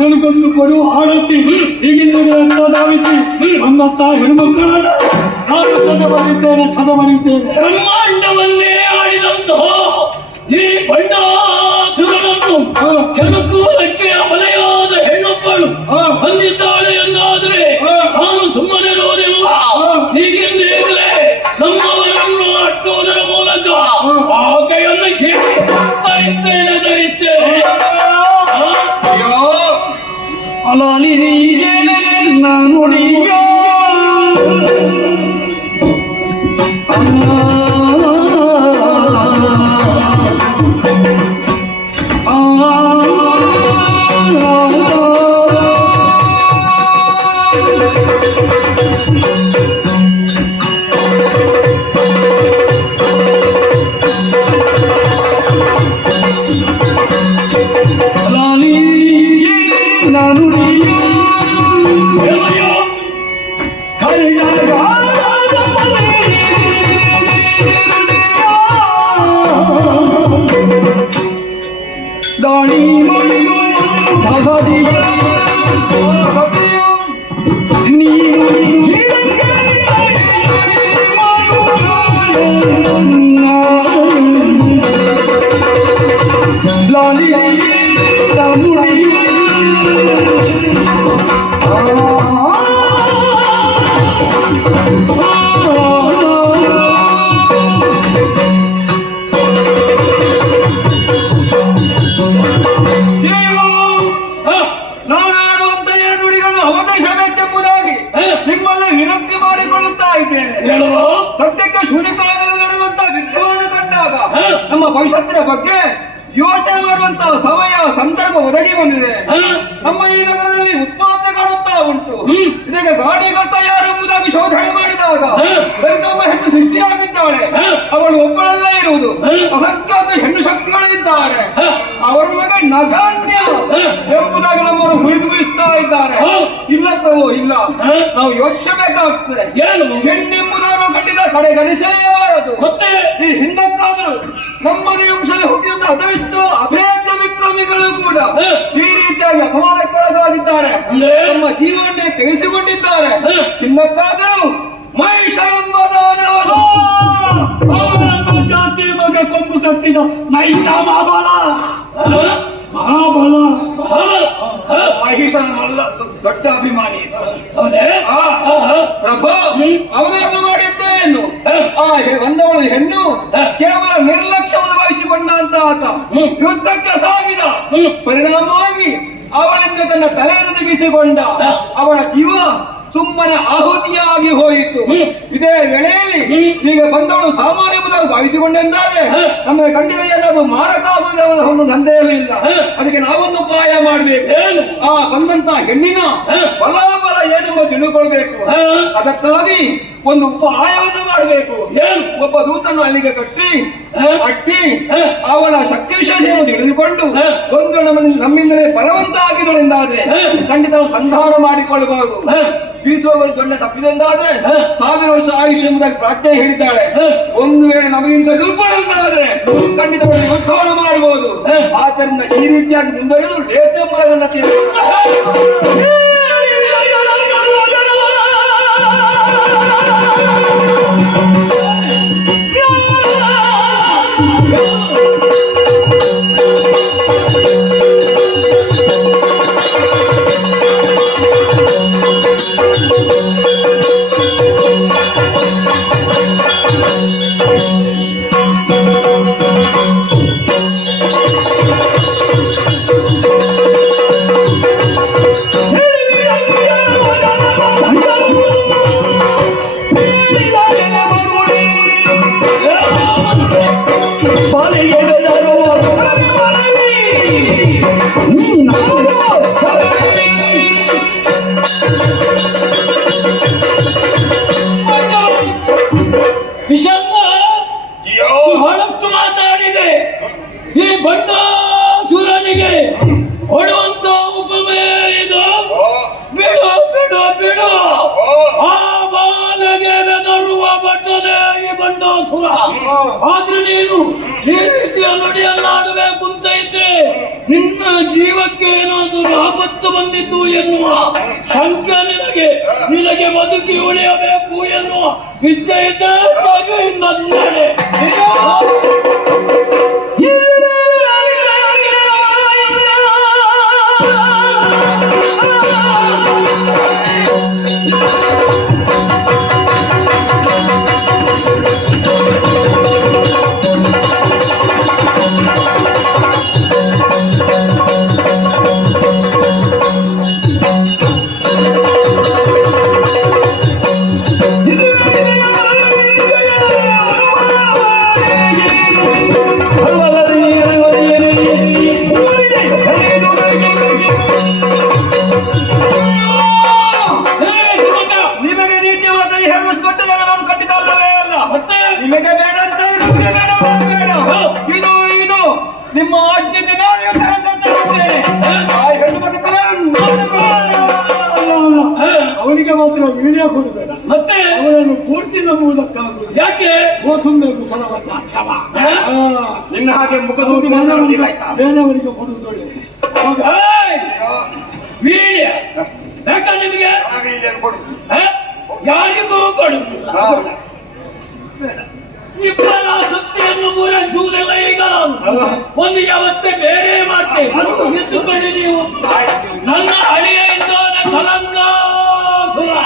ನನಗೊಂದು ಕೊಡುವ ಆಡತಿ ಈಗಿನ ಧಾವಿಸಿ ನನ್ನಂತ ಹೆಣ್ಮಕ್ಕಳನ್ನು ನಾನು ಸದಮನಿದ್ದೇನೆ. ಬ್ರಹ್ಮಾಂಡವನ್ನೇ ಆಡಿದಂತಹ ಈ ಬಂಡಾಸುರನನ್ನು ಕೆಣಕುವುದಕ್ಕೆ ಬಲೆಯಾದ ಹೆಣ್ಣೊಬ್ಬಳು ಬಂದಿದ್ದಾಳೆ ಎಂದಾದ್ರೆ ನಾನು ಸುಮ್ಮನಿರುವುದಿಲ್ಲ. ಹೀಗೆಂದೇಗಲೇ ನಮ್ಮವರನ್ನು ಅಟ್ಟುವುದರ ಮೂಲಕ ಆಕೆಯನ್ನು ಧರಿಸ್ತೇನೆ. ಅಲಾಲಿ ನಾನು ನಿಮ್ಮಲ್ಲಿ ವಿನಂತಿ ಮಾಡಿಕೊಳ್ಳುತ್ತಾ ಇದ್ದೇನೆ. ಸದ್ಯಕ್ಕೆ ಶೂನ್ಯಕಾಲದಲ್ಲಿ ನಡೆಯುವಂತಹ ವಿದ್ಯಮಾನ ಕಂಡಾಗ ನಮ್ಮ ಭವಿಷ್ಯತ್ತಿನ ಬಗ್ಗೆ ಯೋಚನೆ ಮಾಡುವಂತಹ ಸಮಯ ಸಂದರ್ಭ ಒದಗಿ ಬಂದಿದೆ. ನಮ್ಮ ಈ ನಗರದಲ್ಲಿ ಉತ್ಪಾದನೆ ಕಾಣುತ್ತಾ ಉಂಟು. ಇದೀಗ ಗಾಡಿಗರ್ತ ಯಾರೆಂಬುದಾಗಿ ಶೋಧನೆ ಮಾಡಿದಾಗ ಬರಿದೊಬ್ಬ ಹೆಣ್ಣು ಸೃಷ್ಟಿಯಾಗಿದ್ದಾಳೆ. ಅವಳು ಒಬ್ಬಳಲ್ಲೇ ಇರುವುದು. ಅಸಂಖ್ಯಾತ ಹೆಣ್ಣು ಶಕ್ತಿಗಳಿದ್ದಾರೆ. ಅವರ ಮಗ ನಗಣ್ಯ ಎಂಬುದಾಗಿ ನಮ್ಮನ್ನು ಹುರಿದುಂಬಿಸ್ತಾ ಇದ್ದಾರೆ. ಇಲ್ಲ ಪ್ರಭು, ಇಲ್ಲ, ನಾವು ಯೋಚಿಸಬೇಕಾಗ್ತದೆ. ಹೆಣ್ಣೆಂಬುದನ್ನು ಖಂಡಿತ ಕಡೆಗಣಿಸಲೇಬಾರದು. ಈ ಹಿಂದಕ್ಕಾದರೂ ನಮ್ಮ ವಂಶದಲ್ಲಿ ಹುಟ್ಟಿದ ಅದೆಷ್ಟೋ ಅಭೇದ್ಯ ವಿಕ್ರಮಿಗಳು ಕೂಡ ಈ ರೀತಿಯಾಗಿ ಅಪಮಾನಕ್ಕೊಳಗಾಗಿದ್ದಾರೆ. ನಮ್ಮ ಜೀವನನ್ನೇ ತೆಗೆಸಿಕೊಂಡಿದ್ದಾರೆ. ಹಿಂದಕ್ಕಾದರೂ ಮಹಿಷ ಎಂಬುದವನು ನಮ್ಮ ಜಾತಿ ಬಗ್ಗೆ ಕೊಂಬು ಕಟ್ಟಿದ ಮಹಿಷ ಮಹಾಬಲ ಮಹಾಬಲ ಮಹಿಷನ ಮಲ್ಲ ದೊಡ್ಡ ಅಭಿಮಾನಿ ಪ್ರಭು. ಅವನೇನು ಮಾಡಿದ್ದೇನು? ಬಂದವಳು ಹೆಣ್ಣು ಕೇವಲ ನಿರ್ಲಕ್ಷ್ಯವನ್ನು ವಹಿಸಿಕೊಂಡಂತ ಆತ ಯುದ್ಧಕ್ಕೆ ಸಾಗಿದ. ಪರಿಣಾಮವಾಗಿ ಅವಳಿಂದ ತನ್ನ ತಲೆಯನ್ನು ತೆಗೆಸಿಕೊಂಡ. ಅವಳ ಜೀವ ಸುಮ್ಮನೆ ಆಹುತಿಯಾಗಿ ಹೋಯಿತು. ಇದೇ ವೇಳೆಯಲ್ಲಿ ಈಗ ಬಂದವಳು ಸಾಮಾನ್ಯ ಎಂಬುದಾಗಿ ಭಾವಿಸಿಕೊಂಡೆಂದಾದ್ರೆ ನಮಗೆ ಖಂಡಿತ ಏನಾದ್ರು ಮಾರಕ ಆಗುವ ಸಂದೇಹವೇ ಇಲ್ಲ. ಅದಕ್ಕೆ ನಾವೊಂದು ಉಪಾಯ ಮಾಡಬೇಕು. ಆ ಬಂದಂತ ಹೆಣ್ಣಿನ ಬಲಾಬಲ ಏನೆಂಬ ತಿಳ್ಕೊಳ್ಬೇಕು. ಅದಕ್ಕಾಗಿ ಒಂದು ಉಪಾಯವನ್ನು ಮಾಡಬೇಕು. ಒಬ್ಬ ದೂತನ್ನು ಅಲ್ಲಿಗೆ ಅಟ್ಟಿ ಅವಳ ಶಕ್ತಿ ವಿಶೇಷವನ್ನು ತಿಳಿದುಕೊಂಡು ಒಂದು ನಮ್ಮಿಂದಲೇ ಬಲವಂತ ಆಗಿದಳೆಂದಾದ್ರೆ ಖಂಡಿತ ಸಂಧಾನ ಮಾಡಿಕೊಳ್ಳಬಹುದು. ಬೀಸುವವರು ದೊಡ್ಡ ತಪ್ಪಿದೆಂದಾದ್ರೆ 1000 ವರ್ಷ ಆಯುಷ್ಯ ಎಂಬುದಾಗಿ ಪ್ರಾಜ್ಞೆ ಹೇಳಿದ್ದಾಳೆ. ಒಂದು ವೇಳೆ ನಮಗಿಂತ ದುರ್ಬಲವಾದ್ರೆ ಖಂಡಿತ ಯುದ್ಧವನ್ನು ಮಾಡಬಹುದು. ಆದ್ದರಿಂದ ಈ ರೀತಿಯಾಗಿ ಮುಂದುವರಿದು ಲೇಸ ಎಂಬುದನ್ನು ಬಹಳಷ್ಟು ಮಾತಾಡಿದೆ. ಈ ಬಣ್ಣಾಸುರನಿಗೆ ಕೊಡುವಂತ ಉಪಮೆ ಇದು. ಬಿಡು ಬಿಡು ಬಿಡು. ಆ ಬಾಲಗೆ ಬೆದರುವ ಬಟ್ಟನೆ ಈ ಬಣ್ಣಾಸುರ. ಆದ್ರೆ ನೀನು ಈ ರೀತಿಯ ನುಡಿಯನ್ನಾಡಬೇಕು ಅಂತ ಇದ್ರೆ ನಿನ್ನ ಜೀವಕ್ಕೆ ಏನಾದರೂ ಆಪತ್ತು ಬಂದಿತ್ತು ಎನ್ನುವ ಶಂಕೆ ನಿನಗೆ ಬದುಕಿ ಉಳಿಯಬೇಕು ಎನ್ನುವ ಇಚ್ಛೆ ಇದ್ದ ಸಭೆಯಿಂದ ವಿಡಿಯೋ ಕೊಡಬೇಡ, ಮತ್ತೆ ಅವರನ್ನು ಪೂರ್ತಿ ನಂಬುವುದಕ್ಕಾಗುವುದು. ಯಾಕೆ ಕೋಸಂಬೇಕು ಫಲವತ್ತ ಛವ. ನಿನ್ನ ಹಾಗೆ ಮುಖ ತೂಗಿ ಬೇರೆಯವರಿಗೆ ಕೊಡುವುದು ಒಳ್ಳೆಯದು. ವೀರ್ಯ ಬೇಕಾ ನಿಮಗೆ? ಯಾರಿಗೂ ಕೊಡುವುದಿಲ್ಲ. ಇಬ್ಬರ ಆಸಕ್ತಿಯನ್ನು ಪೂರೈಸುವುದಿಲ್ಲ. ಈಗ ಒಂದು ವ್ಯವಸ್ಥೆ ಬೇರೆ ಮಾಡ್ತೇವೆ. ಎತ್ತುಕೊಳ್ಳಿ ನೀವು. ನನ್ನ ಅಳಿಯ ಇದ್ದಾನೆ ಕಲಂಗಾಸುರ.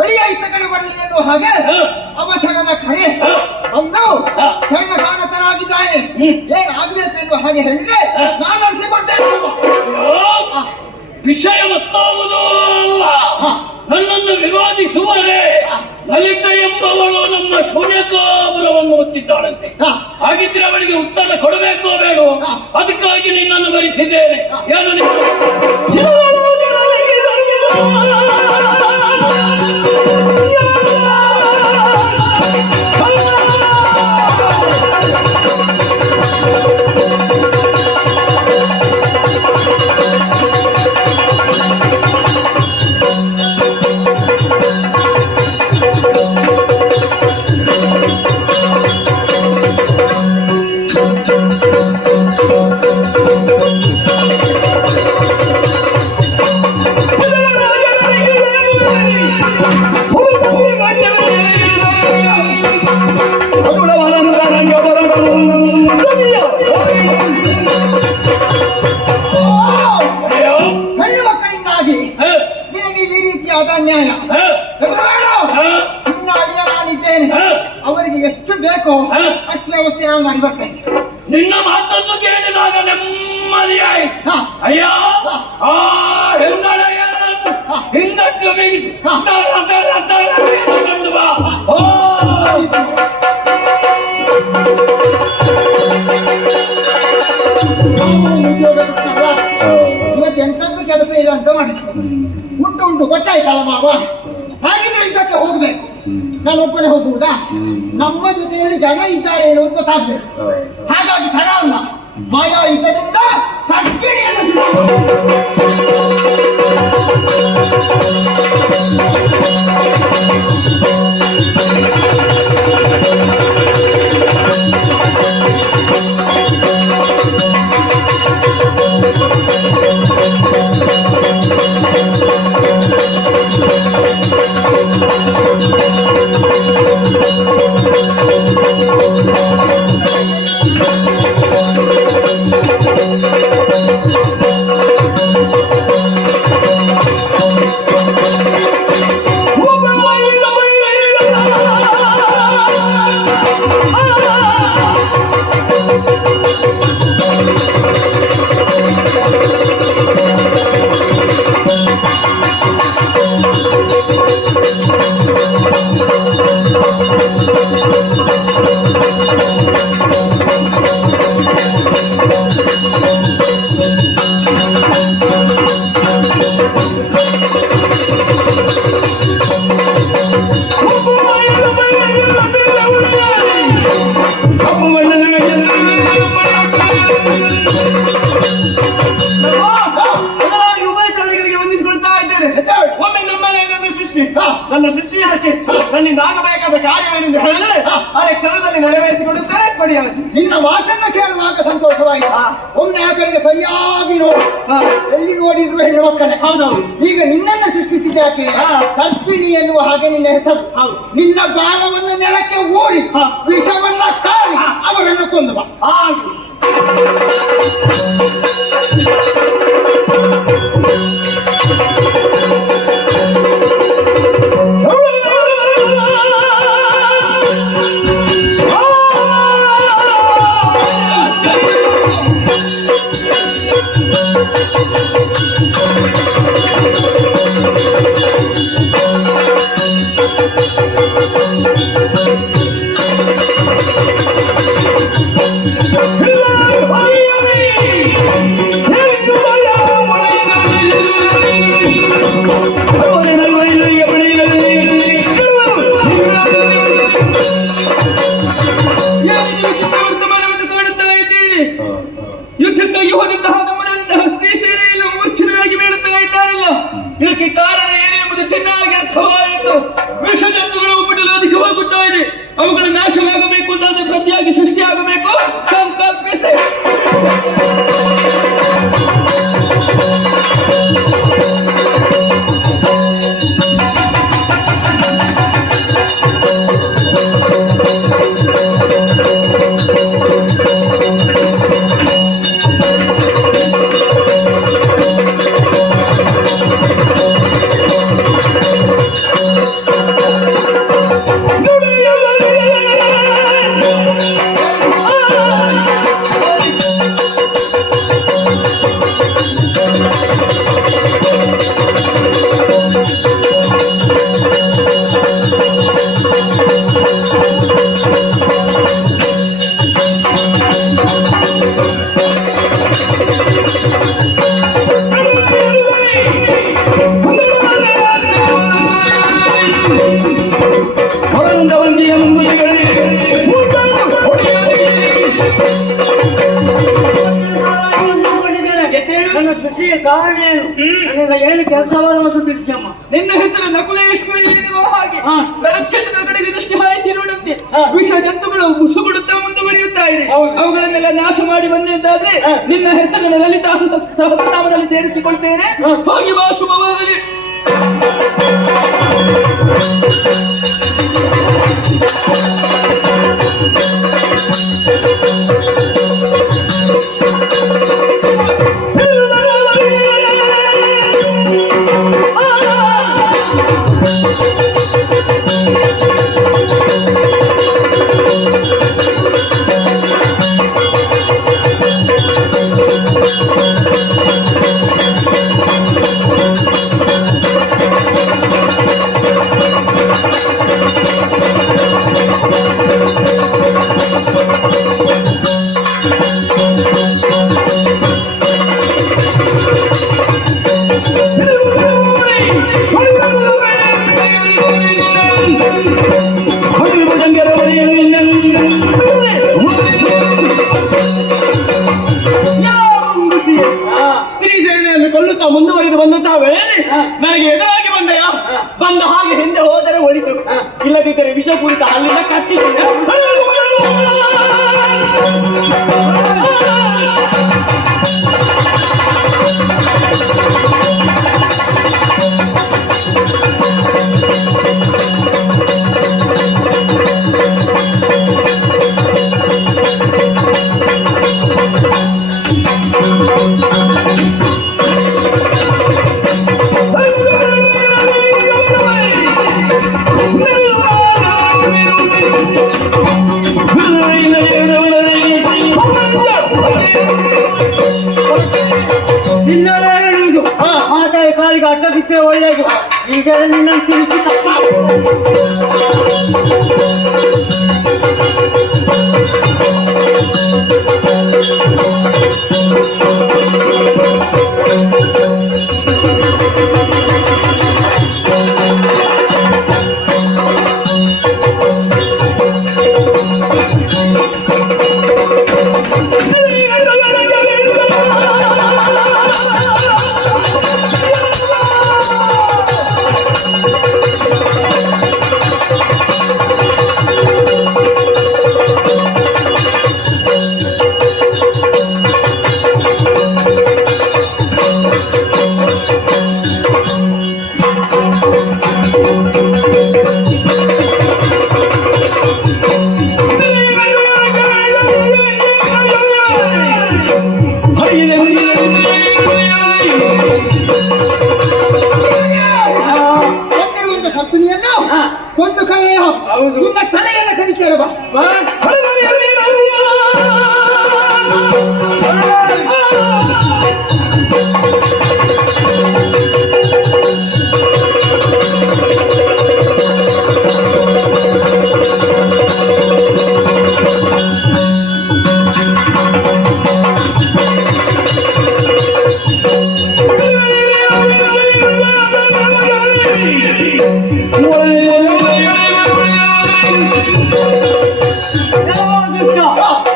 ಒಳ್ಳೆಯ ಇತ್ತ ಕಡೆ ಬರಲಿ ಎನ್ನುವ ಹಾಗೆ ಅವಸರದ ಕಡೆ ಒಂದು ಕರ್ಣ ಕಾರಣತನಾಗಿದ್ದಾನೆ. ಏನಾಗಬೇಕು ಎನ್ನುವ ಹಾಗೆ ಹೇಳಿದ್ರೆ ನಾನು ನಡೆಸಿಕೊಡ್ತೇನೆ. ವಿಷಯ ಮತ್ತಾವುದು ನನ್ನನ್ನು ವಿವಾದಿಸುವರೆ ಲಲಿತ ಎಂಬವಳು ನಮ್ಮ ಶೂನ್ಯಕಾಪುರವನ್ನು ಒತ್ತಿದ್ದಾಳಂತೆ. ಹಾಗಿದ್ರೆ ಅವಳಿಗೆ ಉತ್ತರ ಕೊಡಬೇಕೋ ಬೇಡೋ? ಅದಕ್ಕಾಗಿ ನಿನ್ನನ್ನು ಬರಿಸಿದ್ದೇನೆ. ಏನು ಹೆಣ್ಣು ಮಕ್ಕಳಿಂದಾಗಿ ನಿನಗೆ ಈ ರೀತಿಯಾದ ಅನ್ಯಾಯ. ನಿನ್ನ ಅಳಿಯ ನಾನಿದ್ದೇನೆ. ಅವರಿಗೆ ಎಷ್ಟು ಬೇಕೋ ಅಷ್ಟು ವ್ಯವಸ್ಥೆ ನಾನು ಮಾಡಿ ಬರ್ತೇನೆ. ನಿನ್ನ ಮಾತನ್ನು ಕೇಳಿದಾಗ ನೆಮ್ಮದಿಯಾಯಿತು. ಅಯ್ಯ ಆ ಹೆಂಗಳೆಯ ಹಿಂದಟ್ಟು ಕಂಡು ಬಾ. ಇವತ್ತೆಂಥದ್ದು ಕೆಲಸ ಇಲ್ಲ ಅಂತ ಮಾಡಿ ಉಂಟು ಗೊತ್ತಾಯ್ತಲ್ಲ ಮಾವ. ಹಾಗಿದ್ರೆ ಇದಕ್ಕೆ ಹೋಗ್ಬೇಕು. ನಾನು ಒಬ್ಬನೇ ಹೋಗುವುದಾ? ನಮ್ಮ ಜೊತೆಯಲ್ಲಿ ಜನ ಇದ್ದಾರೆ ಏನು ಗೊತ್ತಾಗ್ಬೇಕು. ಹಾಗಾಗಿ ತಡ ಅಲ್ಲ, ಮಾಯಾ ಯುದ್ಧದಿಂದ Thank you. ಬದಲಾಗಿ ಉಭಯಚರಣಿಗಳಿಗೆ ವಂದಿಸಿಕೊಳ್ತಾ ಇದ್ದೇನೆ. ಒಮ್ಮೆ ನಮ್ಮನೆ ನನ್ನ ಸೃಷ್ಟಿ, ನನ್ನ ಸೃಷ್ಟಿ ಯಾಕೆ ನನ್ನಿಂದ ಆಗಬೇಕಾದ ಕಾರ್ಯವೇನೆಂದು ಹೇಳಿದರೆ ಅರೆ ಕ್ಷಣದಲ್ಲಿ ನೆರವೇರಿಸಿಕೊಡುತ್ತೇನೆ. ಕೊಡಿಯಾಗಿ ನಿನ್ನ ಮಾತನ್ನ ಕೇಳುವಾಗ ಸಂತೋಷವಾಯಿತು. ಒಮ್ಮೆ ಆ ಕಡೆಗೆ ಸರಿಯಾಗಿ ನೋಡು, ಎಲ್ಲಿ ನೋಡಿದ್ರು ಹೆಣ್ಣು ಮಕ್ಕಳೇ. ಹೌದೌದು. ಈಗ ನಿನ್ನನ್ನು ಸೃಷ್ಟಿಸಿದ ಯಾಕೆ? ಸರ್ಪಿಣಿ ಎನ್ನುವ ಹಾಗೆ ನಿನ್ನ ಹೆಸರು. ನಿನ್ನ ಬಾಲವನ್ನು ನೆಲಕ್ಕೆ ಊರಿ ವಿಷವನ್ನ ಕಾರಿ ಅವರನ್ನು ಕೊಂದು ಬಾ. ಯುದ್ಧಕ್ಕಾಗಿ ಹೋದಂತಹ ನಮ್ಮದಂತಹ ಸ್ತ್ರೀ ಸೇನೆಯನ್ನು ಮೂರ್ಛಿತರಾಗಿ ಬೀಳುತ್ತಾ ಇದ್ದಾರಲ್ಲ, ಇದಕ್ಕೆ ಕಾರಣ ಏನೆಂಬುದು ಚೆನ್ನಾಗಿ ಅರ್ಥವಾಯಿತು. ವಿಷ ಜಂತುಗಳು ಉಪ್ಪಿಟಲು ಅಧಿಕವಾಗುತ್ತಾ ಇದೆ. ಅವುಗಳ ನಾಶವಾಗಬೇಕು ಅಂತಾದ್ರೆ ಪ್ರತಿಯಾಗಿ ಸೃಷ್ಟಿಯಾಗಬೇಕು. ಸಂಕಲ್ಪಿಸಿ. ನನ್ನ ಸೃಷ್ಟಿಯ ಕಾರಣ ಏನು, ನನಗೆ ಏನು ಕೆಲಸವನ್ನು ತಿಳಿಸಮ್ಮ. ನಿನ್ನ ಹೆಸರು ನಕುಲೇಶ್ವರಿ ಎನ್ನುವ ಹಾಗೆ ಪ್ರದಕ್ಷಿಣದ ಕಡೆಗೆ ದೃಷ್ಟಿ ಹಾಯಿಸಿ ನೋಡುತ್ತೆ. ವಿಷ ಜಂತುಗಳು ಮುಸುಗುಡುತ್ತಾ ಮುಂದುವರಿಯುತ್ತಾ ಇದೆ. ಅವುಗಳನ್ನೆಲ್ಲ ನಾಶ ಮಾಡಿ ಬಂದಿದ್ದಾದ್ರೆ ನಿನ್ನ ಹೆಸರನ್ನು ಲಲಿತಾ ಸಹಸ್ರನಾಮದಲ್ಲಿ ಸೇರಿಸಿಕೊಳ್ತೇನೆ. ಹೋಗಿ ಬಾ, ಶುಭವಾಗಲಿ. ಸ್ತ್ರೀ ಸೇನೆಯನ್ನು ಕೊಲ್ಲುತ್ತಾ ಮುಂದುವರಿದು ಬಂದಂತಹ ವೇಳೆಯಲ್ಲಿ ನನಗೆ ಎದುರಾಗಿ ಬಂದೆಯ ಬಂದ ಹಾಗೆ ಹಿಂದೆ ಹೋದರೆ ಒಳಿತು, ಇಲ್ಲದಿದ್ದರೆ ವಿಷಪೂರಿತ ಅಲ್ಲಿಂದ ಕಚ್ಚಿಕೊಂಡೆ. ಮಾತಾಡಿ ಕಾಲಿಗೆ ಅಡ್ಡ ಬಿಟ್ಟರೆ ಒಳ್ಳೆಯದು. ಈಗ ನಿನ್ನನ್ನು ತಿಳಿಸಿ ಬಂದಿರುವಂತ ಸರ್ಪಿಣಿಯನ್ನು ಕೊಂದು ಕಳೆಯ ನಿನ್ನ ತಲೆಯನ್ನು ಕಡಿತೇವೆ ಬಾ.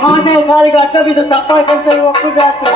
ಮಾತೆ ಕಾಲಿಗೆ ಅಡ್ಡ ಬಿದ್ದು ತಪ್ಪಾಯ್ತಂತ ಒಪ್ಪುದು ಆಗ್ತದೆ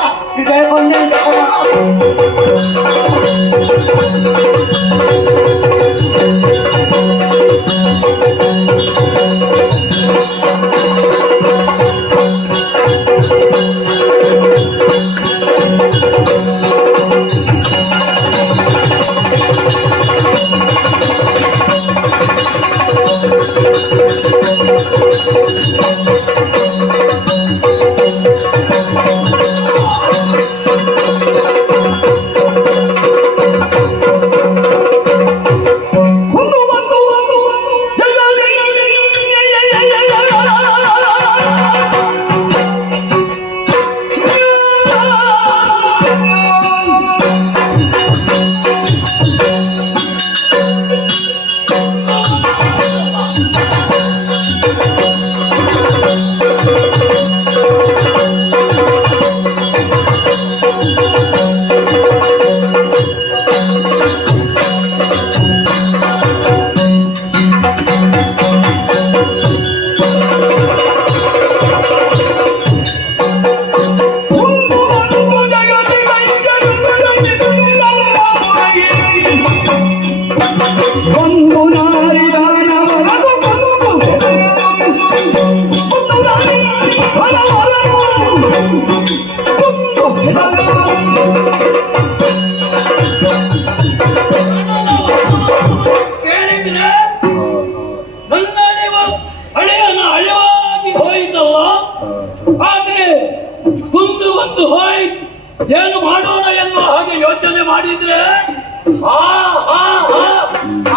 ಏನು ಮಾಡೋಣ ಎನ್ನುವ ಹಾಗೆ ಯೋಚನೆ ಮಾಡಿದ್ರೆ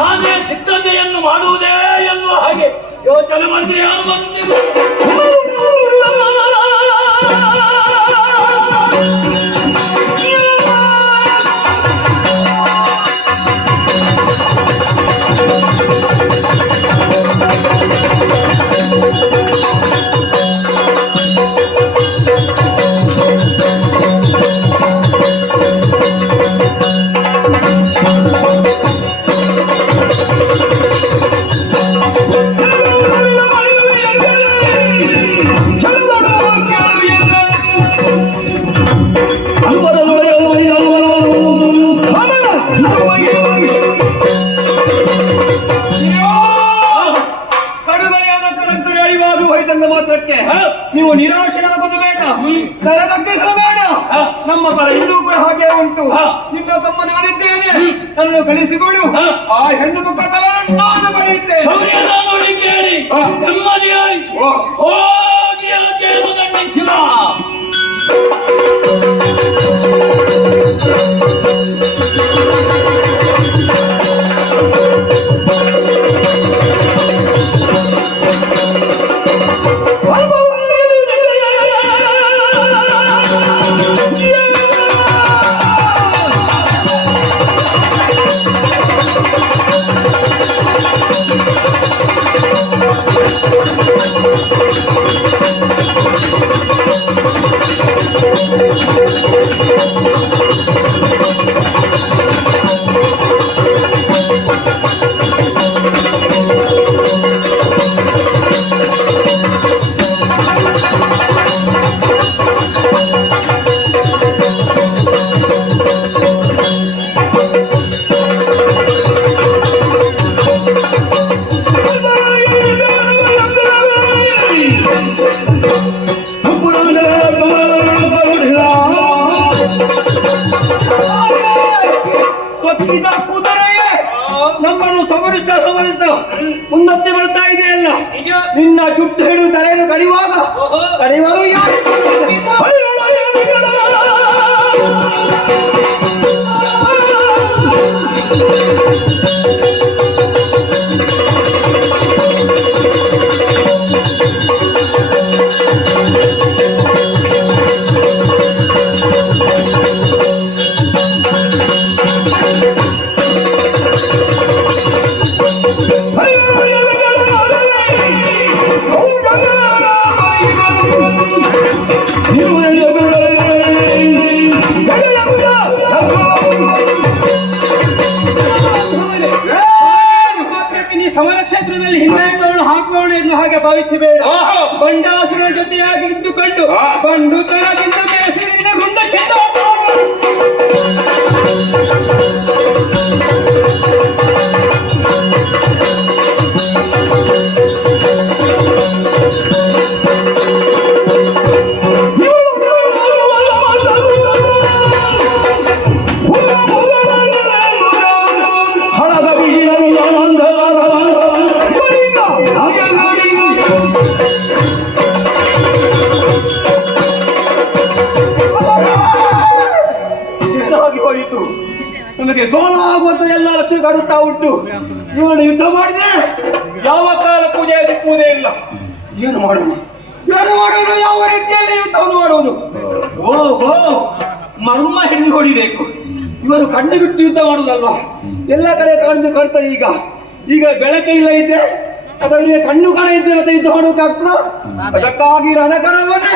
ಆನೆ ಸಿದ್ಧತೆಯನ್ನು ಮಾಡುವುದೇ ಎನ್ನುವ ಹಾಗೆ ಯೋಚನೆ ಮಾಡಿದ್ರೆ ಯಾರು ಬಂದಿಲ್ಲ. ಮಾತ್ರಕ್ಕೆ ನೀವು ನಿರಾಶರಾಗೋದು ಬೇಡ, ತಲೆದಗ್ಗಿಸಲು ಬೇಡ. ನಮ್ಮ ಬಲ ಇನ್ನೂ ಕೂಡ ಹಾಗೆ ಉಂಟು. ನಿನ್ನ ತಮ್ಮ ನಾನಿದ್ದೇನೆ, ನನ್ನನ್ನು ಕಳಿಸಿಕೊಡು. ಆ ಹೆಣ್ಣು ಮಕ್ಕಳ ತಲೆಯನ್ನು ನಾನು ಬರೆಯುತ್ತೇನೆ. ಕೊಚ್ಚಿದ ಕುದುರೆಯೇ ನಮ್ಮನ್ನು ಸಮರಿಸ್ತಾ ಮುನ್ನತ್ತೆ ಬರ್ತಾ ಇದೆಯಲ್ಲ. ನಿನ್ನ ಜುಟ್ಟು ಹಿಡಿದು ತಲೆಯನ್ನು ಕಡಿಯುವಾಗ ಯಾರು ಸಮರ ಕ್ಷೇತ್ರದಲ್ಲಿ ಹಿನ್ನಡೆಗಳನ್ನು ಹಾಕುವವಳು ಎನ್ನುವ ಹಾಗೆ ಭಾವಿಸಬೇಡ. ಬಂಡಾಸುರನ ಜೊತೆಯಾಗಿ ಇದ್ದುಕೊಂಡು ಬಂಡುತನದಿಂದ ಬೇಸಿನ ಗುಂಡ ಹೋಯಿತು. ನಮಗೆ ಸೋಲಾಗುವಂತ ಎಲ್ಲ ಲಕ್ಷ್ಯ ಕಾಡುತ್ತಾ ಉಂಟು. ಇವನು ಯುದ್ಧ ಮಾಡಿದ್ರೆ ಯಾವ ಕಾಲಕ್ಕೂ ಜಯ ಸಿಕ್ಕುವುದೇ ಇಲ್ಲ. ಏನು ಮಾಡುವುದು, ಯಾವ ರೀತಿಯಲ್ಲಿ ಯುದ್ಧವನ್ನು ಮಾಡುವುದು? ಓಹೋ, ಮರ್ಮ ಹಿಡಿದು ಹೊಡಿಬೇಕು. ಇವರು ಕಣ್ಣು ಬಿಟ್ಟು ಯುದ್ಧ ಮಾಡುವುದಲ್ವಾ? ಎಲ್ಲ ಕಡೆ ಕಾಣ್ತದೆ. ಈಗ ಬೆಳಕೆ ಇಲ್ಲ ಇದ್ರೆ ಅಥವಾ ಇವರಿಗೆ ಕಣ್ಣು ಕಾಣ ಇದ್ರೆ ಮತ್ತೆ ಯುದ್ಧ ಮಾಡೋಕ್ಕಾಗ್ತದ? ಅದಕ್ಕಾಗಿ ರಣಕರವನ್ನೇ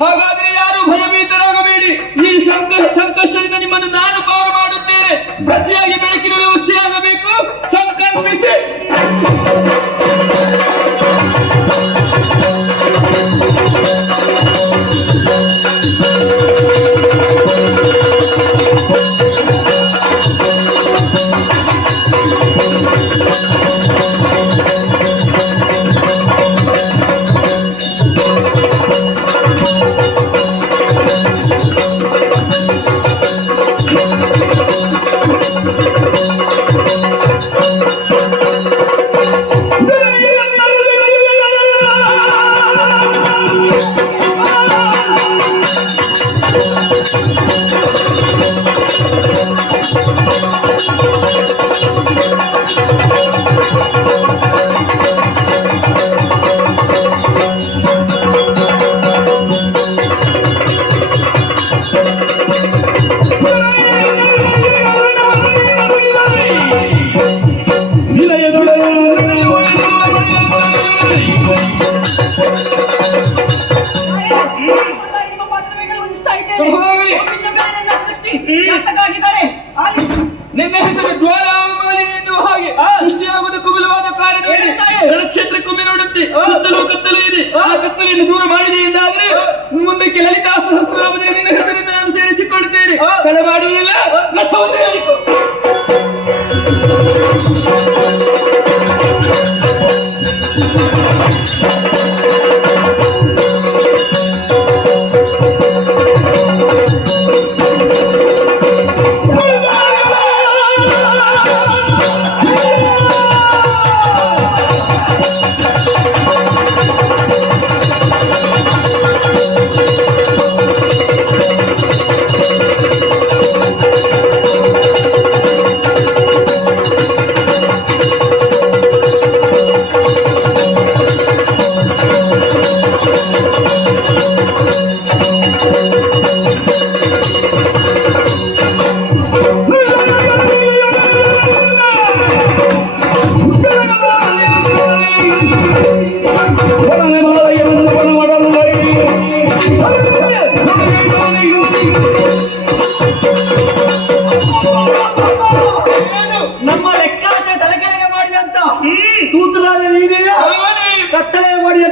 ಹಾಗಾದ್ರೆ ಯಾರು ಭಯಭೀತರಾಗಬೇಡಿ. ಈ ಸಂಕಷ್ಟದಿಂದ ನಿಮ್ಮನ್ನು ನಾನು ಪಾರು ಮಾಡುತ್ತೇನೆ. ಪ್ರತಿಯಾಗಿ ಬೆಳಕಿನ ವ್ಯವಸ್ಥೆ ಆಗಬೇಕು. ಸಂಕಲ್ಪಿಸಿ. ನಿನ್ನ ಹೆಸರು ಜ್ವಾಲಾಮಾಲಿನಿ ಎನ್ನುವ ಹಾಗೆ ಸೃಷ್ಟಿಯಾಗುವುದಕ್ಕೂ ಮೂಲವಾದ ಕಾರಣವೇನು? ರಣಕ್ಷೇತ್ರಕ್ಕೊಮ್ಮೆ ನೋಡುತ್ತೆ, ಸುತ್ತಲೂ ಕತ್ತಲು ಇದೆ. ಆ ಕತ್ತಲೆಯನ್ನು ದೂರ ಮಾಡಿದೆ ಎಂದಾದರೆ ಮುಂದಕ್ಕೆ ಲಲಿತಾ ಸಹಸ್ರನಾಮದಲ್ಲಿ ನಿನ್ನ ಹೆಸರನ್ನು ನಾನು ಸೇರಿಸಿಕೊಳ್ಳುತ್ತೇನೆ. ತಡ ಮಾಡುವುದಿಲ್ಲ. ರಸವನ್ನೇ ಆಯಿತು. Yeah.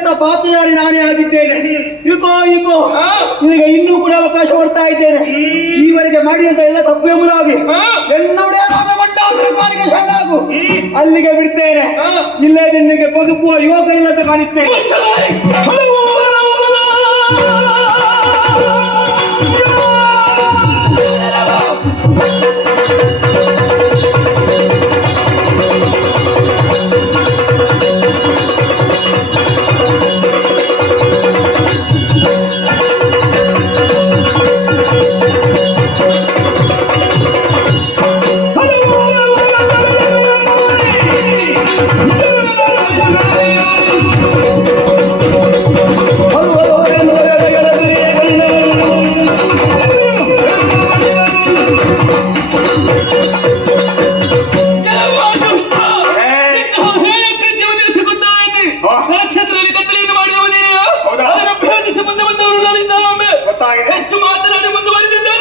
ದೊಡ್ಡ ಪಾತ್ರಧಾರಿ ನಾನೇ ಆಗಿದ್ದೇನೆ. ಇಕೋ ನಿನಗೆ ಇನ್ನೂ ಕೂಡ ಅವಕಾಶ ಕೊಡ್ತಾ ಇದ್ದೇನೆ. ಈವರೆಗೆ ಮಾಡಿದಂತ ಎಲ್ಲ ತಪ್ಪು ಎಂಬುದಾಗಿ ಎನ್ನೊಡೆಯರಾದ ಮಂಡಾಸುರ ಕಾಲಿಗೆ ಶರಣಾಗು. ಅಲ್ಲಿಗೆ ಬಿಡ್ತೇನೆ. ಇಲ್ಲೇ ನಿನಗೆ ಬದುಕುವ ಯೋಗ ಇಲ್ಲದ ಕಾಣಿಸ್ತೇನೆ. ನಕ್ಷತ್ರದಲ್ಲಿ ಕತ್ತಲೆಯನ್ನು ಮಾಡಿದವನೇನು ಅದನ್ನು ಭೇದಿಸಿ ಮುಂದೆ ಬಂದವರು ನಾನಿದ್ದಾವೆ. ಹೆಚ್ಚು ಮಾತನಾಡಿ ಮುಂದುವರಿದಿದ್ದಾರೆ.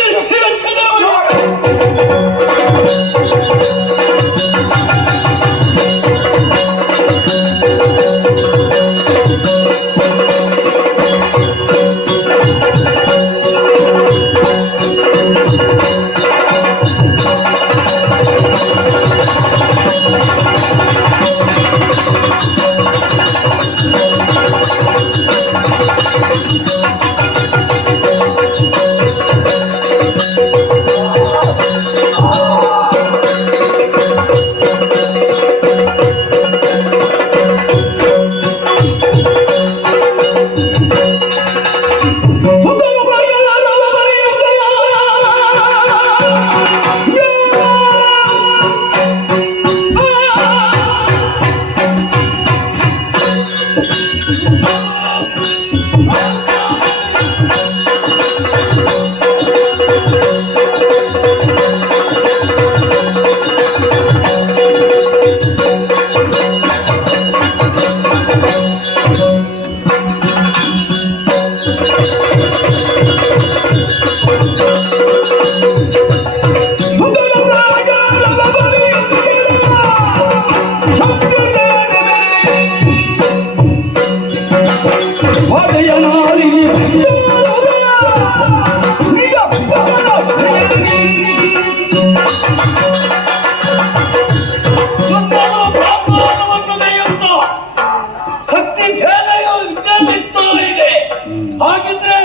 ಹಾಗಿದ್ರೆ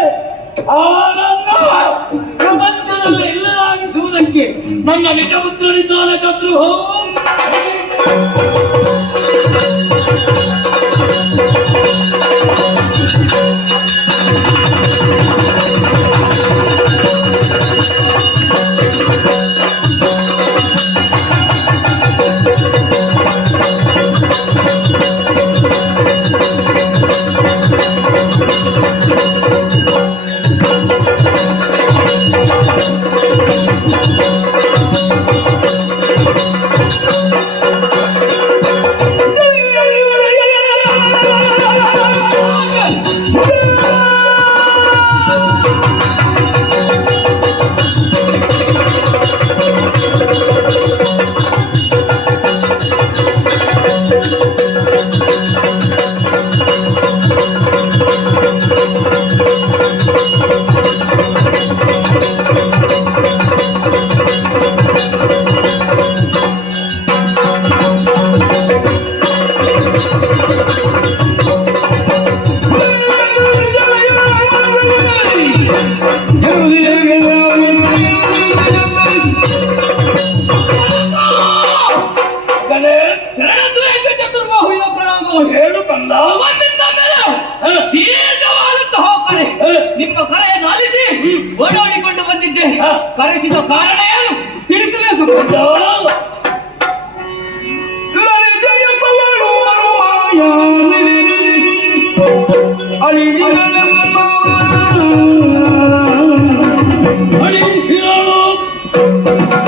ಪ್ರಪಂಚದಲ್ಲಿ ಇಲ್ಲದಾಗಿಸುವುದಕ್ಕೆ ನನ್ನ ನಿಜ ಪುತ್ರನಿದ್ದಾನೆ ಶತ್ರು. ಹೇಳು ಕಂದ. ದೀರ್ಘವಾದಂತಹ ಕರೆ, ನಿಮ್ಮ ಕರೆಯನ್ನು ಆಲಿಸಿ ಓಡಾಡಿಕೊಂಡು ಬಂದಿದ್ದೆ. ಕರೆಸಿದ ಕಾರಣ ಏನು ತಿಳಿಸಬೇಕು ಕಂದ.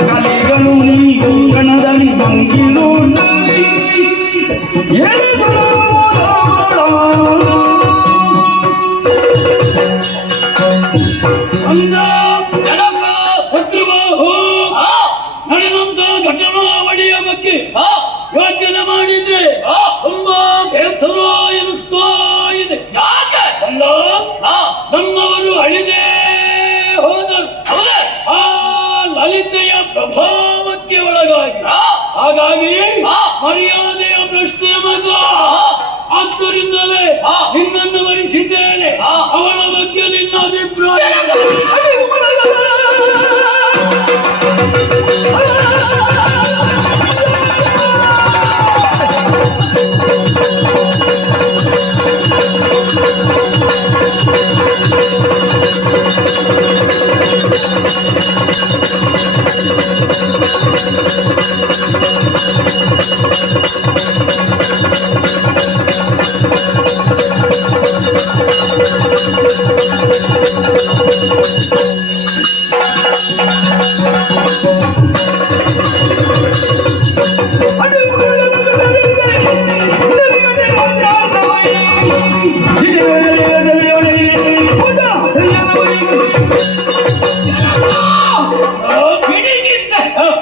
ಕಲೆಗಳು ನೀವು ಗಣದಲ್ಲಿ ಬಂಗಿಲು ನಡೆದಂತ ಘಟನಾವಳಿಯ ಬಗ್ಗೆ ಯೋಚನೆ ಮಾಡಿದ್ರೆ ತುಂಬಾ ಬೇಸರ ಎನಿಸ್ತಾ ಇದೆ. ನಮ್ಮವರು ಅಳಿದೇ ಹೋದರು. ಆ ಲಲಿತೆಯ ಪ್ರಭಾವಕ್ಕೆ ಒಳಗಾಗಿ ಹಾಗಾಗಿ ಮರ್ಯಾದೆಯ ಪ್ರಶ್ನೆ ಮಗ. ಆದ್ದರಿಂದಲೇ ನಿನ್ನನ್ನು ವರಿಸಿದ್ದೇನೆ. ಅವಳ ಬಗ್ಗೆ ನಿನ್ನ ಅಭಿಪ್ರಾಯ?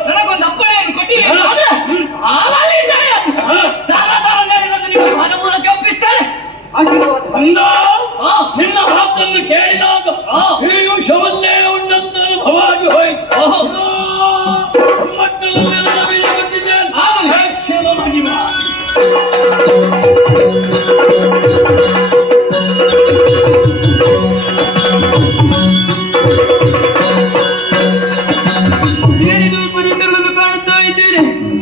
ನನಗೊಂದು ಅಪ್ಪಣೆಯನ್ನು ಕೊಟ್ಟಿಲ್ಲ ಮೂಲಕ್ಕೆ ಒಪ್ಪಿಸ್ತಾರೆ. ನಿನ್ನ ಮಾತನ್ನು ಕೇಳಿದಾಗ ಹಿರಿಯು ಶವನ್ನೇ ಉಂಡಂತ ಅನುಭವವಾಗಿ ಹೋಯಿತು. ಏನಿದು ವಿಪರೀತಗಳನ್ನು ಕಾಣುತ್ತಾ ಇದ್ದೇನೆ.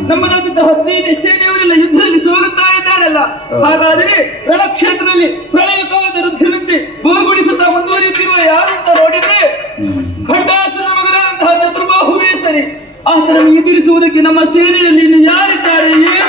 ನಮ್ಮದಾದಂತಹ ಸೇನೆಯವರೆಲ್ಲ ಯುದ್ಧದಲ್ಲಿ ಸೋಲುತ್ತಾ ಇದ್ದಾರಲ್ಲ. ಹಾಗಾದರೆ ರಣಕ್ಷೇತ್ರದಲ್ಲಿ ಪ್ರಳಯಕಾಲದ ರುದ್ರನಂತೆ ಬೋರ್ಗುಡಿಸುತ್ತಾ ಮುಂದುವರಿಯುತ್ತಿರುವ ಯಾರು ಅಂತ ನೋಡಿದ್ರೆ ಖಂಡಾಸುರನ ಮಗನಾದಂತಹ ಚತುರ್ಬಾಹುವೇ ಸರಿ. ಆತನನ್ನು ಎದುರಿಸುವುದಕ್ಕೆ ನಮ್ಮ ಸೇನೆಯಲ್ಲಿ ಇನ್ನು ಯಾರಿದ್ದಾರೆ? ಏನು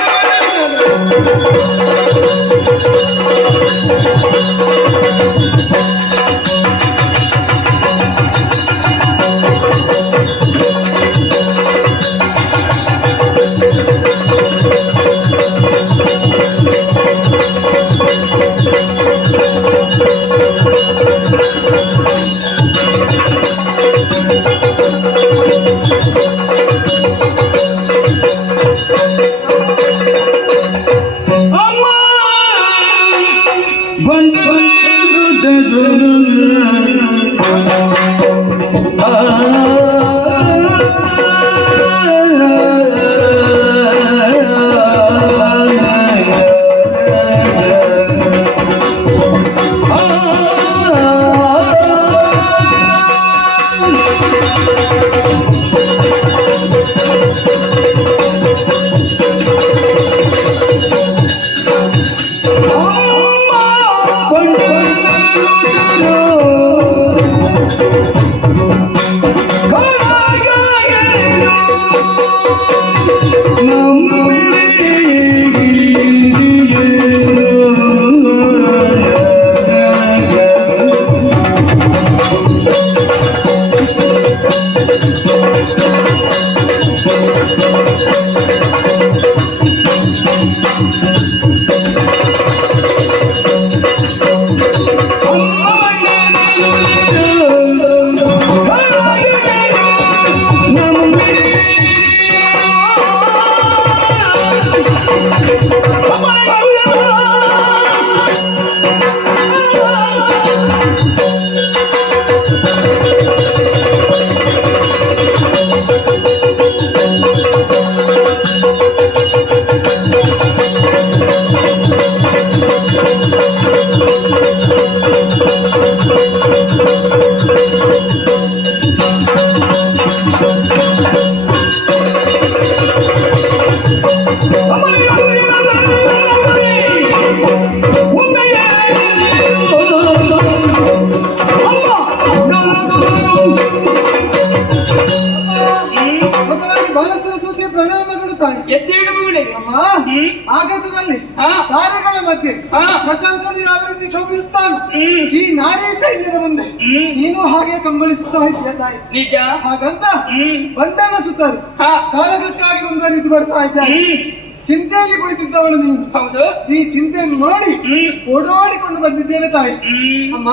ಎದ್ದೇಳು ಮಗಳಿಗೆ. ಆಗಸದಲ್ಲಿ ತಾರೆಗಳ ಮಧ್ಯೆ ಶಶಾಂಕನು ಯಾವ ರೀತಿ ಶೋಭಿಸುತ್ತಾನು ಈ ನಾರಿ ಸೈನ್ಯದ ಮುಂದೆ ನೀನು ಹಾಗೆ ಕಂಗೊಳಿಸುತ್ತಾ ಇದ್ದೀಯ ತಾಯಿ. ನಿಜ. ಹಾಗಂತ ಬಂಡನ ಸುತ್ತರು ಕಾಲಗಕ್ಕಾಗಿ ಮುಂದುವರಿದು ಬರ್ತಾ ಇದ್ದಾರೆ. ಚಿಂತೆಯಲ್ಲಿ ಕುಳಿತಿದ್ದವಳು ನೀನು. ಹೌದು. ಈ ಚಿಂತೆಯನ್ನು ನೋಡಿ ಓಡಾಡಿಕೊಂಡು ಬಂದಿದ್ದೇನೆ ತಾಯಿ. ಅಮ್ಮ,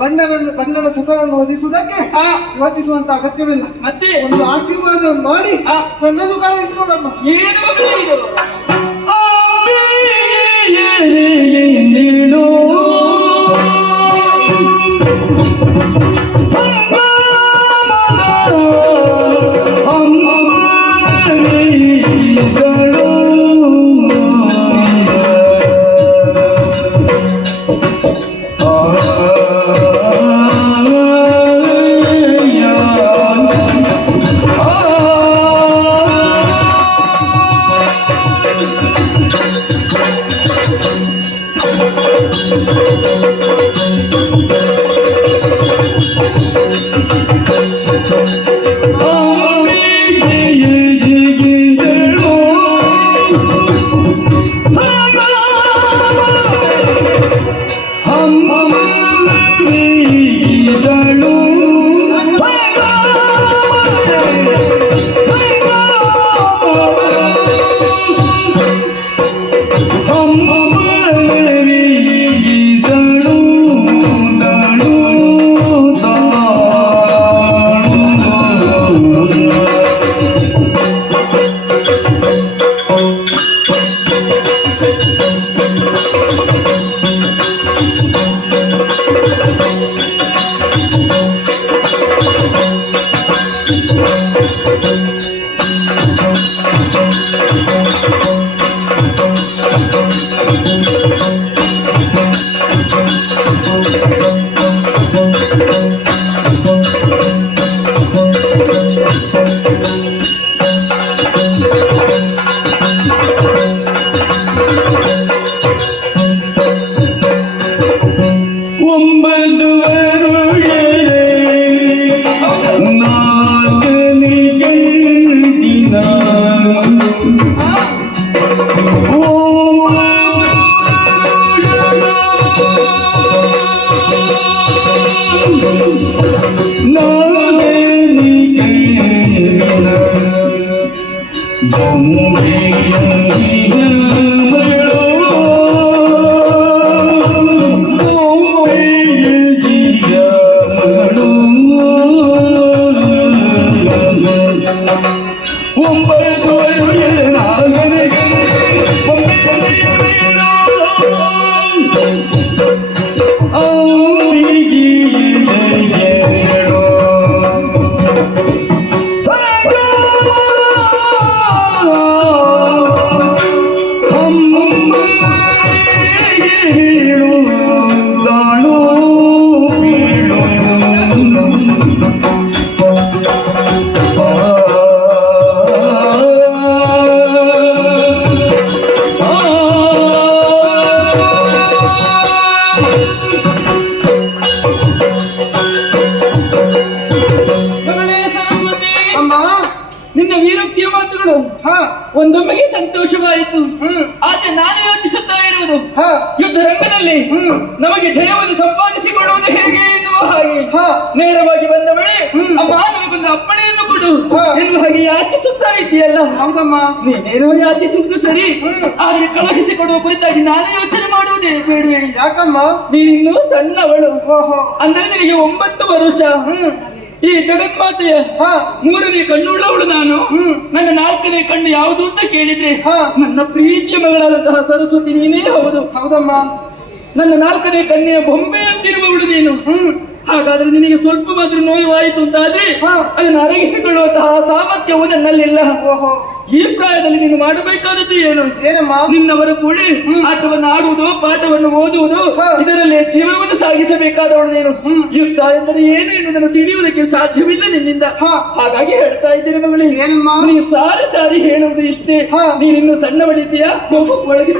ಬಣ್ಣನ ಸುತನನ್ನು ಒದಿಸುವುದಕ್ಕೆ ಯೋಚಿಸುವಂತ ಅಗತ್ಯವಿಲ್ಲ. ಮತ್ತೆ ಒಂದು ಆಶೀರ್ವಾದವನ್ನು ಮಾಡಿ ನನ್ನನ್ನು ಕಳುಹಿಸಿಕೊಡಮ್ಮ. ಏನು ಮಗನೇ ಇದು? ನಿನ್ನ ವೀರೋಕ್ತಿಯ ಮಾತುಗಳು ಒಂದೊಮ್ಮೆಗೆ ಸಂತೋಷವಾಯಿತು. ಆದ್ರೆ ನಾನು ಯೋಚಿಸುತ್ತಾ ಇರುವುದು ಯುದ್ಧ ರಂಗದಲ್ಲಿ ನಮಗೆ ಜಯವನ್ನು ಸಂಪಾದಿಸಿಕೊಳ್ಳುವುದು ಹೇಗೆ ಎನ್ನುವ ಹಾಗೆ. ನೇರವಾಗಿ ಬಂದ ವೇಳೆ ಅಮ್ಮ ನನಗೊಂದು ಅಪ್ಪಣೆಯನ್ನು ಕೊಡು ಎನ್ನುವ ಹಾಗೆ ಯಾಚಿಸುತ್ತಾ ಇದ್ದೀಯಲ್ಲ. ಹೌದಮ್ಮ, ನೀನೇನೋ ಯಾಚಿಸುವುದು ಸರಿ, ಆದ್ರೆ ಕಳುಹಿಸಿಕೊಡುವ ಕುರಿತಾಗಿ ನಾನು ಯೋಚನೆ ಮಾಡುವುದೇ ಬೇಡವೇ? ಯಾಕಮ್ಮ? ನೀನಿನ್ನೂ ಸಣ್ಣವಳು. ಅಂದರೆ ನಿನಗೆ 9 ವರ್ಷ. ಈ ಜಗನ್ಮಾತೆಯ 3ನೇ ಕಣ್ಣುಳ್ಳವಳು ನಾನು. ನನ್ನ 4ನೇ ಕಣ್ಣು ಯಾವುದು ಅಂತ ಕೇಳಿದ್ರೆ ನನ್ನ ಪ್ರೀತಿಯ ಮಗಳಾದಂತಹ ಸರಸ್ವತಿ ನೀನೇ ಹೌದು. ಹೌದಮ್ಮ, ನನ್ನ 4ನೇ ಕಣ್ಣಿನ ಬೊಂಬೆ ಅಂತಿರುವವಳು ನೀನು. ಹಾಗಾದ್ರೆ ನಿನಗೆ ಸ್ವಲ್ಪ ಮಾತ್ರ ನೋವಾಯಿತು ಅಂತಾದ್ರೆ ಅದನ್ನು ಅರಗಿಸಿಕೊಳ್ಳುವಂತಹ ಸಾಮರ್ಥ್ಯವು ನನ್ನಲ್ಲಿಲ್ಲ. ಈ ಪ್ರಾಯದಲ್ಲಿ ನೀನು ಮಾಡಬೇಕಾದದ್ದು ಏನು? ನಿನ್ನವರ ಕೂಡಿ ಆಟವನ್ನು ಆಡುವುದು, ಪಾಠವನ್ನು ಓದುವುದು, ಇದರಲ್ಲಿ ಜೀವನವನ್ನು ಸಾಗಿಸಬೇಕಾದವಳು ನೀನು. ಯುದ್ಧ ಎಂದರೆ ಏನು ಎನ್ನುವುದನ್ನು ತಿಳಿಯುವುದಕ್ಕೆ ಸಾಧ್ಯವಿಲ್ಲ ನಿನ್ನಿಂದ. ಹಾಗಾಗಿ ಹೇಳ್ತಾ ಇದ್ದೀನಿ ಮಗಳಿಗೆ, ನೀನು ಸಾರಿ ಸಾರಿ ಹೇಳುವುದು ಇಷ್ಟೇ. ನೀನಿನ್ನು ಸಣ್ಣವಳಿದ್ದೀಯಾ, ಒಳಗೆ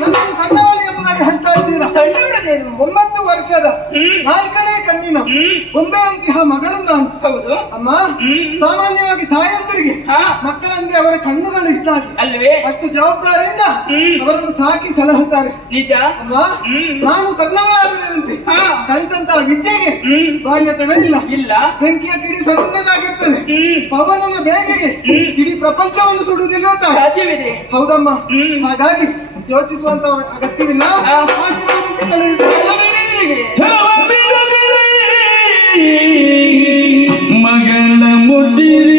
ನನ್ನನ್ನು ಸಣ್ಣವಳು ಎಂಬುದಾಗಿ ಹೇಳ್ತಾ ಇದ್ದೀರಾ? ಸಣ್ಣವಳನೇನು? 9 ವರ್ಷದ ನಾಲ್ಕನೇ ಕಣ್ಣಿನ ಒಂದೆಯಂತಹ ಮಗಳು ನಾನು. ಹೌದು ಅಮ್ಮ, ಸಾಮಾನ್ಯವಾಗಿ ತಾಯಂದಿರಿಗೆ ಮಕ್ಕಳಂದ್ರೆ ಅವರ ಕಣ್ಣುಗಳು ಇದ್ದಾರೆ ಅಲ್ವೇ? ಅಷ್ಟು ಜವಾಬ್ದಾರಿಯಿಂದ ಅವರನ್ನು ಸಾಕಿ ಸಲಹುತ್ತಾರೆ. ನಿಜ. ಅಮ್ಮ, ನಾನು ಸಣ್ಣವಳಾಗಿರುವಂತೆ ಕಲಿತಂತಹ ವಿದ್ಯೆಗೆ ಬಾಲ್ಯತವೇ ಇಲ್ಲ. ಇಲ್ಲ. ಬೆಂಕಿಯ ಕಿಡಿ ಸಣ್ಣದಾಗಿರ್ತದೆ, ಪವನನ ಬೇಗೆಗೆ ಇಡೀ ಪ್ರಪಂಚವನ್ನು ಸುಡುವುದಿಲ್ಲ ಅಂತ. ಸಾಧ್ಯವಿದೆ. ಹೌದಮ್ಮ, ಹಾಗಾಗಿ ಯೋಚಿಸುವಂತ ಅಗತ್ಯವಿಲ್ಲ. ಆಶೀರ್ವದಿಸಿ ಕಳುಹಿಸಿ. ಕೆಲವೇನೆ ನಿನಗೆ. ಮಗಳ ಮುಡಿರಿ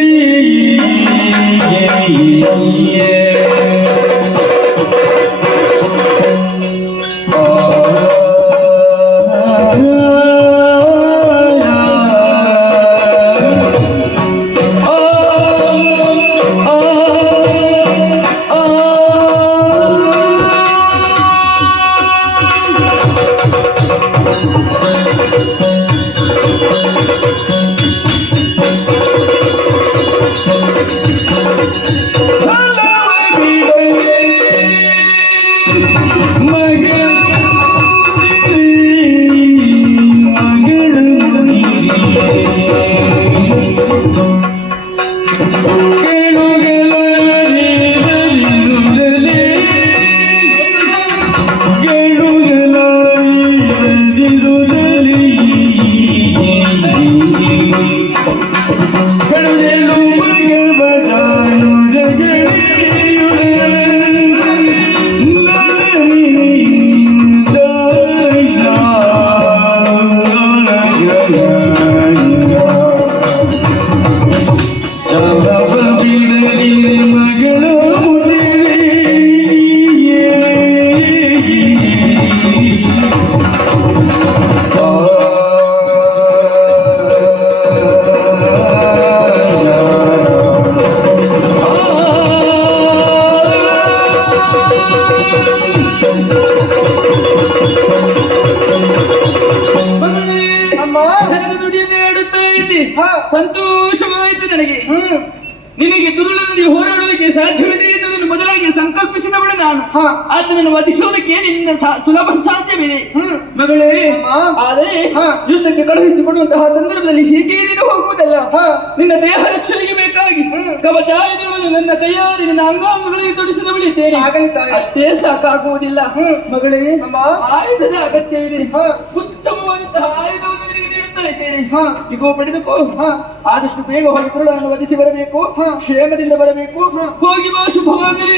ಸಂತೋಷವಾಯಿತು ನನಗೆ. ನಿನಗೆ ದುರುಳನಲ್ಲಿ ಹೋರಾಡುವುದಕ್ಕೆ ಸಾಧ್ಯವಿದೆ ಎನ್ನುವುದನ್ನು ಮೊದಲಾಗಿ ಸಂಕಲ್ಪಿಸಿದವಳು ನಾನು. ಅದನ್ನು ವಧಿಸುವುದಕ್ಕೆ ನಿನ್ನ ಸುಲಭ ಸಾಧ್ಯವಿದೆ ಮಗಳೇ. ಆದರೆ ಯುದ್ಧಕ್ಕೆ ಕಳುಹಿಸಿಕೊಡುವಂತಹ ಸಂದರ್ಭದಲ್ಲಿ ಹೀಗೆ ನೀನು ಹೋಗುವುದಲ್ಲ. ನಿನ್ನ ದೇಹ ರಕ್ಷಣೆಗೆ ಬೇಕಾಗಿ ಕವಚಾಯುಧಗಳನ್ನು ನನ್ನ ಕೈಯಾರಿ ನಿನ್ನ ಅಂಗಾಂಗಗಳಿಗೆ ತೊಡಿಸಿದವಳಿದ್ದೇನೆ. ಅಷ್ಟೇ ಸಾಕಾಗುವುದಿಲ್ಲ ಮಗಳೇ, ಆಯುಧದ ಅಗತ್ಯವಿದೆ. ಉತ್ತಮವಾದಂತಹ ಆಯುಧವನ್ನು ನಿನಗೆ ನೀಡುತ್ತಾ ಇದ್ದೇನೆ. ಇಗೋ ಪಡೆದುಕೋ. ಆದಷ್ಟು ಬೇಗ ಹೋಗಿ ತುರುಳನ್ನು ವಧಿಸಿ ಬರಬೇಕು. ಕ್ಷೇಮದಿಂದ ಬರಬೇಕು. ಹೋಗಿ ಬಾ, ಶುಭವಾಗಲಿ.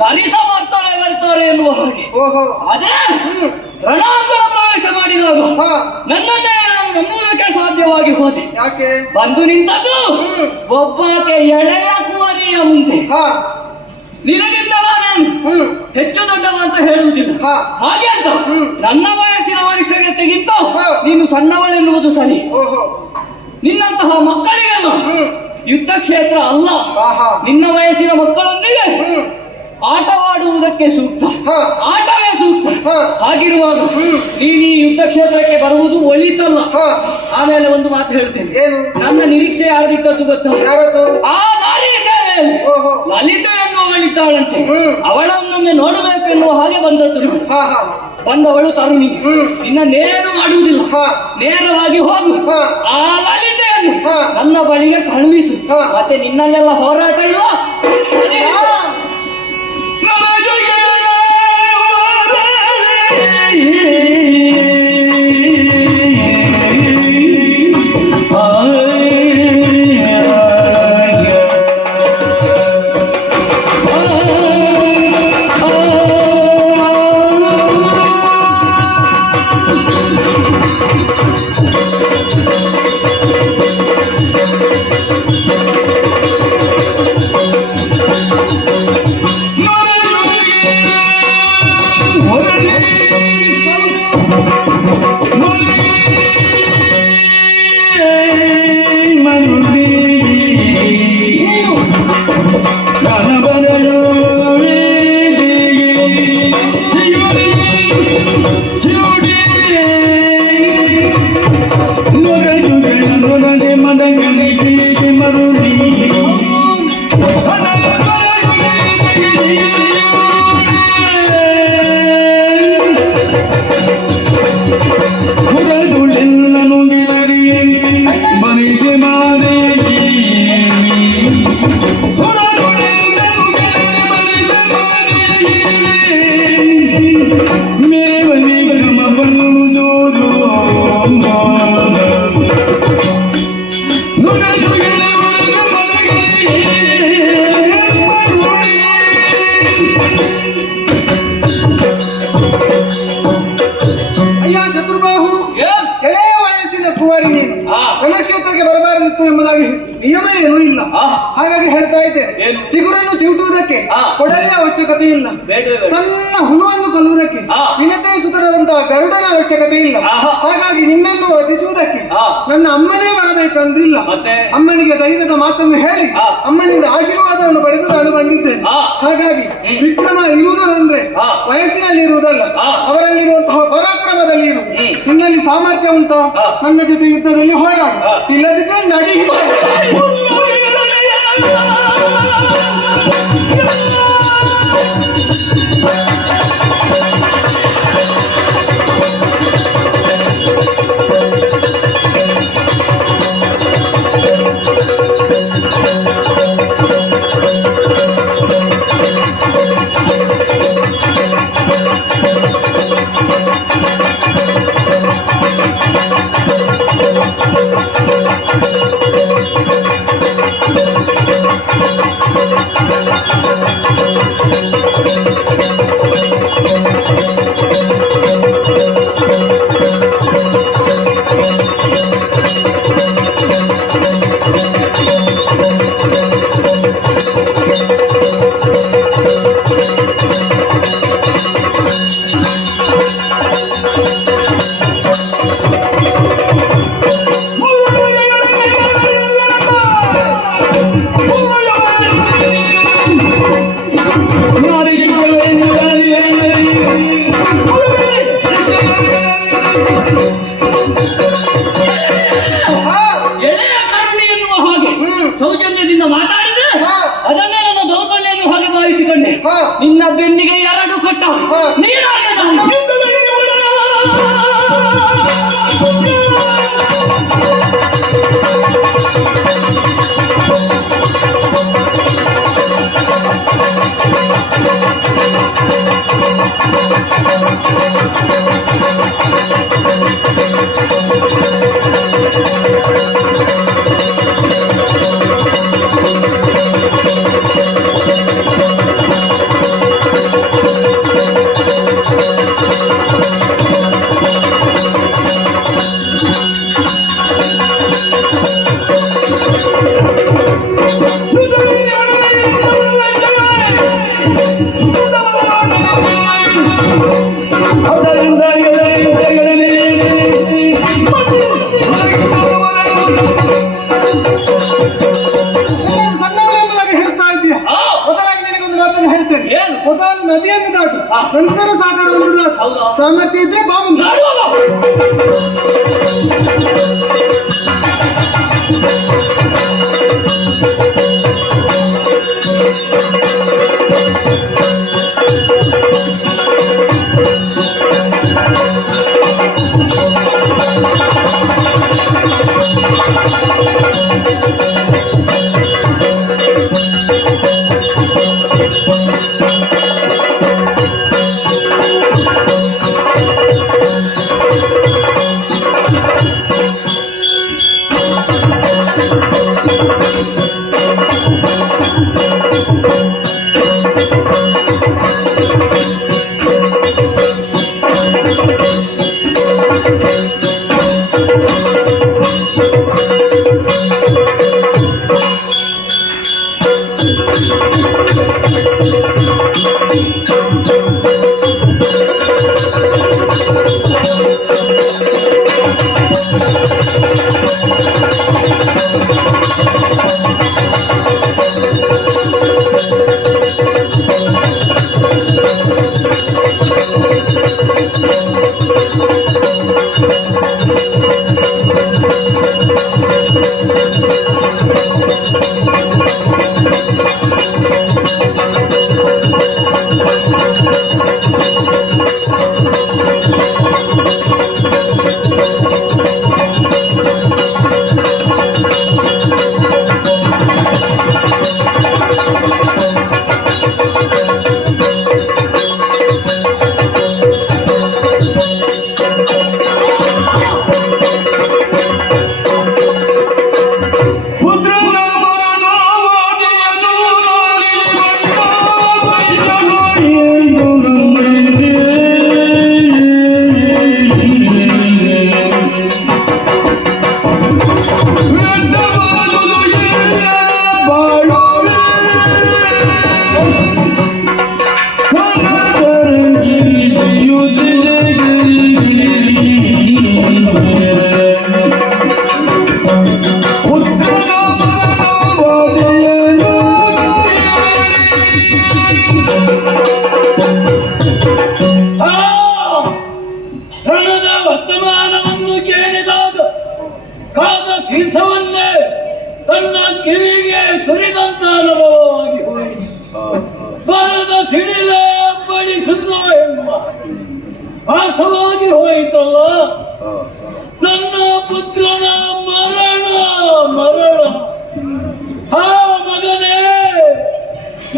ಸರಿಸ ಬರ್ತಾರೆ ಎನ್ನುವ ಹಾಗೆ. ಓಹೋ. ಆದ್ರೆ ರಣಾಂಗಣ ಪ್ರವೇಶ ಮಾಡಿದಾಗ ನನ್ನನ್ನೇ ನಾನು ನಂಬುವುದಕ್ಕೆ ಸಾಧ್ಯವಾಗಿ ಹೋದೆ. ಯಾಕೆ? ಬಂದು ನಿಂತದ್ದು ಒಬ್ಬಾಕೆ ಎಳೆಯ ಕುವರಿಯ ಮುಂದೆ. ನಿನಗಿಂತ ನಾನು ಹೆಚ್ಚು ದೊಡ್ಡವ ಅಂತ ಹೇಳುವುದಿಲ್ಲ. ಹಾಗೆ ಅಂತ ನನ್ನ ವಯಸ್ಸಿನ ವರಿಷ್ಠತೆಗಿಂತ ನೀನು ಸಣ್ಣವಳೆನ್ನುವುದು ಸರಿ. ನಿನ್ನಂತಹ ಮಕ್ಕಳಿಗೆಲ್ಲ ಯುದ್ಧ ಕ್ಷೇತ್ರ ಅಲ್ಲ. ನಿನ್ನ ವಯಸ್ಸಿನ ಮಕ್ಕಳೊಂದಿಗೆ ಆಟವಾಡುವುದಕ್ಕೆ ಸೂಕ್ತ, ಆಟವೇ ಸೂಕ್ತ. ಹಾಗಿರುವಾಗ ನೀನು ಈ ಯುದ್ಧ ಕ್ಷೇತ್ರಕ್ಕೆ ಬರುವುದು ಒಳಿತಲ್ಲ. ಆಮೇಲೆ ಒಂದು ಮಾತು ಹೇಳ್ತೇನೆ. ನನ್ನ ನಿರೀಕ್ಷೆ ಯಾರಿದ್ದದ್ದು ಗೊತ್ತಾ? ಆ ನಾರಿ ಸೇವೆಯಲ್ಲಿ ಲಲಿತೆ ಎನ್ನುವಳಿದ್ದಾಳಂತೆ. ಅವಳನ್ನೊಮ್ಮೆ ನೋಡಬೇಕೆನ್ನುವ ಹಾಗೆ ಬಂದದ್ದು. ಬಂದವಳು ತರುಣಿ. ನಿನ್ನ ನೇರು ಮಾಡುವುದಿಲ್ಲ, ನೇರವಾಗಿ ಹೋಗು. ಆ ಲಲಿತೆಯನ್ನು ನನ್ನ ಬಳಿಗೆ ಕಳುಹಿಸು. ಮತ್ತೆ ನಿನ್ನಲ್ಲೆಲ್ಲ ಹೋರಾಟ ಇಲ್ಲ. ರಣಕ್ಷೇತ್ರಕ್ಕೆ ಬರಬಾರದಿತ್ತು ಎಂಬುದಾಗಿ ನಿಯಮ ಏನೂ ಇಲ್ಲ. ಹಾಗಾಗಿ ಹೇಳ್ತಾ ಇದ್ದೇನೆ, ಚಿಗುರನ್ನು ಚಿವುಟುವುದಕ್ಕೆ ಕೊಡಲಿಯ ಅವಶ್ಯಕತೆ ಇಲ್ಲ. ಸಣ್ಣ ಹುಳುವನ್ನು ಕೊಲ್ಲುವುದಕ್ಕೆ ವಿನತೆ ಸುತರಾದಂತಹ ಗರುಡನ ಅವಶ್ಯಕತೆ ಇಲ್ಲ. ಹಾಗಾಗಿ ನಿನ್ನನ್ನು ವಧಿಸುವುದಕ್ಕೆ ನನ್ನ ಅಮ್ಮನೇ ಬರಬೇಕಂದಿಲ್ಲ. ಅಮ್ಮನಿಗೆ ಧೈರ್ಯದ ಮಾತನ್ನು ಹೇಳಿ ಅಮ್ಮನಿಂದ ಆಶೀರ್ವಾದವನ್ನು ಪಡೆದು ನಾನು ಬಂದಿದ್ದೇನೆ. ಹಾಗಾಗಿ ವಿಕ್ರಮ ಇರುವುದಂದ್ರೆ ವಯಸ್ಸಿನಲ್ಲಿ ಇರುವುದಲ್ಲ, ಅವರಲ್ಲಿರುವಂತಹ ಪರಾಕ್ರಮದಲ್ಲಿ ಇರುವುದು. ನಿನ್ನಲ್ಲಿ ಸಾಮರ್ಥ್ಯ ಉಂಟು, ನನ್ನ ಜೊತೆ ಯುದ್ಧದಲ್ಲಿ ಹೋರಾಡು. ಇಲ್ಲದಿದ್ದರೆ ನಡಿ. ಎಳೆಯ ಕರುಣಿ ಎನ್ನುವ ಹಾಗೆ ಸೌಜನ್ಯದಿಂದ ಮಾತಾಡಿದ್ರೆ ಅದನ್ನೇ ನನ್ನ ದೌರ್ಬಲ್ಯನ್ನು ಹಾಗೆ ಭಾವಿಸಿಕೊಂಡೆ. ನಿನ್ನ ಬೆನ್ನಿಗೆ 2 ಕಟ್ಟ ಸಣ್ಣವಳೆಂಬುದಾಗಿ ಹೇಳ್ತಾ ಇದ್ದೀಯ. ಮೊದಲಾಗಿ ನಿನಗೊಂದು ಮಾತನ್ನು ಹೇಳ್ತೇನೆ. ಮೊದಲು ನದಿಯನ್ನು ದಾಟು, ನಂತರ ಸಾಗರವನ್ನು ದಾಟು. ಸಮ್ಮತಿ ಇದ್ರೆ ಬಾ ಮುಂದೆ. ಭಾಸವಾಗಿ ಹೋಯಿತಲ್ಲ ನನ್ನ ಪುತ್ರನ ಮರಣ. ಆ ಮಗನೇ,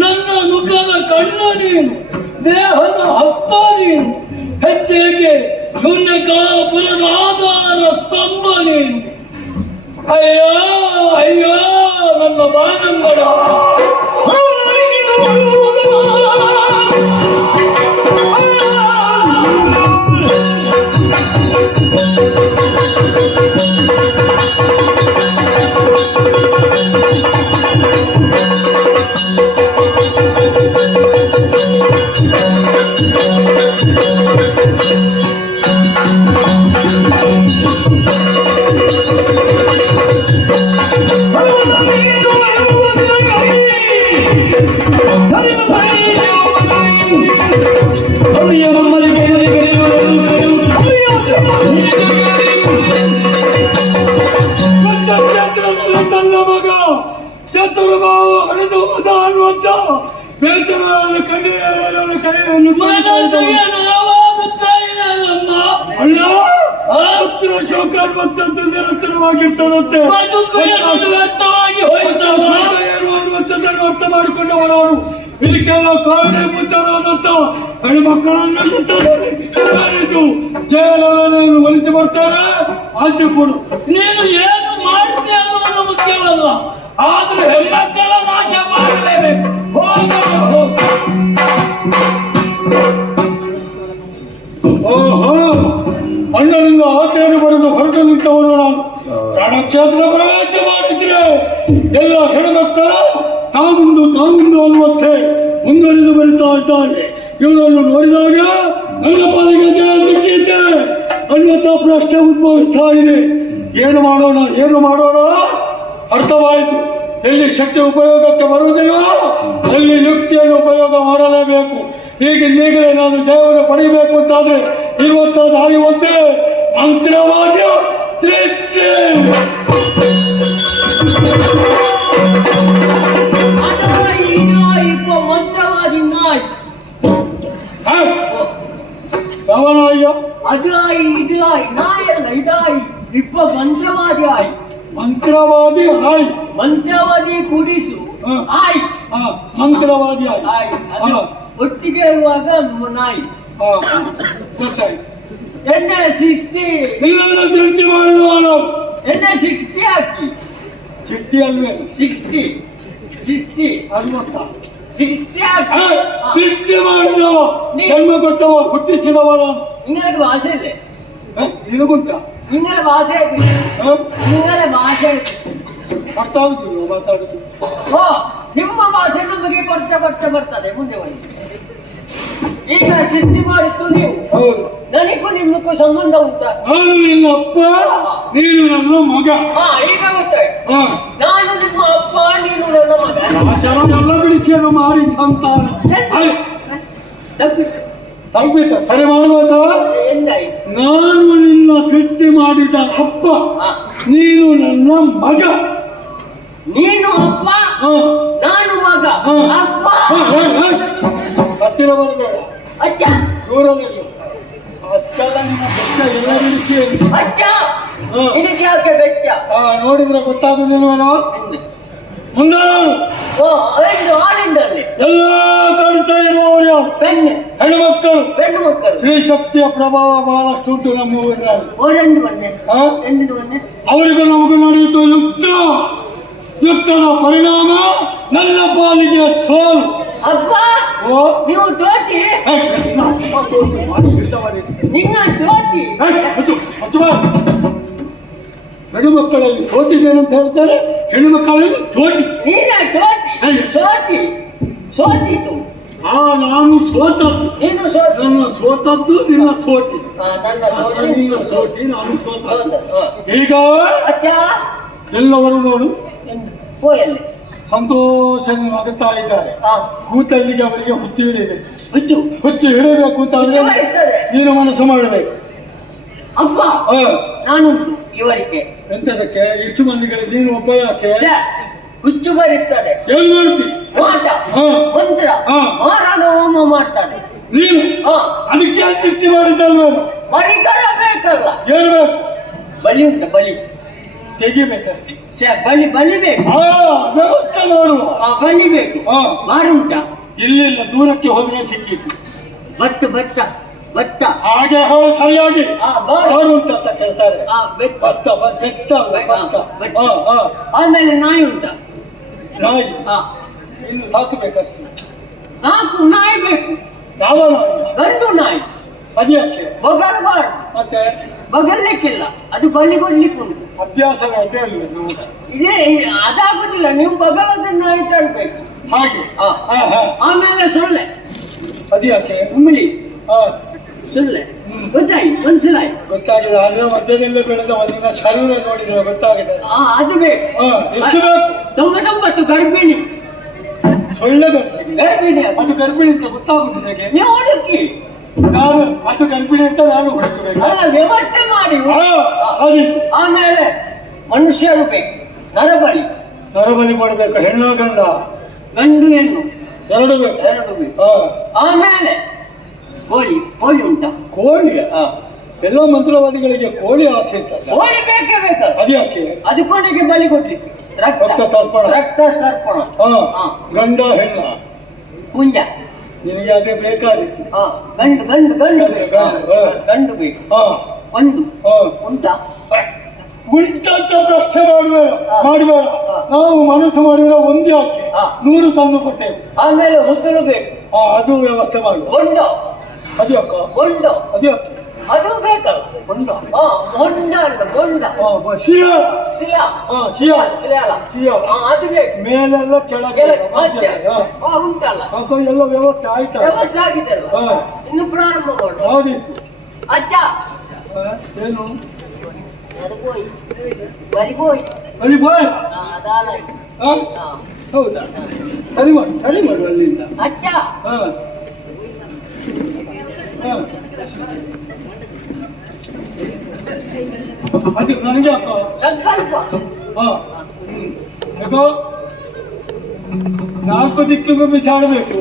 ನನ್ನ ಮುಖದ ಕಣ್ಣು ನೀನು, ದೇಹದ ಹಪ್ಪ ನೀನು, ಹೆಜ್ಜೆಗೆ ಶೂನ್ಯಕಾಪುರದ ಆಧಾರ ಸ್ತಂಭ ನೀನು. ಅಯ್ಯೋ ಅಯ್ಯೋ ನನ್ನ ಬಾನಂಗಡ. ತನ್ನ ಮಗ ಚತುರ್ಭಾವ ಹಳೆದು ಹೋದ ಅನ್ನುವಂತ ಬೇತನ ಕಣ್ಣೀರನ್ನು ಕೈಯನ್ನು ಅಲ್ಲ ಪುತ್ರ ಶೋಕ ಅನ್ನುವಂಥದ್ದು ನಿರಂತರವಾಗಿರ್ತದಂತೆ. ಏನು ಅನ್ನುವಂಥದ್ದನ್ನು ಅರ್ಥ ಮಾಡಿಕೊಂಡವರವರು ಇದಕ್ಕೆಲ್ಲ ಕಾರಣಭೂತರಾದಂತ ಹೆಣ್ಮಕ್ಕಳನ್ನು ಜಯಲಲಿತೆಯನ್ನು ಒಲಿಸಿ ಬರ್ತಾರೆ. ಆಚೆ ಕೊಡು, ನೀನು ಏನು ಮಾಡ್ತೀಯ ಅನ್ನೋದು ಮುಖ್ಯವಲ್ಲ, ಆದ್ರೆ ಹೆಣ್ಮಕ್ಕಳ ನಾಶ ಮಾಡಲೇಬೇಕು. ಓಹೋ, ಅಣ್ಣನಿಂದ ಆಚೆಯನ್ನು ಬರೆದು ಹೊರಟು ನಿಂತವನು ನಾನು. ರಣಕ್ಷೇತ್ರ ಪ್ರವೇಶ ಮಾಡಿದ್ರೆ ಎಲ್ಲ ಹೆಣ್ಮಕ್ಕಳ ತಾಮುಂದು ಅನ್ನುವಂತೆ ಮುಂದುವರಿದು ಬರಿತಾ ಇದ್ದಾರೆ. ಇವರನ್ನು ನೋಡಿದಾಗ ನನ್ನ ಪಾಲಿಗೆ ಜಯ ಸಿಕ್ಕೀತೆ ಅನ್ನುವಂಥ ಪ್ರಶ್ನೆ ಉದ್ಭವಿಸ್ತಾ ಇದೆ. ಏನು ಮಾಡೋಣ ಅರ್ಥವಾಯಿತು. ಎಲ್ಲಿ ಶಕ್ತಿ ಉಪಯೋಗಕ್ಕೆ ಬರುವುದಿಲ್ಲ ಅಲ್ಲಿ ಯುಕ್ತಿಯನ್ನು ಉಪಯೋಗ ಮಾಡಲೇಬೇಕು. ಈಗಲೇ ನಾನು ಜಯವನ್ನು ಪಡೆಯಬೇಕು ಅಂತಾದ್ರೆ ಇರುವಂತ ದಾರಿ ಒಂದೇ, ಮಂತ್ರವಾದ್ಯ ಸೃಷ್ಟಿ. ಮಂತ್ರವಾದಿ ನಾಯ್ ಯಾವನಾಯ್ಯ? ಅದಾಯಿ ಇದಾಯಿ ನಾಯಲ್ಲ ಇದಾಯಿ ಇಪ್ಪ ಮಂತ್ರವಾದಿ ಆಯ್. ಮಂತ್ರವಾದಿ ಆಯ್. ಮಂತ್ರವಾದಿ ಕುಡಿಸು ಆಯ್. ಮಂತ್ರವಾದಿ ಆಯ್. ಆಯ್ ಒಟ್ಟಿಗೆ ಇರುವಾಗ ನಾಯಿ. ಗೊತ್ತಾಯ್ತು. ಎಣ್ಣೆ 60 ಇಲ್ಲೆಲ್ಲ ಸೃಷ್ಟಿ ಮಾಡಿದವನ ಎಣ್ಣೆ 60 ಹಾಕಿ. 60 ಅಲ್ವೇ? 60 60 ಹಾಕಿ ಸೃಷ್ಟಿ ಮಾಡಿದವ, ಜನ್ಮ ಕೊಟ್ಟವ, ಹುಟ್ಟಿಸಿದವನ. ನಿങ്ങളുടെ ಭಾಷೆ ಇಲ್ಲೇ ಇದು ಗುಂಟ ನಿങ്ങളുടെ ಭಾಷೆ ನಿങ്ങളുടെ ಭಾಷೆ ಅರ್ಥ ಆಗುದಿಲ್ಲ ಮಾತಾಡುದು. ಓ ನಿಮ್ಮ ಭಾಷೆ ನಮಗೆ ಬರ್ತದೆ ಮುಂದೆ ಬನ್ನಿ. ಈಗ ಸೃಷ್ಟಿ ಮಾಡಿತ್ತು ನೀವು, ಹೌದು. ನನಗೂ ನಿಮಗೂ ಸಂಬಂಧ ಉಂಟಾ? ನಾನು ನಿನ್ನ ಅಪ್ಪ, ನೀನು ನನ್ನ ಮಗ. ಈಗ ಗೊತ್ತಾಯ್ತು. ನಾನು ನಿಮ್ಮ ಅಪ್ಪ, ನೀನು ನನ್ನ ಮಗ. ಆಚಾರ ಎಲ್ಲ ಬಿಡಿಸಿಯನ್ನು ಮಾರಿ ಸಂತಾನ ತಪ್ಪಿತ ಸರಿ ಮಾಡುವಾಗ ನಾನು ನಿನ್ನ ಸೃಷ್ಟಿ ಮಾಡಿದ ಅಪ್ಪ, ನೀನು ನನ್ನ ಮಗ. ನೀನು ಅಪ್ಪ, ನಾನು ಮಗ. ಅಪ್ಪ ಹತ್ತಿರ ಬರಬೇಡ, ಅಜ್ಜ ದೂರದಲ್ಲಿ. ಅಚ್ಚಲ್ಲ ನಿನ್ನ ಬೆಚ್ಚ ಎಲ್ಲ ಬಿಡಿಸಿ. ಅಜ್ಜ ಇದಕ್ಕೆ ಯಾಕೆ ಬೆಚ್ಚ? ನೋಡಿದ್ರೆ ಗೊತ್ತಾಗುದಿಲ್ವೇನೋ ಮುಂದೆ ಓ ಹಾಲಿಂದಲ್ಲಿ ಎಲ್ಲ ಕಾಣ್ತಾ ಇರುವವರು ಯಾರು? ಪೆಣ್ಣು ಹೆಣ್ಣು ಮಕ್ಕಳು. ಸ್ತ್ರೀ ಶಕ್ತಿಯ ಪ್ರಭಾವ ಬಹಳಷ್ಟು ಉಂಟು ನಮ್ಮ ಊರಿನಲ್ಲಿ. ಅವರಿಗೂ ನಮಗೂ ನಡೆಯಿತು ಯುಕ್ತದ ಪರಿಣಾಮ ನನ್ನ ಪಾಲಿಗೆ ಸೋಲು. ಅಪ್ಪ ನೀವು ತೋತಿ ನಿನ್ನ ತೋತಿ ಹೆಣ್ಣು ಮಕ್ಕಳಲ್ಲಿ ಸೋತಿದ್ದೇನೆ ಅಂತ ಹೇಳ್ತಾರೆ, ಹೆಣ್ಣು ಮಕ್ಕಳಲ್ಲಿ ತೋತಿ. ನೀನ ತೋತಿ ಸೋತಿತು. ನಾನು ಸೋತದ್ದು. ನೀನು ನನ್ನ ಸೋತದ್ದು ನಿನ್ನ ಸೋಟಿ. ನಿನ್ನ ನನ್ನ ಸೋಟಿ ನಾನು ಸೋತದ್ದು. ಈಗ ಅಚ್ಚ ಎಲ್ಲವರು ನೋಡು ಹೋಯಲ್ಲಿ ಸಂತೋಷ ನಗುತ್ತಾ ಇದ್ದಾರೆ. ಕೂತಲ್ಲಿಗೆ ಅವರಿಗೆ ಹುಚ್ಚು ಹಿಡಿದೆ. ಹುಚ್ಚು ಹಿಡಬೇಕು ಅಂತ ನೀನು ಮನಸ್ಸು ಮಾಡಬೇಕು. ಅಪ್ಪ ನಾನುಂಟು ಇವರಿಗೆ. ಎಂತದಕ್ಕೆ ಇಷ್ಟು ಮಂದಿಗಳಿಗೆ ನೀನು ಒಬ್ಬ ಯಾಕೆ? ಹುಚ್ಚು ಬರಿಸ್ತದೆ. ಏನು ಮಾಡ್ತಿ? ಮಾಟ ಮಂತ್ರ ಮಾರಣ ಹೋಮ ಮಾಡ್ತಾರೆ. ನೀನು ಅದಕ್ಕೆ ಸೃಷ್ಟಿ ಮಾಡಿದ್ದಲ್ವ? ಪರಿಕರ ಬೇಕಲ್ಲ. ಏನು ಬೇಕು? ಬಲಿ ಉಂಟ, ಬಲಿ ತೆಗಿಬೇಕಷ್ಟೇ. ಬಲಿ ಬೇಕು. ವ್ಯವಸ್ಥೆ ಮಾಡುವ. ಬಲಿ ಬೇಕು. ಮಾರುಂಟ ಇಲ್ಲಿಲ್ಲ, ದೂರಕ್ಕೆ ಹೋದ್ರೆ ಸಿಕ್ಕಿತ್ತು. ಭತ್ತ ಹಾಗೆ ಸರಿಯಾಗಿ ಮಾರುಂಟ ಅಂತ ಕೇಳ್ತಾರೆ. ಭತ್ತ ಬೆತ್ತ ಭತ್ತ. ಆಮೇಲೆ ನಾಯಿ ಉಂಟ. ನಾಯಿ ಇನ್ನು ಸಾಕಬೇಕಷ್ಟೇ. 4 ನಾಯಿ ಬೇಕು. ಯಾವ ನಾಯಿ? ಗಂಡು ನಾಯಿ. ಅದ್ಯಾಕೆ? ಬಗಲ್ಬಾರ್ದು. ಮತ್ತೆ ಬಗಲ್ಲಿಕ್ಕಿಲ್ಲ, ಅದು ಬಲಿ ಕೊಡ್ಲಿಕ್ಕೆ ಉಂಟು. ಅಭ್ಯಾಸವೇ ಅದೇ ಅಲ್ವೇ? ಇದೇ ಅದಾಗುದಿಲ್ಲ, ನೀವು ಬಗಲದನ್ನ ನಾಯಿ ತರಬೇಕು ಹಾಗೆ. ಆಮೇಲೆ ಸೊಳ್ಳೆ. ಅದ್ಯಾಕೆ? ಉಮಿಳಿ ಸೊಳ್ಳೆ. ಗೊತ್ತಾಯ್ತು, ಮನ್ಸಿಲಾಯ್ತು. ಗೊತ್ತಾಗಿದೆ. ಆದ್ರೆ ಮಧ್ಯದಲ್ಲಿ ಬೆಳೆದ ಒಂದಿನ ಶರೀರ ನೋಡಿದ್ರೆ ಗೊತ್ತಾಗಿದೆ. ಅದು ಬೇಕು. ಎಷ್ಟು ಬೇಕು? 99 ಗರ್ಭಿಣಿ. ಸೊಳ್ಳೆ ಗರ್ಭಿಣಿ. ಅದು ಗರ್ಭಿಣಿ ಅಂತ ಗೊತ್ತಾಗುದು ನನಗೆ. ನೀವು ಹುಡುಕಿ. ನಾನು ಅದು ಗರ್ಭಿಣಿ ಅಂತ ನಾನು ಹುಡುಕಬೇಕು. ಅಲ್ಲ, ವ್ಯವಸ್ಥೆ ಮಾಡಿ. ಆಮೇಲೆ ಮನುಷ್ಯರು ಬೇಕು. ನರಬಲಿ ಮಾಡಬೇಕು. ಹೆಣ್ಣ ಗಂಡ? ಗಂಡು ಹೆಣ್ಣು ಎರಡು ಬೇಕು. ಆಮೇಲೆ ಕೋಳಿ ಉಂಟ. ಕೋಳಿ? ಎಲ್ಲ ಮಂತ್ರವಾದಿಗಳಿಗೆ ಕೋಳಿ ಆಸೆ ಇರ್ತದೆ. ಕೋಳಿ ಬೇಕೇ ಬೇಕು. ಅದ್ಯಾಕೆ? ಅದಕ್ಕೊಂದಿಗೆ ಬಲಿ ಕೊಡ್ಲಿಕ್ಕೆ ರಕ್ತ ತರ್ಪಣ. ಗಂಡ ಹೆಣ್ಣ? ಪುಂಜ. ನಿನಗೆ ಅದೇ ಬೇಕಾದಿತ್ತು. ಗಂಡು ಬೇಕು. ಒಂದು ಉಂಟ ಉಂಟಂತ ಪ್ರಶ್ನೆ ಮಾಡಬೇಡ. ನಾವು ಮನಸ್ಸು ಮಾಡಿದ್ರೆ ಒಂದೇ ಹಾಕಿ 100 ತಂದು ಕೊಟ್ಟೆವು. ಆಮೇಲೆ ಹುತ್ತಲು ಬೇಕು. ಅದು ವ್ಯವಸ್ಥೆ ಮಾಡುವ. ಹೊಂಡ. ಅದ್ಯಾಕ? ಹೊಂಡ ಅದ್ಯಾಕೆ? ಅದು ಬೇಕಲ್ಲ. ಹೊಂಡ. ಹೊಂಡ ಅಲ್ಲ, ಹೊಂಡ. ಅದು ಬೇಕು. ಮೇಲೆಲ್ಲ ಕೆಳಗೆ ಉಂಟಲ್ಲ, ಅದು ಎಲ್ಲ ವ್ಯವಸ್ಥೆ ಆಯ್ತಾ? ವ್ಯವಸ್ಥೆ ಆಗಿದೆ ಅಲ್ಲ, ಇನ್ನು ಪ್ರಾರಂಭ ಮಾಡುವ. ಯಾವ್ದಿತ್ತು? ಅಜ್ಜ ಏನು ಅದು ಹೋಯ್ ಬರಿ ಹೋಯ್ ಅಲ್ಲಿ ಬಾಯ್ ಅದಾಲಾಯ್ ಹೌದಾ ಸರಿ ಮಾಡು ಅಲ್ಲಿಂದ ಅಚ್ಚ ಹಾ ಅದು ನನಗೆ ಅಪ್ಪ ಸಂಕಲ್ಪ ಹಾ ಯಾಕೋ 4 ದಿಕ್ಕಿಗೂ ಬಿಸಾಡಬೇಕು.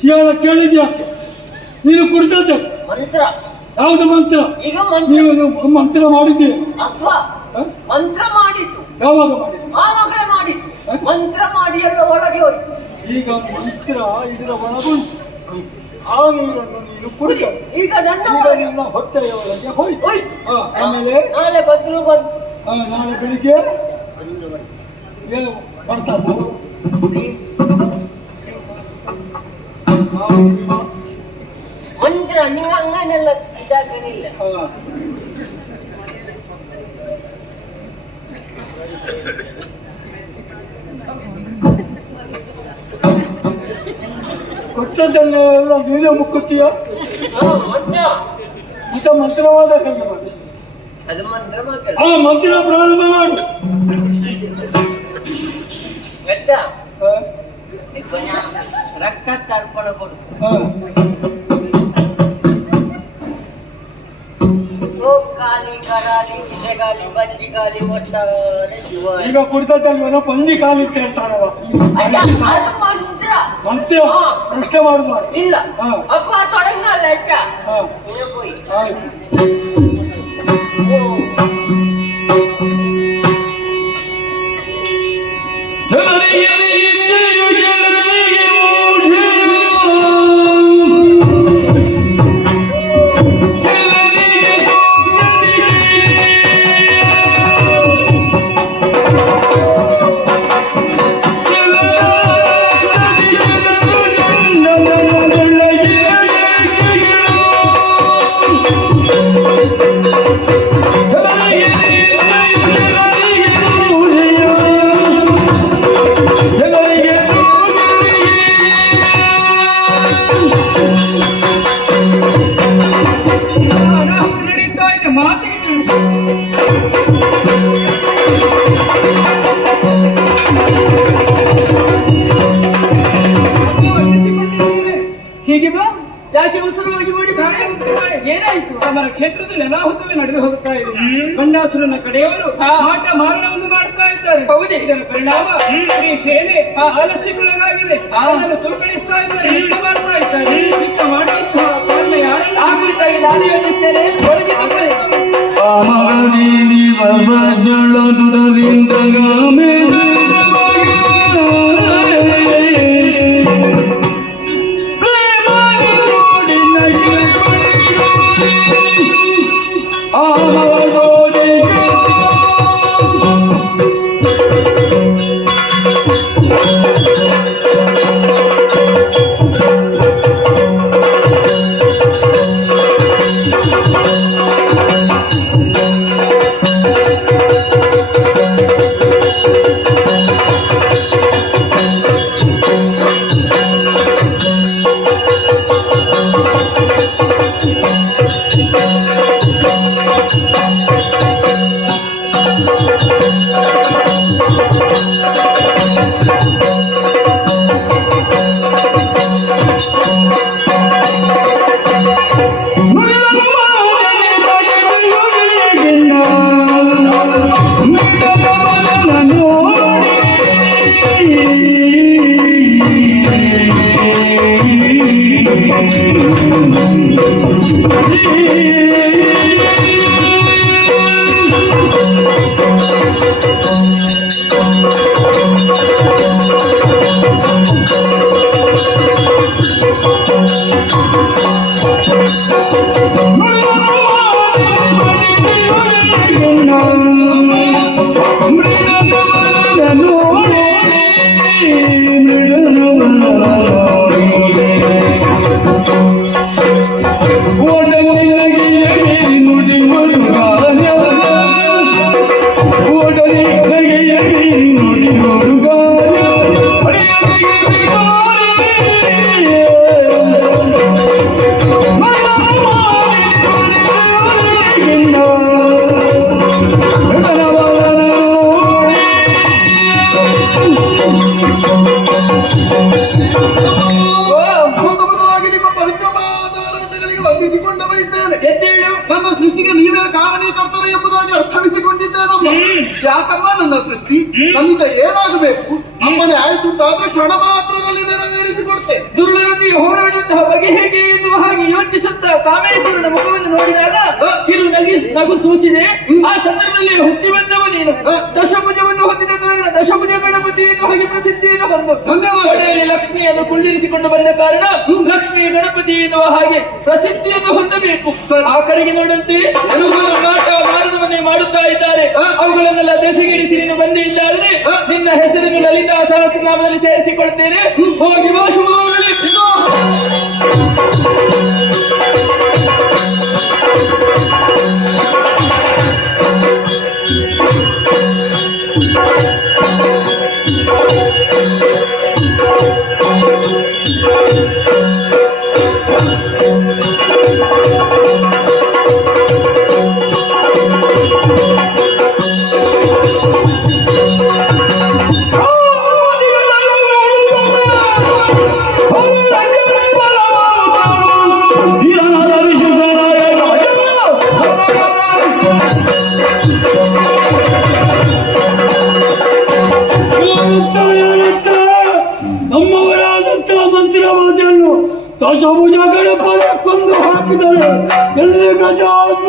ಶಿಯಾಳ ಕೇಳಿದ್ಯಾ ನೀನು ಕುಡ್ದದ್ದು ಮಂತ್ರ ಯಾವುದು ಮಂತ್ರ? ಈಗ ಮಂತ್ರ ನೀವು ಮಂತ್ರ ಮಾಡಿದ್ದೀರಿ ಅಥವಾ ಮಂತ್ರ ಮಾಡಿದ್ದು ಯಾವಾಗ ಮಾಡಿದ್ದು? ಆವಾಗಲೇ ಮಾಡಿದ್ದು ಮಂತ್ರ ಮಾಡಿ ಎಲ್ಲ ಒಳಗೆ ಹೋಯ್ತು. ಈಗ ಮಂತ್ರ ಇದರ ಒಳಗುಂಟು ಆ ನೀರನ್ನು ನೀನು ಕುಡಿದ ಈಗ ನನ್ನ ನಿನ್ನ ಹೊಟ್ಟೆಯ ಒಳಗೆ ಹೋಯ್ತು. ಆಮೇಲೆ ನಾಳೆ ಬದ್ರು ಬಂದು ನಾಳೆ ಬೆಳಿಗ್ಗೆ ಏನು ಬರ್ತಾರೆ ಮಂತ್ರ ನಿಂಗೆ ಹಂಗನೆಲ್ಲ ಇದಾಗಲಿಲ್ಲ. ಕೊಟ್ಟದ್ದನ್ನೆಲ್ಲ ನೀನೇ ಮುಕ್ಕುತ್ತೀಯ ಇಂಥ ಮಂತ್ರವಾದ ಕೆಲಸ ಮಾಡಿ ಅದು ಮಂತ್ರ ಮಕ್ಕಳು ಆ ಮಂತ್ರ ಪ್ರಾರಂಭ ಮಾಡು. ರಕ್ತ ತರ್ಪಣ ಕೊಡು. ಕಾಲಿ ಕರಾಲಿ ವಿಷಗಾಲಿ ಬಂಜಿ ಕಾಲಿ ಒಟ್ಟಾರೆ ಈಗ ಕುಡಿದಲ್ವನ ಪಂಜಿ ಕಾಲಿ ಅಂತ ಹೇಳ್ತಾರವ ಮಂತ್ರ ಮಂತ್ರ ಪ್ರಶ್ನೆ ಮಾಡಬಾರ್ದು. ಇಲ್ಲ ಅಪ್ಪ ತೊಡಂಗಲ್ಲ ಅಕ್ಕ ಹೋಯ್ ಹೀಗೆ ಬಾ ಯಾಕೆ ಉಸಿರು ಹೋಗಿ ಓಡಿ ಏನಾಯ್ತು? ಅವರ ಕ್ಷೇತ್ರದಲ್ಲಿ ಅನಾಹುತವೇ ನಡೆದು ಹೋಗುತ್ತಾ ಇದೆ. ಗಂಡಾಸುರನ ಕಡೆಯವರು ಆಟ ಮಾರಣವನ್ನು ಮಾಡುತ್ತಾ ಇದ್ದಾರೆ. ಹೌದೇ? ಇದರ ಪರಿಣಾಮ ಈ ಸೇನೆ ಆಲಸ್ಯಕ್ಕೊಳಗಾಗಿದೆ. ಅದನ್ನು ತುರ್ಕಣಿಸ್ತಾ ಇದ್ದಾರೆ, ಯುದ್ಧ ಮಾಡ್ತಾ ಇದ್ದಾರೆ. ಯುದ್ಧ ಮಾಡುವಂತಹ ಕಾರಣ ಯಾರಲ್ಲ ಆಗುತ್ತಾಗಿ ನಾನು ಯೋಚಿಸ್ತೇನೆ. ಒಳಗೆ ನೋಡಿ ನೀವೇ ಕಾರಣೀಕರ್ತರು ಎಂಬುದಾಗಿ ಅರ್ಥವಿಸಿಕೊಂಡಿದ್ದೇನಮ್ಮ. ಯಾಕಮ್ಮ ನನ್ನ ಸೃಷ್ಟಿ ನನ್ನಿಂದ ಏನಾಗಬೇಕು ಅಮ್ಮನೆ ಆಯ್ತು ಅಂತಾದ್ರೆ ಕ್ಷಣ ಮಾತ್ರದಲ್ಲಿ ನೆರವೇರಿಸಿಕೊಡ್ತೆ. ದುರ್ಗಳೊಂದಿಗೆ ಹೋರಾಡುವಂತಹ ಬಗೆ ಹೇಗೆ ಎನ್ನುವ ಹಾಗೆ ಯೋಚಿಸುತ್ತಾ ಕಾಮೇಶ್ವರನ ಮುಖವನ್ನು ನೋಡಿದಾಗ ಇದು ನಗು ಸೂಚಿದೆ. ಆ ಸಂದರ್ಭದಲ್ಲಿ ಹುಟ್ಟಿ ಬಂದವ ನೀನು ದಶಭುಜವನ್ನು ಹೊಂದಿದ ಕಾರಣ ದಶಭುಜ ಗಣಪತಿ ಎನ್ನುವ ಹಾಗೆ ಪ್ರಸಿದ್ಧಿಯನ್ನು ಹೊಂದು ಹೊಡೆಯಲ್ಲಿ ಲಕ್ಷ್ಮಿಯನ್ನು ಕುಳ್ಳಿರಿಸಿಕೊಂಡು ಬಂದ ಕಾರಣ ಲಕ್ಷ್ಮೀ ಗಣಪತಿ ಎನ್ನುವ ಹಾಗೆ ಪ್ರಸಿದ್ಧಿಯನ್ನು ಹೊಂದಬೇಕು. ಆ ಕಡೆಗೆ ನೋಡಂತೆ ನಾಟ ಭಾರತವನ್ನೇ ಮಾಡುತ್ತಾ ಇದ್ದಾರೆ. ಅವುಗಳನ್ನೆಲ್ಲ ದೆಸೆಗಿಡಿಸಿ ನೀನು ಬಂದೇ ಇದ್ದಾದರೆ ನಿನ್ನ ಹೆಸರನ್ನು ಲಲಿತಾ ಸಹಸ್ರನಾಮದಲ್ಲಿ ಸೇರಿಸಿಕೊಳ್ತೇನೆ. ಹೋಗಿ ಬಾ, ಶುಭವಾಗಲಿ. ನಮ್ಮವರಾದಂತಹ ಮಂತ್ರವಾದಿಯನ್ನು ದಶಭುಜ ಗಣಪನ ಕೊಂದು ಹಾಕಿದರೆ ಎಲ್ಲಿ ಗಜಾಂಬ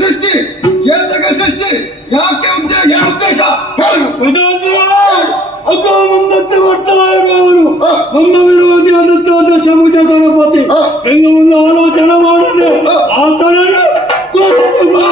ಸೃಷ್ಟಿ ಸೃಷ್ಟಿ ಯಾಕೆ ಉದ್ದೇಶ ಮುಂದಕ್ಕೆ ಬರ್ತಾ ಇರುವವರು ನಮ್ಮ ವಿರೋಧಿಯಾದಂತಹ ದಶಭುಜ ಗಣಪತಿ ಹೆಂಗ ಮುಂದೆ ಆಲೋಚನೆ ಮಾಡದೆ ಆತನನ್ನು ಕೊಂದು ಬಾ.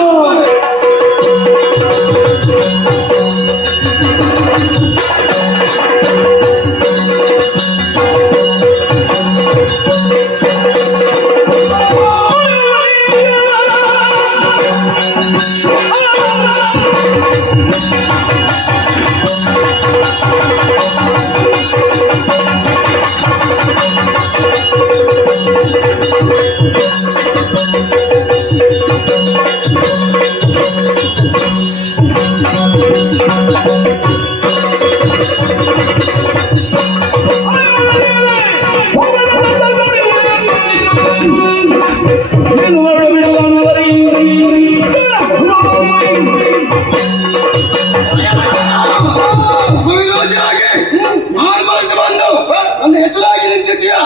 ನನ್ನ ಹೆಸರಾಗಿ ನಿಂತಿದ್ದೀಯಾ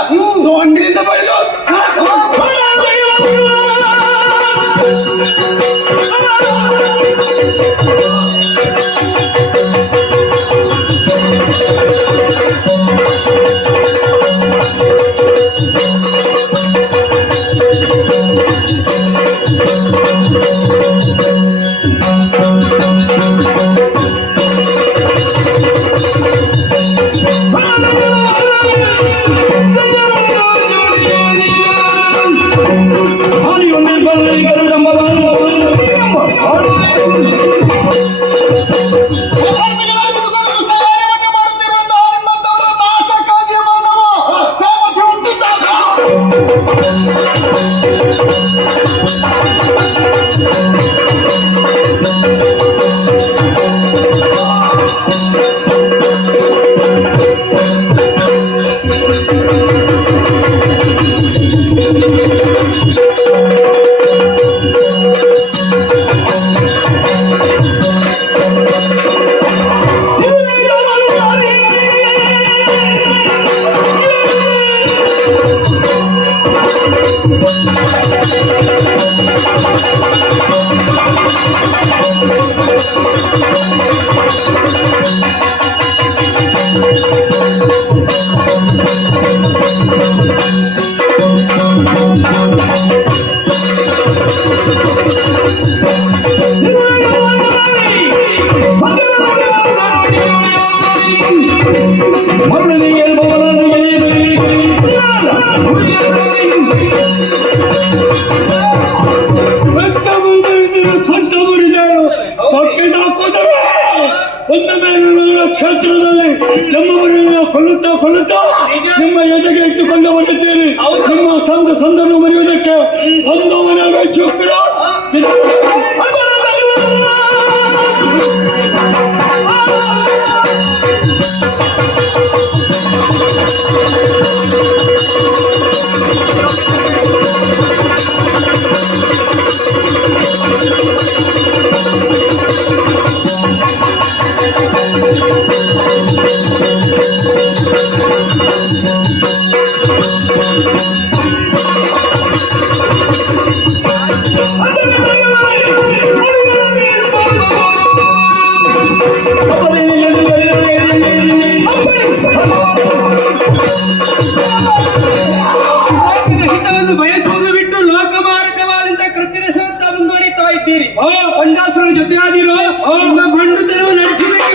ಸೊ ಅಂಗಡಿಯಿಂದ ಪಡೆದು ಕ್ಷೇತ್ರದಲ್ಲಿ ನಮ್ಮವರನ್ನ ಕೊಲ್ಲುತ್ತಾ ನಿಮ್ಮ ಎದೆಗೆ ಇಟ್ಟುಕೊಂಡು ಬರುತ್ತೀರಿ. ನಿಮ್ಮ ಸಂದನ್ನು ಮರೆಯುವುದಕ್ಕೆ ಒಂದು ಮನವೇ ಚುಕ್ರ ಹಿತವನ್ನು ಬಯಸುವುದು ಬಿಟ್ಟು ಲೋಕಮಾರಕವಾದಂತಹ ಕೃತ್ಯದ ಮುಂದುವರಿತಾ ಇದ್ದೀರಿ. ಪಂಡಾಸುರನ ಜೊತೆ ಆದಿರೋ ಮಣ್ಣು ತೆರವು ನಡೆಸುವುದಕ್ಕೆ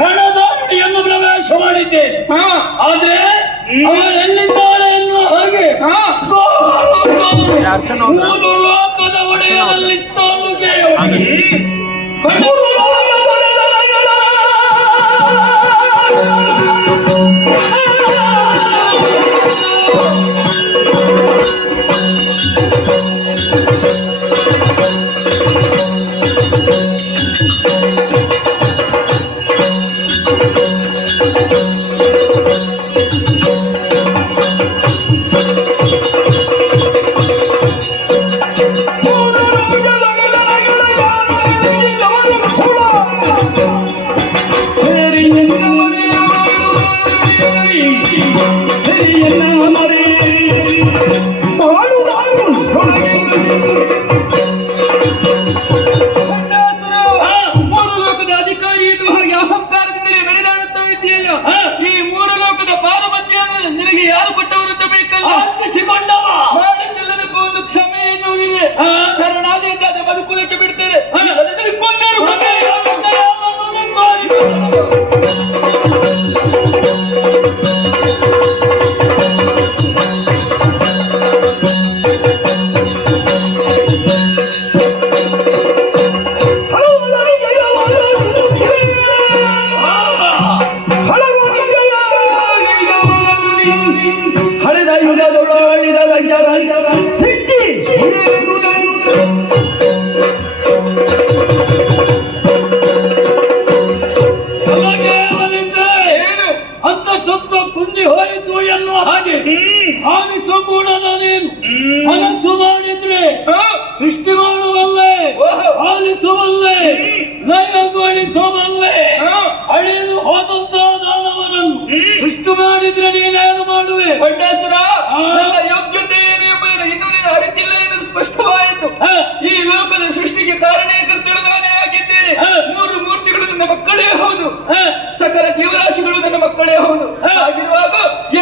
ಹಣದಾರುಡಿಯನ್ನು ಪ್ರವೇಶ ಮಾಡಿದ್ದೇನೆ. ಆದ್ರೆ ಅವಳೆಲ್ಲಿದ್ದಾಳೆ ಎನ್ನುವ ಹಾಗೆ ಮೂರು ಲೋಕದ ಒಡೆಯಲ್ಲಿತ್ತನ್ನು ಇಲ್ಲದಿದ್ರೆ ನೀನೇನು ಮಾಡುವೆ? ಭಂಡಾಸುರ, ನನ್ನ ಯೋಗ್ಯತೆ ಏನು ಎಂಬುದನ್ನು ಇನ್ನೂ ನೀನು ಅರಿತಿಲ್ಲ ಎನ್ನುವುದು ಸ್ಪಷ್ಟವಾಯಿತು. ಈ ಲೋಕದ ಸೃಷ್ಟಿಗೆ ಕಾರಣೀಕರ್ತರು ನಾನೇ ಆಗಿದ್ದೇನೆ. ಮೂರು ಮೂರ್ತಿಗಳು ನನ್ನ ಮಕ್ಕಳೇ ಹೌದು, ಸಕಲ ಜೀವರಾಶಿಗಳು ನನ್ನ ಮಕ್ಕಳೇ ಹೌದು. ಹಾಗಿರುವಾಗ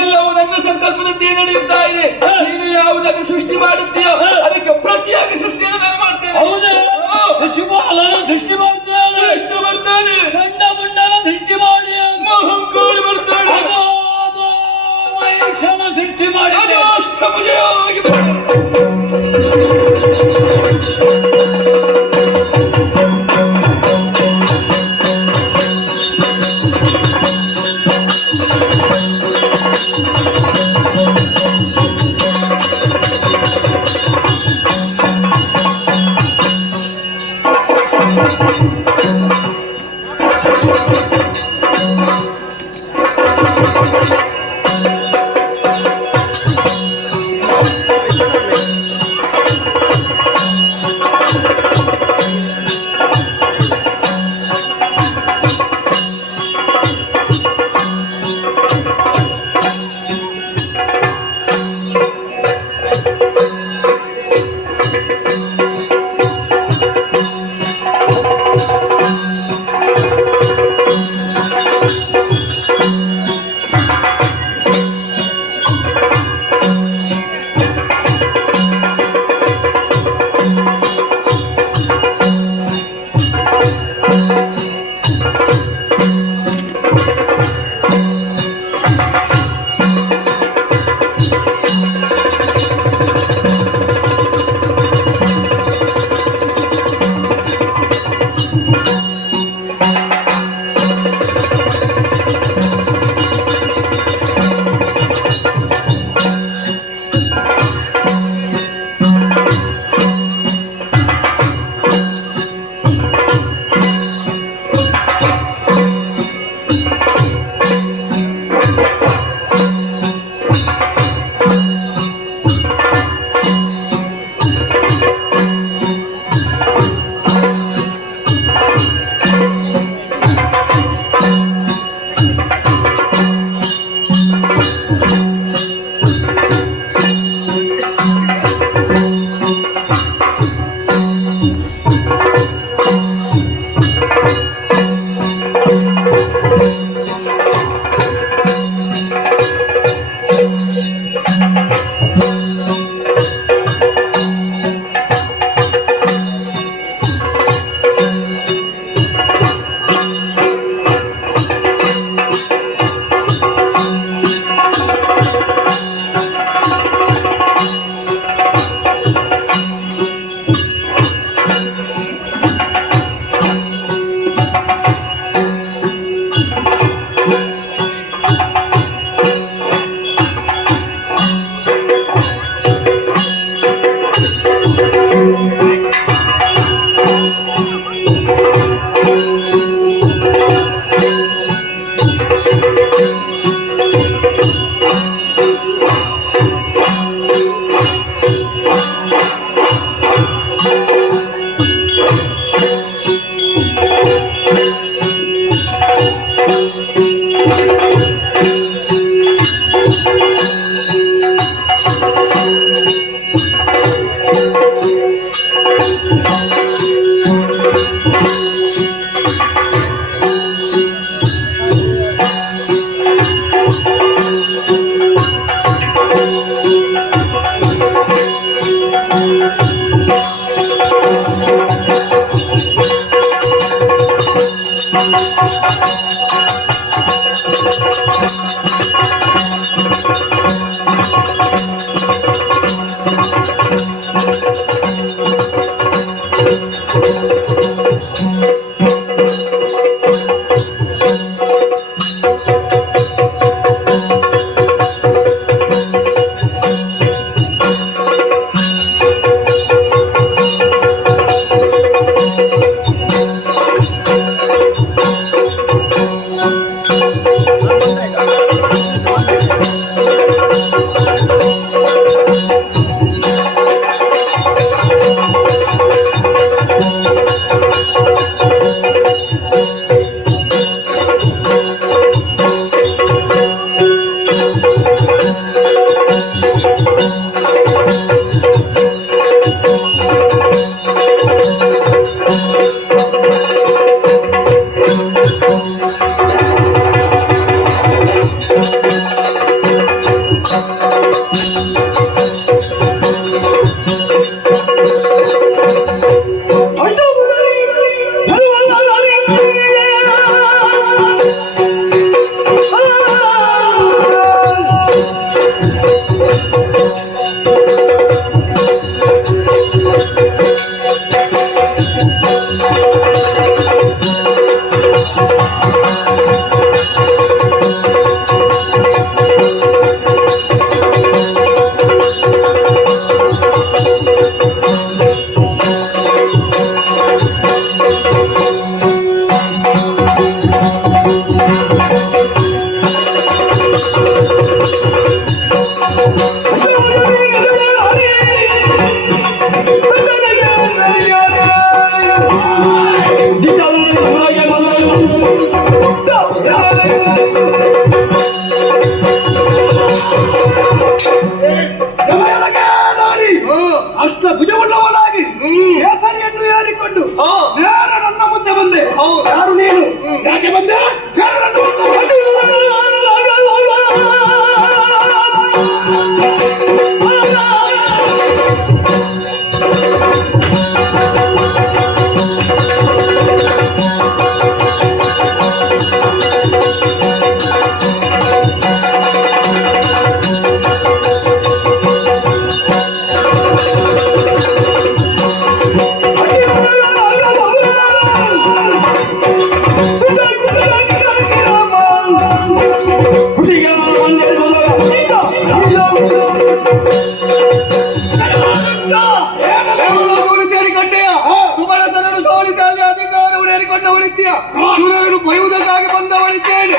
ಎಲ್ಲವೂ ನನ್ನ ಸಂಕಲ್ಪದಂತೆ ನಡೆಯುತ್ತಾ ಇದೆ. ನೀನು ಯಾವುದನ್ನು ಸೃಷ್ಟಿ ಮಾಡುತ್ತೀಯೋ ಅದಕ್ಕೆ ಪ್ರತಿಯಾಗಿ ಸೃಷ್ಟಿಯನ್ನು ನಾನು ಮಾಡ್ತೇನೆ. ಶಿಶುಪಾಲನ ಸೃಷ್ಟಿ ಮಾಡ್ತೇನೆ, ಎಷ್ಟು ಬರ್ತಾನೆ, ಚಂಡ ಮುಂಡನ ಸೃಷ್ಟಿ ಮಾಡಿ, ಮಹಂಕಾಳಿ ಬರ್ತಾನೆ, ಮಹೇಶನ ಸೃಷ್ಟಿ ಮಾಡಿ, ಅಷ್ಟಮುಜವಾಗಿ ಬರ್ತಾನೆ. ಅಷ್ಟ ಭುಜವುಳ್ಳವನಾಗಿ ಕೇಸರಿಯನ್ನು ಏರಿಕೊಂಡು ನೇರ ನನ್ನ ಮುಂದೆ ಬಂದೆ. ಯಾರು ನೀನು? ಯಾಕೆ ಬಂದೆ? ಸೂರ್ಯನು ಬರೆಯುವುದಕ್ಕಾಗಿ ಬಂದವಳಿದ್ದೇನೆ.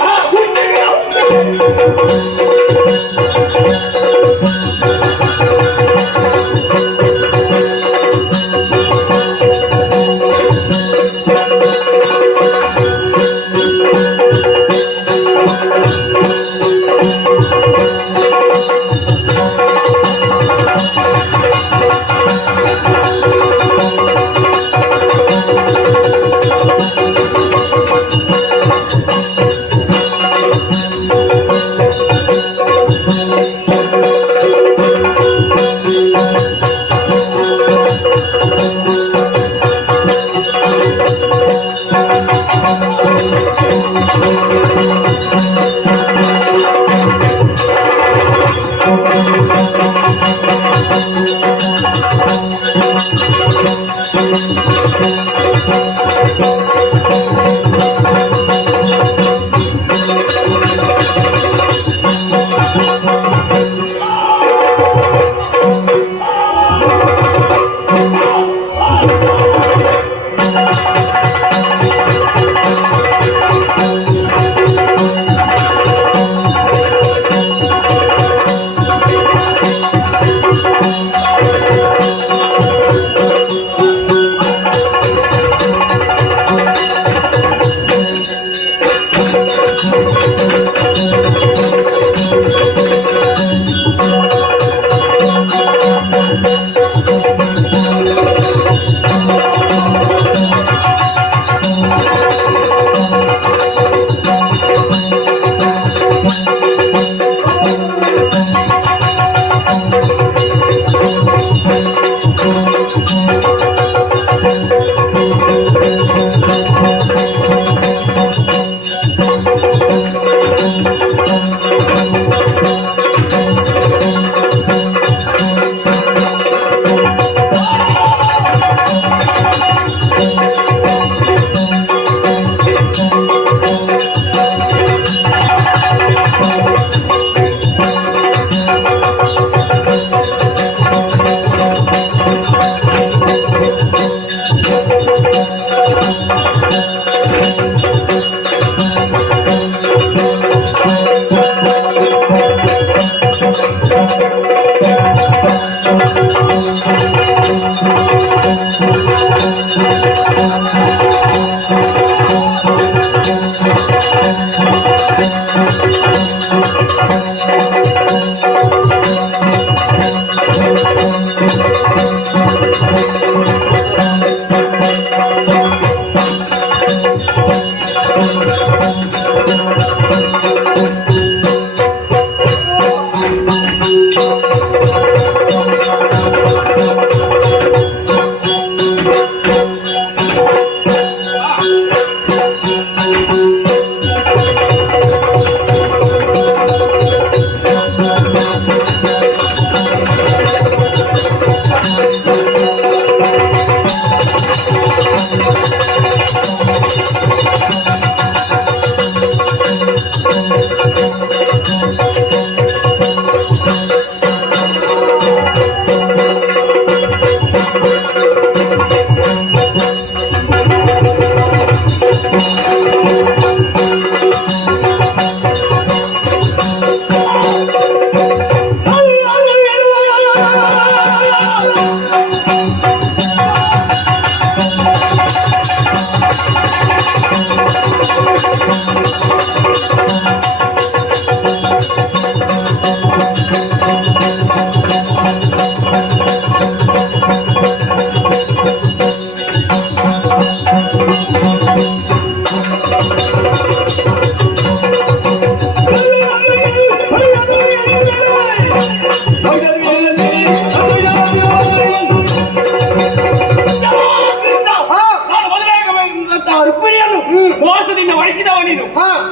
ನಾನು ಮದುವೆಯಾಗಬೇಕಂತ ರುಕ್ಮಿಣಿಯನ್ನು ಮೋಸದಿಂದ ವಹಿಸಿದವ ನೀನು.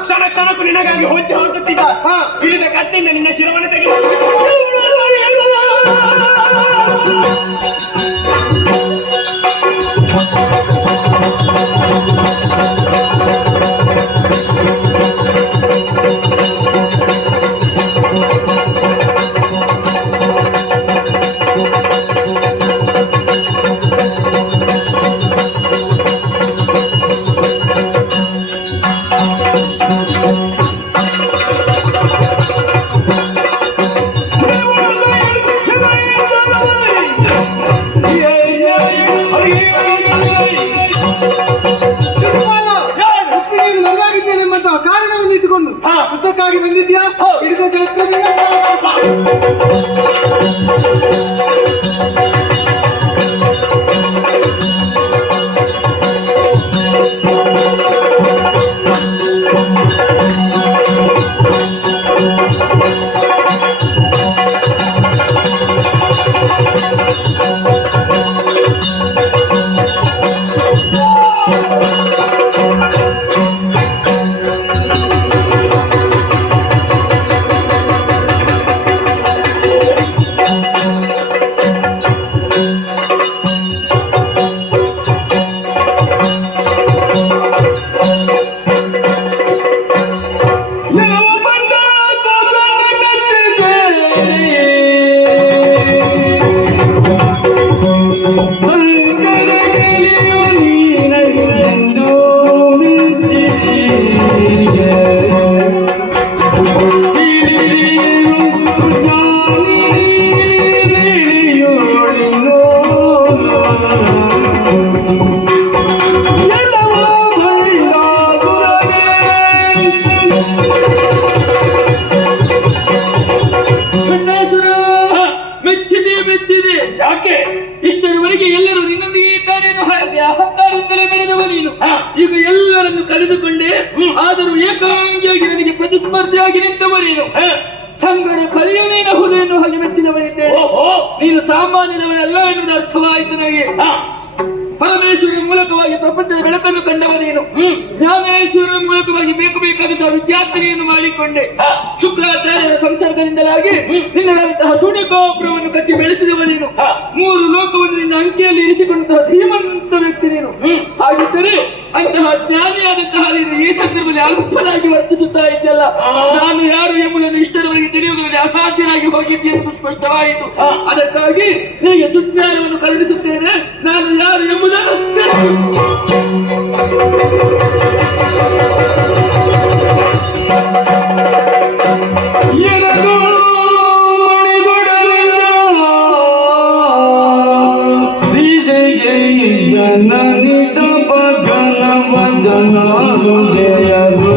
ಕ್ಷಣ ಕ್ಷಣಕ್ಕೂ ನಿನಗಾಗಿ ಹೊಚ್ಚು ಹಾಕುತ್ತಿದ್ದ ಹಿಡಿದ ಕತ್ತಿಂದ ನಿನ್ನ ಶಿರವನ್ನು ತೆಗೆದು ಮದುವಾಗಿದ್ದೇನೆಂಬಂತಹ ಕಾರಣವನ್ನು ಇಟ್ಟುಕೊಂಡು ಯುದ್ಧಕ್ಕಾಗಿ ಬಂದಿದ್ಯಾ? ಹಿಡಿದ ಛತ್ರದಿಂದ ಯಾಕೆ ಇಷ್ಟರವರೆಗೆ ಎಲ್ಲರೂ ನಿನ್ನೊಂದಿಗೆ ಇದ್ದಾರೆ ಎನ್ನುವ ಹಾಗೆ ಅಹಂಕಾರದಿಂದಲೇ ಮೆರೆದವ ನೀನು. ಈಗ ಎಲ್ಲರನ್ನು ಕರೆದುಕೊಂಡೆ, ಆದರೂ ಏಕಾಂಗಿಯಾಗಿ ನನಗೆ ಪ್ರತಿಸ್ಪರ್ಧಿಯಾಗಿ ನಿಂತವ ನೀನು. ಸಂಗರ ಕಲಿಯನೇನಹುದು ಎನ್ನುವ ಹಾಗೆ ಮೆಚ್ಚಿದವನಿದ್ದೇನೆ. ನೀನು ಸಾಮಾನ್ಯದವನಲ್ಲ ಎನ್ನುವುದು ಅರ್ಥವಾಯಿತು ನನಗೆ. ಪರಮೇಶ್ವರ ಮೂಲಕವಾಗಿ ಪ್ರಪಂಚದ ಬೆಳಕನ್ನು ಕಂಡವ ನೀನು. ಜ್ಞಾನೇಶ್ವರರ ಮೂಲಕವಾಗಿ ಬೇಕು ಬೇಕಾದಂತಹ ವಿದ್ಯಾರ್ಥಿನಿಯನ್ನು ಮಾಡಿಕೊಂಡೆ. ಶುಕ್ರಾಚಾರ್ಯರ ಸಂಸರ್ಗದಿಂದಲಾಗಿ ನಿನ್ನದಂತಹ ಶೂನ್ಯಕೋಪುರವನ್ನು ಕಟ್ಟಿ ಬೆಳೆಸಿದವ ನೀನು. 3 ಲೋಕವನ್ನು ನಿನ್ನ ಅಂಕೆಯಲ್ಲಿ ಇರಿಸಿಕೊಂಡಂತಹ ಶ್ರೀಮಂತ ವ್ಯಕ್ತಿ ನೀನು. ಹಾಗಿದ್ದರೆ ಅಂತಹ ಜ್ಞಾನಿಯಾದಂತಹ ನೀನು ಈ ಸಂದರ್ಭದಲ್ಲಿ ಅಲ್ಪನಾಗಿ ವರ್ತಿಸುತ್ತಾ ಇದ್ದಲ್ಲ. ನಾನು ಯಾರು ಎಂಬುದನ್ನು ಇಷ್ಟರವರೆಗೆ ತಿಳಿಯುವುದರಲ್ಲಿ ಅಸಾಧ್ಯನಾಗಿ ಹೋಗಿದ್ದೆ ಎಂದು ಸ್ಪಷ್ಟವಾಯಿತು. ಅದಕ್ಕಾಗಿ ನಿನಗೆ ಸುಜ್ಞಾನವನ್ನು ಕರುಣಿಸುತ್ತೇನೆ. ನಾನು ಯಾರು ಎಂಬುದನ್ನು ಜನನಿದ ಭಗನವ ಜನರು ಜಯರು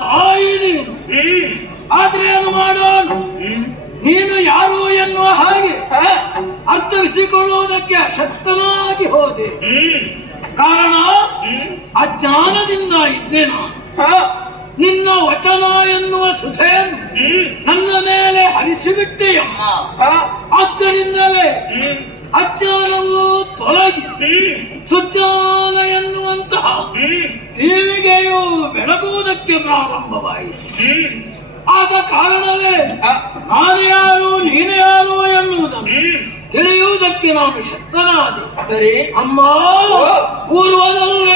ತಾಯಿ ನೀನು. ಆದ್ರೆ ಏನು ಮಾಡೋಣ, ನೀನು ಯಾರು ಎನ್ನುವ ಹಾಗೆ ಅರ್ಥವಿಸಿಕೊಳ್ಳುವುದಕ್ಕೆ ಶಕ್ತನಾಗಿ ಹೋದೆ. ಕಾರಣ ಅಜ್ಞಾನದಿಂದ ಇದ್ದೆ ನಾನು. ನಿನ್ನ ವಚನ ಎನ್ನುವ ಸುಧೆಯನ್ನು ನನ್ನ ಮೇಲೆ ಹರಿಸಿಬಿಟ್ಟೆಯಮ್ಮ. ಆದ್ದರಿಂದಲೇ ಅಜ್ಞಾನವು ತೊಲಗಿ ಸುಜ್ಞಾನ ಎನ್ನುವಂತಹ ದೇವಿಗೆಯು ಬೆಳಗುವುದಕ್ಕೆ ಪ್ರಾರಂಭವಾಯಿತು. ಆದ ಕಾರಣವೇ ನಾನು ಯಾರು ನೀನು ಯಾರು ಎನ್ನುವುದನ್ನು ತಿಳಿಯುವುದಕ್ಕೆ ನಾನು ಶಕ್ತನಾದೆ. ಸರಿ ಅಮ್ಮ, ಪೂರ್ವದಲ್ಲಿ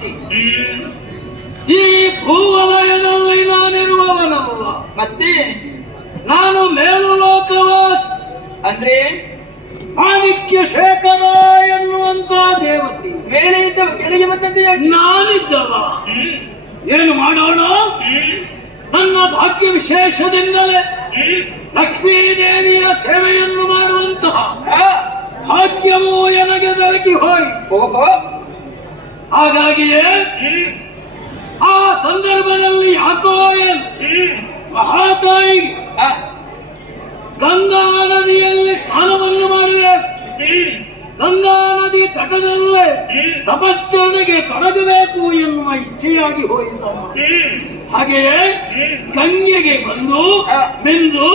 ಸೃಷ್ಟಿ. ಈ ಭೂವಲಯದಲ್ಲಿ ನಾನಿರುವವನಲ್ಲ, ಮತ್ತೆ ನಾನು ಮೇಲು ಲೋಕವಾಸ ಅಂದ್ರೆ ಮಾಣಿಕ್ಯ ಶೇಖರ ಎನ್ನುವಂತ ದೇವತೆ. ಮೇಲೆ ಇದ್ದವ ಕೆಳಗೆ ಬಂದದ್ದೇ ನಾನಿದ್ದವ. ಏನು ಮಾಡೋಣ? ನನ್ನ ಭಾಗ್ಯ ವಿಶೇಷದಿಂದಲೇ ಲಕ್ಷ್ಮೀ ದೇವಿಯ ಸೇವೆಯನ್ನು ಮಾಡುವಂತಹ ಭಾಗ್ಯವು ನನಗೆ ದೊರಕಿ ಹೋಯಿತು. ಹಾಗಾಗಿಯೇ ಆ ಸಂದರ್ಭದಲ್ಲಿ ಯಾಕೋ ಮಹಾತಾಯಿಗೆ ಗಂಗಾ ನದಿಯಲ್ಲಿ ಸ್ನಾನವನ್ನು ಮಾಡಬೇಕು, ಗಂಗಾ ನದಿ ತಟದಲ್ಲೇ ತಪಶ್ಚರಣೆಗೆ ತೊಡಗಬೇಕು ಎನ್ನುವ ಇಚ್ಛೆಯಾಗಿ ಹೋಯಿತಮ್ಮ. ಹಾಗೆಯೇ ಗಂಗೆಗೆ ಬಂದು ಮಿಂದು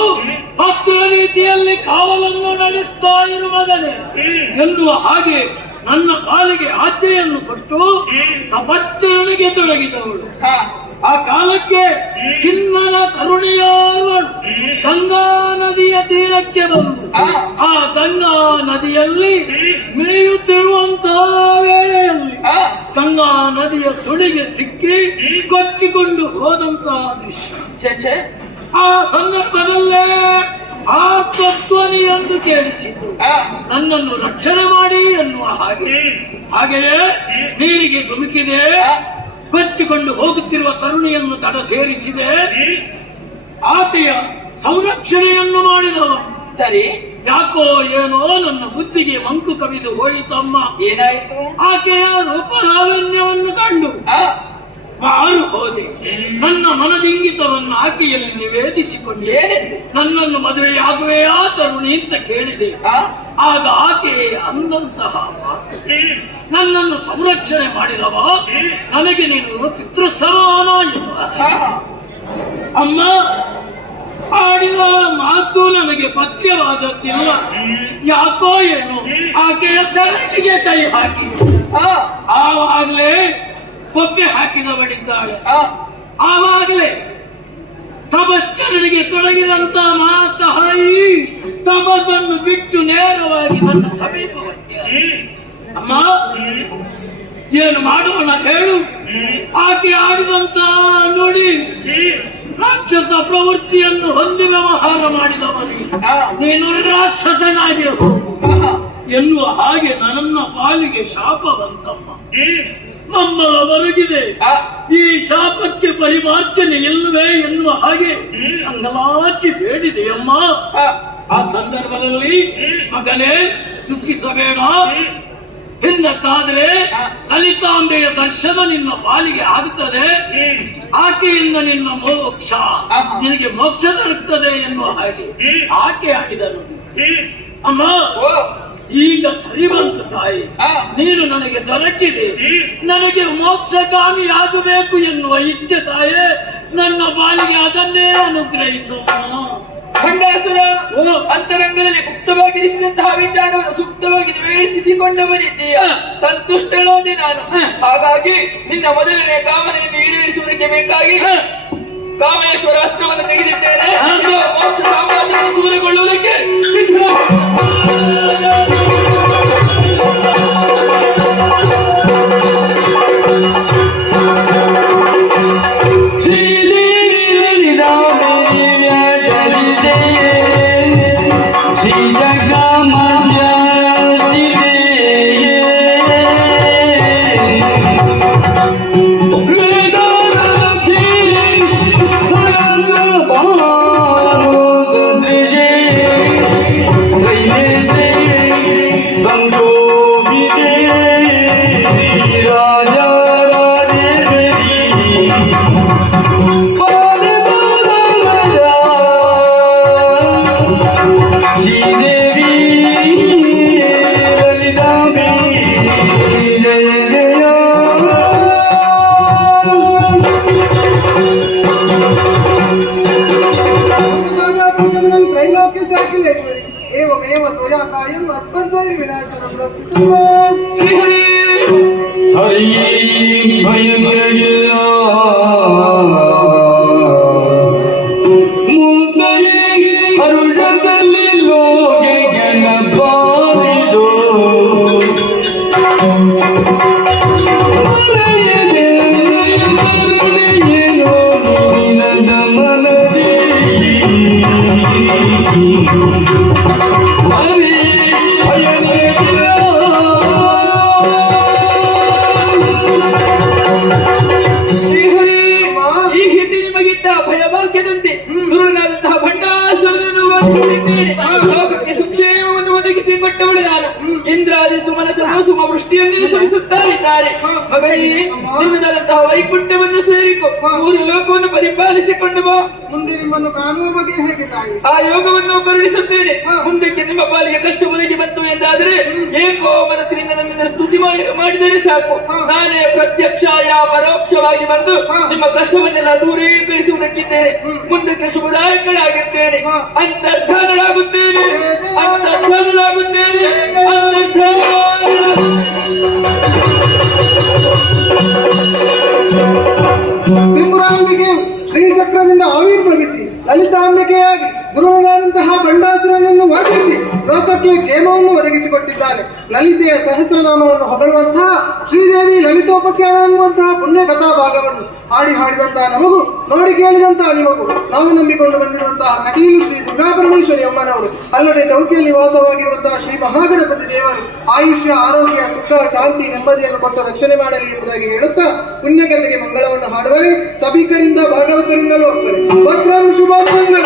ಭಕ್ತರ ರೀತಿಯಲ್ಲಿ ಕಾವಲನ್ನು ನಡೆಸ್ತಾ ಇರುವುದನೆ ಎನ್ನುವ ಹಾಗೆ ನನ್ನ ಪಾಲಿಗೆ ಆಜ್ಞೆಯನ್ನು ಕೊಟ್ಟು ತಪಶ್ಚರಣೆಗೆ ತೊಡಗಿದವಳು. ಆ ಕಾಲಕ್ಕೆ ಕಿನ್ನರ ತರುಣಿಯವರು ಗಂಗಾ ನದಿಯ ತೀರಕ್ಕೆ ಬಂದು ಆ ಗಂಗಾ ನದಿಯಲ್ಲಿ ಮೇಯುತ್ತಿರುವಂತಹ ವೇಳೆಯಲ್ಲಿ ಗಂಗಾ ನದಿಯ ಸುಳಿಗೆ ಸಿಕ್ಕಿ ಕೊಚ್ಚಿಕೊಂಡು ಹೋದಂತಹ ದೃಶ್ಯ. ಆ ಸಂದರ್ಭದಲ್ಲೇ ಆ ತತ್ವನಿ ಎಂದು ಕೇಳಿಸಿತು, ನನ್ನನ್ನು ರಕ್ಷಣೆ ಮಾಡಿ ಎನ್ನುವ ಹಾಗೆಯೇ ನೀರಿಗೆ ಧುಮುಕಿದೆ, ಕೊಚ್ಚಿಕೊಂಡು ಹೋಗುತ್ತಿರುವ ತರುಣಿಯನ್ನು ತಡ ಸೇರಿಸಿದೆ, ಆಕೆಯ ಸಂರಕ್ಷಣೆಯನ್ನು ಮಾಡಿದವ. ಸರಿ, ಯಾಕೋ ಏನೋ ನನ್ನ ಬುದ್ಧಿಗೆ ಮಂಕು ಕವಿದು ಹೋಯಿತಮ್ಮ. ಏನಾಯಿತು? ಆಕೆಯ ರೂಪಲಾವಣ್ಯವನ್ನು ಕಂಡು ಮಾರು ಹೋದೆ. ನನ್ನ ಮನದಿಂಗಿತವನ್ನು ಆಕೆಯಲ್ಲಿ ನಿವೇದಿಸಿಕೊಂಡೆ. ನನ್ನನ್ನು ಮದುವೆಯಾಗುವೆಯಾ ತರುಣಿ ಅಂತ ಕೇಳಿದೆ. ಆಗ ಆಕೆ ಅಂದಂತಹ ಮಾತು, ನನ್ನನ್ನು ಸಂರಕ್ಷಣೆ ಮಾಡಿದವ ನನಗೆ ನೀನು ಪಿತೃಸಮಾನ ಎಂಬ. ಅಮ್ಮ ಆಡಿದ ಮಾತು ನನಗೆ ಪಥ್ಯವಾದದ್ದಿಲ್ಲ. ಯಾಕೋ ಏನು ಆಕೆಯ ಸರಕಿಗೆ ಕೈ ಹಾಕಿ ಆವಾಗಲೇ ಕೊಬ್ಬೆ ಹಾಕಿದವಳಿದ್ದಾಳೆ. ಆವಾಗಲೇ ತಪಶ್ಚರಣೆಗೆ ತೊಡಗಿದಂತ ಮಾತಾಯಿ ತಪಸ್ಸನ್ನು ಬಿಟ್ಟು ನೇರವಾಗಿ ನನ್ನ ಸಮೀಪಕ್ಕೆ. ಅಮ್ಮ ಏನು ಮಾಡೋಣ ಹೇಳು? ಆಕೆ ಆಡಿದಂತ ನುಡಿ ರಾಕ್ಷಸ ಪ್ರವೃತ್ತಿಯನ್ನು ಹೊಂದಿ ವ್ಯವಹಾರ ಮಾಡಿದವನಿಗೆ ನೀನು ರಾಕ್ಷಸನಾಗಿ ಎನ್ನುವ ಹಾಗೆ ನನ್ನ ಪಾಲಿಗೆ ಶಾಪವಂತಮ್ಮ. ನಮ್ಮಲ ಬರಗಿದೆ. ಈ ಶಾಪಕ್ಕೆ ಪರಿಮಾರ್ಜನೆ ಇಲ್ಲವೇ ಎನ್ನುವ ಹಾಗೆ ಅಂಗಲಾಚಿ ಬೇಡಿದೆಯಮ್ಮ. ಆ ಸಂದರ್ಭದಲ್ಲಿ ಮಗನೇ ದುಃಖಿಸಬೇಡ. ಹಿಂದಕ್ಕಾದ್ರೆ ಲಲಿತಾಂಬೆಯ ದರ್ಶನ ನಿನ್ನ ಪಾಲಿಗೆ ಆಗುತ್ತದೆ, ಆಕೆಯಿಂದ ನಿನ್ನ ಮೋಕ್ಷ, ನಿನಗೆ ಮೋಕ್ಷ ದೊರಕುತ್ತದೆ ಎನ್ನುವ ಹಾಗೆ ಆಕೆ ಆಡಿದನು. ಅಮ್ಮ ಈಗ ಸರಿ ಬಂತು ತಾಯಿ, ನೀನು ನನಗೆ ದೊರಕಿದೆ, ನನಗೆ ಮೋಕ್ಷಗಾಮಿಯಾಗಬೇಕು ಎನ್ನುವ ಇಚ್ಛೆ ತಾಯೇ ನನ್ನ ಬಾಳಿಗೆ ಅದನ್ನೇ ಅನುಗ್ರಹಿಸಮ್ಮ. ಖಂಡಾಸುರ ಅಂತರಂಗದಲ್ಲಿ ಗುಪ್ತವಾಗಿರಿಸಿದಂತಹ ವಿಚಾರವನ್ನು ಸೂಕ್ತವಾಗಿ ನಿವೇದಿಸಿಕೊಂಡವರಿದ್ದೀಯ. ಸಂತುಷ್ಟಳಾದೆ ನಾನು. ಹಾಗಾಗಿ ನಿನ್ನ ಮೊದಲನೇ ಕಾಮನೆಯನ್ನು ಈಡೇರಿಸುವುದಕ್ಕೆ ಬೇಕಾಗಿ ಕಾಮೇಶ್ವರ ಅಸ್ತ್ರವನ್ನು ತೆಗೆದಿದ್ದೇನೆ. ಮೋಕ್ಷ ಸಾಮ್ರಾಜ್ಯವನ್ನು ಸೂರೆಗೊಳ್ಳುವುದಕ್ಕೆ ಹರುಷದಲ್ಲಿ ಮುಷ್ಟಿಯಲ್ಲಿ ಸುರಿಸುತ್ತಾ ಇದ್ದಾರೆ. ಮಗನೇ, ನಿನ್ನದಾದಂತಹ ವೈಕುಂಠವನ್ನು ಸೇರಿಕೊ, ಮೂರು ಲೋಕವನ್ನು ಪರಿಪಾಲಿಸಿಕೊಂಡು ಬಾ. ಮುಂದೆ ನಿಮ್ಮನ್ನು ಕಾಣುವ ಬಗ್ಗೆ ಹೇಗೆ ತಾಯಿ? ಆ ಯೋಗವನ್ನು ಕರುಣಿಸುತ್ತೇನೆ. ಮುಂದಕ್ಕೆ ನಿಮ್ಮ ಪಾಲಿಗೆ ಕಷ್ಟ ಒದಗಿ ಬಂತು ಎಂದಾದರೆ ಏಕೋ ಮನಸ್ಸಿನಿಂದ ನನ್ನನ್ನು ಸ್ತುತಿ ಮಾಡಿದರೆ ಸಾಕು. ನಾನೇ ಪ್ರತ್ಯಕ್ಷ ಪರೋಕ್ಷವಾಗಿ ಬಂದು ನಿಮ್ಮ ಕಷ್ಟವನ್ನೆಲ್ಲ ದೂರೀಕರಿಸುವುದಕ್ಕಿದ್ದೇನೆ. ಮುಂದಕ್ಕೆ ಶುಭದಾಯಕಳಾಗಿರ್ತೇನೆ. ಅಂತರ್ಧಾನಳಾಗುತ್ತೇನೆ, ಅಂತರ್ಧಾನಳಾಗುತ್ತೇನೆ, ತ್ರಿಪುರಾಂಬಿಕೆ ಶ್ರೀಚಕ್ರದಿಂದ ಆವಿರ್ಭವಿಸಿ ಲಲಿತಾಂಬಿಕೆಯಾಗಿ ದುರ್ಗದಂತಹ ಬಂಡಾಸುರನನ್ನು ವಧಿಸಿ ಲೋಕಕ್ಕೆ ಕ್ಷೇಮವನ್ನು ಒದಗಿಸಿಕೊಟ್ಟಿದ್ದಾನೆ. ಲಲಿತೆಯ ಸಹಸ್ರನಾಮವನ್ನು ಹೊಗಳುವಂತಹ ಶ್ರೀದೇವಿ ಲಲಿತೋಪಖ್ಯಾನ ಎನ್ನುವಂತಹ ಪುಣ್ಯ ಕಥಾ ಭಾಗವನ್ನು ಹಾಡಿದಂತಹ ನಮಗೂ ನೋಡಿ ಕೇಳಿದಂತಹ ನಿಮಗೂ ನಾವು ನಂಬಿಕೊಂಡು ಬಂದಿರುವಂತಹ ಕಟೀಲು ಶ್ರೀ ದುರ್ಗಾಪರಮೇಶ್ವರಿ ಅಮ್ಮನವರು, ಅಲ್ಲದೆ ಚೌಕಿಯಲ್ಲಿ ವಾಸವಾಗಿರುವಂತಹ ಶ್ರೀ ಮಹಾಗಣಪತಿ ದೇವರು ಆಯುಷ್ಯ, ಆರೋಗ್ಯ, ಸುಖ, ಶಾಂತಿ, ನೆಮ್ಮದಿಯನ್ನು ಕೊಟ್ಟು ರಕ್ಷಣೆ ಮಾಡಲಿ ಎಂಬುದಾಗಿ ಹೇಳುತ್ತಾ ಪುಣ್ಯಕಥೆಗೆ ಮಂಗಳವನ್ನು ಹಾಡುವರೆ ಸಭಿಕರಿಂದ ಭಾಗವತರಿಂದಲೂ ಹೋಗ್ತಾರೆ. ಭದ್ರಂ ಶುಭ ಮಂಗಳ.